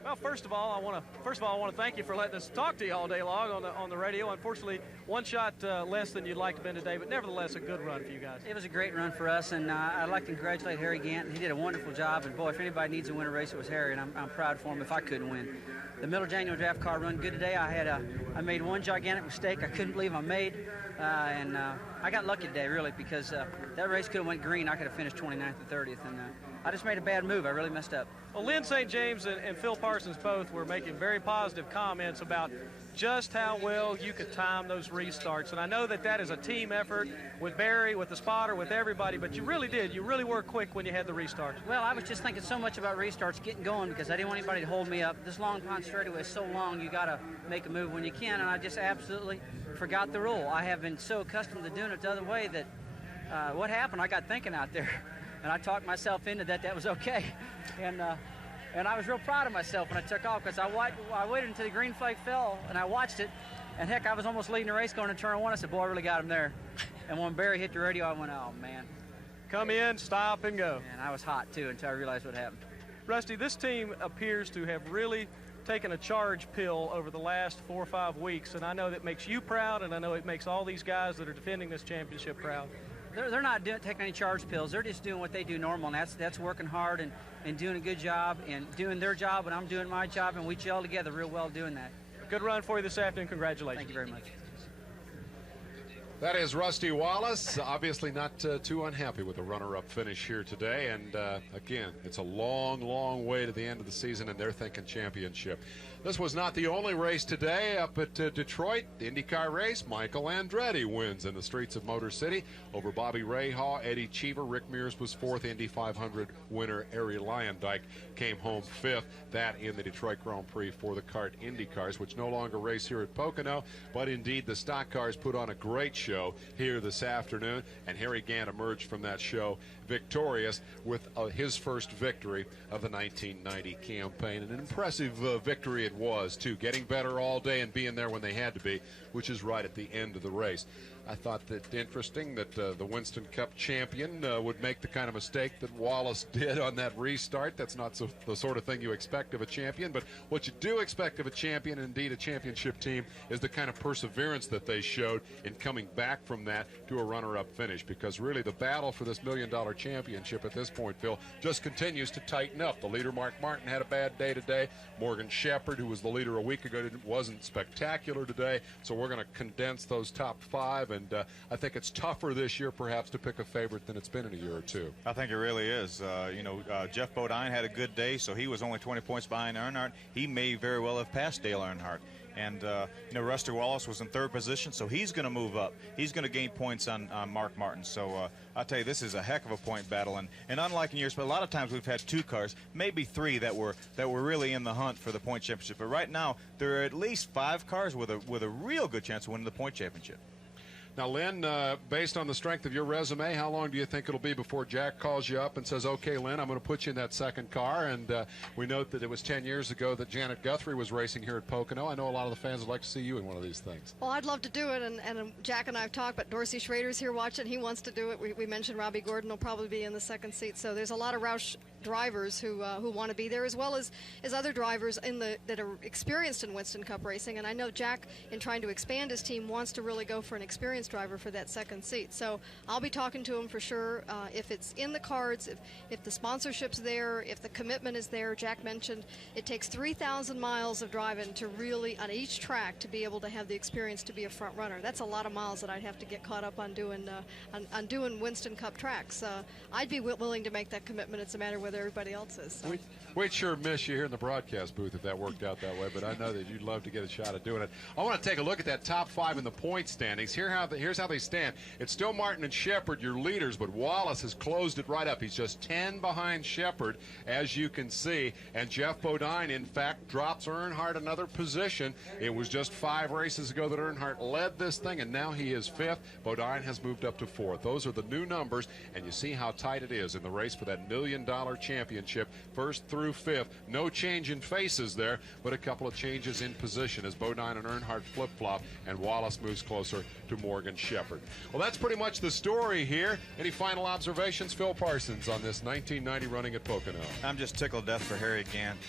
Well, first of all, I want to thank you for letting us talk to you all day long on the radio. Unfortunately, one shot less than you'd like to have been today, but nevertheless, a good run for you guys. It was a great run for us, and I'd like to congratulate Harry Gant. He did a wonderful job, and boy, if anybody needs to win a race, it was Harry, and I'm proud for him if I couldn't win. The Miller January draft car run good today. I made one gigantic mistake I couldn't believe I made, and I got lucky today, really, because that race could have went green. I could have finished 29th or 30th, and I just made a bad move. I really messed up. Well, Lyn St. James and Phil Parsons both were making very positive comments about just how well you could time those restarts. And I know that that is a team effort with Barry, with the spotter, with everybody, but you really did. You really were quick when you had the restarts. Well, I was just thinking so much about restarts, getting going, because I didn't want anybody to hold me up. This Long Pond straightaway is so long, you got to make a move when you can, and I just absolutely forgot the rule. I have been so accustomed to doing it the other way that what happened, I got thinking out there, and I talked myself into that was okay. And I was real proud of myself when I took off, because I waited until the green flag fell, and I watched it, and heck, I was almost leading the race going to turn one. I said, boy, I really got him there. And when Barry hit the radio, I went, oh, man. Come in, stop, and go. And I was hot, too, until I realized what happened. Rusty, this team appears to have really taken a charge pill over the last 4 or 5 weeks, and I know that makes you proud, and I know it makes all these guys that are defending this championship proud. They're not taking any charge pills. They're just doing what they do normal, and that's working hard and doing a good job and doing their job, and I'm doing my job, and we gel together real well doing that. Good run for you this afternoon. Congratulations. Thank you very much. That is Rusty Wallace, obviously not too unhappy with the runner-up finish here today. And again, it's a long, long way to the end of the season, and they're thinking championship. This was not the only race today up at Detroit. The IndyCar race, Michael Andretti wins in the streets of Motor City over Bobby Rahal, Eddie Cheever. Rick Mears was fourth. Indy 500 winner Arie Luyendyk came home fifth. That in the Detroit Grand Prix for the kart IndyCars, which no longer race here at Pocono, but indeed the stock cars put on a great show here this afternoon, and Harry Gant emerged from that show victorious with his first victory of the 1990 campaign. An impressive victory it was, too, getting better all day and being there when they had to be, which is right at the end of the race. I thought that interesting that the Winston Cup champion would make the kind of mistake that Wallace did on that restart. That's not the sort of thing you expect of a champion, but what you do expect of a champion, indeed a championship team, is the kind of perseverance that they showed in coming back from that to a runner-up finish, because really the battle for this $1 million championship at this point, Phil, just continues to tighten up. The leader, Mark Martin, had a bad day today. Morgan Shepherd, who was the leader a week ago, wasn't spectacular today, so we're going to condense those top 5. And I think it's tougher this year, perhaps, to pick a favorite than it's been in a year or two. I think it really is. Jeff Bodine had a good day, so he was only 20 points behind Earnhardt. He may very well have passed Dale Earnhardt. And, Rusty Wallace was in 3rd position, so he's going to move up. He's going to gain points on Mark Martin. So I'll tell you, this is a heck of a point battle. And unlike in years, but a lot of times we've had 2 cars, maybe 3 that were really in the hunt for the point championship. But right now, there are at least 5 cars with a real good chance of winning the point championship. Now, Lyn, based on the strength of your resume, how long do you think it'll be before Jack calls you up and says, okay, Lyn, I'm going to put you in that second car? And we note that it was 10 years ago that Janet Guthrie was racing here at Pocono. I know a lot of the fans would like to see you in one of these things. Well, I'd love to do it, and Jack and I have talked, but Dorsey Schrader's here watching. He wants to do it. We mentioned Robbie Gordon will probably be in the second seat. So there's a lot of Roush drivers who want to be there, as well as other drivers that are experienced in Winston Cup racing. And I know Jack, in trying to expand his team, wants to really go for an experienced driver for that second seat. So I'll be talking to him for sure. If it's in the cards, if the sponsorship's there, if the commitment is there. Jack mentioned it takes 3,000 miles of driving to really, on each track, to be able to have the experience to be a front runner. That's a lot of miles that I'd have to get caught up on doing Winston Cup tracks. I'd be willing to make that commitment. It's a matter of whether everybody else is. So. We'd sure miss you here in the broadcast booth if that worked out that way, but I know that you'd love to get a shot at doing it. I want to take a look at that top 5 in the point standings. Here's how they stand. It's still Martin and Shepherd, your leaders, but Wallace has closed it right up. He's just 10 behind Shepherd, as you can see, and Jeff Bodine, in fact, drops Earnhardt another position. It was just 5 races ago that Earnhardt led this thing, and now he is 5th. Bodine has moved up to 4th. Those are the new numbers, and you see how tight it is in the race for that $1 million championship, 1st through 5th. No change in faces there, but a couple of changes in position as Bodine and Earnhardt flip-flop, and Wallace moves closer to Morgan Shepherd. Well, that's pretty much the story here. Any final observations, Phil Parsons, on this 1990 running at Pocono? I'm just tickled to death for Harry Gant.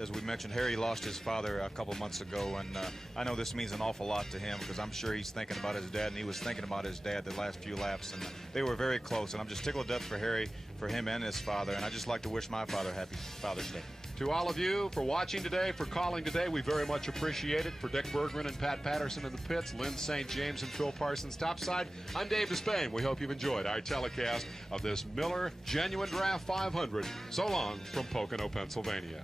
As we mentioned, Harry lost his father a couple months ago, and I know this means an awful lot to him, because I'm sure he's thinking about his dad, and he was thinking about his dad the last few laps, and they were very close. And I'm just tickled to death for Harry, for him and his father, and I'd just like to wish my father happy Father's Day. To all of you for watching today, for calling today, we very much appreciate it. For Dick Bergman and Pat Patterson in the pits, Lynn St. James and Phil Parsons topside, I'm Dave Despain. We hope you've enjoyed our telecast of this Miller Genuine Draft 500. So long from Pocono, Pennsylvania.